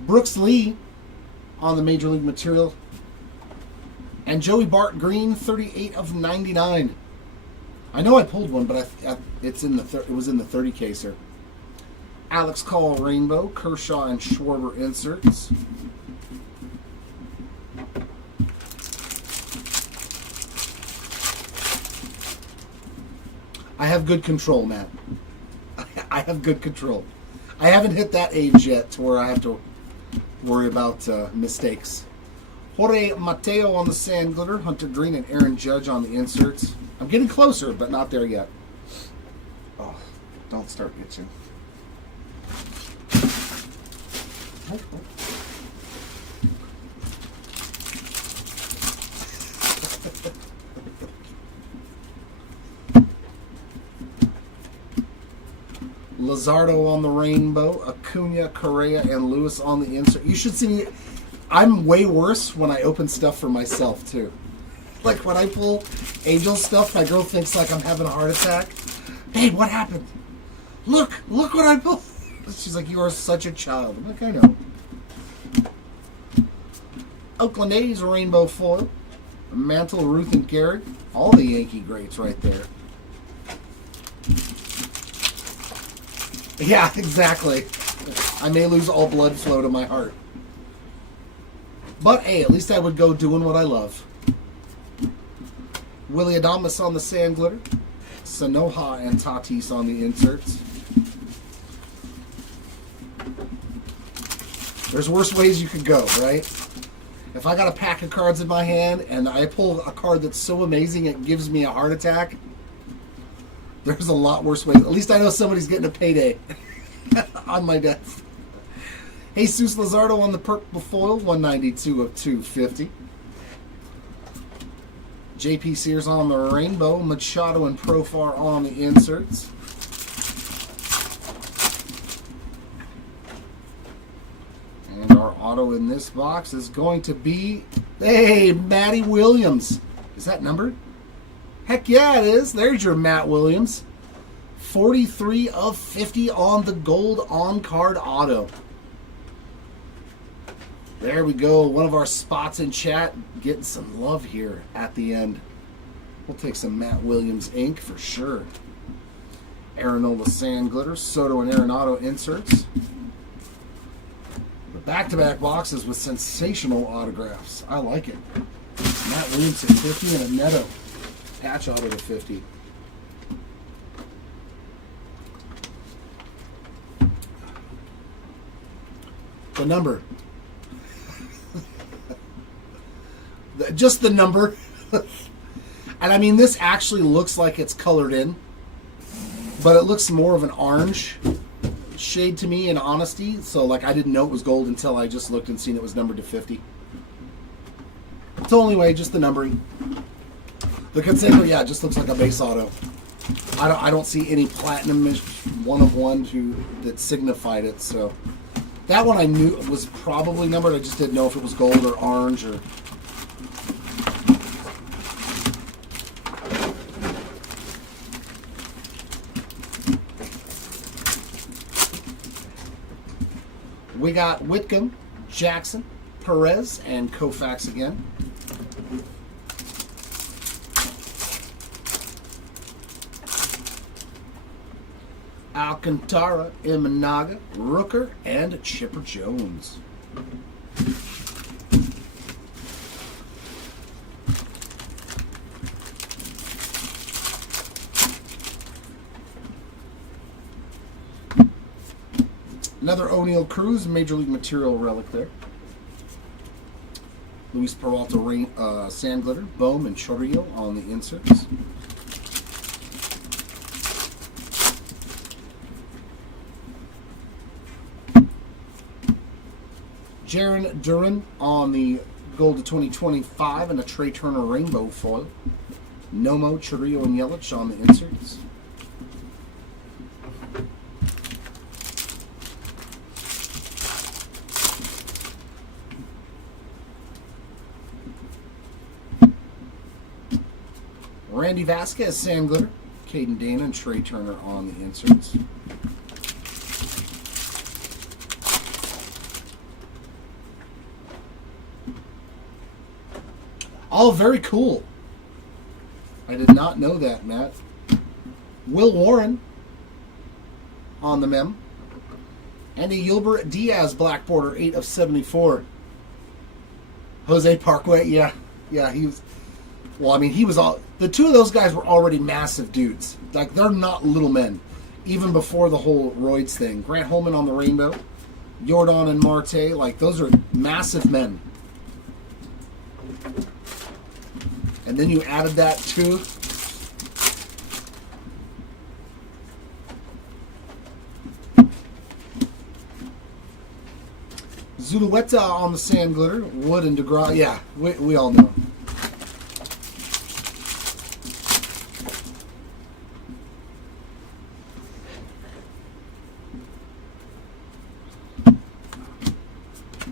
Brooks Lee on the Major League material. And Joey Bart Green, 38 of 99. I know I pulled one, but it's in the it was in the 30 caser. Alex Call Rainbow, Kershaw and Schwarber inserts. I have good control, Matt. I have good control. I haven't hit that age yet to where I have to worry about mistakes. Jorge Mateo on the sand glitter, Hunter Green and Aaron Judge on the inserts. I'm getting closer, but not there yet. Oh, don't start itching. Luzardo on the rainbow, Acuna, Correa, and Lewis on the insert. You should see me. I'm way worse when I open stuff for myself, too. Like when I pull Angel stuff, my girl thinks like I'm having a heart attack. Babe, what happened? Look what I pulled. She's like, you are such a child. I'm like, I know. Oakland A's rainbow foil. Mantle, Ruth, and Garrett. All the Yankee greats right there. Yeah, exactly. I may lose all blood flow to my heart. But hey, at least I would go doing what I love. Willie Adamas on the sand glitter. Sanoha and Tatis on the inserts. There's worse ways you could go, right? If I got a pack of cards in my hand and I pull a card that's so amazing it gives me a heart attack, there's a lot worse ways. At least I know somebody's getting a payday on my desk. Jesus Luzardo on the purple foil, 192 of 250. JP Sears on the rainbow, Machado and Profar on the inserts. And our auto in this box is going to be, hey, Matty Williams. Is that numbered? Heck yeah, it is. There's your Matt Williams. 43 of 50 on the gold on-card auto. There we go. One of our spots in chat getting some love here at the end. We'll take some Matt Williams ink for sure. Aaronola Sand Glitter, Soto and Arenado inserts. The back-to-back boxes with sensational autographs. I like it. Matt Williams at 50 and a Neto patch auto to 50. The number. Just the number. And I mean, this actually looks like it's colored in, but it looks more of an orange shade to me in honesty. So like I didn't know it was gold until I just looked and seen it was numbered to 50. So anyway, just the numbering. The Canseco, yeah, it just looks like a base auto. I don't see any platinum one of one that signified it. So that one I knew was probably numbered. I just didn't know if it was gold or orange or. We got Whitcomb, Jackson, Perez, and Koufax again. Alcantara, Imanaga, Rooker, and Chipper Jones. Another O'Neill Cruz, Major League Material relic there. Luis Peralta Sand Glitter, Bohm, and Chorrillo on the inserts. Jaron Duran on the Gold to 2025 and a Trey Turner Rainbow foil. Nomo, Chorrillo, and Yelich on the inserts. Randy Vasquez, Sand Glitter, Caden Dana, and Trey Turner on the inserts. Oh, very cool. I did not know that, Matt. Will Warren on the mem. And a Gilbert Diaz Black Border, 8 of 74. Jose Parkway, yeah, he was. Well, I mean, he was all. The two of those guys were already massive dudes. Like, they're not little men, even before the whole roids thing. Grant Holman on the rainbow, Jordan and Marte, like, those are massive men. And then you added that to Zulueta on the Sand Glitter, Wood and DeGraw. Yeah, we all know.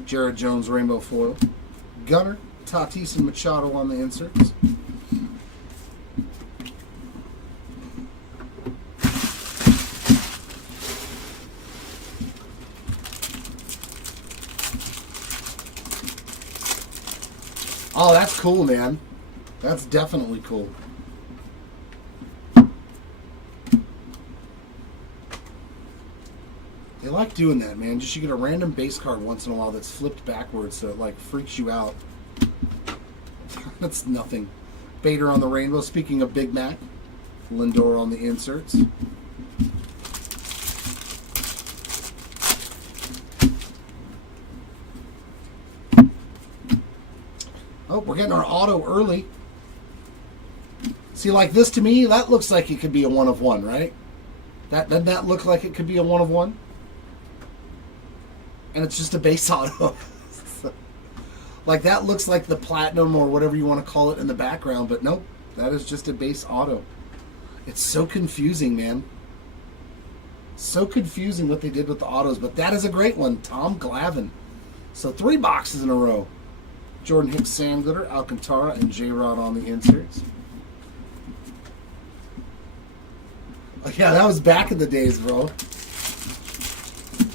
Jared Jones Rainbow Foil. Gunner, Tatis, and Machado on the inserts. Oh, that's cool, man. That's definitely cool. They like doing that, man. Just you get a random base card once in a while that's flipped backwards, so it like freaks you out. That's nothing. Bader on the rainbow. Speaking of Big Mac, Lindor on the inserts. Oh, we're getting our auto early. See, like this to me, that looks like it could be a 1 of 1, right? Doesn't that look like it could be a 1 of 1? And it's just a base auto. Like that looks like the platinum or whatever you want to call it in the background, but nope, that is just a base auto. It's so confusing, man. So confusing what they did with the autos, but that is a great one. Tom Glavine. So 3 boxes in a row. Jordan Hicks, Sand Glitter, Alcantara, and J-Rod on the inserts. Oh, yeah, that was back in the days, bro.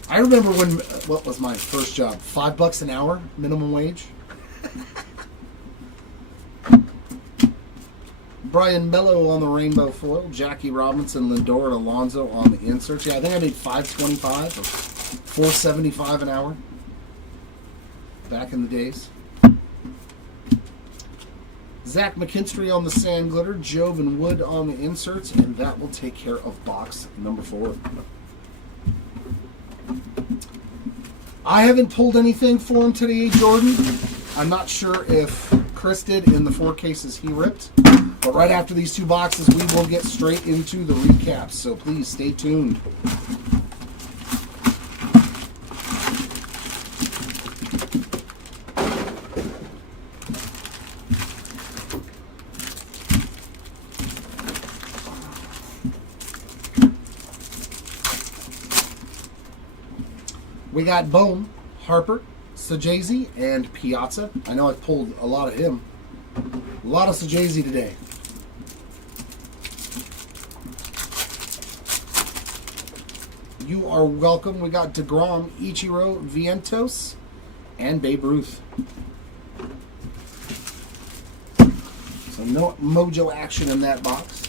I remember when, what was my first job? $5 an hour, minimum wage. Brian Mello on the rainbow foil. Jackie Robinson, Lindor, and Alonso on the inserts. Yeah, I think I made $5.25 or $4.75 an hour back in the days. Zach McKinstry on the Sand Glitter, Jove and Wood on the inserts, and that will take care of box number 4. I haven't pulled anything for him today, Jordan. I'm not sure if Chris did in the 4 cases he ripped, but right after these 2 boxes, we will get straight into the recaps, so please stay tuned. We got Bohm, Harper, Sajazi, and Piazza. I know I've pulled a lot of him. A lot of Sajazi today. You are welcome. We got DeGrom, Ichiro, Vientos, and Babe Ruth. So no mojo action in that box.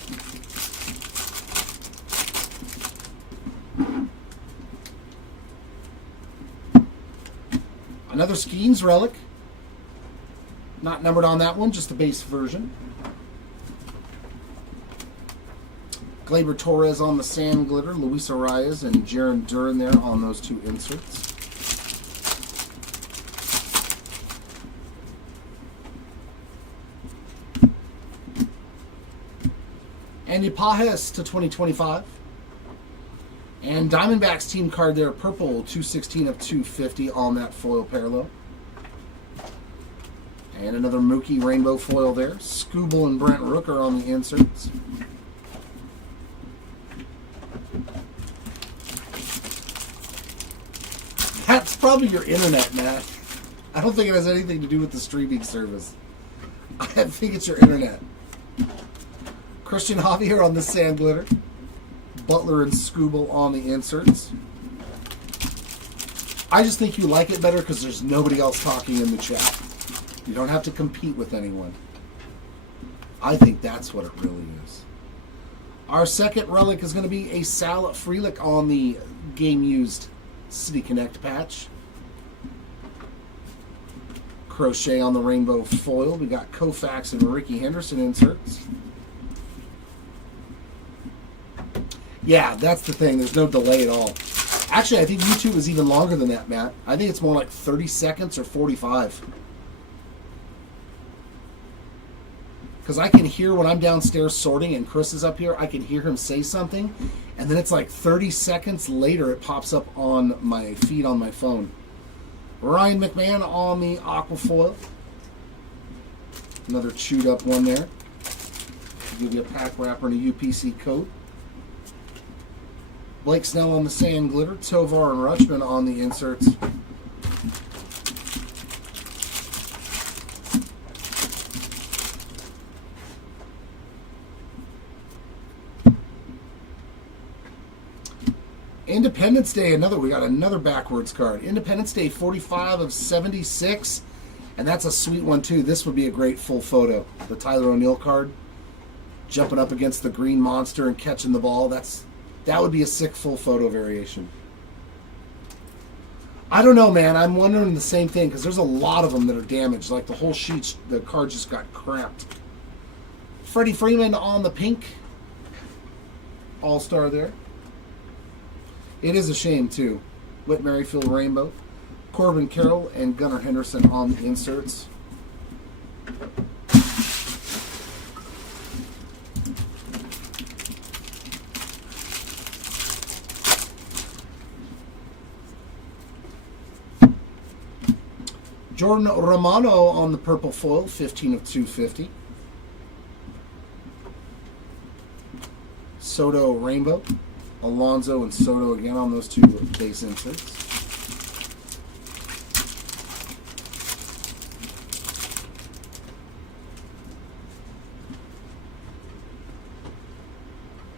Another Skeens relic. Not numbered on that one, just the base version. Gleyber Torres on the Sand Glitter, Luis Arias and Jaron Duran there on those 2 inserts. Andy Pajes to 2025. And Diamondbacks team card there, purple, 216 of 250 on that foil parallel. And another Mookie rainbow foil there. Scooble and Brent Rooker on the inserts. That's probably your internet, Matt. I don't think it has anything to do with the streaming service. I think it's your internet. Christian Javier on the Sand Glitter. Butler and Scooble on the inserts. I just think you like it better because there's nobody else talking in the chat. You don't have to compete with anyone. I think that's what it really is. Our second relic is going to be a Sal Frelick on the game-used City Connect patch. Crochet on the rainbow foil. We got Koufax and Ricky Henderson inserts. Yeah, that's the thing. There's no delay at all. Actually, I think YouTube is even longer than that, Matt. I think it's more like 30 seconds or 45. Because I can hear when I'm downstairs sorting and Chris is up here, I can hear him say something, and then it's like 30 seconds later it pops up on my feed on my phone. Ryan McMahon on the Aquafoil. Another chewed up one there. Give you a pack wrapper and a UPC coat. Blake Snell on the Sand Glitter, Tovar and Rutschman on the inserts. Independence Day, we got another backwards card. Independence Day, 45 of 76, and that's a sweet one too. This would be a great full photo. The Tyler O'Neill card, jumping up against the green monster and catching the ball. That would be a sick full photo variation. I don't know, man. I'm wondering the same thing because there's a lot of them that are damaged. Like the whole sheet, the card just got cramped. Freddie Freeman on the pink. All-star there. It is a shame, too. Whit Merrifield Rainbow. Corbin Carroll and Gunnar Henderson on the inserts. Jordan Romano on the purple foil, 15 of 250. Soto Rainbow. Alonso and Soto again on those two base inserts.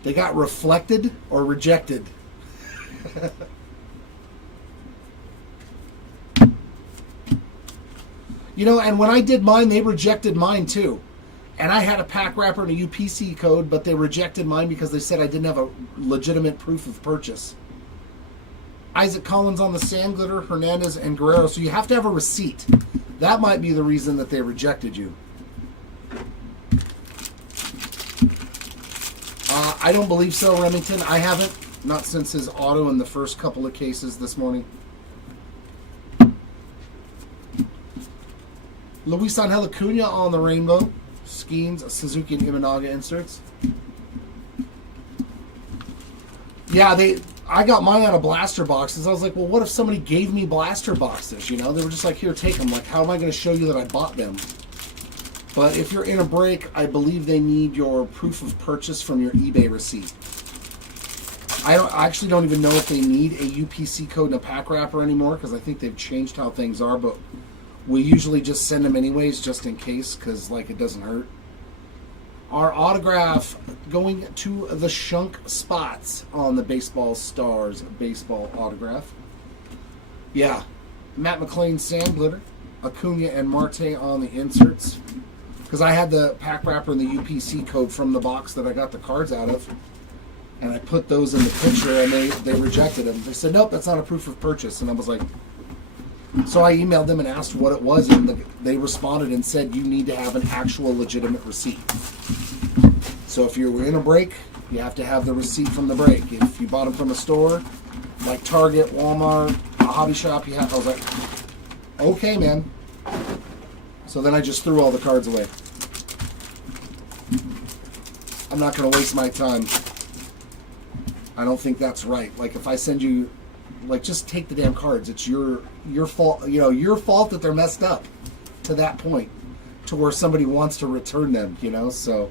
They got reflected or rejected. You know, and when I did mine, they rejected mine too. And I had a pack wrapper and a UPC code, but they rejected mine because they said I didn't have a legitimate proof of purchase. Isaac Collins on the sand glitter, Hernandez and Guerrero. So you have to have a receipt. That might be the reason that they rejected you. I don't believe so, Remington. I haven't. Not since his auto in the first couple of cases this morning. Luis Angel Acuna on the rainbow. Skeens, Suzuki and Imanaga inserts. Yeah, I got mine out of blaster boxes. I was like, well, what if somebody gave me blaster boxes? You know, they were just like, here, take them. Like, how am I going to show you that I bought them? But if you're in a break, I believe they need your proof of purchase from your eBay receipt. I actually don't even know if they need a UPC code and a pack wrapper anymore because I think they've changed how things are, but we usually just send them anyways just in case because, like, it doesn't hurt. Our autograph going to the Shunk Spots on the Baseball Stars baseball autograph. Yeah, Matt McLean sand glitter, Acuna and Marte on the inserts. Because I had the pack wrapper and the UPC code from the box that I got the cards out of. And I put those in the picture and they rejected them. They said, nope, that's not a proof of purchase. And I was like, so I emailed them and asked what it was, and they responded and said, you need to have an actual legitimate receipt. So if you're in a break, you have to have the receipt from the break. If you bought them from a store, like Target, Walmart, a hobby shop, I was like, okay, man. So then I just threw all the cards away. I'm not going to waste my time. I don't think that's right. Like, if I send you, like, just take the damn cards. It's your fault, you know, your fault that they're messed up to that point to where somebody wants to return them, you know? So,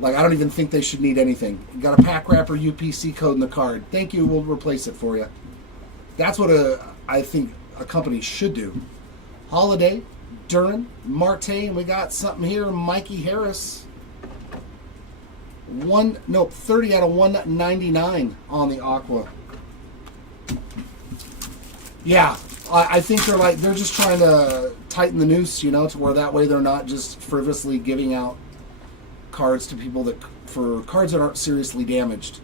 like, I don't even think they should need anything. You got a pack wrapper, UPC code in the card. Thank you, we'll replace it for you. That's what I think a company should do. Holiday, Duran, Marte, and we got something here, Mikey Harris. 30 out of 199 on the Aqua. Yeah, I think they're just trying to tighten the noose, you know, to where that way they're not just frivolously giving out cards to people for cards that aren't seriously damaged.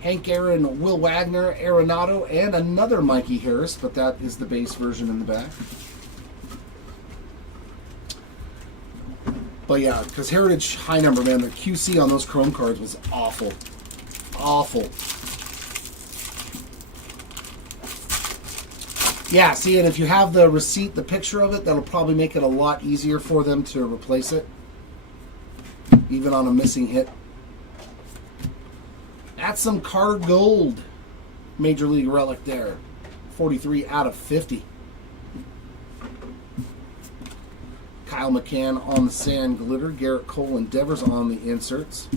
Hank Aaron, Will Wagner, Arenado, and another Mikey Harris, but that is the base version in the back. But yeah, because Heritage High Number, man, the QC on those Chrome cards was awful. Awful. Yeah, see, and if you have the receipt, the picture of it, that'll probably make it a lot easier for them to replace it. Even on a missing hit. That's some card gold. Major League relic there. 43 out of 50. Kyle McCann on the sand glitter. Garrett Cole and Devers on the inserts.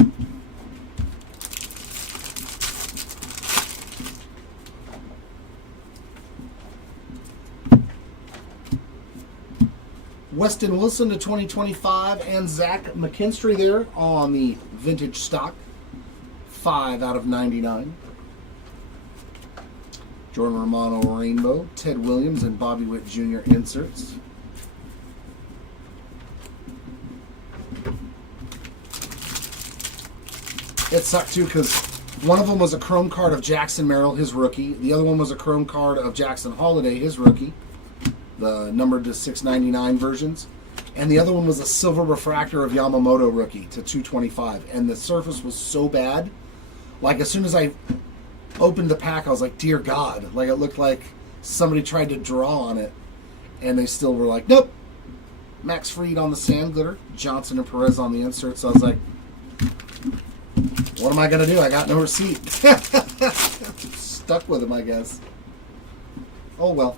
Weston Wilson to 2025 and Zach McKinstry there on the vintage stock. 5 out of 99. Jordan Romano Rainbow. Ted Williams and Bobby Witt Jr. inserts. It sucked too because One of them was a chrome card of Jackson Merrill, his rookie. The other one was a chrome card of Jackson Holiday, his rookie. The numbered to 699 versions. And the other one was a silver refractor of Yamamoto rookie to 225. And the surface was so bad. Like, as soon as I opened the pack, I was like, dear God. Like, it looked like somebody tried to draw on it. And they still were like, nope. Max Fried on the sand glitter. Johnson and Perez on the insert. So I was like, what am I going to do? I got no receipt. Stuck with him, I guess. Oh, well.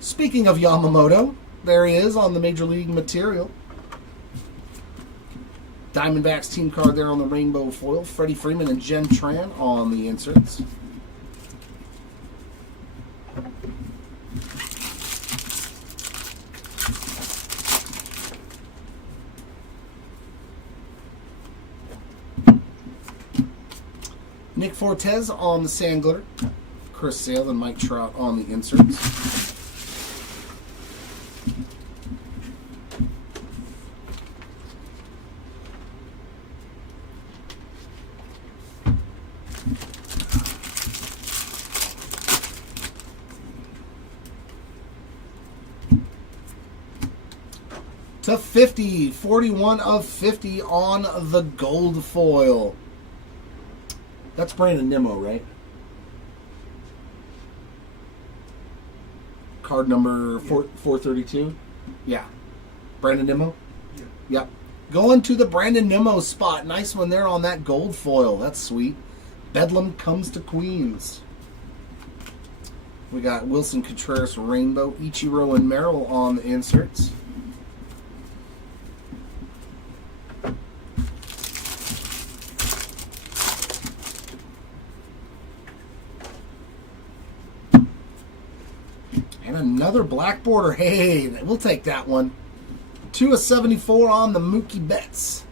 Speaking of Yamamoto, there he is on the Major League material. Diamondbacks team card there on the rainbow foil. Freddie Freeman and Jen Tran on the inserts. Nick Fortes on the sand glitter. Chris Sale and Mike Trout on the inserts. To 50, 41 of 50 on the gold foil. That's Brandon Nimmo, right? Card number 432? Yeah. Brandon Nimmo? Yeah. Yep. Going to the Brandon Nimmo spot. Nice one there on that gold foil. That's sweet. Bedlam comes to Queens. We got Wilson Contreras Rainbow, Ichiro and Merrill on the inserts. And another black border. Hey, we'll take that one. 2 of 74 on the Mookie Betts.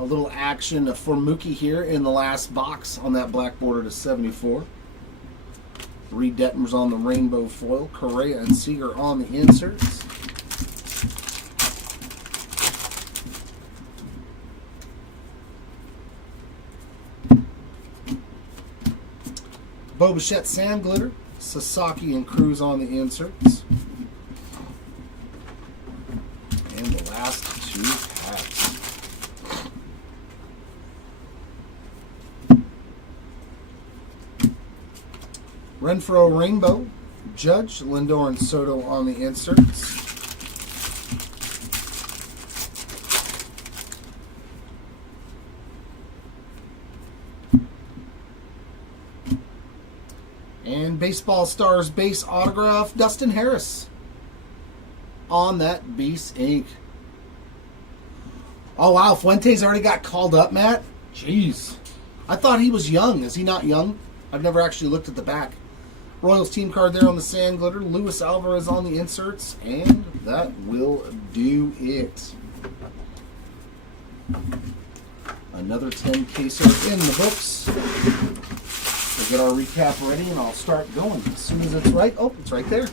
A little action for Mookie here in the last box on that black border to 74. Reed Detmers on the rainbow foil. Correa and Seager on the inserts. Bo Bichette Sand Glitter. Sasaki and Cruz on the inserts. And the last two packs. Renfroe Rainbow, Judge, Lindor and Soto on the inserts. And Baseball Stars base autograph, Dustin Harris on that Beast ink. Oh, wow. Fuentes already got called up, Matt? Jeez. I thought he was young. Is he not young? I've never actually looked at the back. Royals team card there on the sand glitter. Luis Alvarez on the inserts. And that will do it. Another 10 caser in the books. We'll get our recap ready and I'll start going as soon as it's right. Oh, it's right there.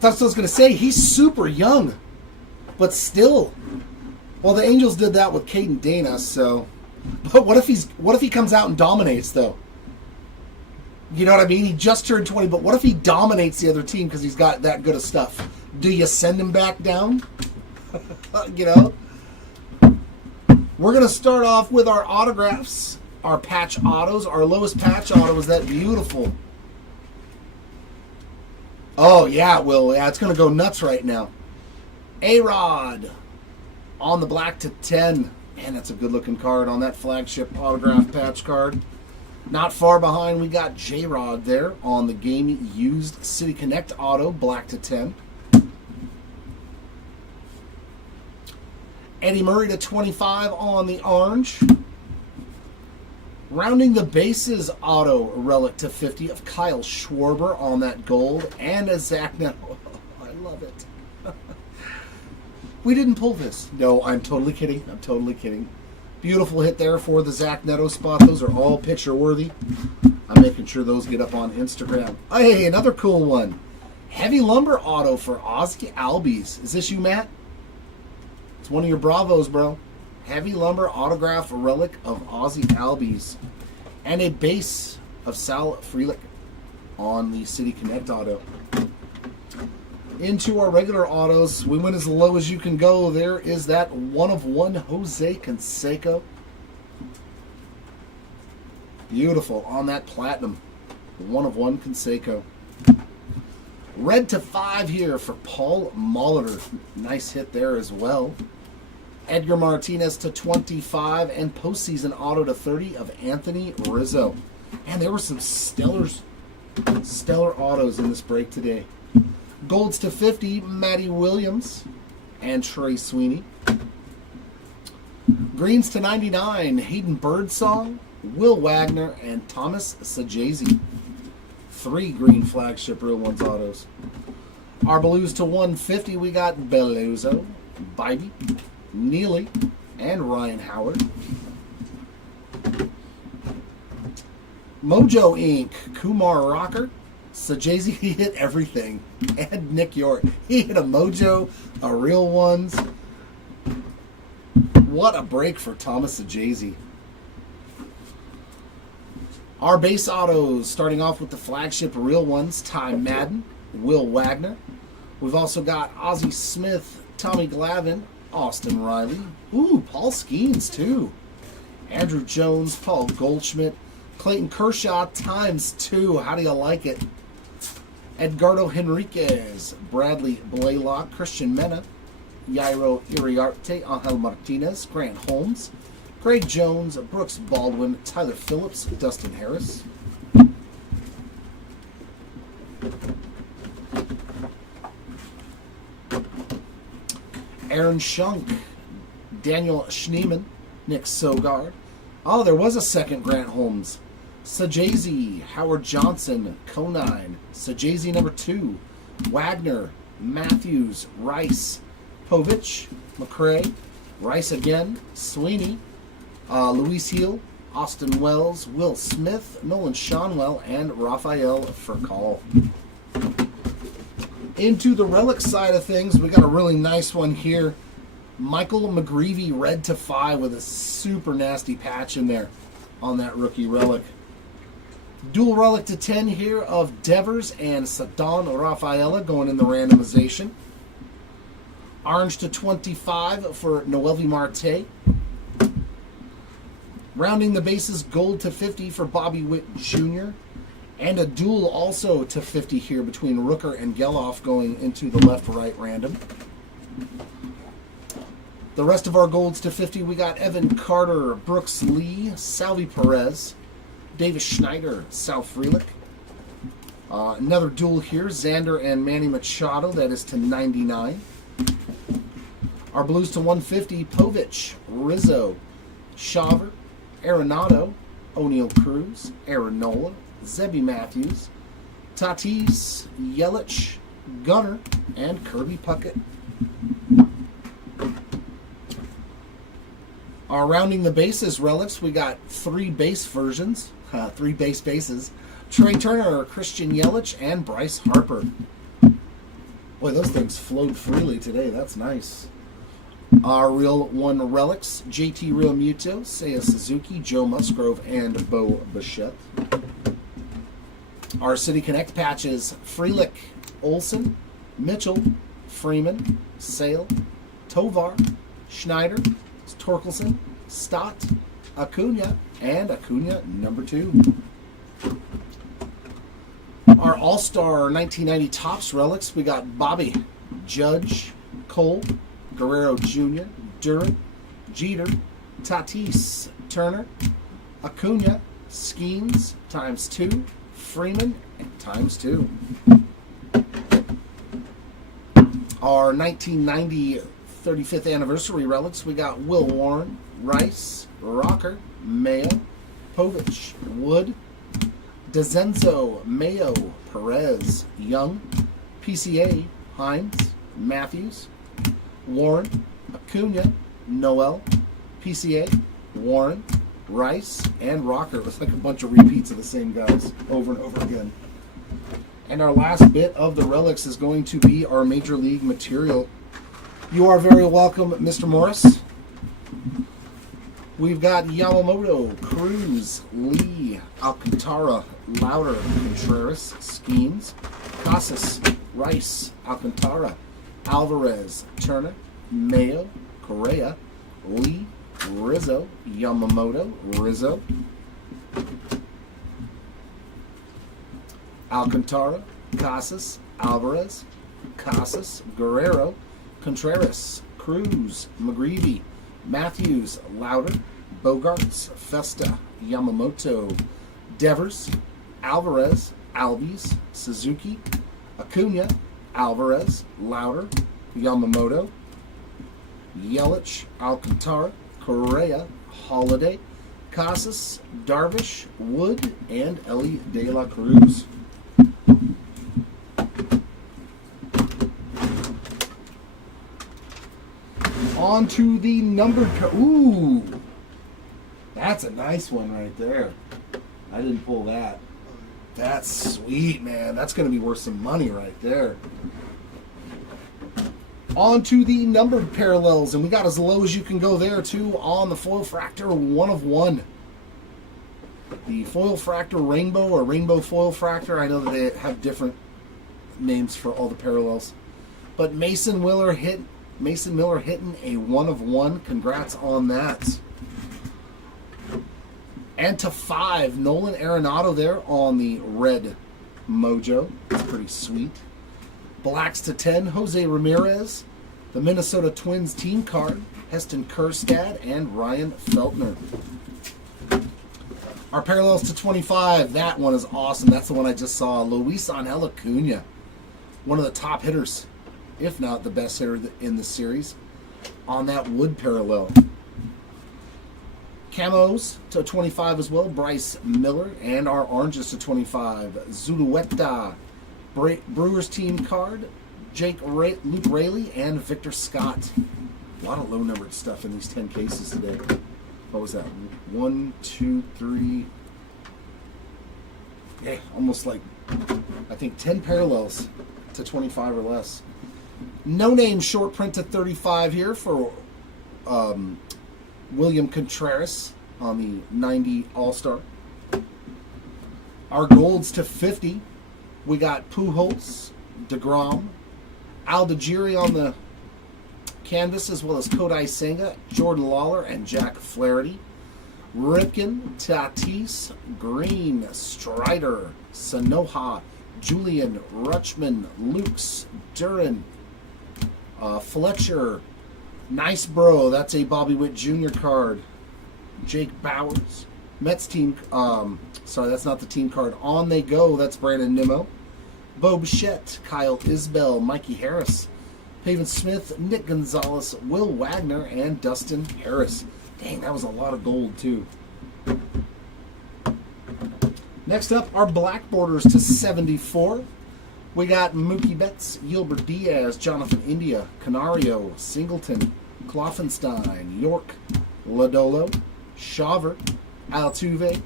That's what I was going to say. He's super young, but still. Well, the Angels did that with Caden Dana, so. But what if he comes out and dominates, though? You know what I mean? He just turned 20, but what if he dominates the other team because he's got that good of stuff? Do you send him back down? You know? We're going to start off with our autographs, our patch autos. Our lowest patch auto is that beautiful. Oh, yeah, it will. Yeah, it's going to go nuts right now. A-Rod on the black to 10. Man, that's a good-looking card on that flagship autograph patch card. Not far behind, we got J-Rod there on the game used City Connect auto, black to 10. Eddie Murray to 25 on the orange. Rounding the bases auto relic to 50 of Kyle Schwarber on that gold. And a Zach Neto. I love it. We didn't pull this. No, I'm totally kidding. I'm totally kidding. Beautiful hit there for the Zach Neto spot. Those are all picture worthy. I'm making sure those get up on Instagram. Hey, another cool one. Heavy lumber auto for Ozzy Albies. Is this you, Matt? It's one of your Bravos, bro. Heavy Lumber autograph relic of Ozzy Albies. And a base of Sal Frelick on the City Connect auto. Into our regular autos, we went as low as you can go. There is that 1/1 Jose Canseco. Beautiful on that platinum. 1/1 Canseco. Red to 5 here for Paul Molitor. Nice hit there as well. Edgar Martinez to 25 and postseason auto to 30 of Anthony Rizzo. And there were some stellar autos in this break today. Golds to 50, Matty Williams and Trey Sweeney. Greens to 99, Hayden Birdsong, Will Wagner, and Thomas Sajazi. 3 green flagship Real Ones autos. Our blues to 150, we got Beluso, Bybee, Neely, and Ryan Howard. Mojo Inc., Kumar Rocker, Sajazi, he hit everything. And Nick York, he hit a Mojo, a Real Ones. What a break for Thomas Sajazi. Our base autos, starting off with the flagship Real Ones, Ty Madden, Will Wagner. We've also got Ozzie Smith, Tommy Glavine, Austin Riley. Ooh, Paul Skeens too. Andrew Jones, Paul Goldschmidt, Clayton Kershaw ×2. How do you like it? Edgardo Henriquez, Bradley Blaylock, Christian Mena, Yairo Iriarte, Angel Martinez, Grant Holmes, Craig Jones, Brooks Baldwin, Tyler Phillips, Dustin Harris. Aaron Schunk, Daniel Schneeman, Nick Sogard. Oh, there was a second Grant Holmes. Sajazi, Howard Johnson, Conine, Sajazi number 2, Wagner, Matthews, Rice, Povich, McCray, Rice again, Sweeney, Luis Heel, Austin Wells, Will Smith, Nolan Shonwell, and Rafael Furcal. Into the relic side of things, we got a really nice one here. Michael McGreevy, red to 5 with a super nasty patch in there on that rookie relic. Dual relic to 10 here of Devers and Sadon Rafaela going in the randomization. Orange to 25 for Noelvi Marte. Rounding the bases, gold to 50 for Bobby Witt Jr. And a dual also to 50 here between Rooker and Geloff going into the left-right random. The rest of our golds to 50, we got Evan Carter, Brooks Lee, Salvi Perez, Davis Schneider, Sal Frelick. Another dual here, Xander and Manny Machado, that is to 99. Our blues to 150, Povich, Rizzo, Shaver, Arenado, O'Neal Cruz, Aaron Nola, Zebby Matthews, Tatis, Yelich, Gunner, and Kirby Puckett. Our rounding the bases relics, we got 3 base versions, 3 base bases. Trey Turner, Christian Yelich, and Bryce Harper. Boy, those things flowed freely today. That's nice. Our Real One relics, JT Real Muto, Seiya Suzuki, Joe Musgrove, and Bo Bichette. Our City Connect patches, Frelick, Olson, Mitchell, Freeman, Sale, Tovar, Schneider, Torkelson, Stott, Acuna, and Acuna number 2. Our All-Star 1990 Topps relics, we got Bobby, Judge, Cole, Guerrero Jr., Duran, Jeter, Tatis, Turner, Acuna, Skeens ×2, Freeman ×2. Our 1990 35th anniversary relics, we got Will Warren, Rice, Rocker, Mayo, Povich, Wood, DeZenzo, Mayo, Perez, Young, PCA, Hines, Matthews, Warren, Acuna, Noel, PCA, Warren, Rice, and Rocker. It was like a bunch of repeats of the same guys over and over again. And our last bit of the relics is going to be our Major League material. You are very welcome, Mr. Morris. We've got Yamamoto, Cruz, Lee, Alcantara, Lauder, Contreras, Skeens, Casas, Rice, Alcantara, Alvarez, Turner, Mayo, Correa, Lee, Rizzo, Yamamoto, Rizzo, Alcantara, Casas, Alvarez, Casas, Guerrero, Contreras, Cruz, McGreevy, Matthews, Lauder, Bogarts, Festa, Yamamoto, Devers, Alvarez, Albies, Suzuki, Acuna, Alvarez, Lauder, Yamamoto, Yelich, Alcantara, Correa, Holiday, Casas, Darvish, Wood, and Ellie De La Cruz. On to the numbered ooh, that's a nice one right there. I didn't pull that. That's sweet, man. That's going to be worth some money right there. On to the numbered parallels, and we got as low as you can go there too on the foil fractor 1 of 1. The foil fractor rainbow or rainbow foil fractor. I know that they have different names for all the parallels, but Mason Miller hitting a 1 of 1. Congrats on that. And to 5, Nolan Arenado there on the red mojo. That's pretty sweet. Blacks to 10, Jose Ramirez, the Minnesota Twins team card, Heston Kjerstad, and Ryan Feltner. Our parallels to 25, that one is awesome. That's the one I just saw. Luis Angel Acuna, one of the top hitters, if not the best hitter in the series, on that wood parallel. Camos to 25 as well, Bryce Miller, and our oranges to 25, Zulueta, Brewers team card, Luke Raley, and Victor Scott. A lot of low-numbered stuff in these 10 cases today. What was that? 1, 2, 3. Yeah, almost like, I think 10 parallels to 25 or less. No-name short print to 35 here for William Contreras on the 90 All-Star. Our golds to 50. We got Pujols, DeGrom, Aldigiri on the canvas, as well as Kodai Senga, Jordan Lawler, and Jack Flaherty. Ripken, Tatis, Green, Strider, Sanoha, Julian, Rutschman, Lukes, Duran, Fletcher, Nice Bro, that's a Bobby Witt Jr. card. Jake Bowers, Mets team, sorry, that's not the team card. On They Go, that's Brandon Nimmo. Bo Bichette, Kyle Isbell, Mikey Harris, Pavin Smith, Nick Gonzalez, Will Wagner, and Dustin Harris. Dang, that was a lot of gold, too. Next up, our black borders to 74. We got Mookie Betts, Gilbert Diaz, Jonathan India, Canario, Singleton, Kloffenstein, York, Lodolo, Shawver, Altuve,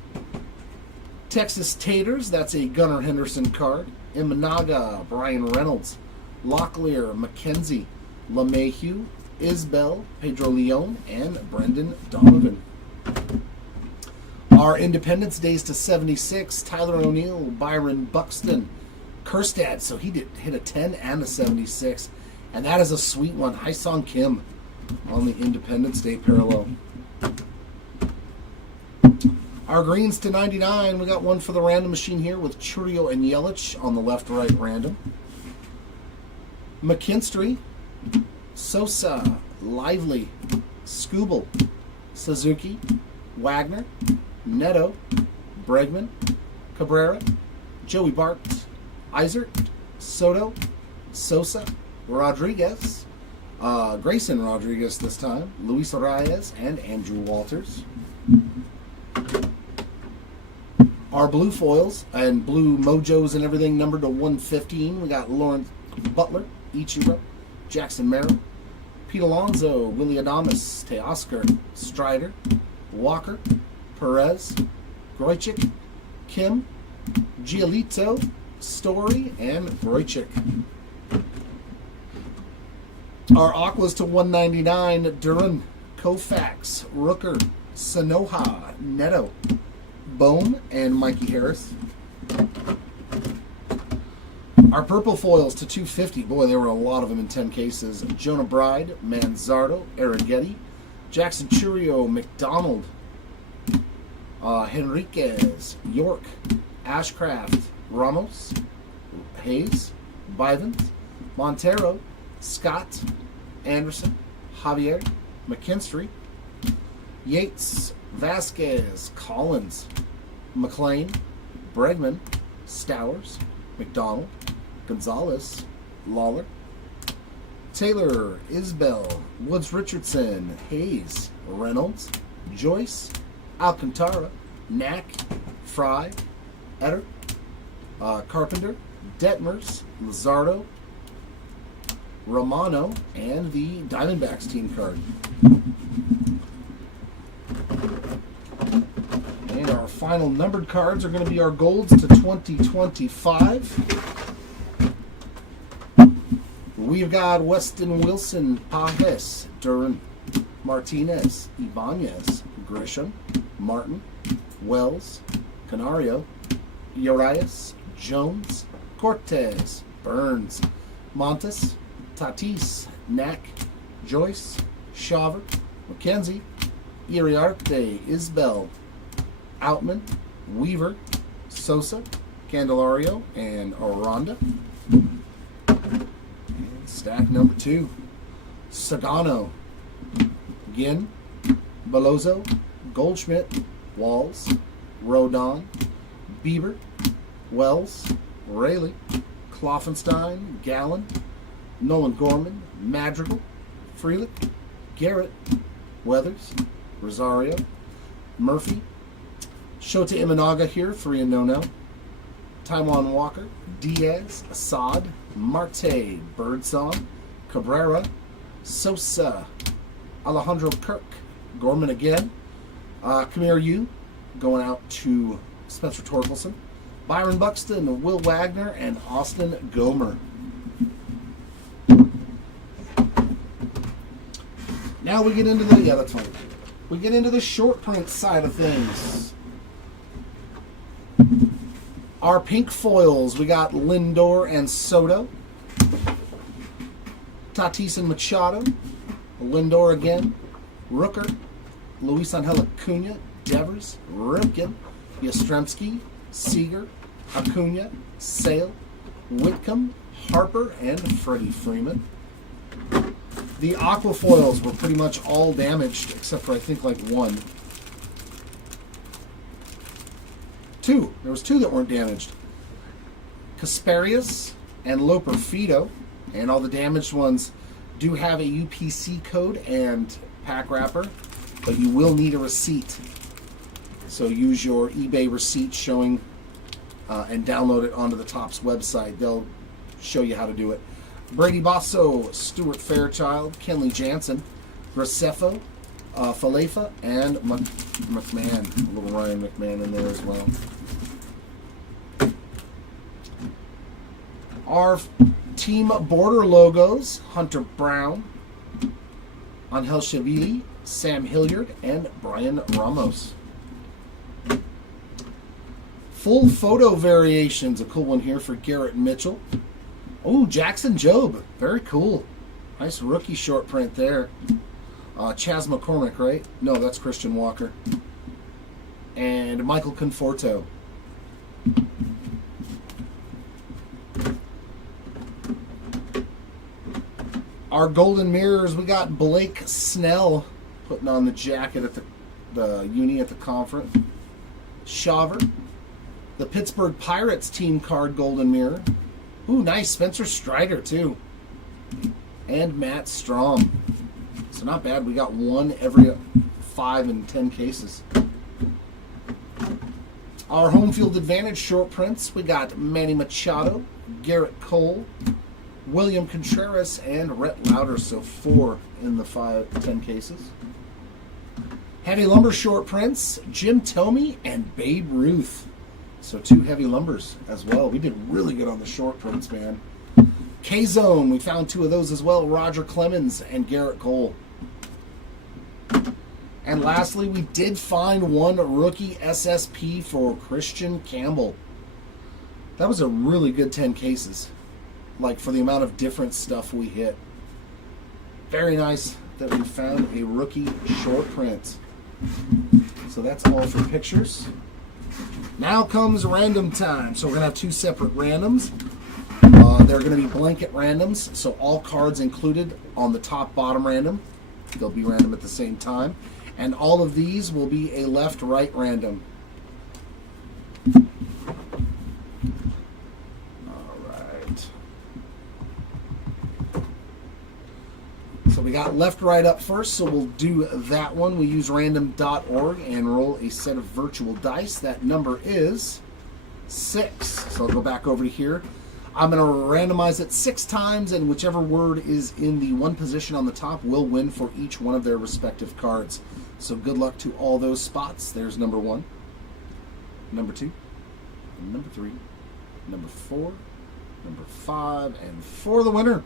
Texas Taters, that's a Gunnar Henderson card. Imanaga, Brian Reynolds, Locklear, McKenzie, LeMahieu, Isbell, Pedro Leon, and Brendan Donovan. Our Independence Days to 76, Tyler O'Neill, Byron Buxton, Kjerstad, so he did hit a 10 and a 76, and that is a sweet one. Hyesung Kim on the Independence Day parallel. Our greens to 99, we got one for the random machine here with Churio and Yelich on the left-right random. McKinstry, Sosa, Lively, Skubal, Suzuki, Wagner, Neto, Bregman, Cabrera, Joey Bart, Isert, Soto, Sosa, Rodriguez, Grayson Rodriguez this time, Luis Reyes, and Andrew Walters. Our blue foils and blue mojos and everything numbered to 115. We got Lawrence Butler, Ichiro, Jackson Merrill, Pete Alonso, Willie Adames, Teoscar, Strider, Walker, Perez, Groychik, Kim, Giolito, Story, and Groychik. Our Aquas to 199, Duran, Koufax, Rooker, Sanoha, Neto, Bone, and Mikey Harris. Our purple foils to 250. Boy, there were a lot of them in 10 cases. Jonah Bride, Manzardo, Arrighetti, Jackson Churio, McDonald, Henriquez, York, Ashcraft, Ramos, Hayes, Bivens, Montero, Scott, Anderson, Javier, McKinstry, Yates, Vasquez, Collins, McLean, Bregman, Stowers, McDonald, Gonzalez, Lawler, Taylor, Isbell, Woods Richardson, Hayes, Reynolds, Joyce, Alcantara, Knack, Fry, Etter, Carpenter, Detmers, Lizardo, Romano, and the Diamondbacks team card. And our final numbered cards are going to be our golds to 2025. We've got Weston Wilson, Pajes, Duran, Martinez, Ibanez, Grisham, Martin, Wells, Canario, Urias, Jones, Cortez, Burns, Montes, Tatis, Knack, Joyce, Shaver, McKenzie, Iriarte, Isbell, Outman, Weaver, Sosa, Candelario, and Aranda. And stack number 2, Sagano, Ginn, Belozo, Goldschmidt, Walls, Rodon, Bieber, Wells, Rayleigh, Kloffenstein, Gallen, Nolan Gorman, Madrigal, Frelick, Garrett, Weathers, Rosario, Murphy, Shota Imanaga here, 3 and no. Taiwan Walker, Diaz, Assad, Marte, Birdsong, Cabrera, Sosa, Alejandro Kirk, Gorman again, Kamir Yu, going out to Spencer Torkelson, Byron Buxton, Will Wagner, and Austin Gomer. Now we get into the, that's fine. We get into the short print side of things. Our pink foils, we got Lindor and Soto, Tatis and Machado, Lindor again, Rooker, Luis Angel Acuna, Devers, Ripken, Yastrzemski, Seager, Acuna, Sale, Whitcomb, Harper, and Freddie Freeman. The aqua foils were pretty much all damaged, except for I think like 1. 2. There was 2 that weren't damaged. Kasperius and Loper Fido, and all the damaged ones do have a UPC code and pack wrapper, but you will need a receipt. So use your eBay receipt showing and download it onto the Topps website. They'll show you how to do it. Brady Basso, Stuart Fairchild, Kenley Jansen, Graceffo, Falefa, and McMahon. A little Ryan McMahon in there as well. Our team border logos, Hunter Brown, Angel Shavili, Sam Hilliard, and Brian Ramos. Full photo variations, a cool one here for Garrett Mitchell. Oh, Jackson Jobe, very cool. Nice rookie short print there. Chas McCormick, right? No, that's Christian Walker. And Michael Conforto. Our golden mirrors, we got Blake Snell putting on the jacket at the uni at the conference. Shaver. The Pittsburgh Pirates team card golden mirror. Ooh, nice. Spencer Strider, too. And Matt Strom. So not bad. We got 1 every 5 and 10 cases. Our home field advantage short prints, we got Manny Machado, Garrett Cole, William Contreras, and Rhett Lauder. So 4 in the 10 cases. Heavy lumber short prints, Jim Thome and Babe Ruth. So 2 heavy lumbers as well. We did really good on the short prints, man. K-Zone, we found 2 of those as well. Roger Clemens and Garrett Cole. And lastly, we did find 1 rookie SSP for Christian Campbell. That was a really good 10 cases. Like, for the amount of different stuff we hit. Very nice that we found a rookie short print. So that's all for pictures. Now comes random time. So we're going to have 2 separate randoms. They're going to be blanket randoms. So all cards included on the top bottom random. They'll be random at the same time. And all of these will be a left-right random. All right. So we got left-right up first, so we'll do that one. We use random.org and roll a set of virtual dice. That number is 6. So I'll go back over to here. I'm going to randomize it 6 times, and whichever word is in the 1 position on the top will win for each one of their respective cards. So good luck to all those spots. There's number 1, number 2, number 3, number 4, number 5, and for the winner,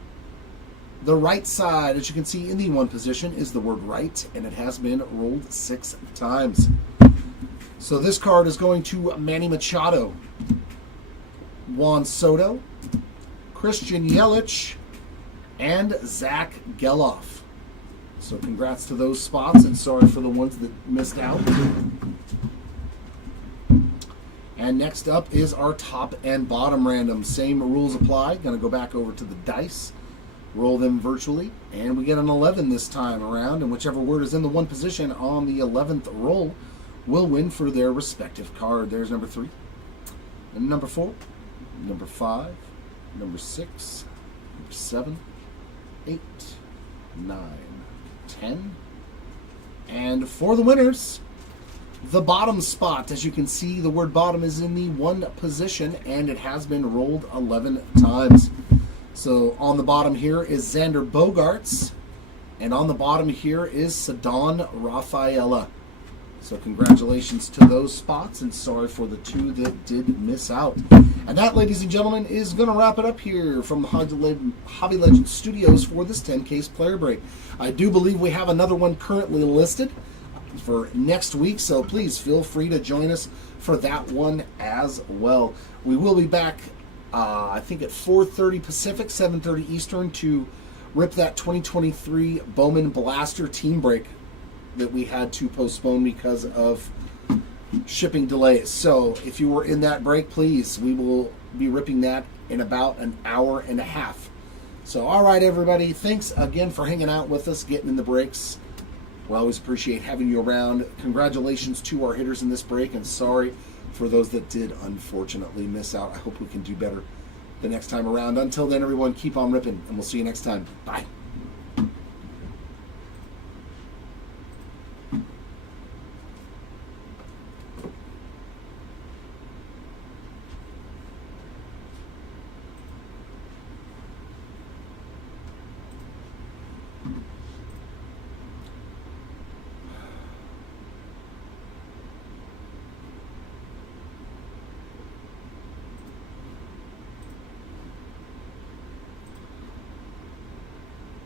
the right side, as you can see in the 1 position, is the word right, and it has been rolled 6 times. So this card is going to Manny Machado, Juan Soto, Christian Yelich, and Zach Geloff. So congrats to those spots, and sorry for the ones that missed out. And next up is our top and bottom random. Same rules apply. Going to go back over to the dice, roll them virtually, and we get an 11 this time around, and whichever word is in the 1 position on the 11th roll will win for their respective card. There's number 3, and number 4, number 5, number 6, number 7, 8, 9, 10. And for the winners, the bottom spot. As you can see, the word bottom is in the 1 position, and it has been rolled 11 times. So on the bottom here is Xander Bogaerts, and on the bottom here is Ceddanne Rafaela. So congratulations to those spots, and sorry for the 2 that did miss out. And that, ladies and gentlemen, is going to wrap it up here from the Hobby Legends Studios for this 10-case player break. I do believe we have another one currently listed for next week, so please feel free to join us for that one as well. We will be back, I think, at 4:30 Pacific, 7:30 Eastern to rip that 2023 Bowman Blaster team break that we had to postpone because of shipping delays. So if you were in that break, please, we will be ripping that in about an hour and a half. So all right, everybody, thanks again for hanging out with us, getting in the breaks. We always appreciate having you around. Congratulations to our hitters in this break, and sorry for those that did unfortunately miss out. I hope we can do better the next time around. Until then, everyone, keep on ripping, and we'll see you next time. Bye.